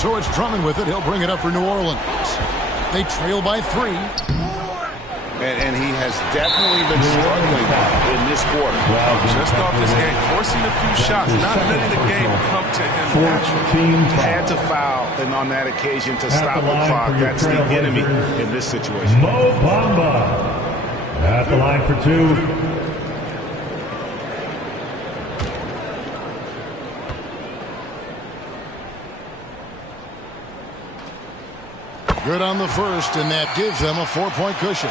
So it's Drummond with it. He'll bring it up for New Orleans. They trail by 3. And he has definitely been struggling in this quarter. Just off this game, forcing a few shots, not letting the game come to him naturally. Had to foul, and on that occasion to stop the clock. That's the enemy in this situation. Mo Bamba at the line for 2. Good on the first, and that gives them a 4-point cushion.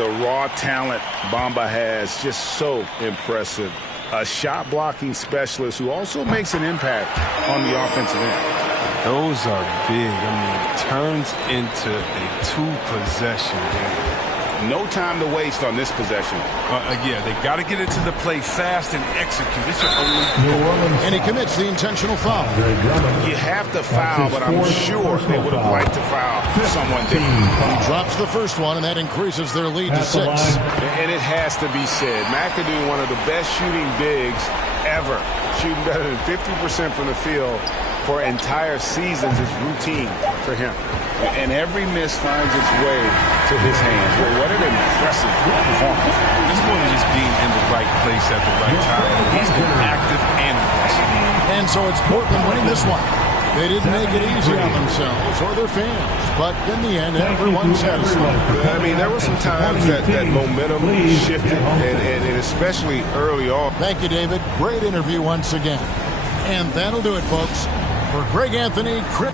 The raw talent Bamba has, just so impressive. A shot blocking specialist who also makes an impact on the offensive end. Those are big. I mean, turns into a 2-possession game. No time to waste on this possession. Yeah, they got to get into the play fast and execute. This is only. And he commits the intentional foul. You have to foul, but I'm sure they would have liked to foul someone different. He drops the first one, and that increases their lead to 6. And it has to be said, McAdoo, one of the best shooting bigs ever, shooting better than 50% from the field for entire seasons is routine for him. And every miss finds its way to his hands. Well, what an impressive performance. This one is just being in the right place at the right time. He's been active and aggressive. And so it's Portland winning this one. They didn't make it easy on themselves or their fans, but in the end, everyone's satisfied. I mean, there were some times that momentum shifted, and especially early on. Thank you, David. Great interview once again. And that'll do it, folks. For Greg Anthony, Chris.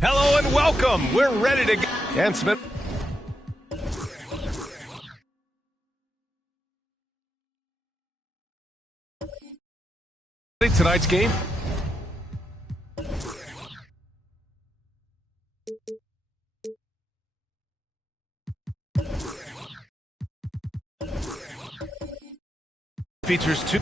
Hello and welcome. We're ready to go. And Smith. Tonight's game. Features two.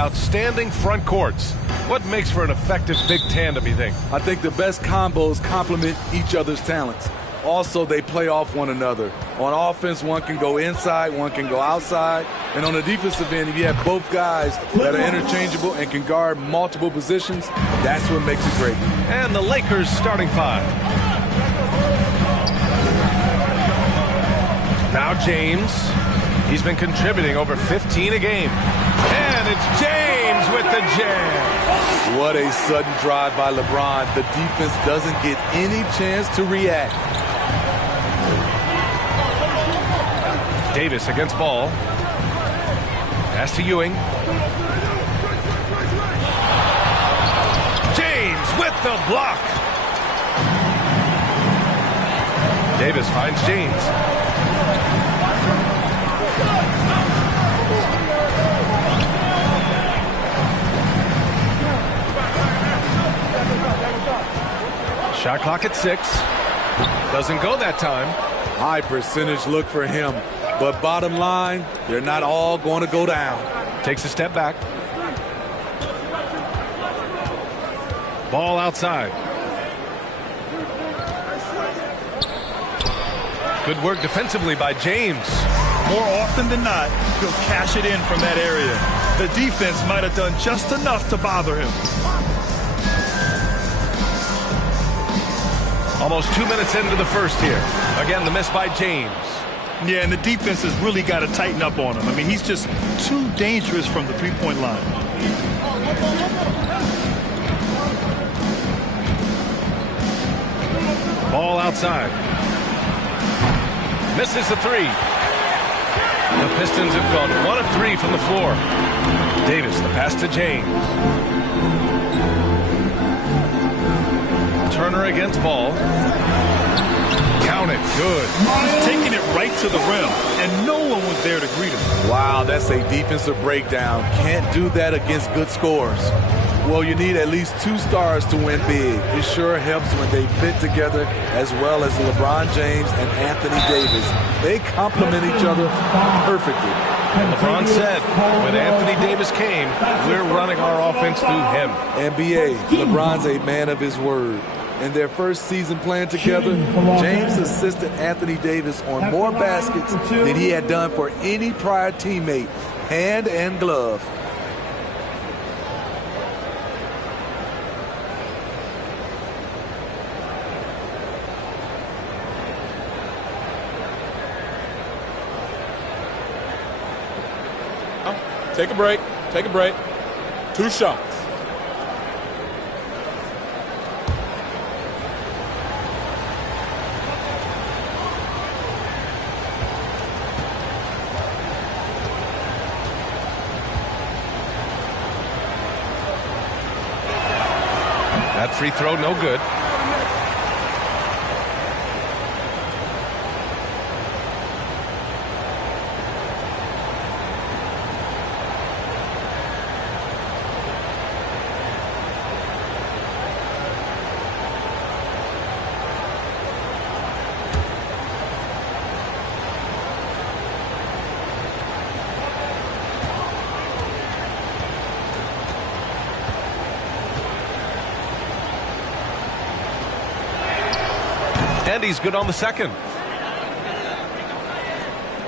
Outstanding front courts. What makes for an effective big tandem, you think? I think the best combos complement each other's talents. Also, they play off one another. On offense, one can go inside, one can go outside. And on the defensive end, if you have both guys that are interchangeable and can guard multiple positions, that's what makes it great. And the Lakers starting five. Now James. He's been contributing over 15 a game. And it's James with the jam. What a sudden drive by LeBron. The defense doesn't get any chance to react. Davis against Ball. Pass to Ewing. James with the block. Davis finds James. Shot clock at 6. Doesn't go that time. High percentage look for him. But bottom line, they're not all going to go down. Takes a step back. Ball outside. Good work defensively by James. More often than not, he'll cash it in from that area. The defense might have done just enough to bother him. Almost 2 minutes into the first here. Again, the miss by James. Yeah, and the defense has really got to tighten up on him. I mean, he's just too dangerous from the three-point line. Ball outside. Misses the 3. The Pistons have gone 1 of 3 from the floor. Davis, the pass to James. Turner against Ball. Count it. Good. He's taking it right to the rim, and no one was there to greet him. Wow, that's a defensive breakdown. Can't do that against good scores. Well, you need at least 2 stars to win big. It sure helps when they fit together, as well as LeBron James and Anthony Davis. They complement each other perfectly. LeBron said, when Anthony Davis came, we're running our offense through him. NBA, LeBron's a man of his word. In their first season playing together, James assisted Anthony Davis on more baskets than he had done for any prior teammate, hand and glove. Take a break. Take a break. 2 shots. That free throw, no good. And he's good on the second.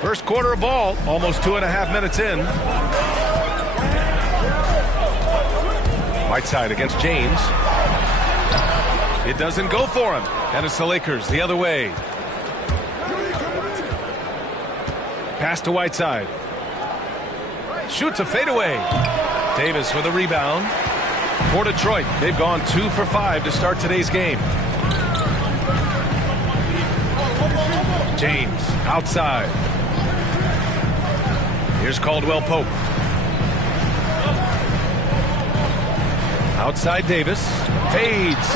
First quarter of ball, almost 2.5 minutes in. Whiteside against James. It doesn't go for him. And it's the Lakers the other way. Pass to Whiteside. Shoots a fadeaway. Davis with a rebound. For Detroit, they've gone 2 for 5 to start today's game. James outside. Here's Caldwell Pope. Outside Davis. Fades.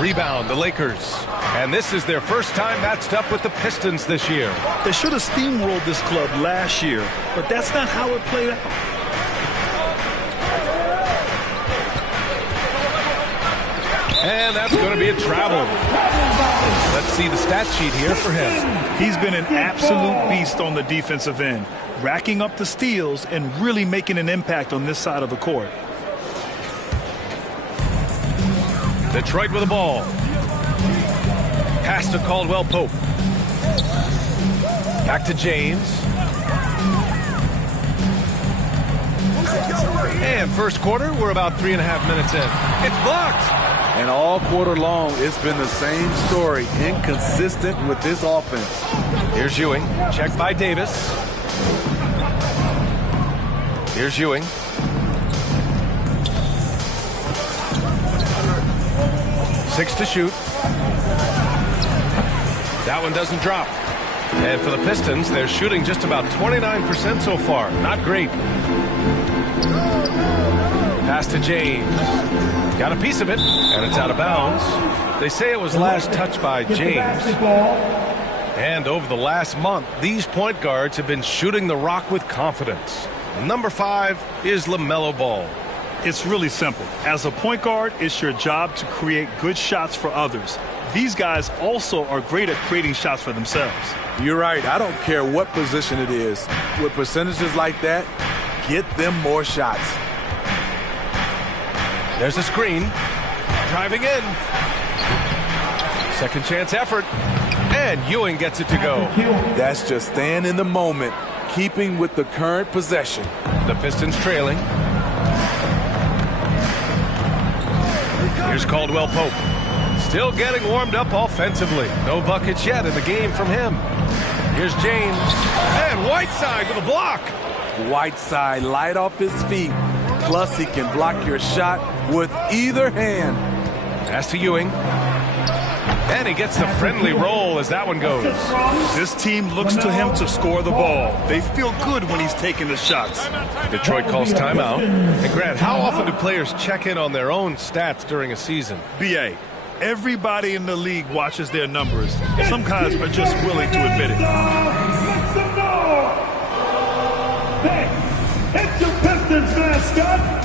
Rebound, the Lakers. And this is their first time matched up with the Pistons this year. They should have steamrolled this club last year, but that's not how it played out. And that's going to be a travel. Let's see the stat sheet here for him. He's been an absolute beast on the defensive end, racking up the steals and really making an impact on this side of the court. Detroit with the ball. Pass to Caldwell Pope. Back to James. And first quarter, we're about 3.5 minutes in. It's blocked. And all quarter long, it's been the same story. Inconsistent with this offense. Here's Ewing. Checked by Davis. Here's Ewing. Six to shoot. That one doesn't drop. And for the Pistons, they're shooting just about 29% so far. Not great. Pass to James. Got a piece of it, and it's out of bounds. They say it was last touched by James. And over the last month, these point guards have been shooting the rock with confidence. Number 5 is LaMelo Ball. It's really simple. As a point guard, it's your job to create good shots for others. These guys also are great at creating shots for themselves. You're right. I don't care what position it is. With percentages like that, get them more shots. There's a screen. Driving in. Second chance effort. And Ewing gets it to go. That's just staying in the moment, keeping with the current possession. The Pistons trailing. Here's Caldwell Pope. Still getting warmed up offensively. No buckets yet in the game from him. Here's James. And Whiteside with a block. Whiteside light off his feet. Plus, he can block your shot with either hand. Pass to Ewing. And he gets the friendly roll as that one goes. This team looks to him to score the ball. They feel good when he's taking the shots. Detroit calls timeout. And Grant, how often do players check in on their own stats during a season? B.A., everybody in the league watches their numbers. Some guys are just willing to admit it. It's your Pistons mascot.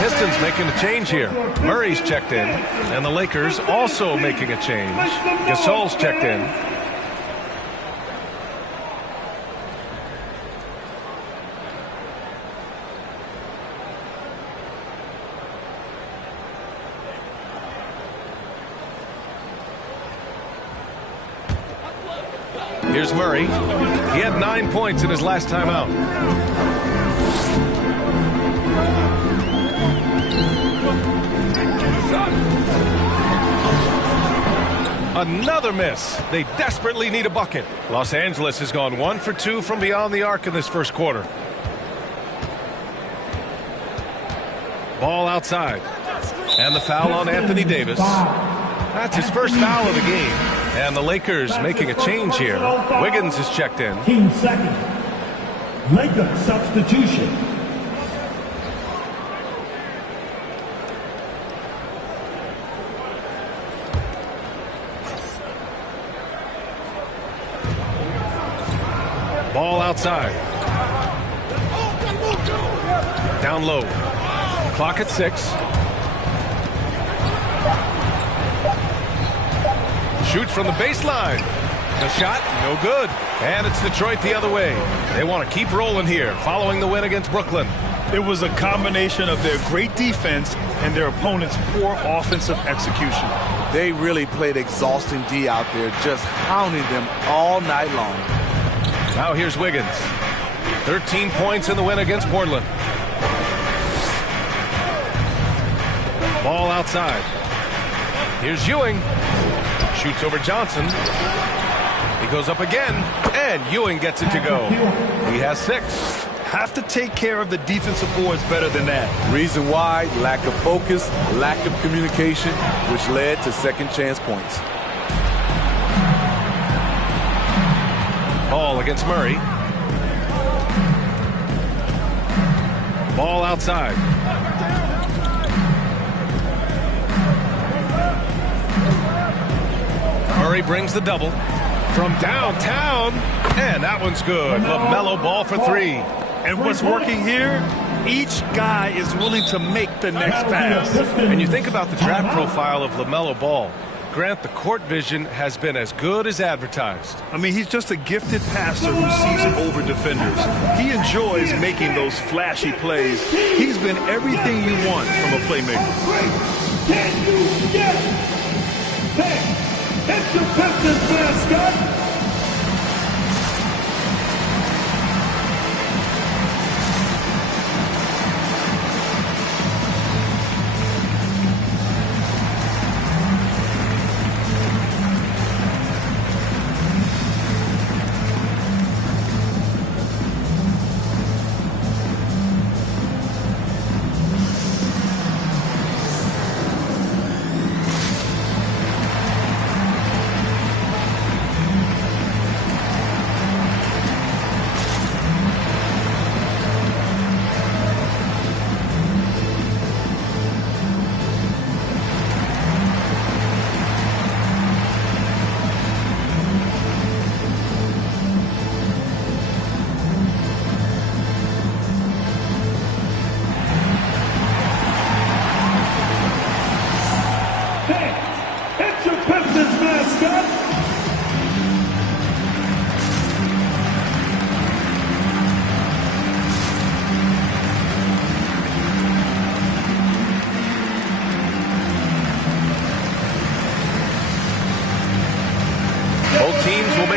Pistons making a change here. Murray's checked in, and the Lakers also making a change. Gasol's checked in. Here's Murray. He had 9 points in his last time out. Another miss. They desperately need a bucket. Los Angeles has gone 1 for 2 from beyond the arc in this first quarter. Ball outside. And the foul on Anthony Davis. That's his first foul of the game. And the Lakers making a change here. Wiggins is checked in. Team second. Lakers substitution. Ball outside. Down low. Clock at 6. Shoots from the baseline. The shot, no good. And it's Detroit the other way. They want to keep rolling here, following the win against Brooklyn. It was a combination of their great defense and their opponent's poor offensive execution. They really played exhausting D out there, just hounding them all night long. Now here's Wiggins. 13 points in the win against Portland. Ball outside. Here's Ewing. Shoots over Johnson. He goes up again, and Ewing gets it to go. He has 6. have to take care of the defensive boards better than that. Reason why, lack of focus, lack of communication, which led to second chance points. Ball against Murray. Ball outside. Murray brings the double from downtown, and that one's good. LaMelo Ball for 3. And what's working here? Each guy is willing to make the next pass. And you think about the draft profile of LaMelo Ball. Grant, the court vision has been as good as advertised. I mean, he's just a gifted passer who sees over defenders. He enjoys making those flashy plays. He's been everything you want from a playmaker. Can you get it? It's your Pistons mascot.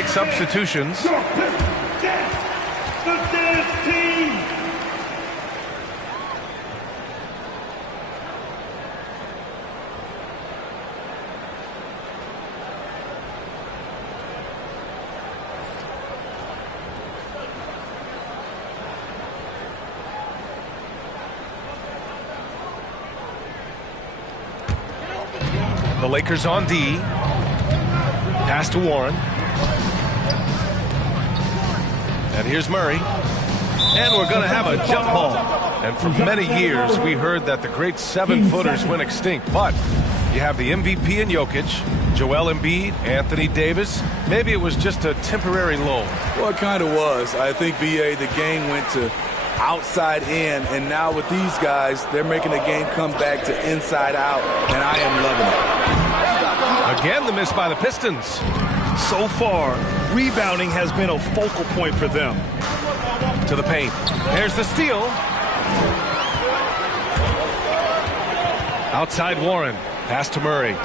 Substitutions. The dance team. The Lakers on D. Pass to Warren. And here's Murray. And we're going to have a jump ball. And for many years, we heard that the great 7-footers went extinct. But you have the MVP in Jokic, Joel Embiid, Anthony Davis. Maybe it was just a temporary lull. Well, it kind of was. I think, B.A., the game went to outside in. And now with these guys, they're making the game come back to inside out. And I am loving it. Again, the miss by the Pistons. So far, rebounding has been a focal point for them. To the paint. There's the steal. Outside Warren. Pass to Murray.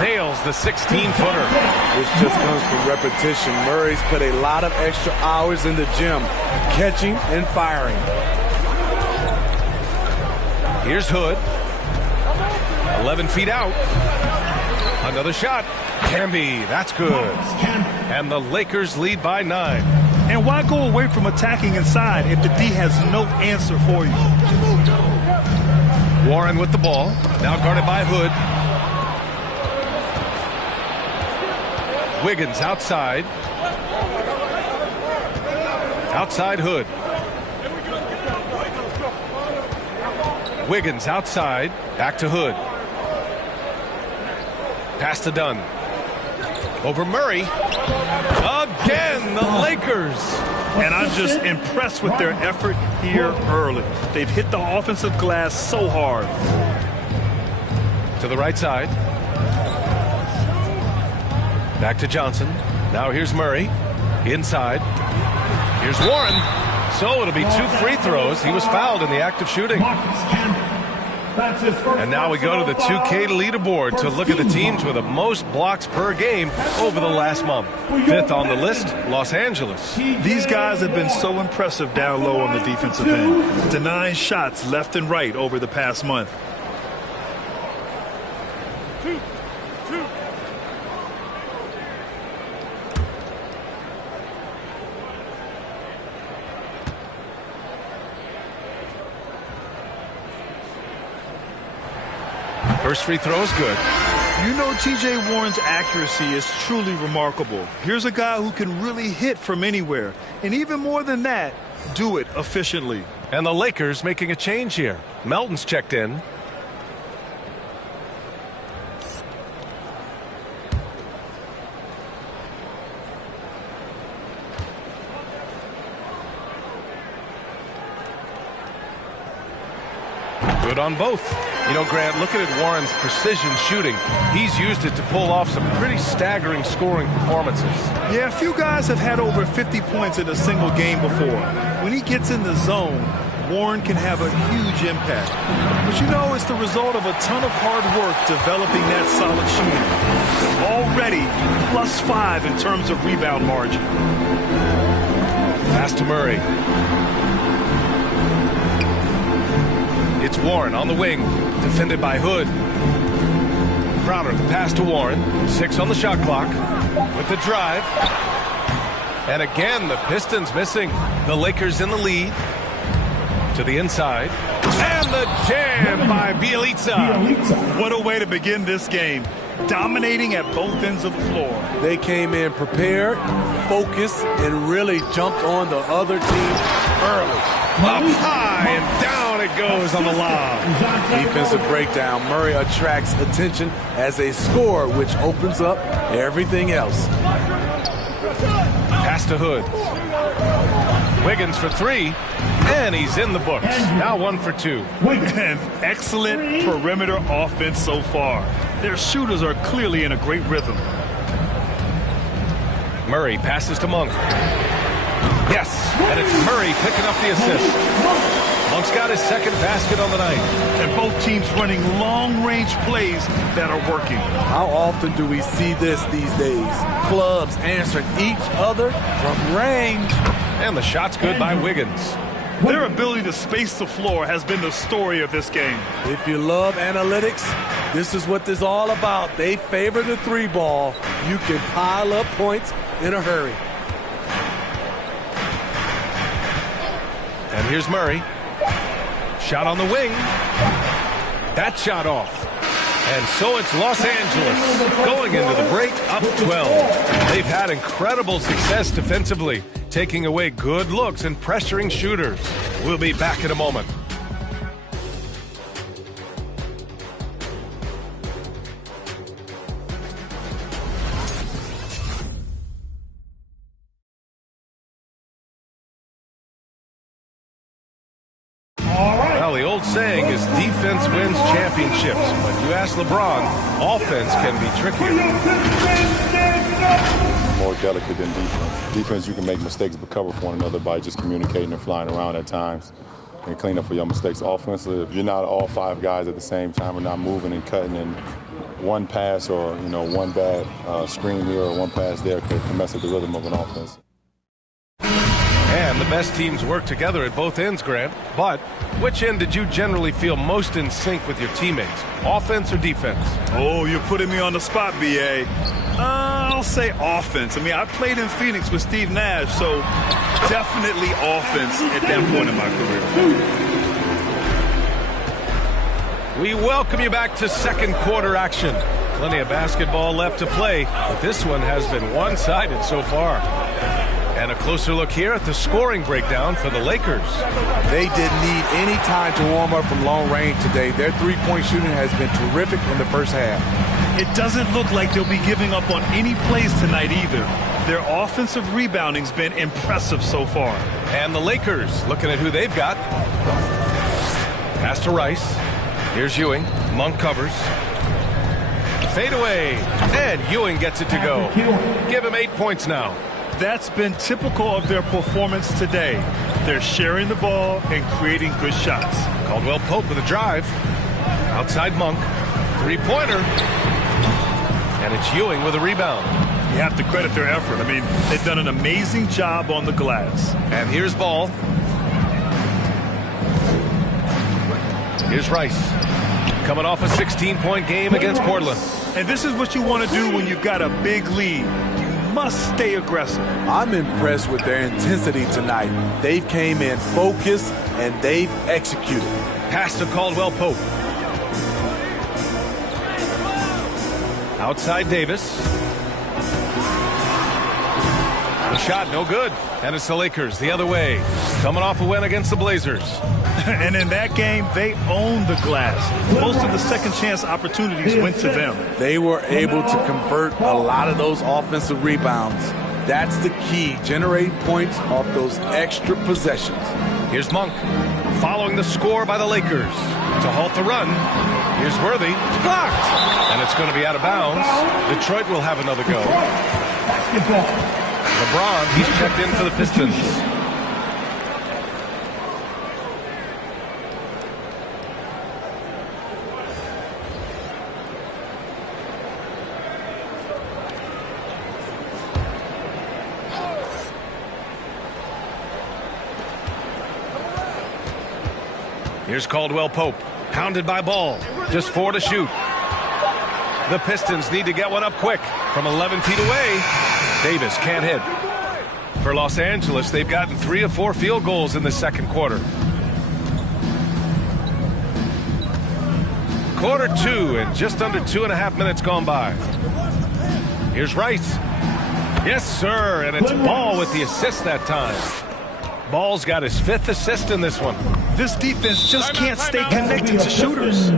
Nails the 16-footer. This just comes from repetition. Murray's put a lot of extra hours in the gym, catching and firing. Here's Hood. 11 feet out. Another shot. Camby, that's good. And the Lakers lead by 9. And why go away from attacking inside if the D has no answer for you? Warren with the ball. Now guarded by Hood. Wiggins outside. Outside Hood. Wiggins outside. Back to Hood. Pass to Dunn. Over Murray. Again, the Lakers. And I'm just impressed with their effort here early. They've hit the offensive glass so hard. To the right side. Back to Johnson. Now here's Murray. Inside. Here's Warren. So it'll be 2 free throws. He was fouled in the act of shooting. And now we go to the 2K leaderboard to look at the teams with the most blocks per game over the last month. 5th on the list, Los Angeles. These guys have been so impressive down low on the defensive end, denying shots left and right over the past month. First free throw is good. You know T.J. Warren's accuracy is truly remarkable. Here's a guy who can really hit from anywhere. And even more than that, do it efficiently. And the Lakers making a change here. Melton's checked in. Good on both. You know, Grant, looking at Warren's precision shooting, he's used it to pull off some pretty staggering scoring performances. Yeah, a few guys have had over 50 points in a single game before. When he gets in the zone, Warren can have a huge impact. But you know, it's the result of a ton of hard work developing that solid shooting. Already +5 in terms of rebound margin. Pass to Murray. It's Warren on the wing, defended by Hood. Crowder, the pass to Warren. 6 on the shot clock. With the drive. And again, the Pistons missing. The Lakers in the lead. To the inside. And the jam by Bjelica. What a way to begin this game. Dominating at both ends of the floor. They came in prepared, focused, and really jumped on the other team early. Up high and down it goes on the lob. Defensive breakdown. Murray attracts attention as a scorer, which opens up everything else. Pass to Hood. Wiggins for 3, and he's in the books. Now 1 for 2. And excellent perimeter offense so far. Their shooters are clearly in a great rhythm. Murray passes to Monk. Yes, and it's Murray picking up the assist. Monk's got his second basket on the night. And both teams running long-range plays that are working. How often do we see this these days? Clubs answering each other from range. And the shot's good by Wiggins. Their ability to space the floor has been the story of this game. If you love analytics, this is what this is all about. They favor the 3-ball. You can pile up points in a hurry. And here's Murray. Shot on the wing. That shot off. And so it's Los Angeles going into the break up 12. They've had incredible success defensively, taking away good looks and pressuring shooters. We'll be back in a moment. Well, the old saying is defense wins championships. But you ask LeBron, offense can be trickier. More delicate than defense. Defense, you can make mistakes but cover for one another by just communicating and flying around at times and clean up for your mistakes. Offensive, if you're not all 5 guys at the same time or not moving and cutting, and one pass or one bad screen here or one pass there can mess up the rhythm of an offense. And the best teams work together at both ends, Grant. But which end did you generally feel most in sync with your teammates? Offense or defense? Oh, you're putting me on the spot, B.A. I'll say offense. I mean, I played in Phoenix with Steve Nash, so definitely offense at that point in my career. We welcome you back to second quarter action. Plenty of basketball left to play, but this one has been one-sided so far. And a closer look here at the scoring breakdown for the Lakers. They didn't need any time to warm up from long range today. Their three-point shooting has been terrific in the first half. It doesn't look like they'll be giving up on any plays tonight either. Their offensive rebounding's been impressive so far. And the Lakers looking at who they've got. Pass to Rice. Here's Ewing. Monk covers. Fade away. And Ewing gets it to go. Give him 8 points now. That's been typical of their performance today. They're sharing the ball and creating good shots. Caldwell Pope with a drive. Outside Monk. Three-pointer. And it's Ewing with a rebound. You have to credit their effort. I mean, they've done an amazing job on the glass. And here's Ball. Here's Rice. Coming off a 16-point game against Portland. And this is what you want to do when you've got a big lead. Must stay aggressive. I'm impressed with their intensity tonight. They've came in focused and they've executed. Pass to Caldwell Pope. Outside Davis. The shot, no good. And it's the Lakers the other way. Coming off a win against the Blazers. And in that game, they owned the glass. Most of the second chance opportunities went to them. They were able to convert a lot of those offensive rebounds. That's the key, generating points off those extra possessions. Here's Monk, following the score by the Lakers. To halt the run, here's Worthy, blocked. And it's going to be out of bounds. Detroit will have another go. LeBron, he's checked in for the Pistons. Here's Caldwell Pope, pounded by Ball, just 4 to shoot. The Pistons need to get one up quick from 11 feet away. Davis can't hit. For Los Angeles, they've gotten 3 of 4 field goals in the second quarter. Quarter 2 and just under 2.5 minutes gone by. Here's Rice. Yes, sir, and it's Ball with the assist that time. Ball's got his 5th assist in this one. This defense just can't stay connected to shooters.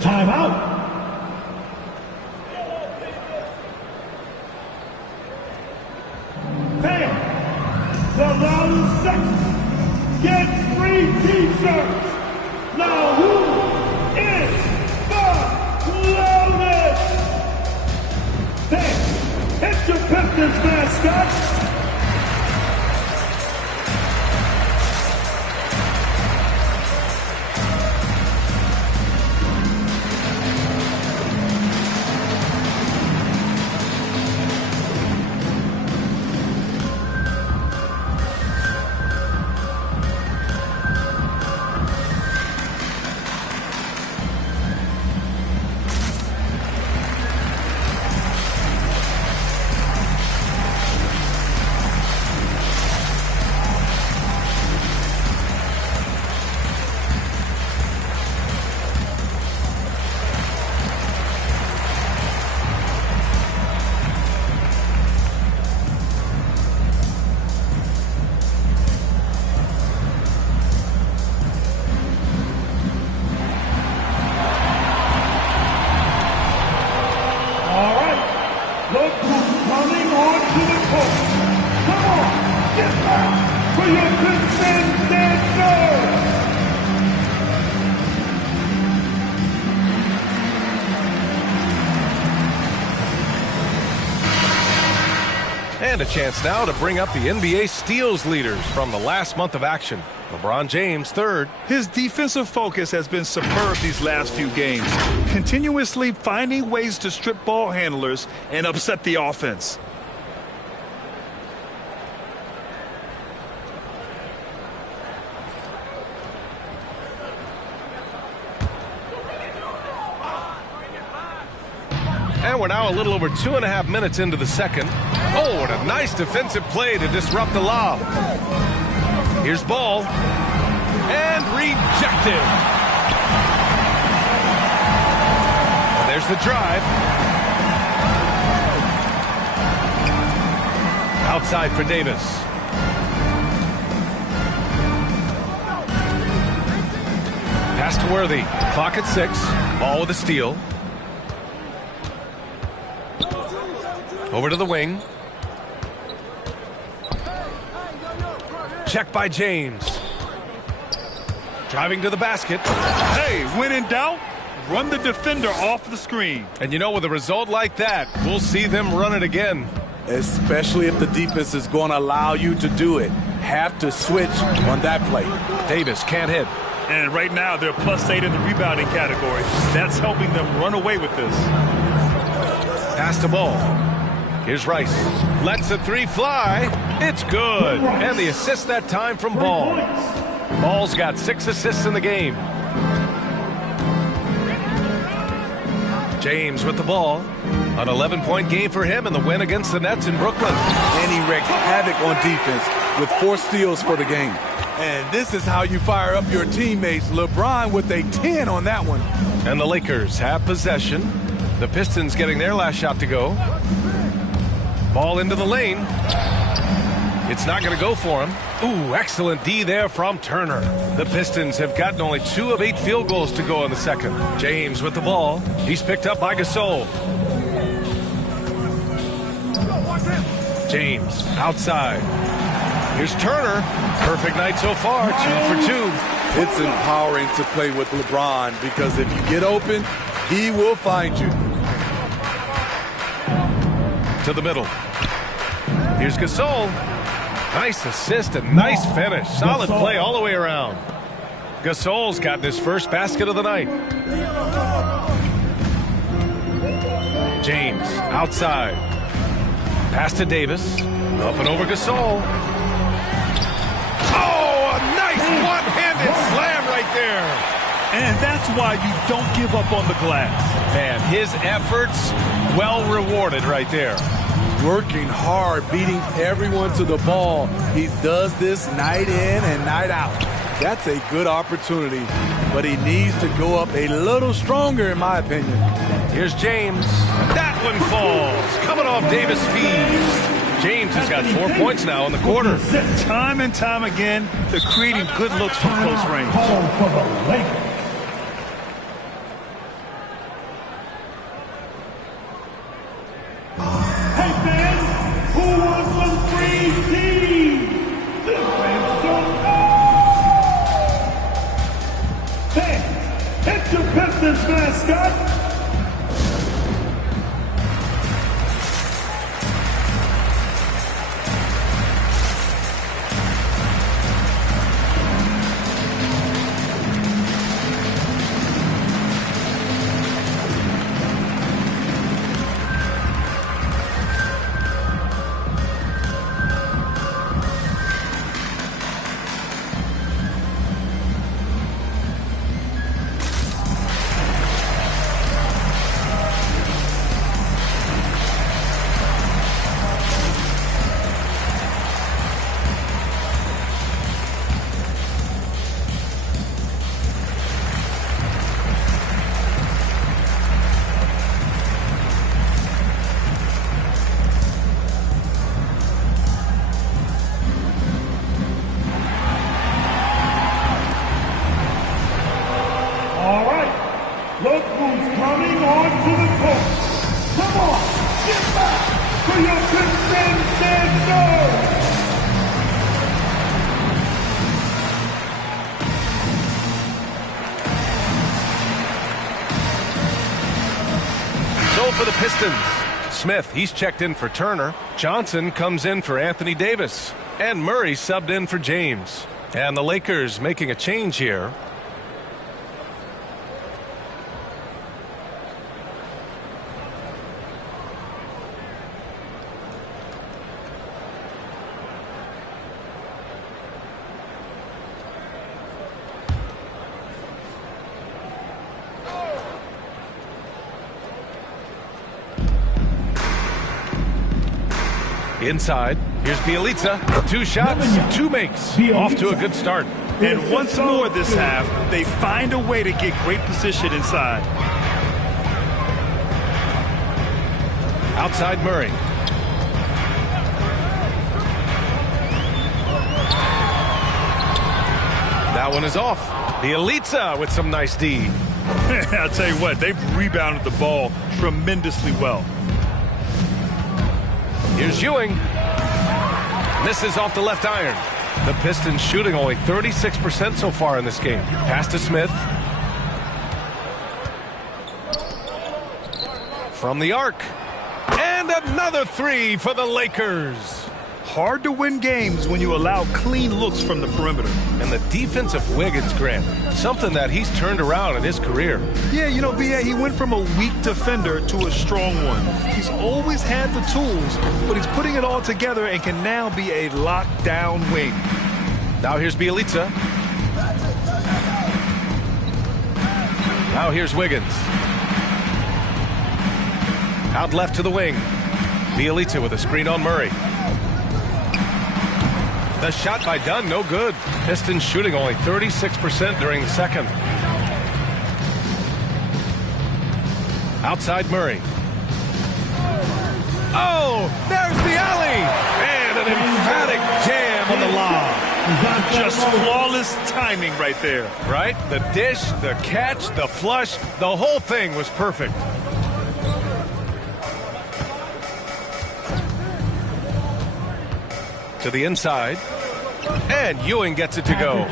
Timeout. Fans, the Raleigh Celtics get free T-shirts. Now who is the loudest? Fans, it's your Pistons mascot. And a chance now to bring up the NBA steals leaders from the last month of action. LeBron James, 3rd. His defensive focus has been superb these last few games, continuously finding ways to strip ball handlers and upset the offense. And we're now a little over 2.5 minutes into the second. Oh, what a nice defensive play to disrupt the lob. Here's Ball. And rejected. And there's the drive. Outside for Davis. Pass to Worthy. Clock at 6. Ball with a steal. Over to the wing. Check by James. Driving to the basket. Hey, when in doubt, run the defender off the screen. And you know, with a result like that, we'll see them run it again. Especially if the defense is going to allow you to do it. Have to switch on that play. Davis can't hit. And right now, they're +8 in the rebounding category. That's helping them run away with this. Pass the ball. Here's Rice. Lets the 3 fly. It's good. And the assist that time from Ball. Ball's got 6 assists in the game. James with the ball. An 11-point game for him in the win against the Nets in Brooklyn. And he wreaked havoc on defense with 4 steals for the game. And this is how you fire up your teammates. LeBron with a 10 on that one. And the Lakers have possession. The Pistons getting their last shot to go. Ball into the lane. It's not going to go for him. Ooh, excellent D there from Turner. The Pistons have gotten only 2 of 8 field goals to go in the second. James with the ball. He's picked up by Gasol. James outside. Here's Turner. Perfect night so far. 2 for 2. It's empowering to play with LeBron because if you get open, he will find you. To the middle. Here's Gasol. Nice assist and nice finish. Solid play all the way around. Gasol's gotten his first basket of the night. James outside. Pass to Davis. Up and over Gasol. Oh, a nice one-handed slam right there. And that's why you don't give up on the glass. Man, his efforts well rewarded right there. Working hard, beating everyone to the ball. He does this night in and night out. That's a good opportunity, but he needs to go up a little stronger, in my opinion. Here's James. That one falls. Coming off Davis' feet. James has got 4 points now in the quarter. Time and time again, they're creating good looks from close range. Mascot. For the Pistons. Smith, he's checked in for Turner. Johnson comes in for Anthony Davis. And Murray subbed in for James. And the Lakers making a change here. Inside, here's Bielitsa. 2 shots, 2 makes. Off to a good start. And once more this half, they find a way to get great position inside. Outside Murray. That one is off. Bielitsa with some nice D. I'll tell you what, they've rebounded the ball tremendously well. Here's Ewing. Misses off the left iron. The Pistons shooting only 36% so far in this game. Pass to Smith. From the arc. And another 3 for the Lakers. Hard to win games when you allow clean looks from the perimeter. And the defense of Wiggins, Grant, something that he's turned around in his career. Yeah, you know, B.A., he went from a weak defender to a strong one. He's always had the tools, but he's putting it all together and can now be a lockdown wing. Now here's Bielitsa. Now here's Wiggins. Out left to the wing. Bielitsa with a screen on Murray. The shot by Dunn, no good. Pistons shooting only 36% during the second. Outside Murray. Oh, there's the alley. And an emphatic jam on the lob. Just flawless timing right there. Right? The dish, the catch, the flush, the whole thing was perfect. To the inside. And Ewing gets it to go.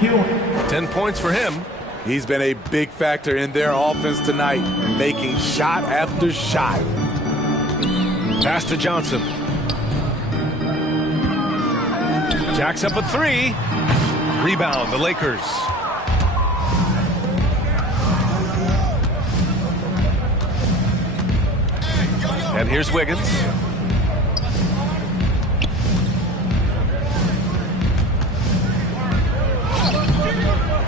10 points for him. He's been a big factor in their offense tonight, making shot after shot. Pass to Johnson. Jacks up a 3. Rebound, the Lakers. And here's Wiggins.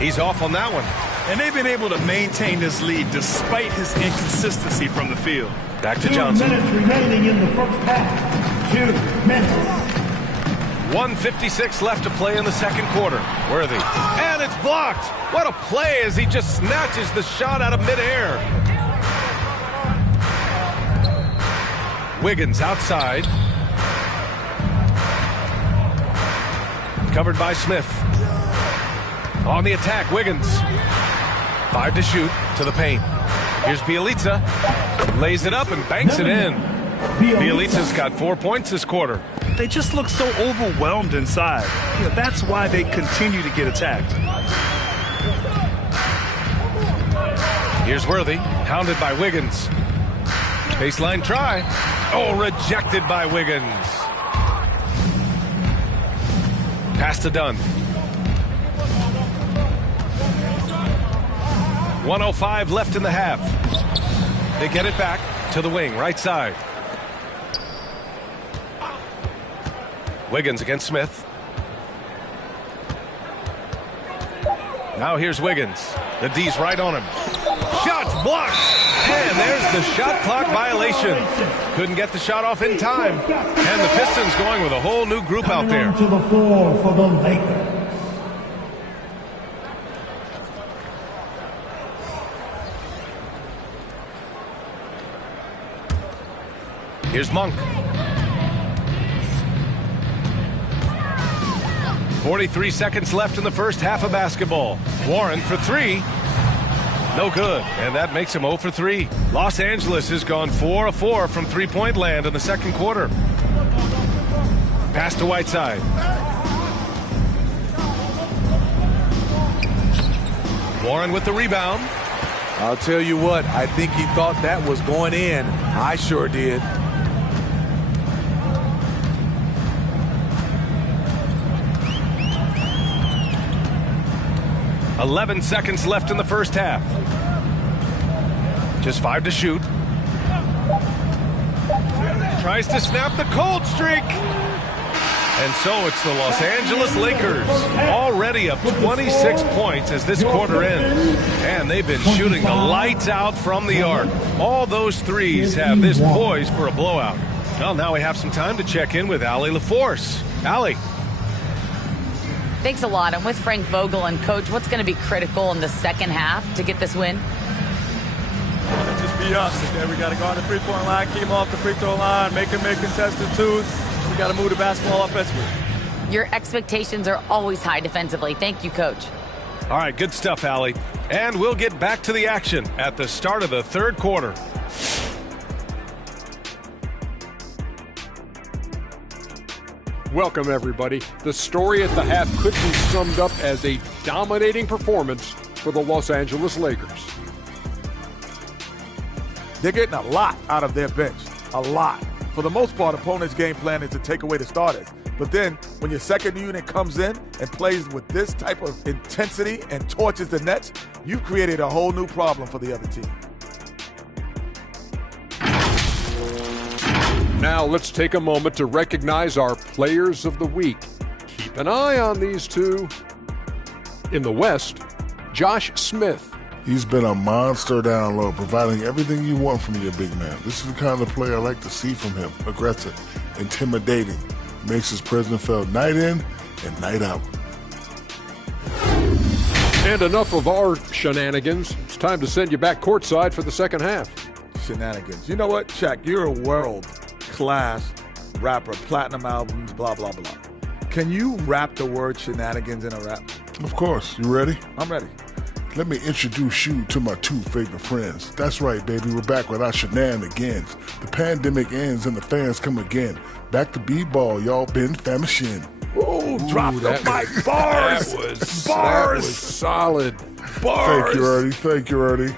He's off on that one. And they've been able to maintain this lead despite his inconsistency from the field. Back to Johnson. 2 minutes remaining in the first half. 2 minutes. 1:56 left to play in the second quarter. Worthy. And it's blocked. What a play as he just snatches the shot out of midair. Wiggins outside. Covered by Smith. On the attack, Wiggins. 5 to shoot to the paint. Here's Bjelica. Lays it up and banks it in. Bjelica's got 4 points this quarter. They just look so overwhelmed inside. That's why they continue to get attacked. Here's Worthy, hounded by Wiggins. Baseline try. Oh, rejected by Wiggins. Pass to Dunn. 1:05 left in the half. They get it back to the wing, right side. Wiggins against Smith. Now here's Wiggins. The D's right on him. Shots blocked. And there's the shot clock violation. Couldn't get the shot off in time. And the Pistons going with a whole new group out there. To the floor for the Lakers. Here's Monk. 43 seconds left in the first half of basketball. Warren for 3. No good, and that makes him 0 for 3. Los Angeles has gone 4 of 4 from three-point land in the second quarter. Pass to Whiteside. Warren with the rebound. I'll tell you what, I think he thought that was going in. I sure did. .11 seconds left in the first half. Just 5 to shoot. Tries to snap the cold streak. And so it's the Los Angeles Lakers, already up 26 points as this quarter ends. And they've been shooting the lights out from the arc. All those threes have this poised for a blowout. Well, now we have some time to check in with Allie LaForce. Allie. Thanks a lot. I'm with Frank Vogel. And, Coach, what's going to be critical in the second half to get this win? Just be us. Okay? We got to go on the three-point line, keep them off the free throw line, make them make contested twos. We got to move the basketball offensively. Your expectations are always high defensively. Thank you, Coach. All right, good stuff, Allie. And we'll get back to the action at the start of the third quarter. Welcome, everybody. The story at the half could be summed up as a dominating performance for the Los Angeles Lakers. They're getting a lot out of their bench. A lot. For the most part, opponents' game plan is to take away the starters. But then, when your second unit comes in and plays with this type of intensity and torches the Nets, you've created a whole new problem for the other team. Now let's take a moment to recognize our players of the week. Keep an eye on these two. In the West, Josh Smith. He's been a monster down low, providing everything you want from your big man. This is the kind of player I like to see from him. Aggressive, intimidating, makes his presence felt night in and night out. And enough of our shenanigans. It's time to send you back courtside for the second half. shenanigans. You know what, Shaq? You're a world-class rapper, platinum albums, blah, blah, blah. Can you rap the word shenanigans in a rap? Of course. You ready? I'm ready. Let me introduce you to my 2 favorite friends. That's right, baby. We're back with our shenanigans. The pandemic ends and the fans come again. Back to b-ball, y'all been famishing. Ooh, drop the mic. Bars. That was solid. Bars. Thank you, Ernie. Thank you, Ernie.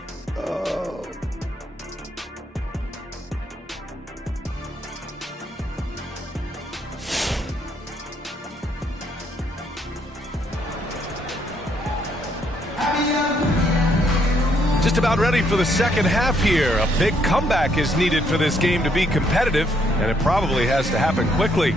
Just about ready for the second half here. A big comeback is needed for this game to be competitive, and it probably has to happen quickly.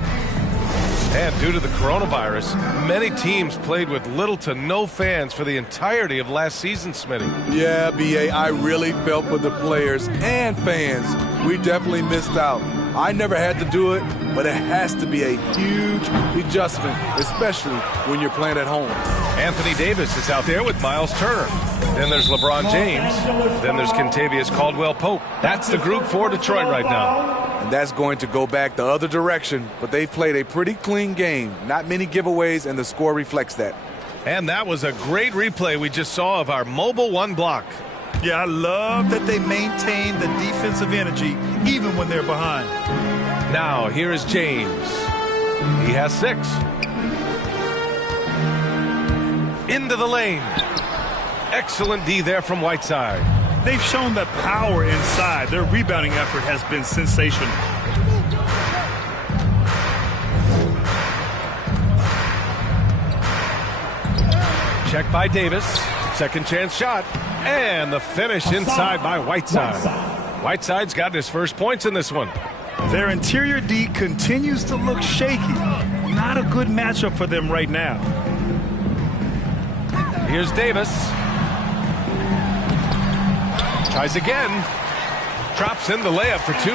And due to the coronavirus, many teams played with little to no fans for the entirety of last season, Smitty. Yeah, B.A., I really felt for the players and fans. We definitely missed out. I never had to do it, but it has to be a huge adjustment, especially when you're playing at home. Anthony Davis is out there with Miles Turner. Then there's LeBron James. Then there's Kentavious Caldwell-Pope. That's the group for Detroit right now. And that's going to go back the other direction, but they've played a pretty clean game. Not many giveaways, and the score reflects that. And that was a great replay we just saw of our mobile one block. Yeah, I love that they maintain the defensive energy even when they're behind. Now, here is James. He has 6. Into the lane. Excellent D there from Whiteside. They've shown that power inside. Their rebounding effort has been sensational. Check by Davis. Second chance shot. And the finish inside by Whiteside. Whiteside's got his first points in this one. Their interior D continues to look shaky. Not a good matchup for them right now. Here's Davis. Tries again. Drops in the layup for 2.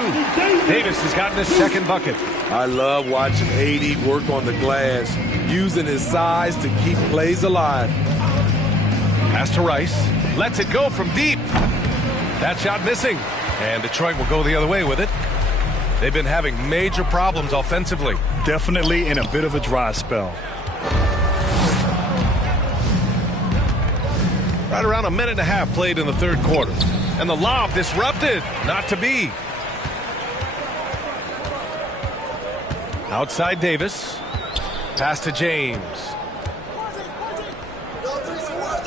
Davis has gotten his second bucket. I love watching AD work on the glass, using his size to keep plays alive. Pass to Rice. Lets it go from deep. That shot missing. And Detroit will go the other way with it. They've been having major problems offensively. Definitely in a bit of a dry spell. Right around a minute and a half played in the third quarter. And the lob disrupted. Not to be. Outside Davis. Pass to James.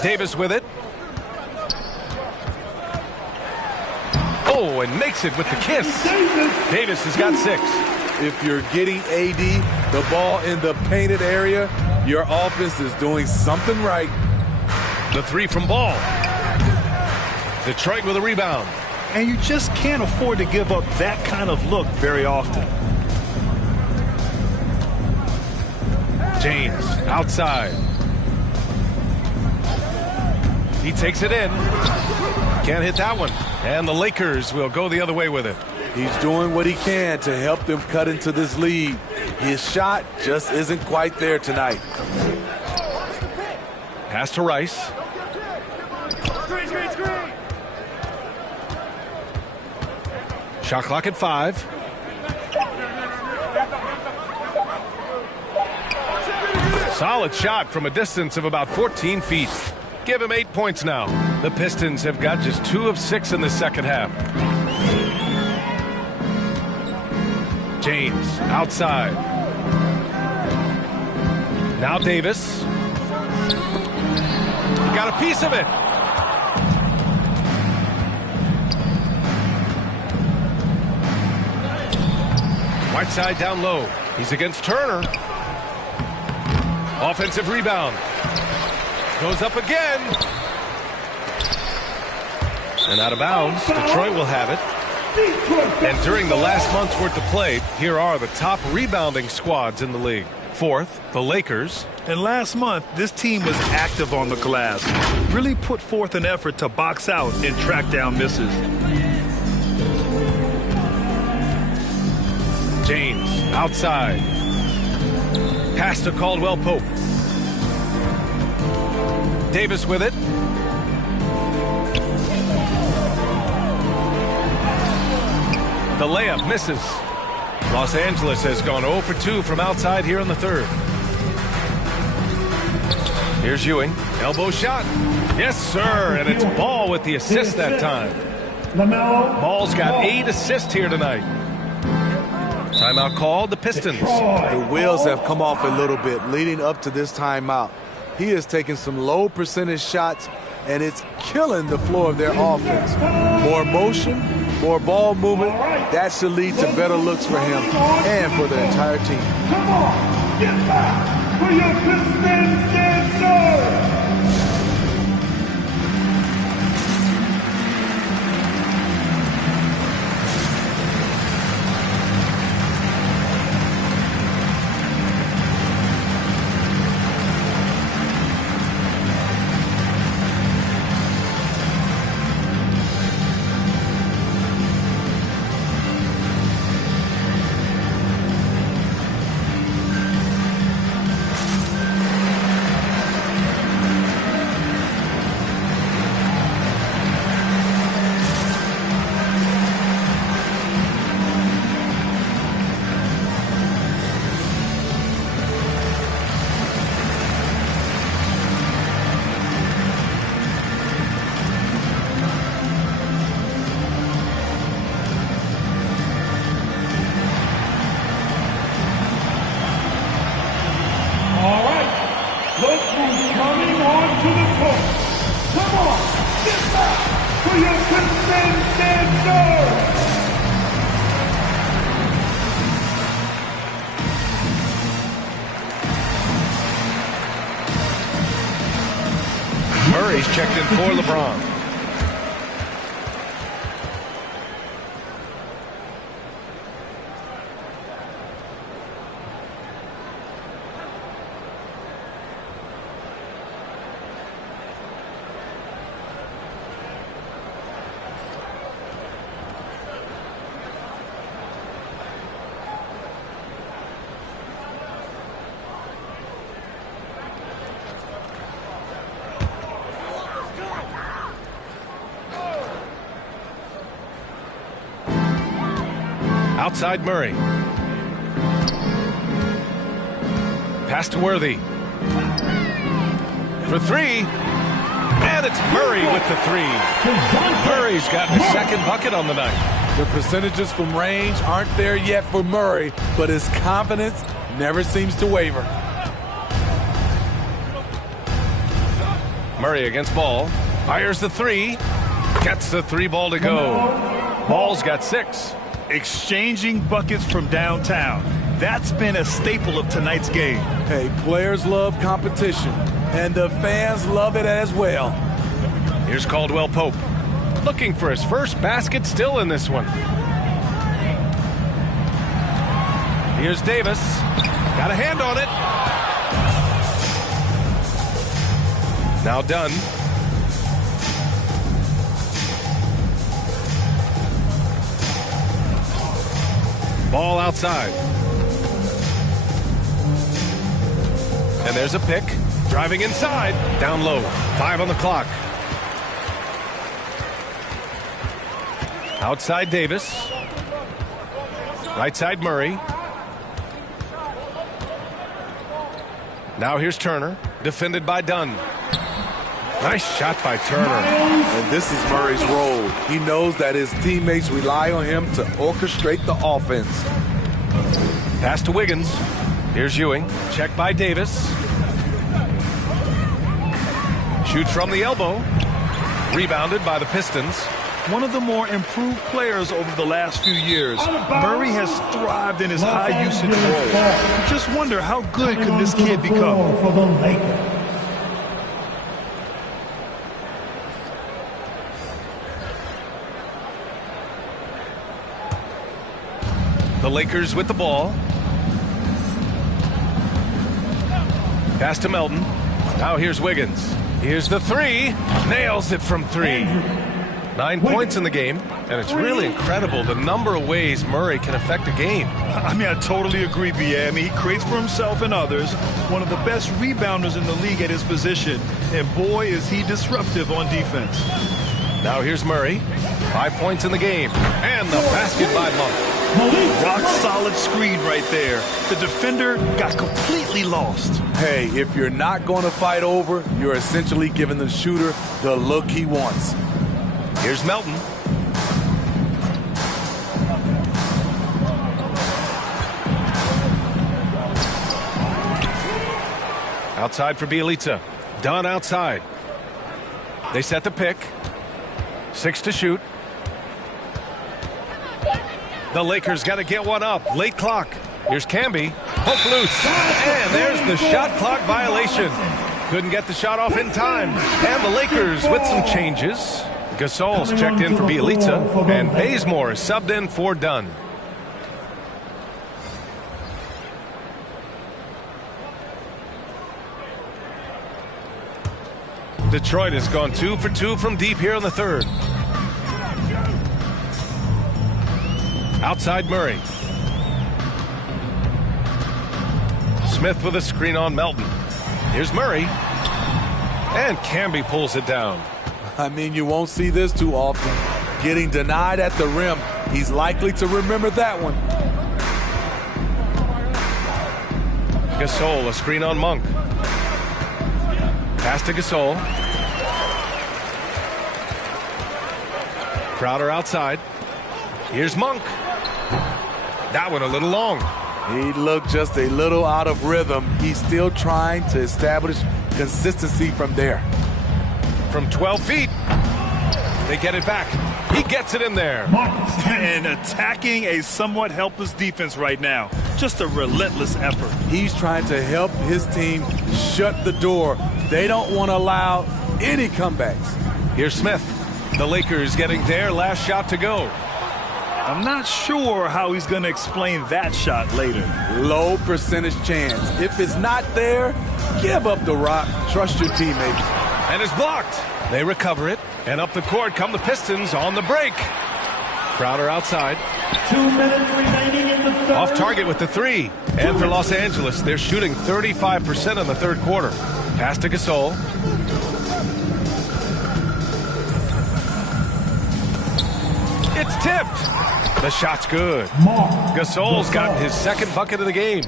Davis with it. Oh, and makes it with the kiss. Davis has got 6. If you're getting AD the ball in the painted area, your offense is doing something right. The 3 from Ball. Detroit with a rebound. And you just can't afford to give up that kind of look very often. James outside. He takes it in. Can't hit that one. And the Lakers will go the other way with it. He's doing what he can to help them cut into this lead. His shot just isn't quite there tonight. Pass to Rice. Shot clock at 5. Solid shot from a distance of about 14 feet. Give him 8 points now. The Pistons have got just 2 of 6 in the second half. James outside. Now Davis. He got a piece of it. Whiteside down low. He's against Turner. Offensive rebound. Goes up again. And out of bounds. Detroit will have it. And during the last month's worth of play, here are the top rebounding squads in the league. 4th, the Lakers. And last month, this team was active on the glass. Really put forth an effort to box out and track down misses. James outside. Pass to Caldwell-Pope. Davis with it. The layup misses. Los Angeles has gone 0 for 2 from outside here in the third. Here's Ewing. Elbow shot. Yes, sir. And it's Ball with the assist that time. Ball's got 8 assists here tonight. Timeout called, the Pistons. The wheels have come off a little bit leading up to this timeout. He is taking some low percentage shots, and it's killing the flow of their offense. More motion, more ball movement, that should lead to better looks for him and for the entire team. Come on, get back for your Pistons dancer! Murray's checked in for LeBron. Outside Murray. Pass to Worthy. For three. And it's Murray with the three. Murray's gotten his second bucket on the night. The percentages from range aren't there yet for Murray, but his confidence never seems to waver. Murray against Ball. Fires the three. Gets the three ball to go. Ball's got 6. Exchanging buckets from downtown. That's been a staple of tonight's game. Hey, players love competition, and the fans love it as well. Here's Caldwell Pope. Looking for his first basket still in this one. Here's Davis. Got a hand on it. Now Dunn. Ball outside. And there's a pick. Driving inside. Down low. 5 on the clock. Outside Davis. Right side Murray. Now here's Turner. Defended by Dunn. Nice shot by Turner. And this is Murray's role. He knows that his teammates rely on him to orchestrate the offense. Pass to Wiggins. Here's Ewing. Check by Davis. Shoots from the elbow. Rebounded by the Pistons. One of the more improved players over the last few years. Murray has thrived in his high usage role. Just wonder how good can this kid become. The Lakers with the ball. Pass to Melton. Now here's Wiggins. Here's the three. Nails it from 3. 9 points in the game, and it's really incredible the number of ways Murray can affect a game. I mean, I totally agree, B.A. I mean, he creates for himself and others. One of the best rebounders in the league at his position, and boy, is he disruptive on defense. Now here's Murray. 5 points in the game. And the basket by Monk. Rock solid screen right there. The defender got completely lost. Hey, if you're not going to fight over, you're essentially giving the shooter the look he wants. Here's Melton. Outside for Bielitsa. Dunn outside. They set the pick. 6 to shoot. The Lakers got to get one up. Late clock. Here's Camby. Hook loose. And there's the shot clock violation. Couldn't get the shot off in time. And the Lakers with some changes. Gasol's checked in for Bielitsa. And Bazemore is subbed in for Dunn. Detroit has gone 2 for 2 from deep here in the third. Outside Murray. Smith with a screen on Melton. Here's Murray. And Camby pulls it down. I mean, you won't see this too often. Getting denied at the rim. He's likely to remember that one. Gasol, a screen on Monk. Pass to Gasol. Crowder outside. Here's Monk. That one a little long. He looked just a little out of rhythm. He's still trying to establish consistency from there. From 12 feet. They get it back. He gets it in there. And attacking a somewhat helpless defense right now. Just a relentless effort. He's trying to help his team shut the door. They don't want to allow any comebacks. Here's Smith. The Lakers getting their last shot to go. I'm not sure how he's going to explain that shot later. Low percentage chance. If it's not there, give up the rock. Trust your teammates. And it's blocked. They recover it. And up the court come the Pistons on the break. Crowder outside. 2 minutes remaining in the third. Off target with the 3. And for Los Angeles, they're shooting 35% in the third quarter. Pass to Gasol. It's tipped. The shot's good. Gasol's gotten his second bucket of the game.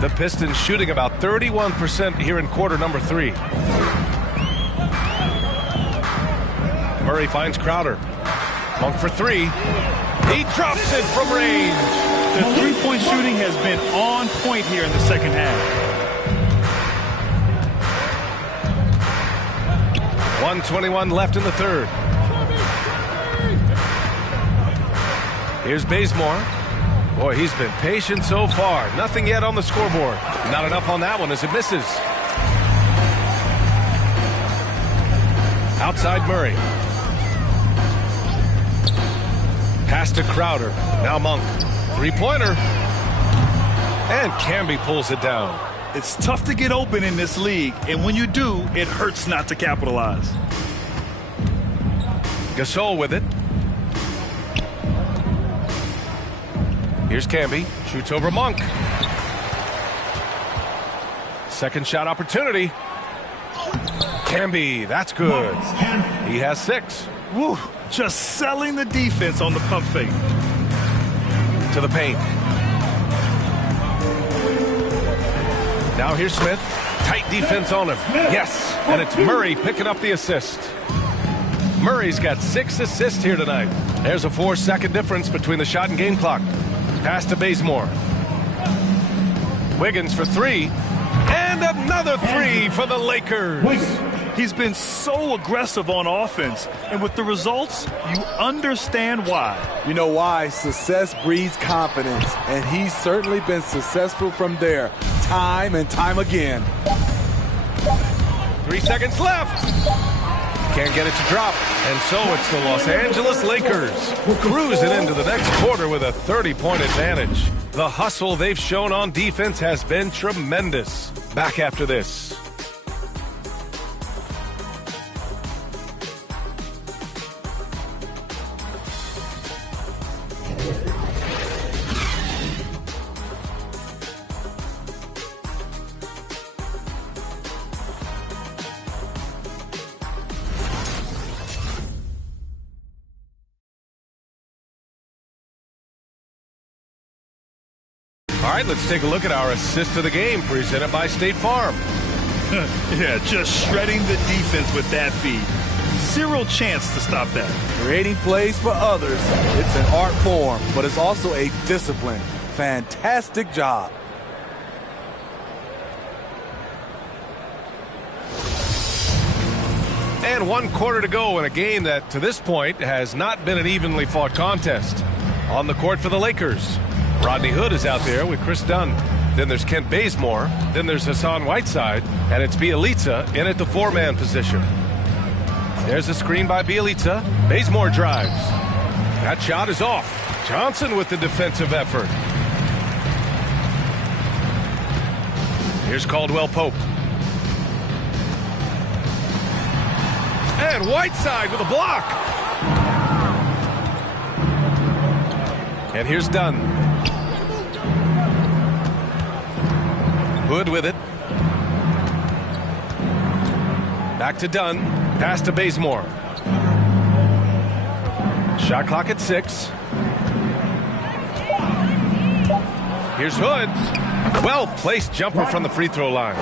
The Pistons shooting about 31% here in quarter number 3. Murray finds Crowder. Monk for 3. He drops it from range. The three-point shooting has been on point here in the second half. 1:21 left in the third. Here's Bazemore. Boy, he's been patient so far. Nothing yet on the scoreboard. Not enough on that one as it misses. Outside Murray. Pass to Crowder. Now Monk. Three-pointer. And Camby pulls it down. It's tough to get open in this league, and when you do, it hurts not to capitalize. Gasol with it. Here's Camby. Shoots over Monk. Second shot opportunity. Camby, that's good. He has 6. Woo, just selling the defense on the pump fake. To the paint. Now here's Smith. Tight defense on him. Yes, and it's Murray picking up the assist. Murray's got 6 assists here tonight. There's a 4-second difference between the shot and game clock. Pass to Bazemore. Wiggins for 3. And another 3 for the Lakers. He's been so aggressive on offense, and with the results, you understand why. You know why? Success breeds confidence, and he's certainly been successful from there, time and time again. 3 seconds left. Can't get it to drop. And so it's the Los Angeles Lakers cruising into the next quarter with a 30-point advantage. The hustle they've shown on defense has been tremendous. Back after this. All right, let's take a look at our assist of the game presented by State Farm. Yeah, just shredding the defense with that feed. Zero chance to stop that. Creating plays for others. It's an art form, but it's also a discipline. Fantastic job. And 1 quarter to go in a game that, to this point, has not been an evenly fought contest. On the court for the Lakers, Rodney Hood is out there with Chris Dunn. Then there's Kent Bazemore. Then there's Hassan Whiteside. And it's Bjelica in at the 4-man position. There's a screen by Bjelica. Bazemore drives. That shot is off. Johnson with the defensive effort. Here's Caldwell Pope. And Whiteside with a block. And here's Dunn. Hood with it. Back to Dunn. Pass to Bazemore. Shot clock at 6. Here's Hood. Well-placed jumper from the free throw line.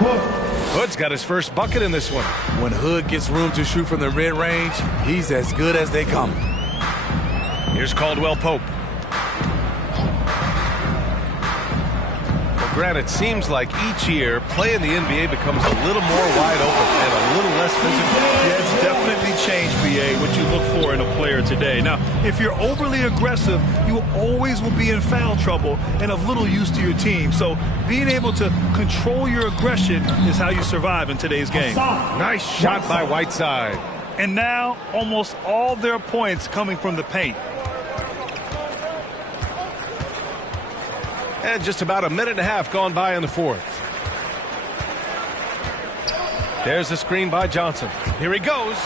Hood's got his first bucket in this one. When Hood gets room to shoot from the mid-range, he's as good as they come. Here's Caldwell Pope. Well, Grant, it seems like each year, play in the NBA becomes a little more wide open and a little less physical. Yeah, it's definitely changed, BA, what you look for in a player today. Now, if you're overly aggressive, you always will be in foul trouble and of little use to your team. So being able to control your aggression is how you survive in today's game. Nice shot by Whiteside. And now almost all their points coming from the paint. And just about a minute and a half gone by in the fourth. There's a screen by Johnson. Here he goes.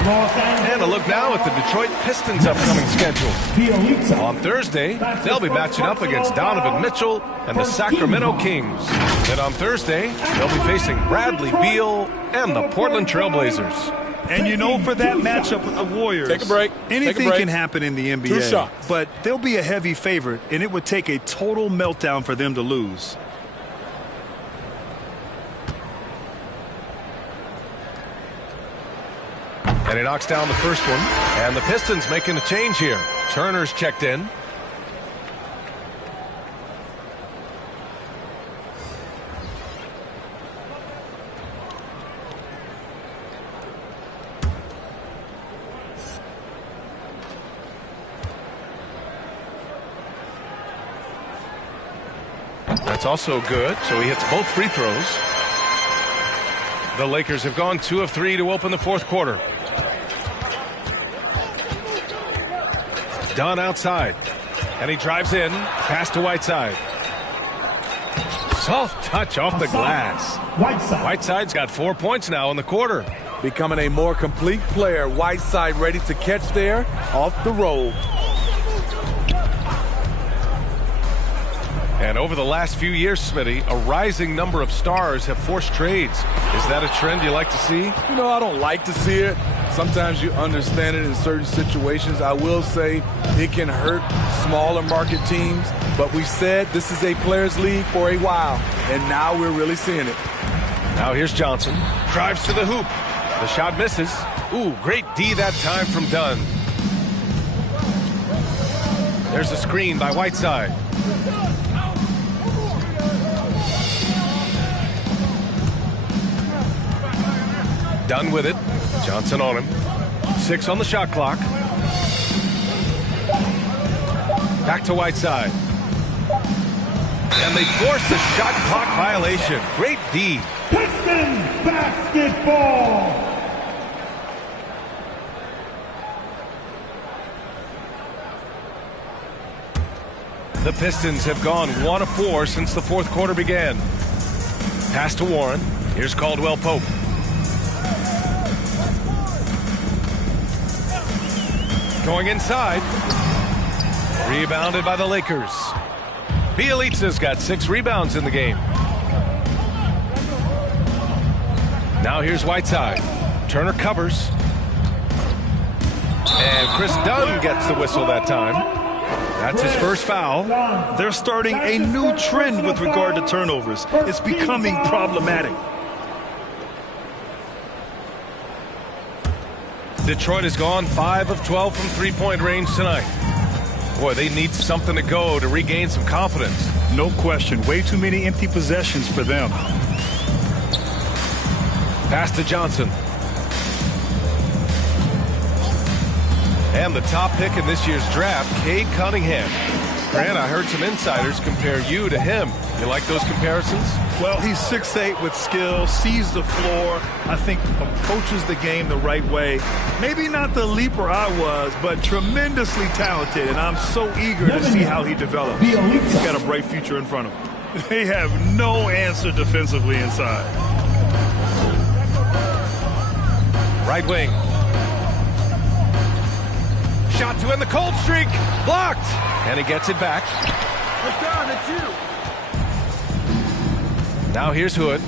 And a look now at the Detroit Pistons' upcoming schedule. On Thursday, they'll be matching up against Donovan Mitchell and the Sacramento Kings. Then on Thursday, they'll be facing Bradley Beal and the Portland Trailblazers. And you know, for that matchup with the Warriors, Take a break. Anything can happen in the NBA. 2 shots. But they'll be a heavy favorite, and it would take a total meltdown for them to lose. And he knocks down the first one. And the Pistons making a change here. Turner's checked in. That's also good, so he hits both free throws. The Lakers have gone 2 of 3 to open the fourth quarter. Dunn outside, and he drives in, pass to Whiteside. Soft touch off the glass. Whiteside's got 4 points now in the quarter. Becoming a more complete player. Whiteside ready to catch there off the roll. And over the last few years, Smitty, a rising number of stars have forced trades. Is that a trend you like to see? You know, I don't like to see it. Sometimes you understand it in certain situations. I will say it can hurt smaller market teams, but we said this is a players' league for a while, and now we're really seeing it. Now here's Johnson. Drives to the hoop. The shot misses. Ooh, great D that time from Dunn. There's a screen by Whiteside. Dunn with it. Johnson on him. 6 on the shot clock. Back to Whiteside. And they force the shot clock violation. Great D. Pistons basketball. The Pistons have gone 1 of 4 since the fourth quarter began. Pass to Warren. Here's Caldwell Pope. Going inside. Rebounded by the Lakers. Bjelica's got 6 rebounds in the game. Now here's Whiteside. Turner covers. And Chris Dunn gets the whistle that time. That's his first foul. They're starting a new trend with regard to turnovers. It's becoming problematic. Detroit has gone 5 of 12 from three-point range tonight. Boy, they need something to go to regain some confidence. No question. Way too many empty possessions for them. Pass to Johnson. And the top pick in this year's draft, Cade Cunningham. Grant, I heard some insiders compare you to him. You like those comparisons? Well, he's 6'8" with skill, sees the floor, I think approaches the game the right way. Maybe not the leaper I was, but tremendously talented, and I'm so eager to see how he develops. He's got a bright future in front of him. They have no answer defensively inside. Right wing. Shot to end the cold streak. Blocked. And he gets it back. Look down, it's you. Now here's Hood.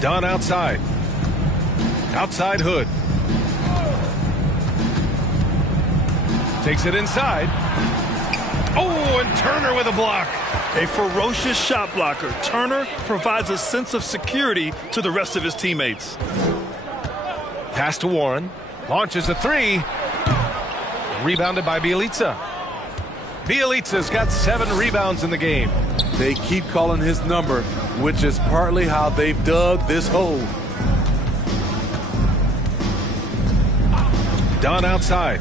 Dunn outside. Outside Hood. Takes it inside. Oh, and Turner with a block. A ferocious shot blocker. Turner provides a sense of security to the rest of his teammates. Pass to Warren. Launches a three. Rebounded by Bjelica. Bjelica's got 7 rebounds in the game. They keep calling his number, which is partly how they've dug this hole. Dunn outside.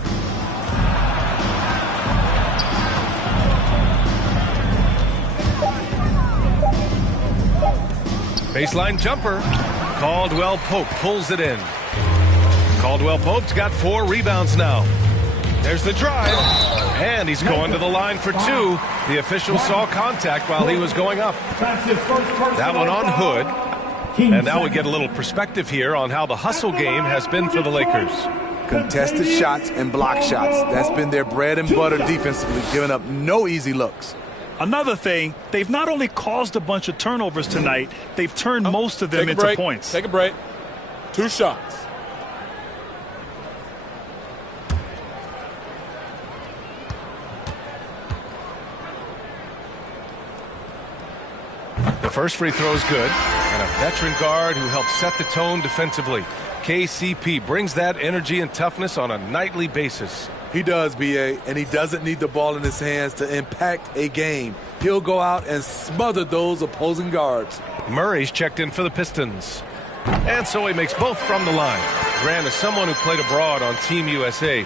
Baseline jumper. Caldwell Pope pulls it in. Caldwell Pope's got 4 rebounds now. There's the drive, and he's going to the line for 2. The official saw contact while he was going up. That one on Hood. And now we get a little perspective here on how the hustle game has been for the Lakers. Contested shots and block shots. That's been their bread and butter defensively, giving up no easy looks. Another thing, they've not only caused a bunch of turnovers tonight, they've turned most of them into points. Take a break. 2 shots. The first free throw is good, and a veteran guard who helps set the tone defensively. KCP brings that energy and toughness on a nightly basis. He does, B.A., and he doesn't need the ball in his hands to impact a game. He'll go out and smother those opposing guards. Murray's checked in for the Pistons. And so he makes both from the line. Grant, as someone who played abroad on Team USA,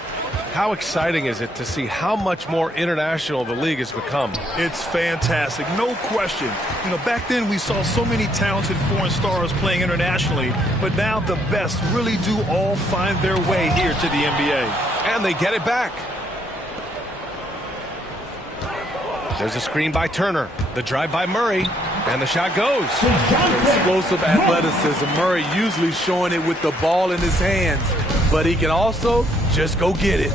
how exciting is it to see how much more international the league has become? It's fantastic, no question. You know, back then we saw so many talented foreign stars playing internationally, but now the best really do all find their way here to the NBA. And they get it back. There's a screen by Turner, the drive by Murray, and the shot goes. Explosive athleticism. Murray usually showing it with the ball in his hands, but he can also just go get it.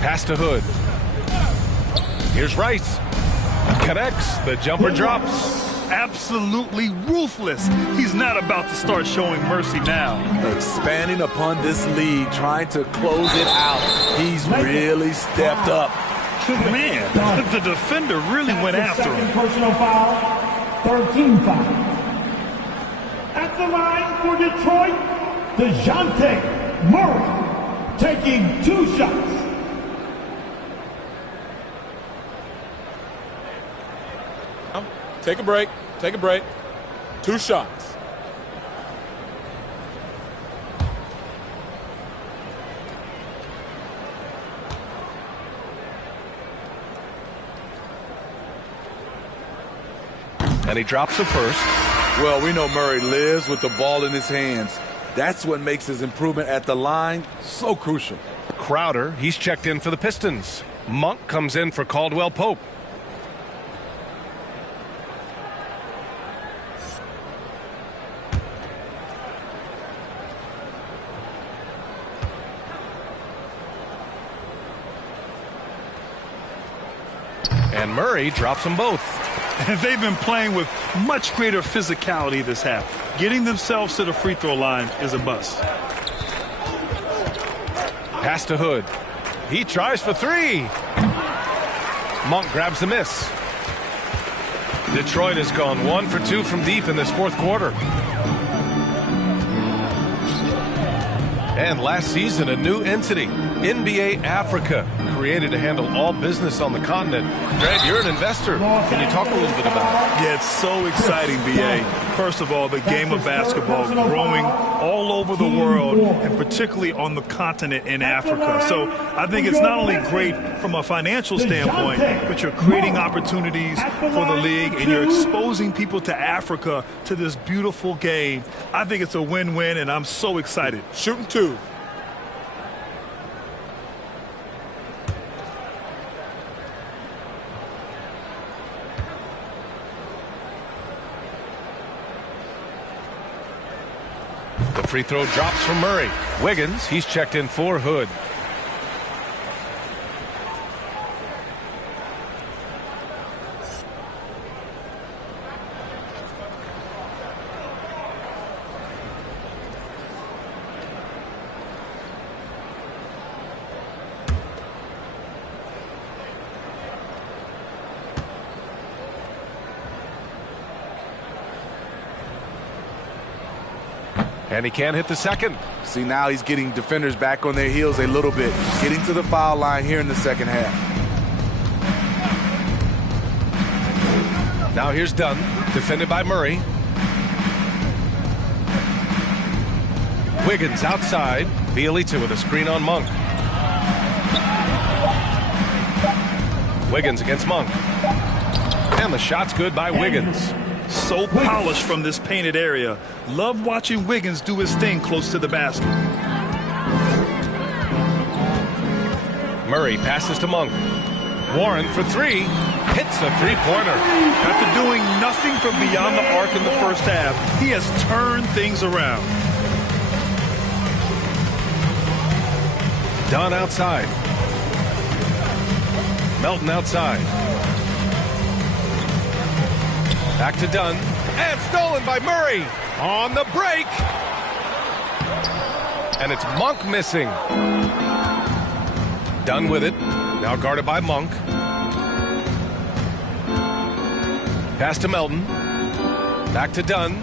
Pass to Hood. Here's Rice. Connects. The jumper drops. Absolutely ruthless. He's not about to start showing mercy now. Expanding upon this lead, trying to close it out. He's really stepped up. Man, the defender really went after him. Personal foul, 13 foul. At the line for Detroit, DeJounte Murray taking 2 shots. Take a break. Take a break. 2 shots. And he drops the first. Well, we know Murray lives with the ball in his hands. That's what makes his improvement at the line so crucial. Crowder, he's checked in for the Pistons. Monk comes in for Caldwell Pope. And Murray drops them both. And they've been playing with much greater physicality this half. Getting themselves to the free throw line is a must. Pass to Hood. He tries for three. Monk grabs the miss. Detroit has gone 1 for 2 from deep in this fourth quarter. And last season, a new entity, NBA Africa, created to handle all business on the continent. Greg, you're an investor. Can you talk a little bit about it? Yeah, it's so exciting, BA. First of all, the game of basketball growing all over the world, and particularly on the continent in Africa. So I think it's not only great from a financial standpoint, but you're creating opportunities for the league, and you're exposing people to Africa, to this beautiful game. I think it's a win-win, and I'm so excited. Shooting two. The free throw drops from Murray. Wiggins, he's checked in for Hood. And he can't hit the second. See, now he's getting defenders back on their heels a little bit. Getting to the foul line here in the second half. Now here's Dunn, defended by Murray. Wiggins outside. Bielitsa with a screen on Monk. Wiggins against Monk. And the shot's good by Wiggins. So polished from this painted area. Love watching Wiggins do his thing close to the basket. Murray passes to Monk. Warren for three. Hits the three-pointer. After doing nothing from beyond the arc in the first half, he has turned things around. Dunn outside. Melton outside. Back to Dunn. And stolen by Murray. On the break. And it's Monk missing. Dunn with it. Now guarded by Monk. Pass to Melton. Back to Dunn.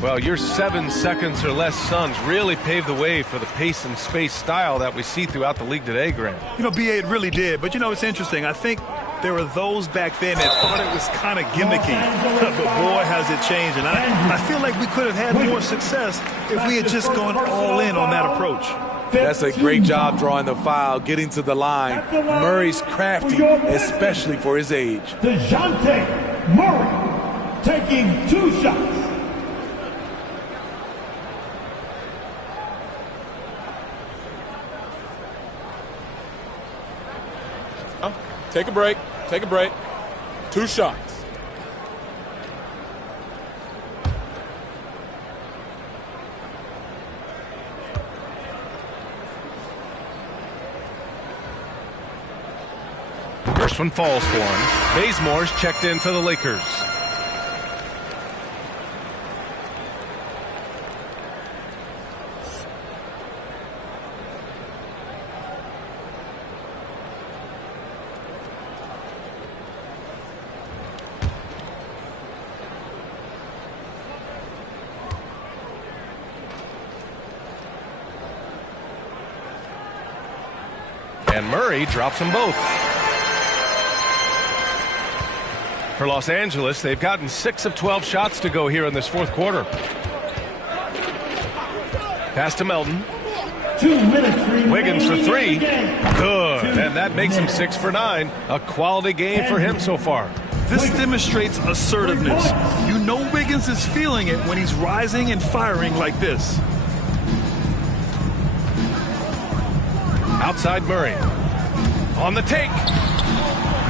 Well, your 7 seconds or less Suns really paved the way for the pace and space style that we see throughout the league today, Grant. You know, BA, it really did. But, you know, it's interesting. I think there were those back then that thought it was kind of gimmicky. But, boy, has it changed. And I feel like we could have had more success if we had just gone all in on that approach. That's a great job drawing the foul, getting to the line. Murray's crafty, especially for his age. DeJounte Murray taking 2 shots. Take a break. Take a break. 2 shots. First one falls for him. Bazemore's checked in for the Lakers. And Murray drops them both. For Los Angeles, they've gotten 6 of 12 shots to go here in this fourth quarter. Pass to Melton. 2 minutes. Wiggins for 3. Good. And that makes him 6 for 9. A quality game for him so far. This demonstrates assertiveness. You know Wiggins is feeling it when he's rising and firing like this. Outside Murray. On the take.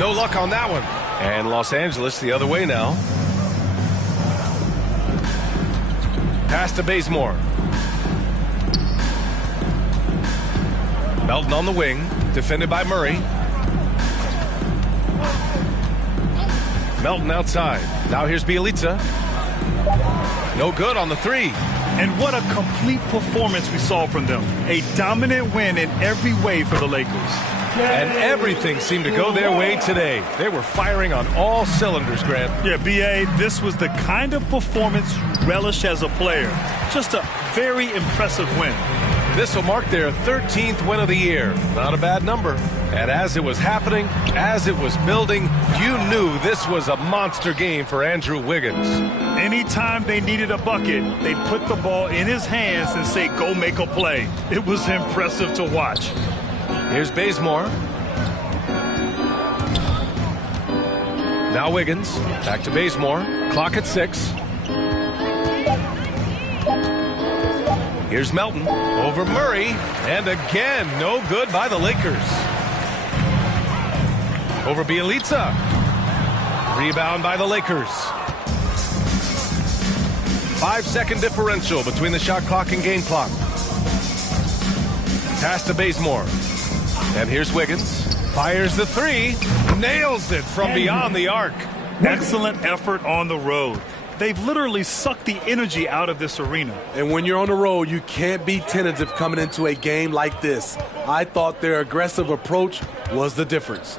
No luck on that one. And Los Angeles the other way now. Pass to Bazemore. Melton on the wing. Defended by Murray. Melton outside. Now here's Bielitsa. No good on the 3. And what a complete performance we saw from them. A dominant win in every way for the Lakers. And everything seemed to go their way today. They were firing on all cylinders, Grant. Yeah, B.A., this was the kind of performance you relish as a player. Just a very impressive win. This will mark their 13th win of the year. Not a bad number. And as it was happening, as it was building, you knew this was a monster game for Andrew Wiggins. Anytime they needed a bucket, they'd put the ball in his hands and say, go make a play. It was impressive to watch. Here's Bazemore. Now Wiggins. Back to Bazemore. Clock at 6. Here's Melton. Over Murray. And again, no good by the Lakers. Over Bielitsa. Rebound by the Lakers. 5-second differential between the shot clock and game clock. Pass to Bazemore. And here's Wiggins. Fires the three. Nails it from beyond the arc. Excellent effort on the road. They've literally sucked the energy out of this arena. And when you're on the road, you can't be tentative coming into a game like this. I thought their aggressive approach was the difference.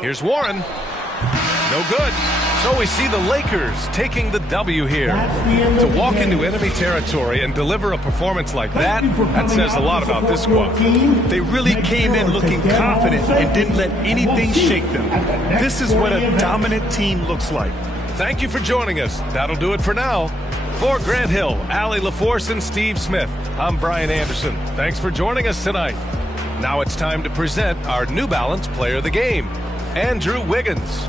Here's Warren. No good. So we see the Lakers taking the W here. To walk into enemy territory and deliver a performance like that, that says a lot about this squad. They really came in looking confident and didn't let anything shake them. This is what a dominant team looks like. Thank you for joining us. That'll do it for now. For Grant Hill, Allie LaForce, and Steve Smith, I'm Brian Anderson. Thanks for joining us tonight. Now it's time to present our New Balance Player of the Game, Andrew Wiggins.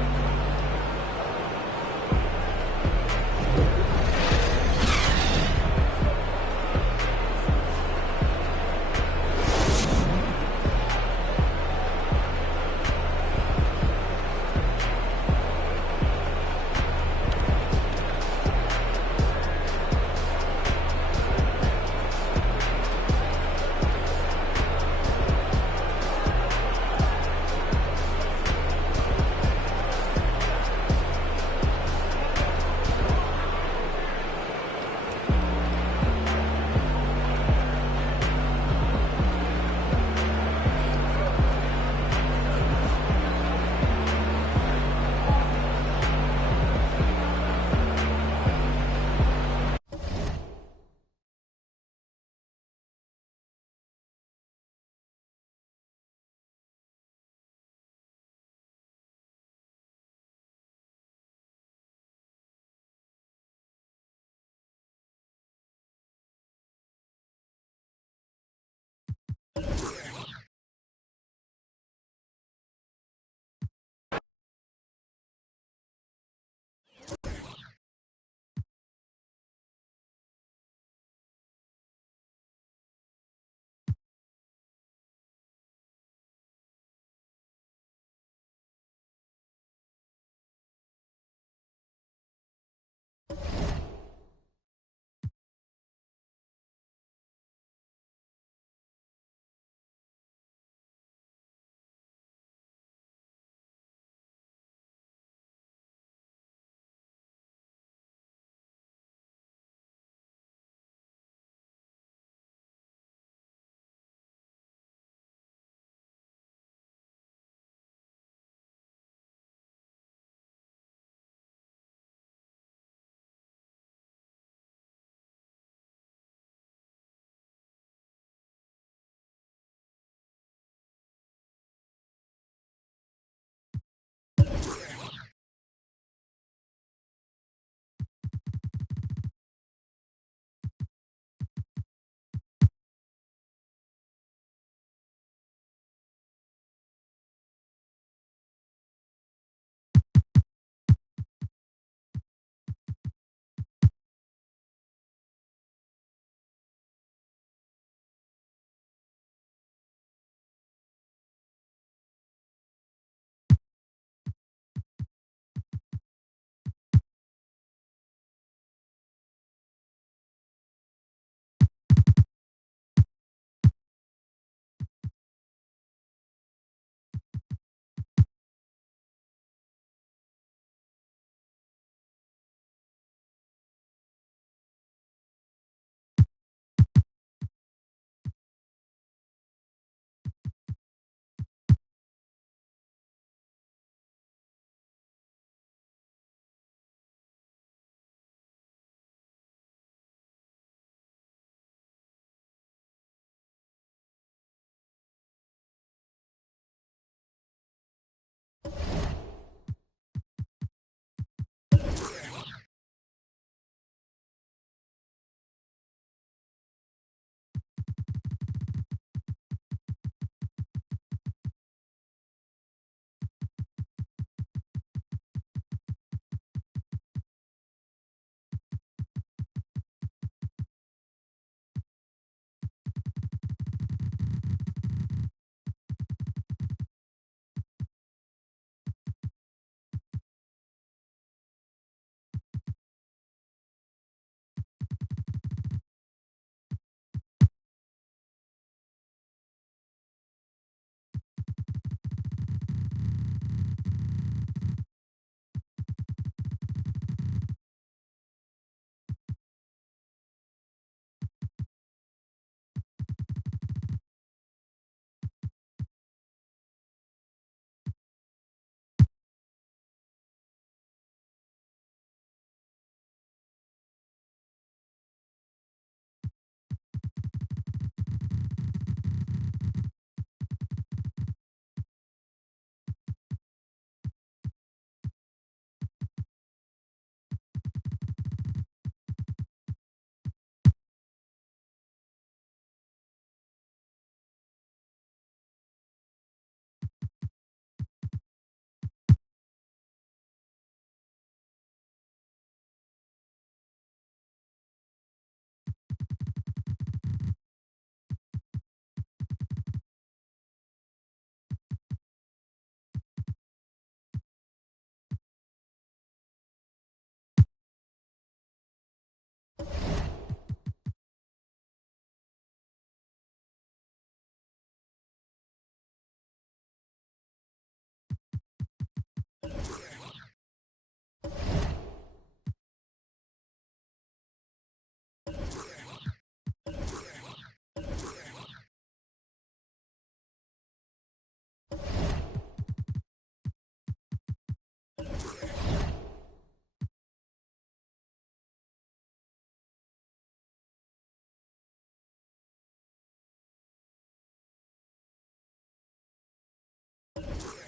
you